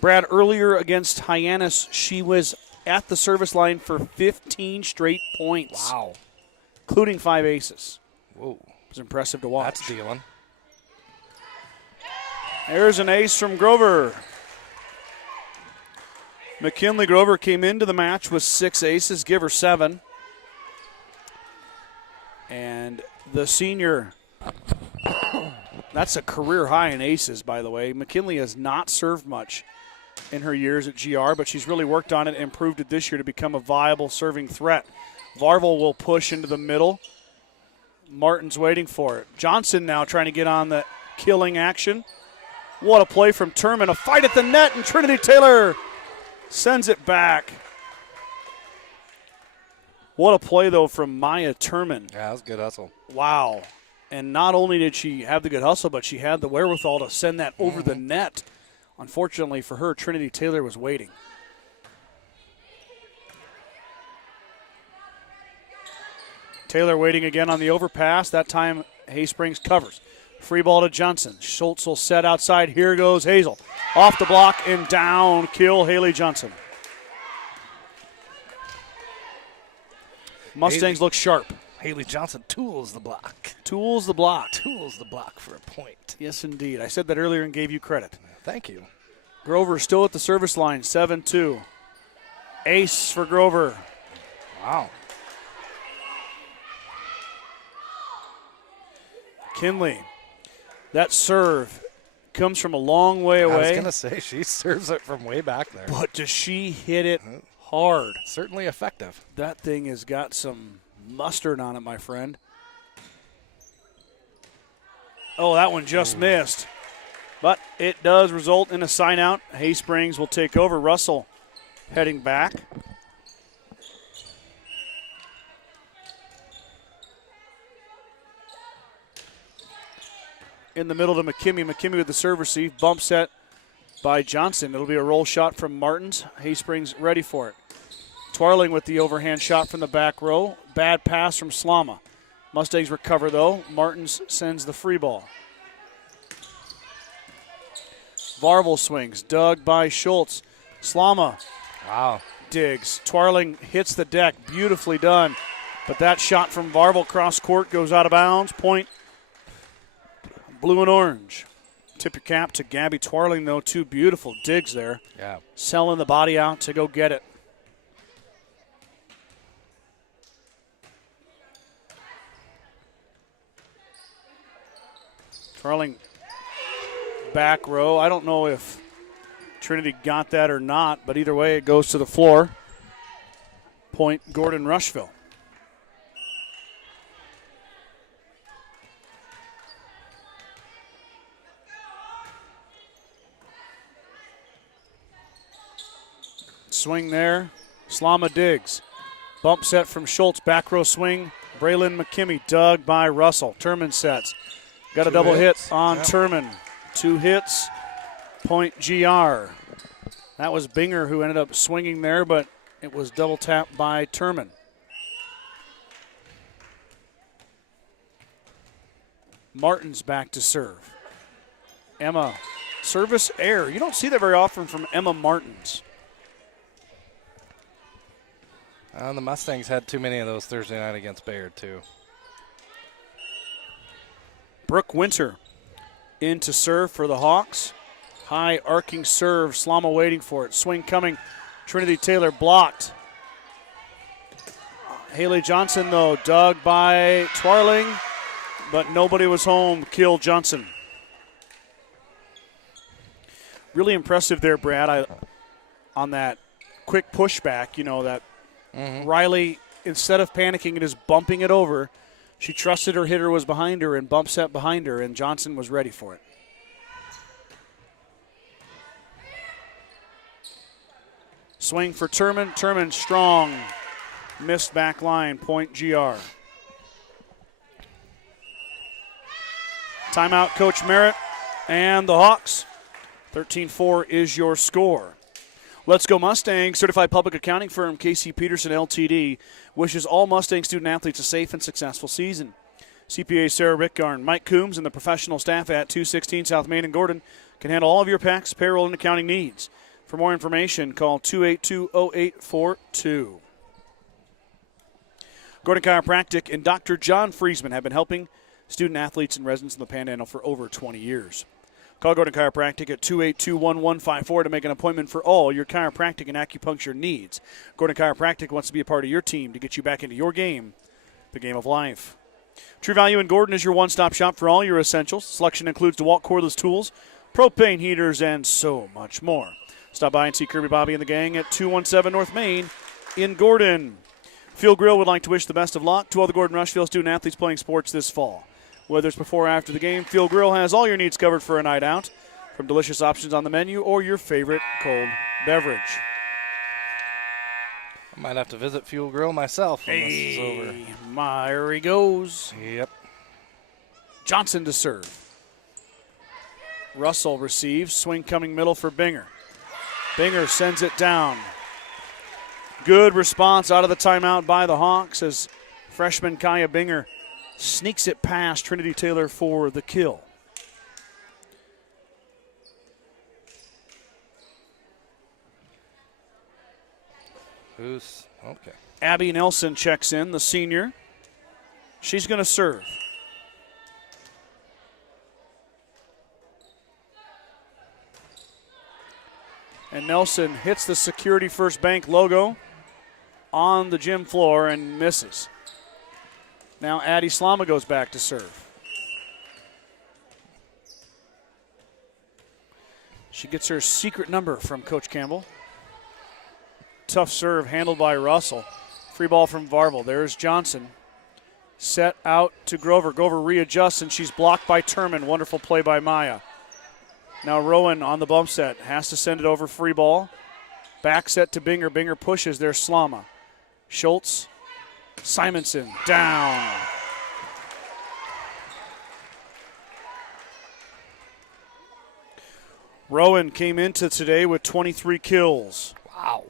Brad, earlier against Hyannis, she was at the service line for 15 straight points. Wow. Including 5 aces. Whoa. It was impressive to watch. That's dealing. There's an ace from Grover. McKinley Grover came into the match with 6 aces, give her 7. And the senior, that's a career high in aces, by the way. McKinley has not served much in her years at GR, but she's really worked on it and improved it this year to become a viable serving threat. Varvel will push into the middle. Martin's waiting for it. Johnson now trying to get on the killing action. What a play from Turman. A fight at the net, and Trinity Taylor sends it back. What a play, though, from Maya Turman. Yeah, that was good hustle. Wow. And not only did she have the good hustle, but she had the wherewithal to send that over the net. Unfortunately for her, Trinity Taylor was waiting. Taylor waiting again on the overpass. That time, Hay Springs covers. Free ball to Johnson. Schultz will set outside. Here goes Hazel. Off the block and down. Kill Haley Johnson. Mustangs look sharp. Haley Johnson tools the block. Tools the block. Tools the block for a point. Yes, indeed. I said that earlier and gave you credit. Thank you. Grover still at the service line, 7-2. Ace for Grover. Wow. Kinley. That serve comes from a long way away. I was going to say, she serves it from way back there. But does she hit it hard? Certainly effective. That thing has got some mustard on it, my friend. Oh, that one just missed. But it does result in a sign out. Hay Springs will take over. Russell heading back. In the middle to McKimmey. McKimmey with the serve receive. Bump set by Johnson. It'll be a roll shot from Martins. Hay Springs ready for it. Twarling with the overhand shot from the back row. Bad pass from Slama. Mustangs recover, though. Martins sends the free ball. Varvel swings. Dug by Schultz. Slama. Wow. Digs. Twarling hits the deck. Beautifully done. But that shot from Varvel cross court goes out of bounds. Point blue and orange. Tip your cap to Gabby Twarling, though. 2 beautiful digs there. Yeah. Selling the body out to go get it. Twarling back row. I don't know if Trinity got that or not, but either way, it goes to the floor. Point Gordon-Rushville. Swing there. Slama digs. Bump set from Schultz. Back row swing. Braylon McKimmey dug by Russell. Turman sets. Got a double hit on Turman. 2 hits. Point GR. That was Binger who ended up swinging there, but it was double tapped by Turman. Martin's back to serve. Emma. Service error. You don't see that very often from Emma Martins. The Mustangs had too many of those Thursday night against Bayard, too. Brooke Winter in to serve for the Hawks. High arcing serve. Slama waiting for it. Swing coming. Trinity Taylor blocked. Haley Johnson, though, dug by Twarling, but nobody was home. Kill Johnson. Really impressive there, Brad, on that quick pushback, that Riley, instead of panicking and just bumping it over, she trusted her hitter was behind her and bump set behind her, and Johnson was ready for it. Swing for Turman. Turman strong. Missed back line. Point GR. Timeout, Coach Merritt and the Hawks. 13-4 is your score. Let's Go Mustang. Certified public accounting firm Casey Peterson LTD wishes all Mustang student athletes a safe and successful season. CPA Sarah Rickgarn, Mike Coombs, and the professional staff at 216 South Main in Gordon can handle all of your tax, payroll, and accounting needs. For more information, call 282-0842. Gordon Chiropractic and Dr. John Friesman have been helping student athletes and residents in the Panhandle for over 20 years. Call Gordon Chiropractic at 282-1154 to make an appointment for all your chiropractic and acupuncture needs. Gordon Chiropractic wants to be a part of your team to get you back into your game, the game of life. True Value in Gordon is your one-stop shop for all your essentials. Selection includes DeWalt cordless tools, propane heaters, and so much more. Stop by and see Kirby, Bobby, and the gang at 217 North Main in Gordon. Field Grill would like to wish the best of luck to all the Gordon-Rushville student athletes playing sports this fall. Whether it's before or after the game, Field Grill has all your needs covered for a night out, from delicious options on the menu or your favorite cold beverage. I might have to visit Fuel Grill myself when this is over. There he goes. Yep. Johnson to serve. Russell receives. Swing coming middle for Binger. Binger sends it down. Good response out of the timeout by the Hawks as freshman Kaya Binger sneaks it past Trinity Taylor for the kill. Okay. Abby Nelson checks in, the senior. She's going to serve. And Nelson hits the Security First Bank logo on the gym floor and misses. Now Addie Slama goes back to serve. She gets her secret number from Coach Campbell. Tough serve handled by Russell. Free ball from Varvel. There's Johnson. Set out to Grover. Grover readjusts, and she's blocked by Turman. Wonderful play by Maya. Now Rowan on the bump set. Has to send it over. Free ball. Back set to Binger. Binger pushes. There's Slama. Schultz. Simonson. Down. Rowan came into today with 23 kills. Wow.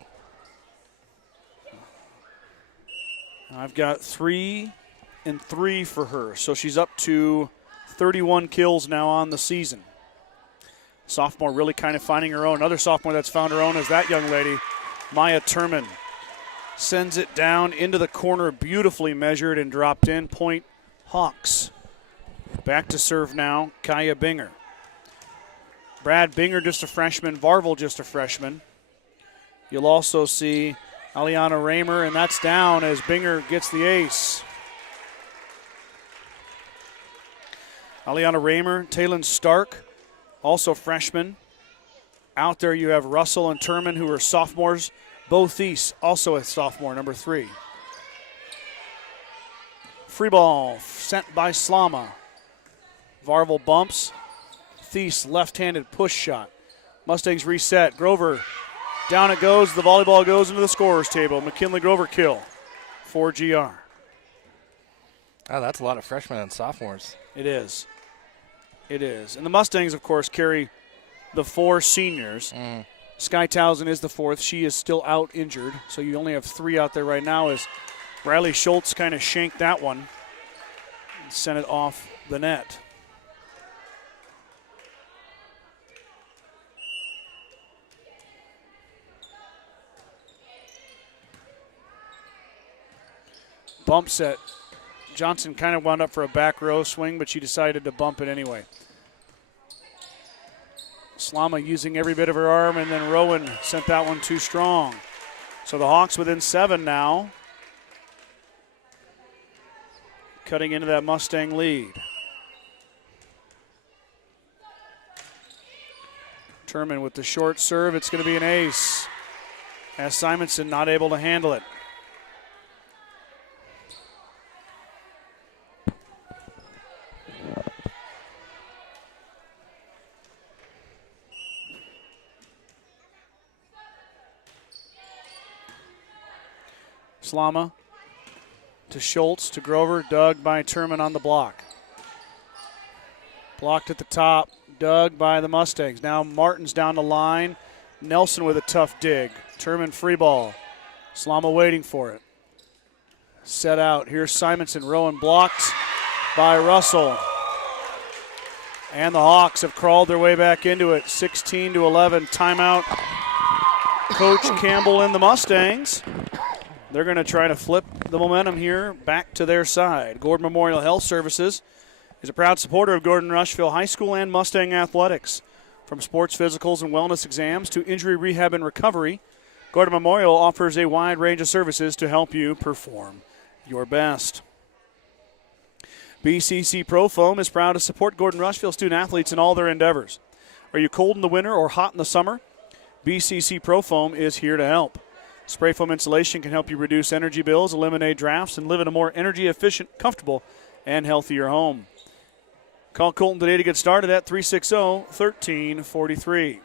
I've got 3 and 3 for her, so she's up to 31 kills now on the season. Sophomore really kind of finding her own. Another sophomore that's found her own is that young lady, Maya Turman. Sends it down into the corner, beautifully measured and dropped in. Point Hawks. Back to serve now, Kaya Binger. Brad Binger, just a freshman. Varvel, just a freshman. You'll also see Aliana Raymer, and that's down as Binger gets the ace. Aliana Raymer, Taylon Stark, also freshman. Out there you have Russell and Turman, who are sophomores. Bo Thies, also a sophomore, number 3. Free ball sent by Slama. Varvel bumps. Thies, left-handed push shot. Mustangs reset. Grover, down it goes. The volleyball goes into the scorer's table. McKinley Grover kill for GR. Oh, that's a lot of freshmen and sophomores. It is. It is. And the Mustangs, of course, carry the 4 seniors. Sky Towson is the 4th. She is still out injured, so you only have 3 out there right now as Riley Schultz kind of shanked that one and sent it off the net. Bump set. Johnson kind of wound up for a back row swing, but she decided to bump it anyway. Slama using every bit of her arm, and then Rowan sent that one too strong. So the Hawks within 7 now. Cutting into that Mustang lead. Turman with the short serve. It's going to be an ace, as Simonson not able to handle it. Slama to Schultz to Grover, dug by Turman on the block. Blocked at the top, dug by the Mustangs. Now Martin's down the line. Nelson with a tough dig. Terman free ball. Slama waiting for it. Set out. Here's Simonson. Rowan blocked by Russell. And the Hawks have crawled their way back into it. 16-11. Timeout. Coach Campbell and the Mustangs. They're going to try to flip the momentum here back to their side. Gordon Memorial Health Services is a proud supporter of Gordon-Rushville High School and Mustang athletics. From sports physicals and wellness exams to injury rehab and recovery, Gordon Memorial offers a wide range of services to help you perform your best. BCC Pro Foam is proud to support Gordon-Rushville student athletes in all their endeavors. Are you cold in the winter or hot in the summer? BCC Pro Foam is here to help. Spray foam insulation can help you reduce energy bills, eliminate drafts, and live in a more energy efficient, comfortable, and healthier home. Call Colton today to get started at 360-1343.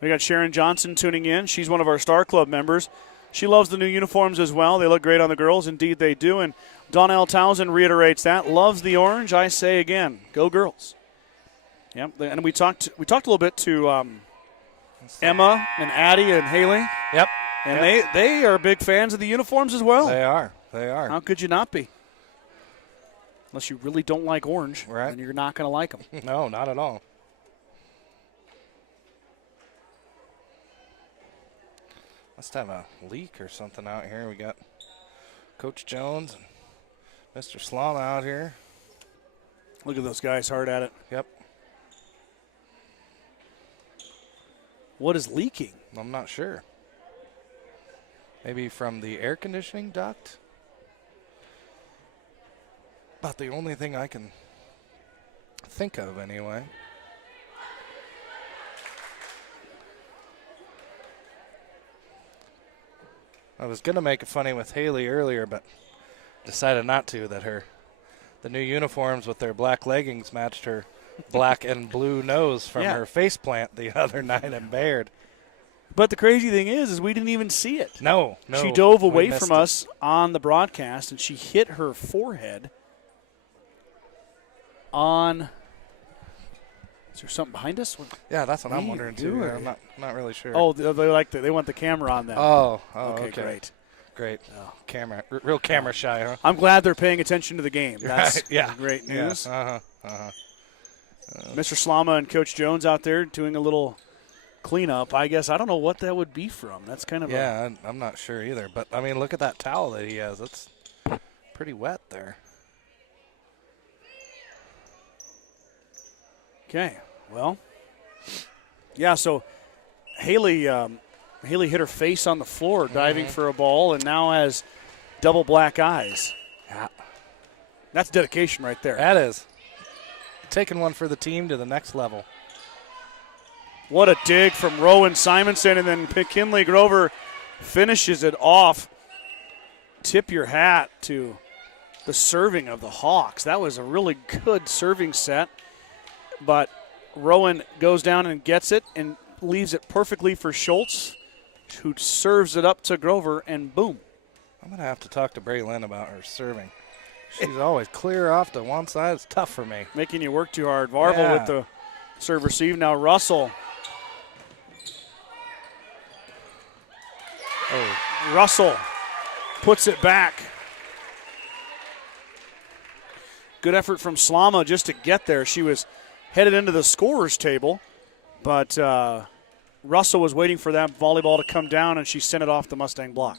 We got Sharon Johnson tuning in. She's one of our Star Club members. She loves the new uniforms as well. They look great on the girls. Indeed, they do. And Donnell Townsend reiterates that. Loves the orange. I say again, go girls. Yep. And we talked a little bit to Emma and Addie and Haley. Yep. And they are big fans of the uniforms as well. They are. How could you not be? Unless you really don't like orange, right? And you're not going to like them. No, not at all. Must have a leak or something out here. We got Coach Jones and Mr. Slama out here. Look at those guys hard at it. Yep. What is leaking? I'm not sure. Maybe from the air conditioning duct? About the only thing I can think of anyway. I was going to make it funny with Haley earlier, but decided not to, that the new uniforms with their black leggings matched her black and blue nose from her faceplant the other night in Baird. But the crazy thing is we didn't even see it. No. She dove away from us on the broadcast, and she hit her forehead on. Is there something behind us? Yeah, that's what I'm wondering too. I'm not really sure. Oh, they want the camera on them. Okay, great. Oh. Camera, real camera shy, huh? I'm glad they're paying attention to the game. That's right. great news. Yeah. Mr. Slama and Coach Jones out there doing a little cleanup. I guess I don't know what that would be from. That's kind of I'm not sure either. But I mean, look at that towel that he has. It's pretty wet there. Okay, well, yeah. So Haley hit her face on the floor diving for a ball, and now has double black eyes. Yeah, that's dedication right there. That is taking one for the team to the next level. What a dig from Rowan Simonson, and then McKinley Grover finishes it off. Tip your hat to the serving of the Hawks. That was a really good serving set. But Rowan goes down and gets it and leaves it perfectly for Schultz, who serves it up to Grover, and boom. I'm going to have to talk to Braylon about her serving. She's always clear off to one side. It's tough for me. Making you work too hard. Varvel with the serve receive. Now Russell. Russell puts it back. Good effort from Slama just to get there. She was headed into the scorer's table, but Russell was waiting for that volleyball to come down, and she sent it off the Mustang block.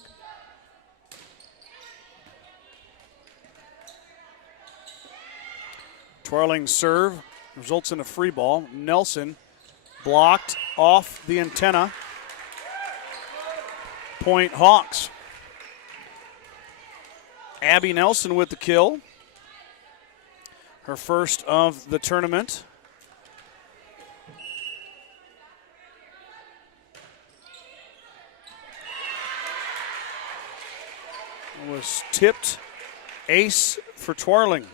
Twirling serve results in a free ball. Nelson blocked off the antenna. Point Hawks. Abby Nelson with the kill. Her first of the tournament. It was tipped ace for twirling.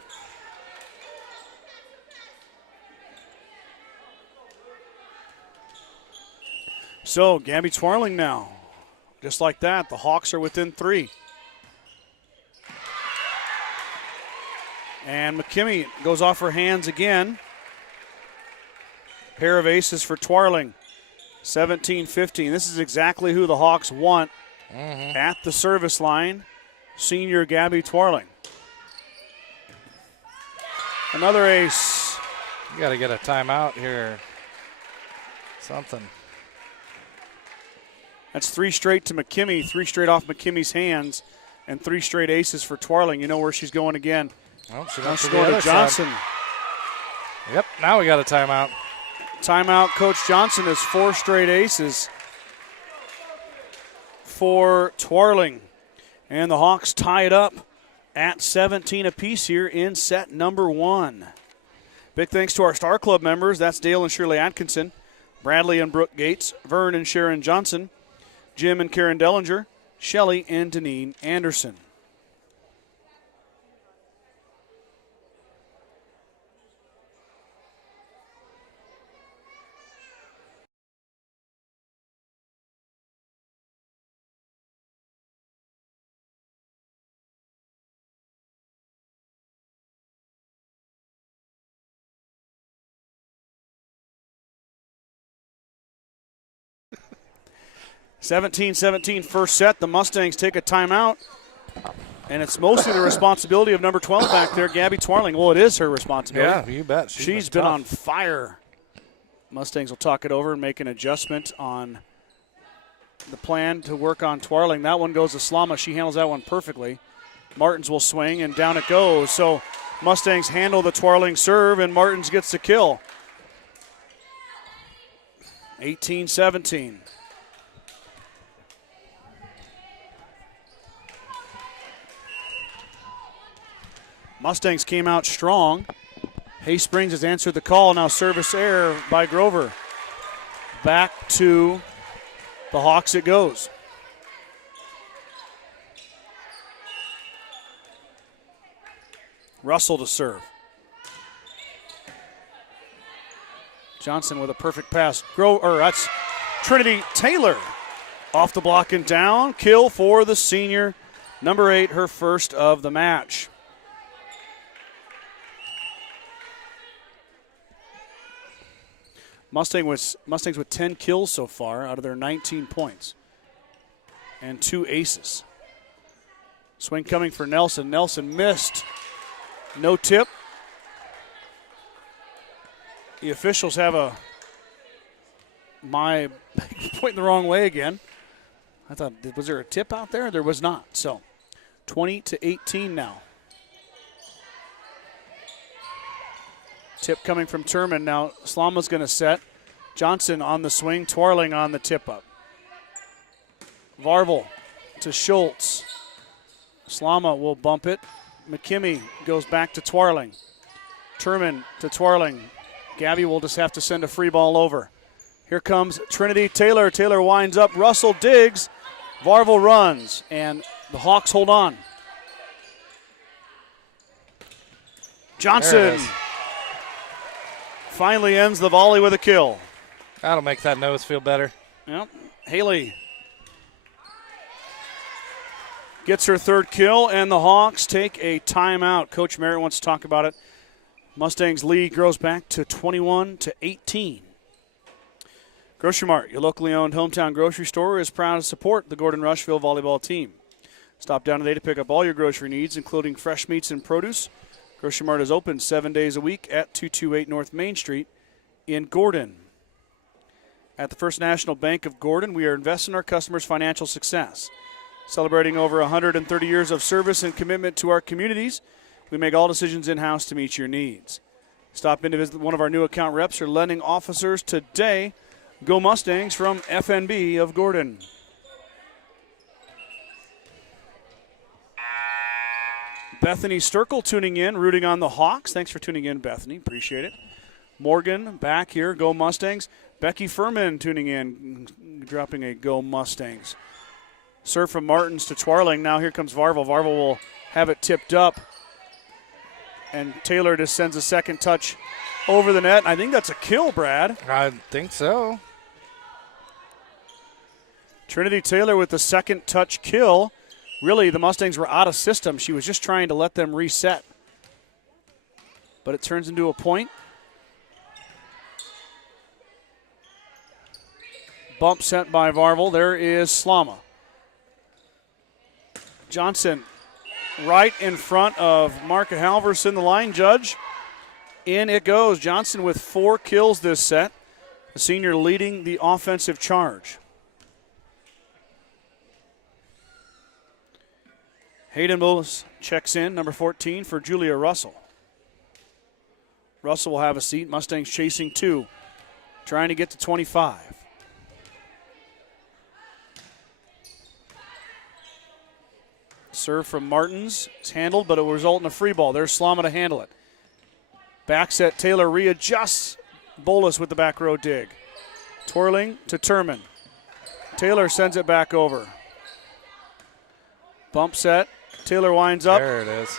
So Gabby twirling now. Just like that, the Hawks are within 3. And McKimmey goes off her hands again. Pair of aces for Twarling. 17-15. This is exactly who the Hawks want at the service line. Senior Gabby Twarling. Another ace. You got to get a timeout here. Something. That's 3 straight to McKimmey, 3 straight off McKimmey's hands, and 3 straight aces for Twarling. You know where she's going again. Oh, she's going to Johnson. Side. Yep, now we got a timeout. Timeout, Coach Johnson has 4 straight aces for Twarling. And the Hawks tie it up at 17 apiece here in set number 1. Big thanks to our Star Club members. That's Dale and Shirley Atkinson, Bradley and Brooke Gates, Vern and Sharon Johnson, Jim and Karen Dellinger, Shelley and Deneen Anderson. (17-17) first set. The Mustangs take a timeout, and it's mostly the responsibility of number 12 back there, Gabby Twarling. Well, it is her responsibility. Yeah, you bet. She's been on fire. Mustangs will talk it over and make an adjustment on the plan to work on Twarling. That one goes to Slama. She handles that one perfectly. Martins will swing, and down it goes. So Mustangs handle the Twarling serve, and Martins gets the kill. 18-17. Mustangs came out strong. Haysprings has answered the call. Now service error by Grover. Back to the Hawks it goes. Russell to serve. Johnson with a perfect pass. That's Trinity Taylor off the block and down. Kill for the senior. Number 8, her first of the match. Mustangs with 10 kills so far out of their 19 points. And 2 aces. Swing coming for Nelson. Nelson missed. No tip. The officials have my pointing the wrong way again. I thought, was there a tip out there? There was not. So 20-18 now. Tip coming from Turman. Now Slama's going to set. Johnson on the swing. Twarling on the tip up. Varvel to Schultz. Slama will bump it. McKimmey goes back to Twarling. Turman to Twarling. Gabby will just have to send a free ball over. Here comes Trinity Taylor. Taylor winds up. Russell digs. Varvel runs. And the Hawks hold on. Johnson finally ends the volley with a kill. That'll make that nose feel better. Yep. Haley gets her third kill, and the Hawks take a timeout. Coach Merritt wants to talk about it. Mustangs lead grows back to 21-18. Grocery Mart, your locally owned hometown grocery store, is proud to support the Gordon-Rushville volleyball team. Stop down today to pick up all your grocery needs, including fresh meats and produce. Grocery Mart is open 7 days a week at 228 North Main Street in Gordon. At the First National Bank of Gordon, we are investing in our customers' financial success. Celebrating over 130 years of service and commitment to our communities, we make all decisions in-house to meet your needs. Stop in to visit one of our new account reps or lending officers today. Go Mustangs from FNB of Gordon. Bethany Sturkle tuning in, rooting on the Hawks. Thanks for tuning in, Bethany. Appreciate it. Morgan back here, Go Mustangs. Becky Furman tuning in, dropping a Go Mustangs. Serve from Martins to Twarling. Now here comes Varvel. Varvel will have it tipped up. And Taylor just sends a second touch over the net. I think that's a kill, Brad. I think so. Trinity Taylor with the second touch kill. Really, the Mustangs were out of system. She was just trying to let them reset. but it turns into a point. Bump sent by Varvel. There is Slama. Johnson right in front of Mark Halverson, the line judge. In it goes. Johnson with 4 kills this set. The senior leading the offensive charge. Hayden Willis checks in, number 14 for Julia Russell. Russell will have a seat. Mustangs chasing 2, trying to get to 25. Serve from Martins is handled, but it will result in a free ball. There's Slama to handle it. Back set, Taylor readjusts. Bolus with the back row dig. Twirling to Turman. Taylor sends it back over. Bump set. Taylor winds up. There it is.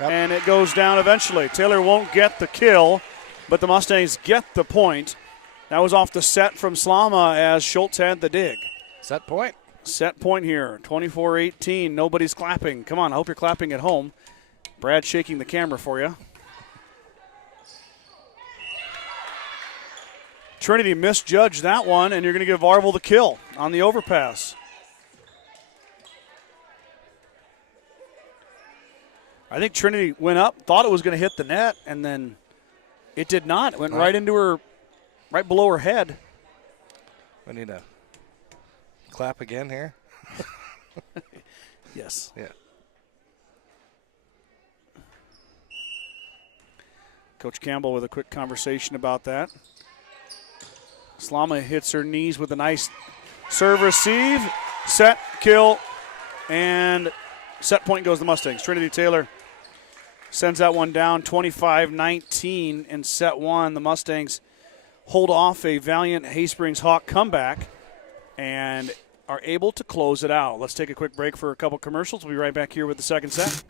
Yep. And it goes down eventually. Taylor won't get the kill, but the Mustangs get the point. That was off the set from Slama as Schultz had the dig. Set point. Set point here, 24-18. Nobody's clapping. Come on, I hope you're clapping at home. Brad shaking the camera for you. Trinity misjudged that one, and you're going to give Varvel the kill on the overpass. I think Trinity went up, thought it was going to hit the net, and then it did not. It went right into her, right below her head. We need to clap again here. Yes. Yeah. Coach Campbell with a quick conversation about that. Slama hits her knees with a nice serve receive. Set, kill, and set point goes the Mustangs. Trinity Taylor sends that one down 25-19 in set 1. The Mustangs hold off a valiant Haysprings Hawk comeback and are able to close it out. Let's take a quick break for a couple commercials. We'll be right back here with the second set.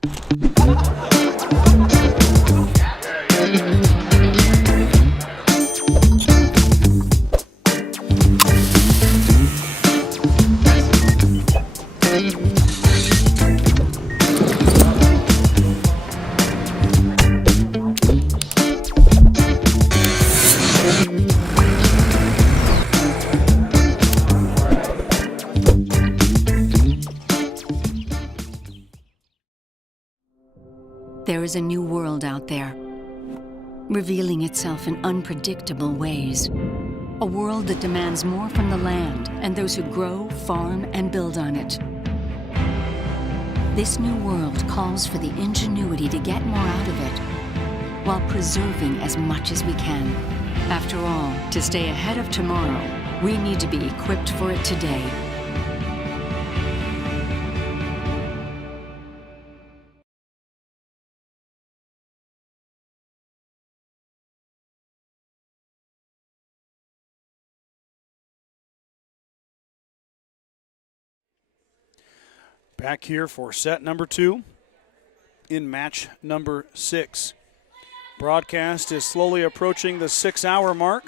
There is a new world out there, revealing itself in unpredictable ways. A world that demands more from the land and those who grow, farm, and build on it. This new world calls for the ingenuity to get more out of it, while preserving as much as we can. After all, to stay ahead of tomorrow, we need to be equipped for it today. Back here for set number 2 in match number 6. Broadcast is slowly approaching the 6-hour mark.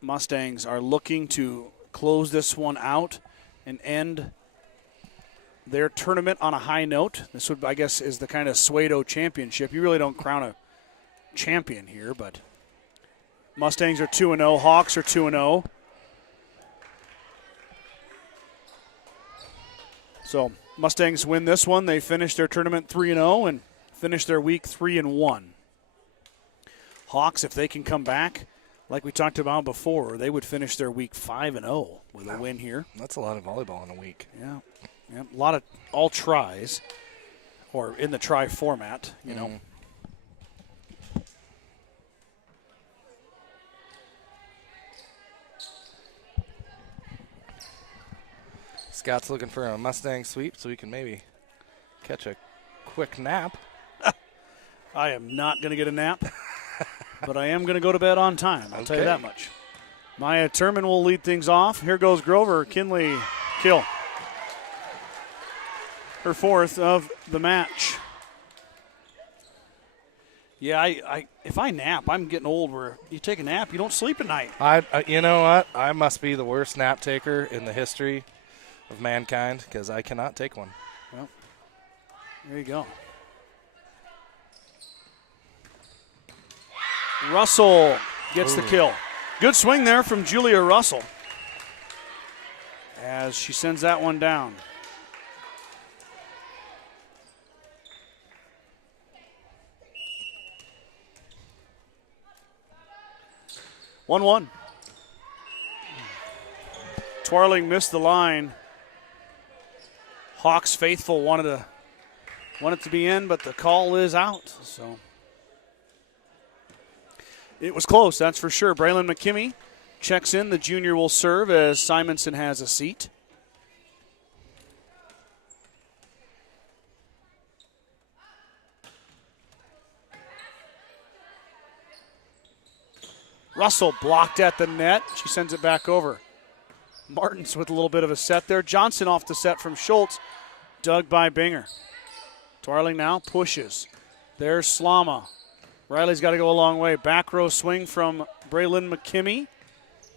Mustangs are looking to close this one out and end their tournament on a high note. This would, I guess, is the kind of Suedo championship. You really don't crown a champion here, but Mustangs are 2-0. Hawks are 2-0. So Mustangs win this one. They finish their tournament 3-0 and finish their week 3-1. Hawks, if they can come back, like we talked about before, they would finish their week 5-0 with a win here. That's a lot of volleyball in a week. Yeah, a lot of all tries, or in the try format, you know. Scott's looking for a Mustang sweep so we can maybe catch a quick nap. I am not going to get a nap, but I am going to go to bed on time. I'll tell you that much. Maya Turman will lead things off. Here goes Grover. Kinley kill. Her 4th of the match. Yeah, if I nap, I'm getting old where you take a nap, you don't sleep at night. You know what? I must be the worst nap taker in the history of mankind because I cannot take one. Well, there you go. Russell gets the kill. Good swing there from Julia Russell as she sends that one down. One. Twarling missed the line. Hawks faithful wanted it to be in, but the call is out. So it was close, that's for sure. Braylon McKimmey checks in. The junior will serve as Simonson has a seat. Russell blocked at the net. She sends it back over. Martins with a little bit of a set there. Johnson off the set from Schultz. Dug by Binger. Twarling now pushes. There's Slama. Riley's got to go a long way. Back row swing from Braylon McKimmey.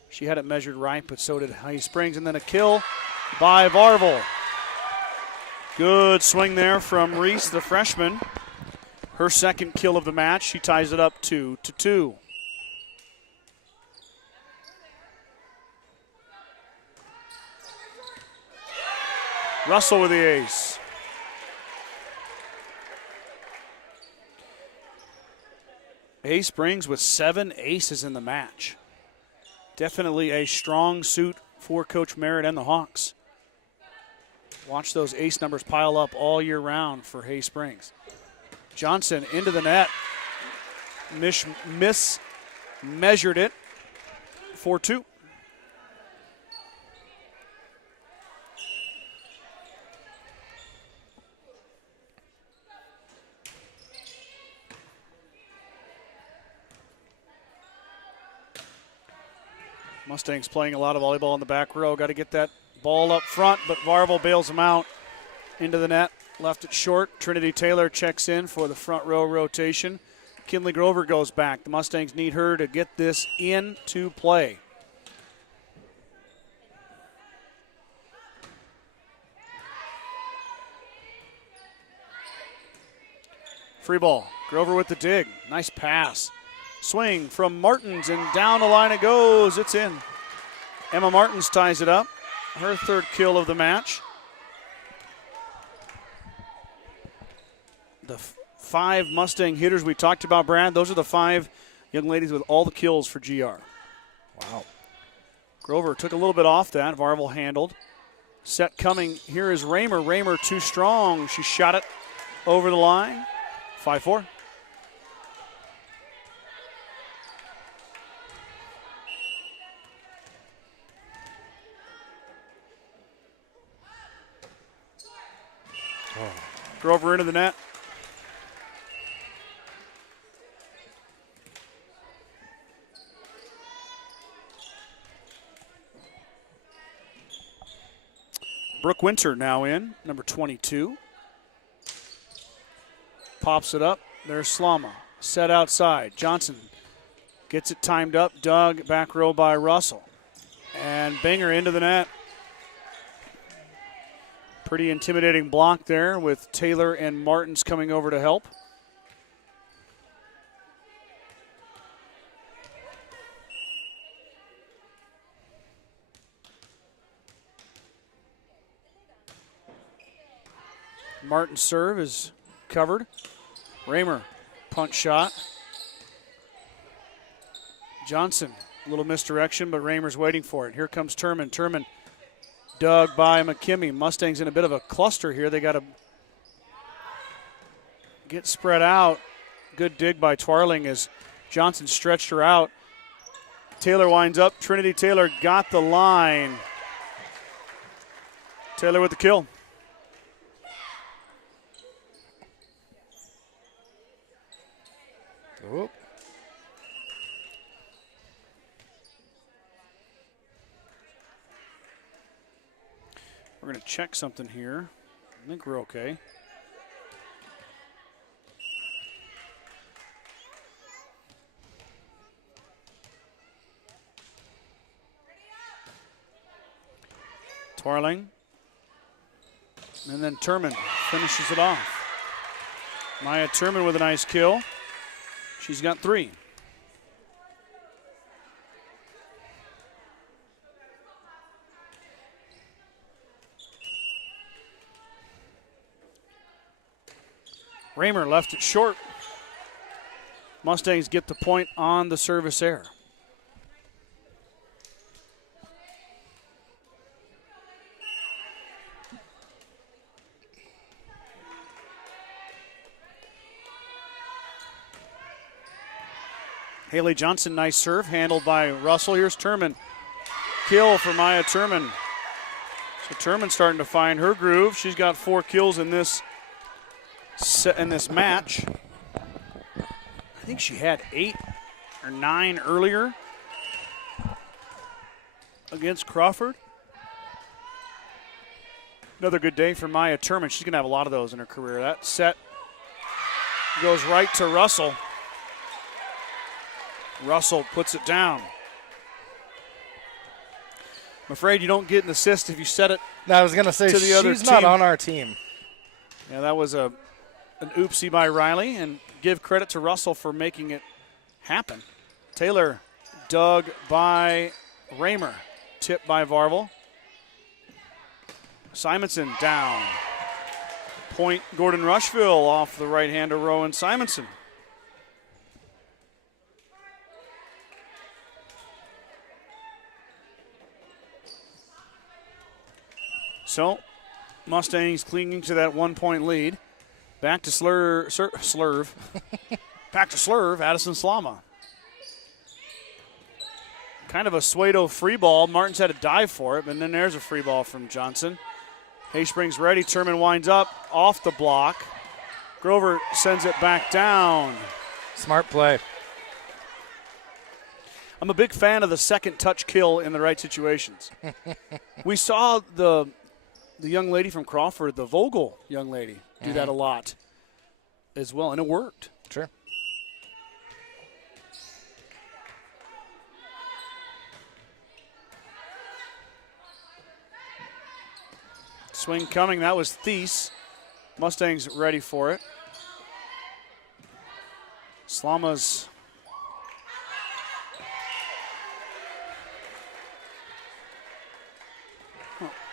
She had it measured right, but so did High Springs. And then a kill by Varvel. Good swing there from Reese, the freshman. Her second kill of the match. She ties it up 2-2. Russell with the ace. Hay Springs with 7 aces in the match. Definitely a strong suit for Coach Merritt and the Hawks. Watch those ace numbers pile up all year round for Hay Springs. Johnson into the net. Measured it. 4-2. Mustangs playing a lot of volleyball in the back row. Got to get that ball up front, but Varvel bails him out into the net. Left it short. Trinity Taylor checks in for the front row rotation. Kinley Grover goes back. The Mustangs need her to get this into play. Free ball. Grover with the dig. Nice pass. Swing from Martins, and down the line it goes. It's in. Emma Martins ties it up. Her third kill of the match. The 5 Mustang hitters we talked about, Brad, those are the 5 young ladies with all the kills for GR. Wow. Grover took a little bit off that. Varvel handled. Set coming. Here is Raymer. Raymer too strong. She shot it over the line. 5-4. Grover into the net. Brooke Winter now in, number 22. Pops it up. There's Slama. Set outside. Johnson gets it timed up. Dug back row by Russell. And Binger into the net. Pretty intimidating block there with Taylor and Martins coming over to help. Martin's serve is covered. Raymer, punch shot. Johnson, a little misdirection, but Raymer's waiting for it. Here comes Turman. Turman dug by McKimmey. Mustangs in a bit of a cluster here. They got to get spread out. Good dig by Twarling as Johnson stretched her out. Taylor winds up. Trinity Taylor got the line. Taylor with the kill. Whoop. We're going to check something here. I think we're okay. Twarling And then Turman finishes it off. Maya Turman with a nice kill. She's got 3. Raymer left it short. Mustangs get the point on the service error. Haley Johnson, nice serve, handled by Russell. Here's Turman. Kill for Maya Turman. So Turman starting to find her groove. She's got 4 kills in this match. I think she had 8 or 9 earlier against Crawford. Another good day for Maya Turman. She's going to have a lot of those in her career. That set goes right to Russell. Russell puts it down. I'm afraid you don't get an assist if you set it. No, I was going to say, to the other she's not team. on our team. Yeah, that was an oopsie by Riley, and give credit to Russell for making it happen. Taylor dug by Raymer. Tipped by Varvel. Simonson down. Point Gordon-Rushville off the right-hander Rowan Simonson. So, Mustangs clinging to that 1-point lead. Back to Slurve. Back to Slurve, Addison Slama. Kind of a Suedo free ball. Martin's had to dive for it, but then there's a free ball from Johnson. Haysprings ready. Turman winds up off the block. Grover sends it back down. Smart play. I'm a big fan of the second touch kill in the right situations. We saw the young lady from Crawford, the Vogel young lady, do that a lot as well, and it worked. Sure. Swing coming. That was Thies. Mustangs ready for it. Slama's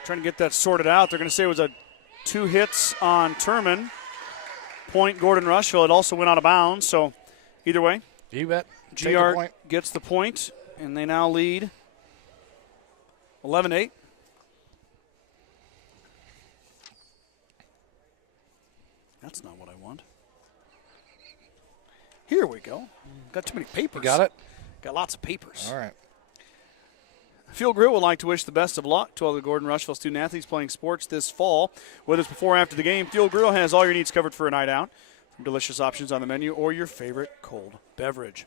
trying to get that sorted out. They're going to say it was 2 hits on Turman. Point Gordon-Rushville. It also went out of bounds. So either way, You bet. GR gets the point, and they now lead 11-8. That's not what I want. Here we go. Got too many papers. You got it? Got lots of papers. All right. Field Grill would like to wish the best of luck to all the Gordon-Rushville student-athletes playing sports this fall. Whether it's before or after the game, Field Grill has all your needs covered for a night out, from delicious options on the menu or your favorite cold beverage.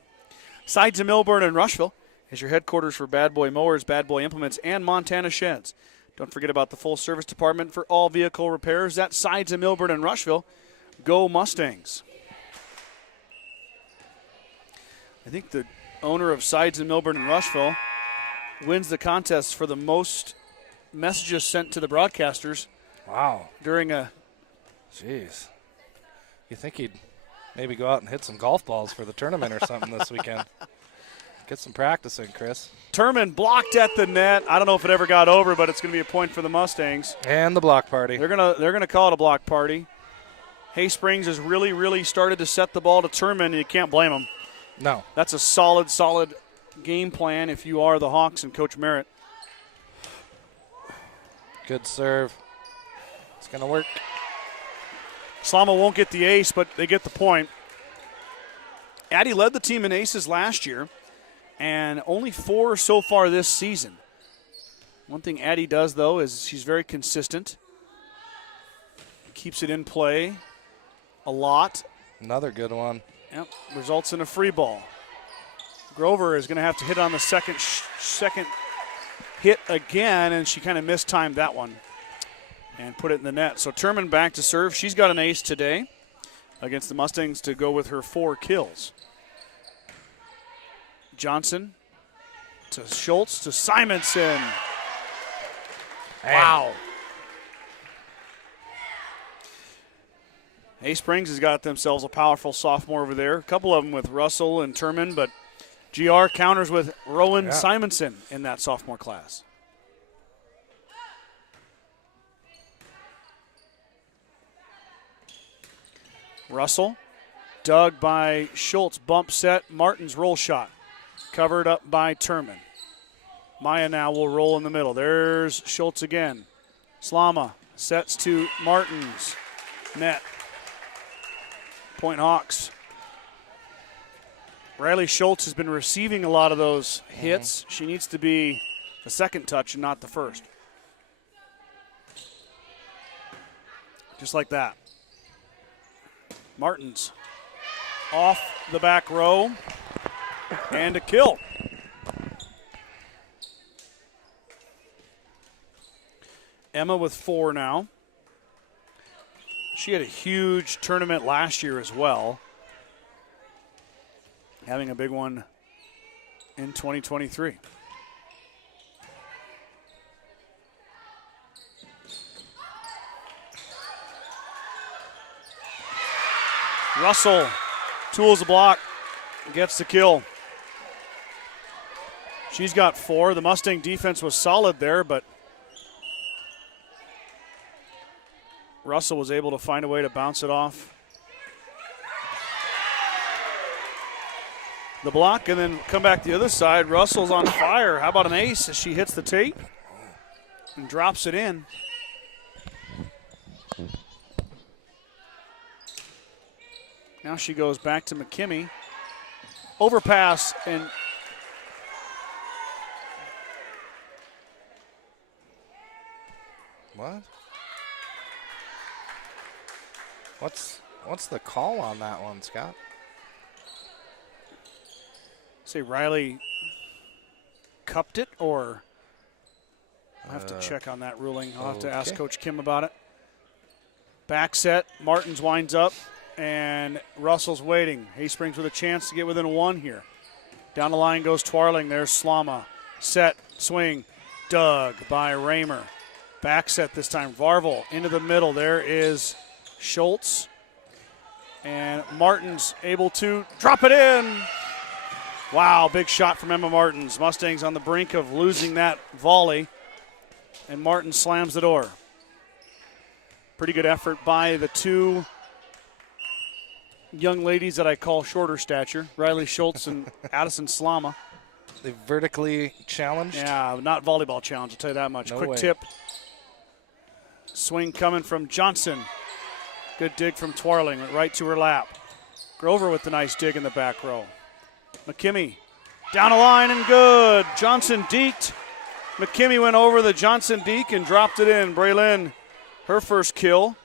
Sides of Millburn and Rushville is your headquarters for Bad Boy Mowers, Bad Boy Implements, and Montana Sheds. Don't forget about the full-service department for all vehicle repairs. That's Sides of Millburn and Rushville. Go Mustangs. I think the owner of Sides in Millburn and Rushville wins the contest for the most messages sent to the broadcasters. Wow. During a... Jeez. You think he'd maybe go out and hit some golf balls for the tournament or something this weekend. Get some practice in, Chris. Turman blocked at the net. I don't know if it ever got over, but it's going to be a point for the Mustangs. And the block party. They're gonna call it a block party. Haysprings has really started to set the ball to Turman, and you can't blame him. No. That's a solid game plan if you are the Hawks and Coach Merritt. Good serve. It's going to work. Slama won't get the ace, but they get the point. Addie led the team in aces last year, and only 4 so far this season. One thing Addie does, though, is she's very consistent. Keeps it in play a lot. Another good one. Yep, results in a free ball. Grover is going to have to hit on the second hit again, and she kind of mistimed that one and put it in the net. So Turman back to serve. She's got an ace today against the Mustangs to go with her 4 kills. Johnson to Schultz to Simonson. Hey. Wow. Hay Springs has got themselves a powerful sophomore over there. A couple of them with Russell and Turman, but GR counters with Rowan Simonson in that sophomore class. Russell, dug by Schultz, bump set, Martin's roll shot, covered up by Turman. Maya now will roll in the middle. There's Schultz again. Slama sets to Martin's net. Point Hawks. Riley Schultz has been receiving a lot of those hits. She needs to be the second touch and not the first. Just like that. Martins off the back row and a kill. Emma with 4 now. She had a huge tournament last year as well. Having a big one in 2023. Russell tools the block, gets the kill. She's got 4. The Mustang defense was solid there, but Russell was able to find a way to bounce it off the block and then come back the other side. Russell's on fire. How about an ace as she hits the tape and drops it in? Now she goes back to McKimmie. Overpass and what? What's the call on that one, Scott? Say Riley cupped it, or I'll have to check on that ruling. I'll have to ask Coach Kim about it. Back set, Martins winds up, and Russell's waiting. Hay Springs with a chance to get within 1 here. Down the line goes Twarling. There's Slama. Set, swing, dug by Raymer. Back set this time. Varvel into the middle. There is Schultz. And Martins able to drop it in. Wow, big shot from Emma Martins. Mustangs on the brink of losing that volley. And Martins slams the door. Pretty good effort by the 2 young ladies that I call shorter stature, Riley Schultz and Addison Slama. They vertically challenged? Yeah, not volleyball challenge, I'll tell you that much. No Quick way. tip. Swing coming from Johnson. Good dig from Twarling, went right to her lap. Grover with the nice dig in the back row. McKimmie down the line and good. Johnson deked. McKimmie went over the Johnson deke and dropped it in. Braylon, her first kill.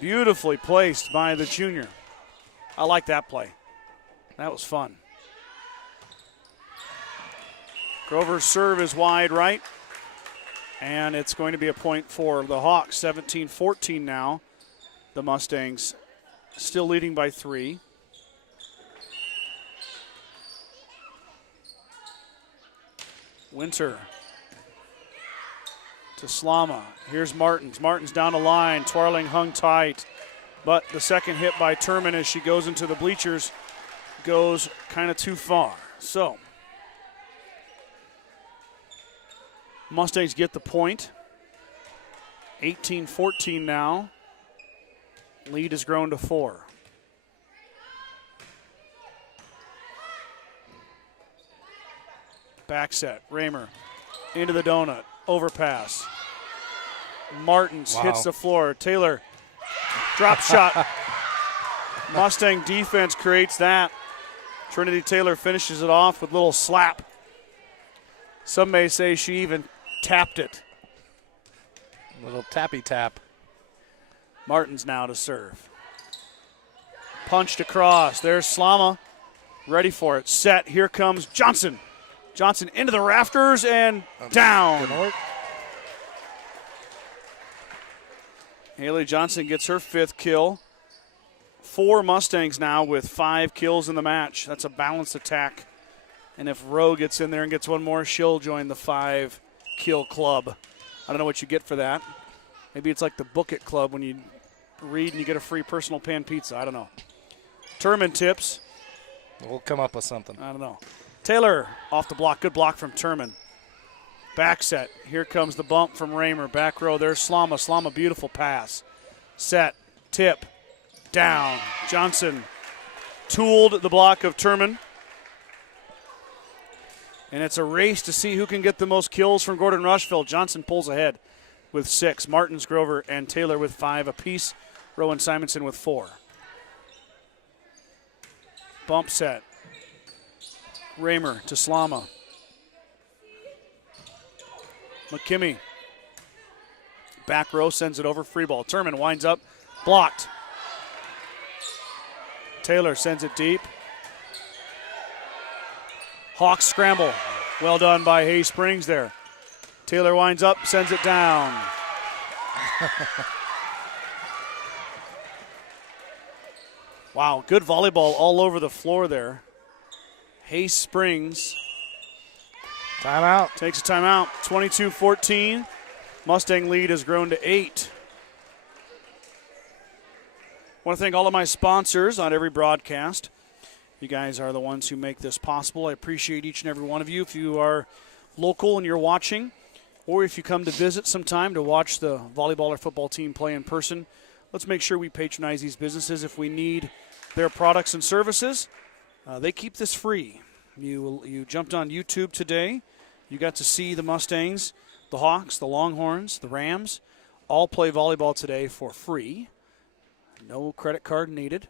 Beautifully placed by the junior. I like that play. That was fun. Grover's serve is wide right. And it's going to be a point for the Hawks. 17-14 now. The Mustangs still leading by 3. Winter to Slama. Here's Martins. Martins down the line. Twarling hung tight. But the second hit by Turman as she goes into the bleachers goes kind of too far. So Mustangs get the point. 18-14 now. Lead has grown to 4. Back set. Raymer into the donut. Overpass. Martins hits the floor. Taylor, drop shot. Mustang defense creates that. Trinity Taylor finishes it off with a little slap. Some may say she even tapped it. Little tappy tap. Martins now to serve. Punched across. There's Slama. Ready for it. Set. Here comes Johnson. Johnson into the rafters and down. Haley Johnson gets her 5th kill. 4 Mustangs now with 5 kills in the match. That's a balanced attack. And if Rowe gets in there and gets one more, she'll join the 5-kill club. I don't know what you get for that. Maybe it's like the Book It Club when you read and you get a free personal pan pizza. I don't know. Turman tips. We'll come up with something. I don't know. Taylor off the block. Good block from Turman. Back set. Here comes the bump from Raymer. Back row. There's Slama. Slama, beautiful pass. Set. Tip. Down. Johnson tooled the block of Turman. And it's a race to see who can get the most kills from Gordon-Rushville. Johnson pulls ahead with 6. Martins, Grover, and Taylor with 5 apiece. Rowan Simonson with 4. Bump set. Raymer to Slama. McKimmey. Back row sends it over. Free ball. Turman winds up. Blocked. Taylor sends it deep. Hawks scramble. Well done by Hay Springs there. Taylor winds up, sends it down. Wow, good volleyball all over the floor there. Hay Springs. Timeout. Takes a timeout. 22-14. Mustang lead has grown to 8. I want to thank all of my sponsors on every broadcast. You guys are the ones who make this possible. I appreciate each and every one of you. If you are local and you're watching, or if you come to visit sometime to watch the volleyball or football team play in person, let's make sure we patronize these businesses. If we need their products and services, they keep this free. You jumped on YouTube today. You got to see the Mustangs, the Hawks, the Longhorns, the Rams, all play volleyball today for free. No credit card needed.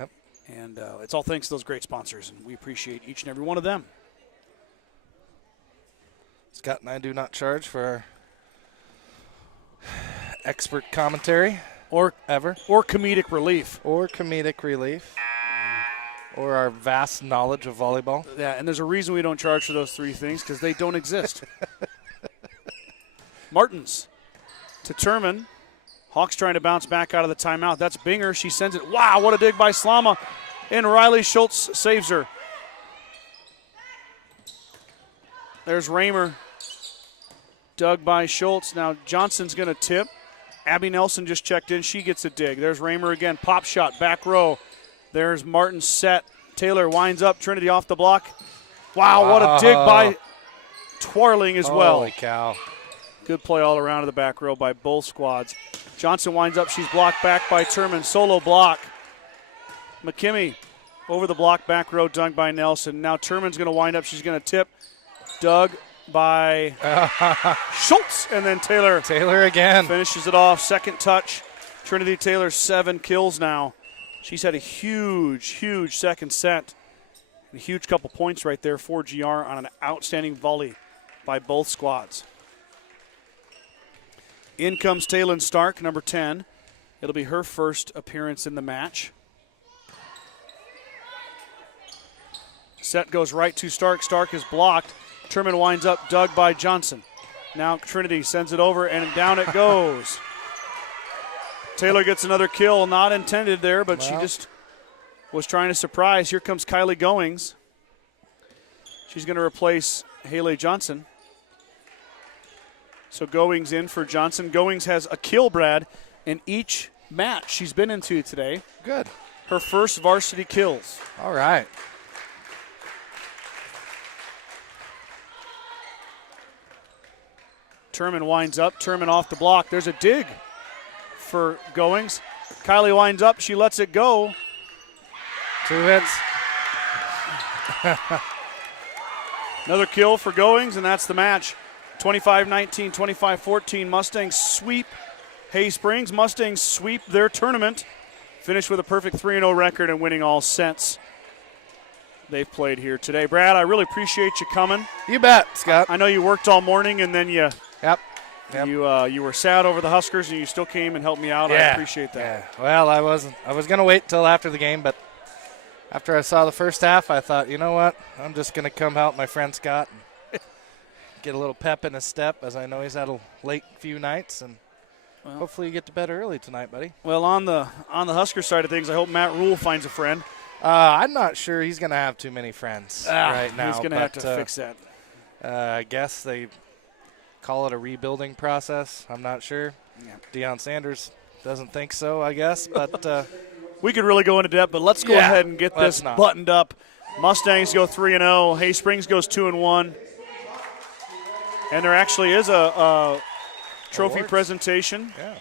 Yep. And it's all thanks to those great sponsors, and we appreciate each and every one of them. Scott and I do not charge for our expert commentary Or comedic relief. Or comedic relief. Or our vast knowledge of volleyball. Yeah, and there's a reason we don't charge for those 3 things, because they don't exist. Martins to Turman. Hawks trying to bounce back out of the timeout. That's Binger. She sends it. Wow, what a dig by Slama. And Riley Schultz saves her. There's Raymer. Dug by Schultz. Now Johnson's going to tip. Abby Nelson just checked in. She gets a dig. There's Raymer again. Pop shot, back row. There's Martin set. Taylor winds up. Trinity off the block. Wow, what a dig by Twarling as well. Holy cow. Good play all around to the back row by both squads. Johnson winds up. She's blocked back by Turman. Solo block. McKimmey over the block, back row, dug by Nelson. Now Turman's going to wind up. She's going to tip. Dug by Schultz. And then Taylor. Taylor again. Finishes it off. Second touch. Trinity Taylor 7 kills now. She's had a huge second set. A huge couple points right there for GR on an outstanding volley by both squads. In comes Taylon Stark, number 10. It'll be her first appearance in the match. Set goes right to Stark. Stark is blocked. Turman winds up, dug by Johnson. Now Trinity sends it over, and down it goes. Taylor gets another kill, not intended there, but she just was trying to surprise. Here comes Kylie Goings. She's going to replace Haley Johnson. So Goings in for Johnson. Goings has a kill, Brad, in each match she's been into today. Good. Her first varsity kills. All right. Turman winds up. Turman off the block. There's a dig for Goings. Kylie winds up. She lets it go. 2 hits. Another kill for Goings, and that's the match. 25-19, 25-14. Mustangs sweep Hay Springs. Mustangs sweep their tournament. Finish with a perfect 3-0 record and winning all sets they've played here today. Brad, I really appreciate you coming. You bet, Scott. I know you worked all morning, and then you Yep. you were sad over the Huskers, and you still came and helped me out. Yeah. I appreciate that. Yeah. Well, I was going to wait till after the game, but after I saw the first half, I thought, you know what? I'm just going to come help my friend Scott and get a little pep in his step, as I know he's had a late few nights, and hopefully you get to bed early tonight, buddy. Well, on the Husker side of things, I hope Matt Rule finds a friend. I'm not sure he's going to have too many friends right now. He's going to have to fix that. I guess they call it a rebuilding process. I'm not sure. Yeah. Deion Sanders doesn't think so, I guess. But we could really go into depth, but let's go Yeah, ahead and get this let's not. buttoned up. Mustangs go 3-0. Hay Springs goes 2-1. And there actually is a trophy Awards. presentation. yeah.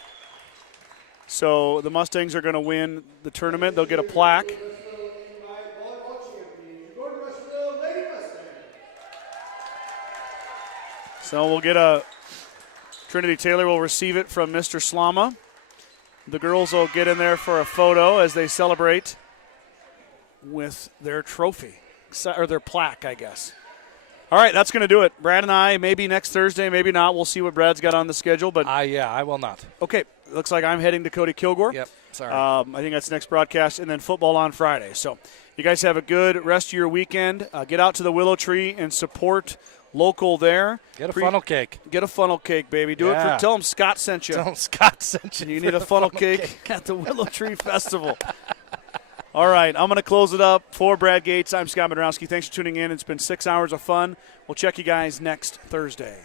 So the Mustangs are going to win the tournament. They'll get a plaque. Volleyball champion, Gordon-Rushville Lady Mustang. So we'll get Trinity Taylor will receive it from Mr. Slama. The girls will get in there for a photo as they celebrate with their trophy, or their plaque, I guess. All right, that's going to do it. Brad and I, maybe next Thursday, maybe not. We'll see what Brad's got on the schedule. But I will not. okay, looks like I'm heading to Cody Kilgore. Yep, sorry. I think that's next broadcast, and then football on Friday. So you guys have a good rest of your weekend. Get out to the Willow Tree and support local there. Get a funnel cake. Get a funnel cake, baby. Do it Yeah. for. Tell them Scott sent you. Tell 'em Scott sent you. You for need a the funnel cake at the Willow Tree Festival. All right, I'm going to close it up. For Brad Gates, I'm Scott Madrowski. Thanks for tuning in. It's been 6 hours of fun. We'll check you guys next Thursday.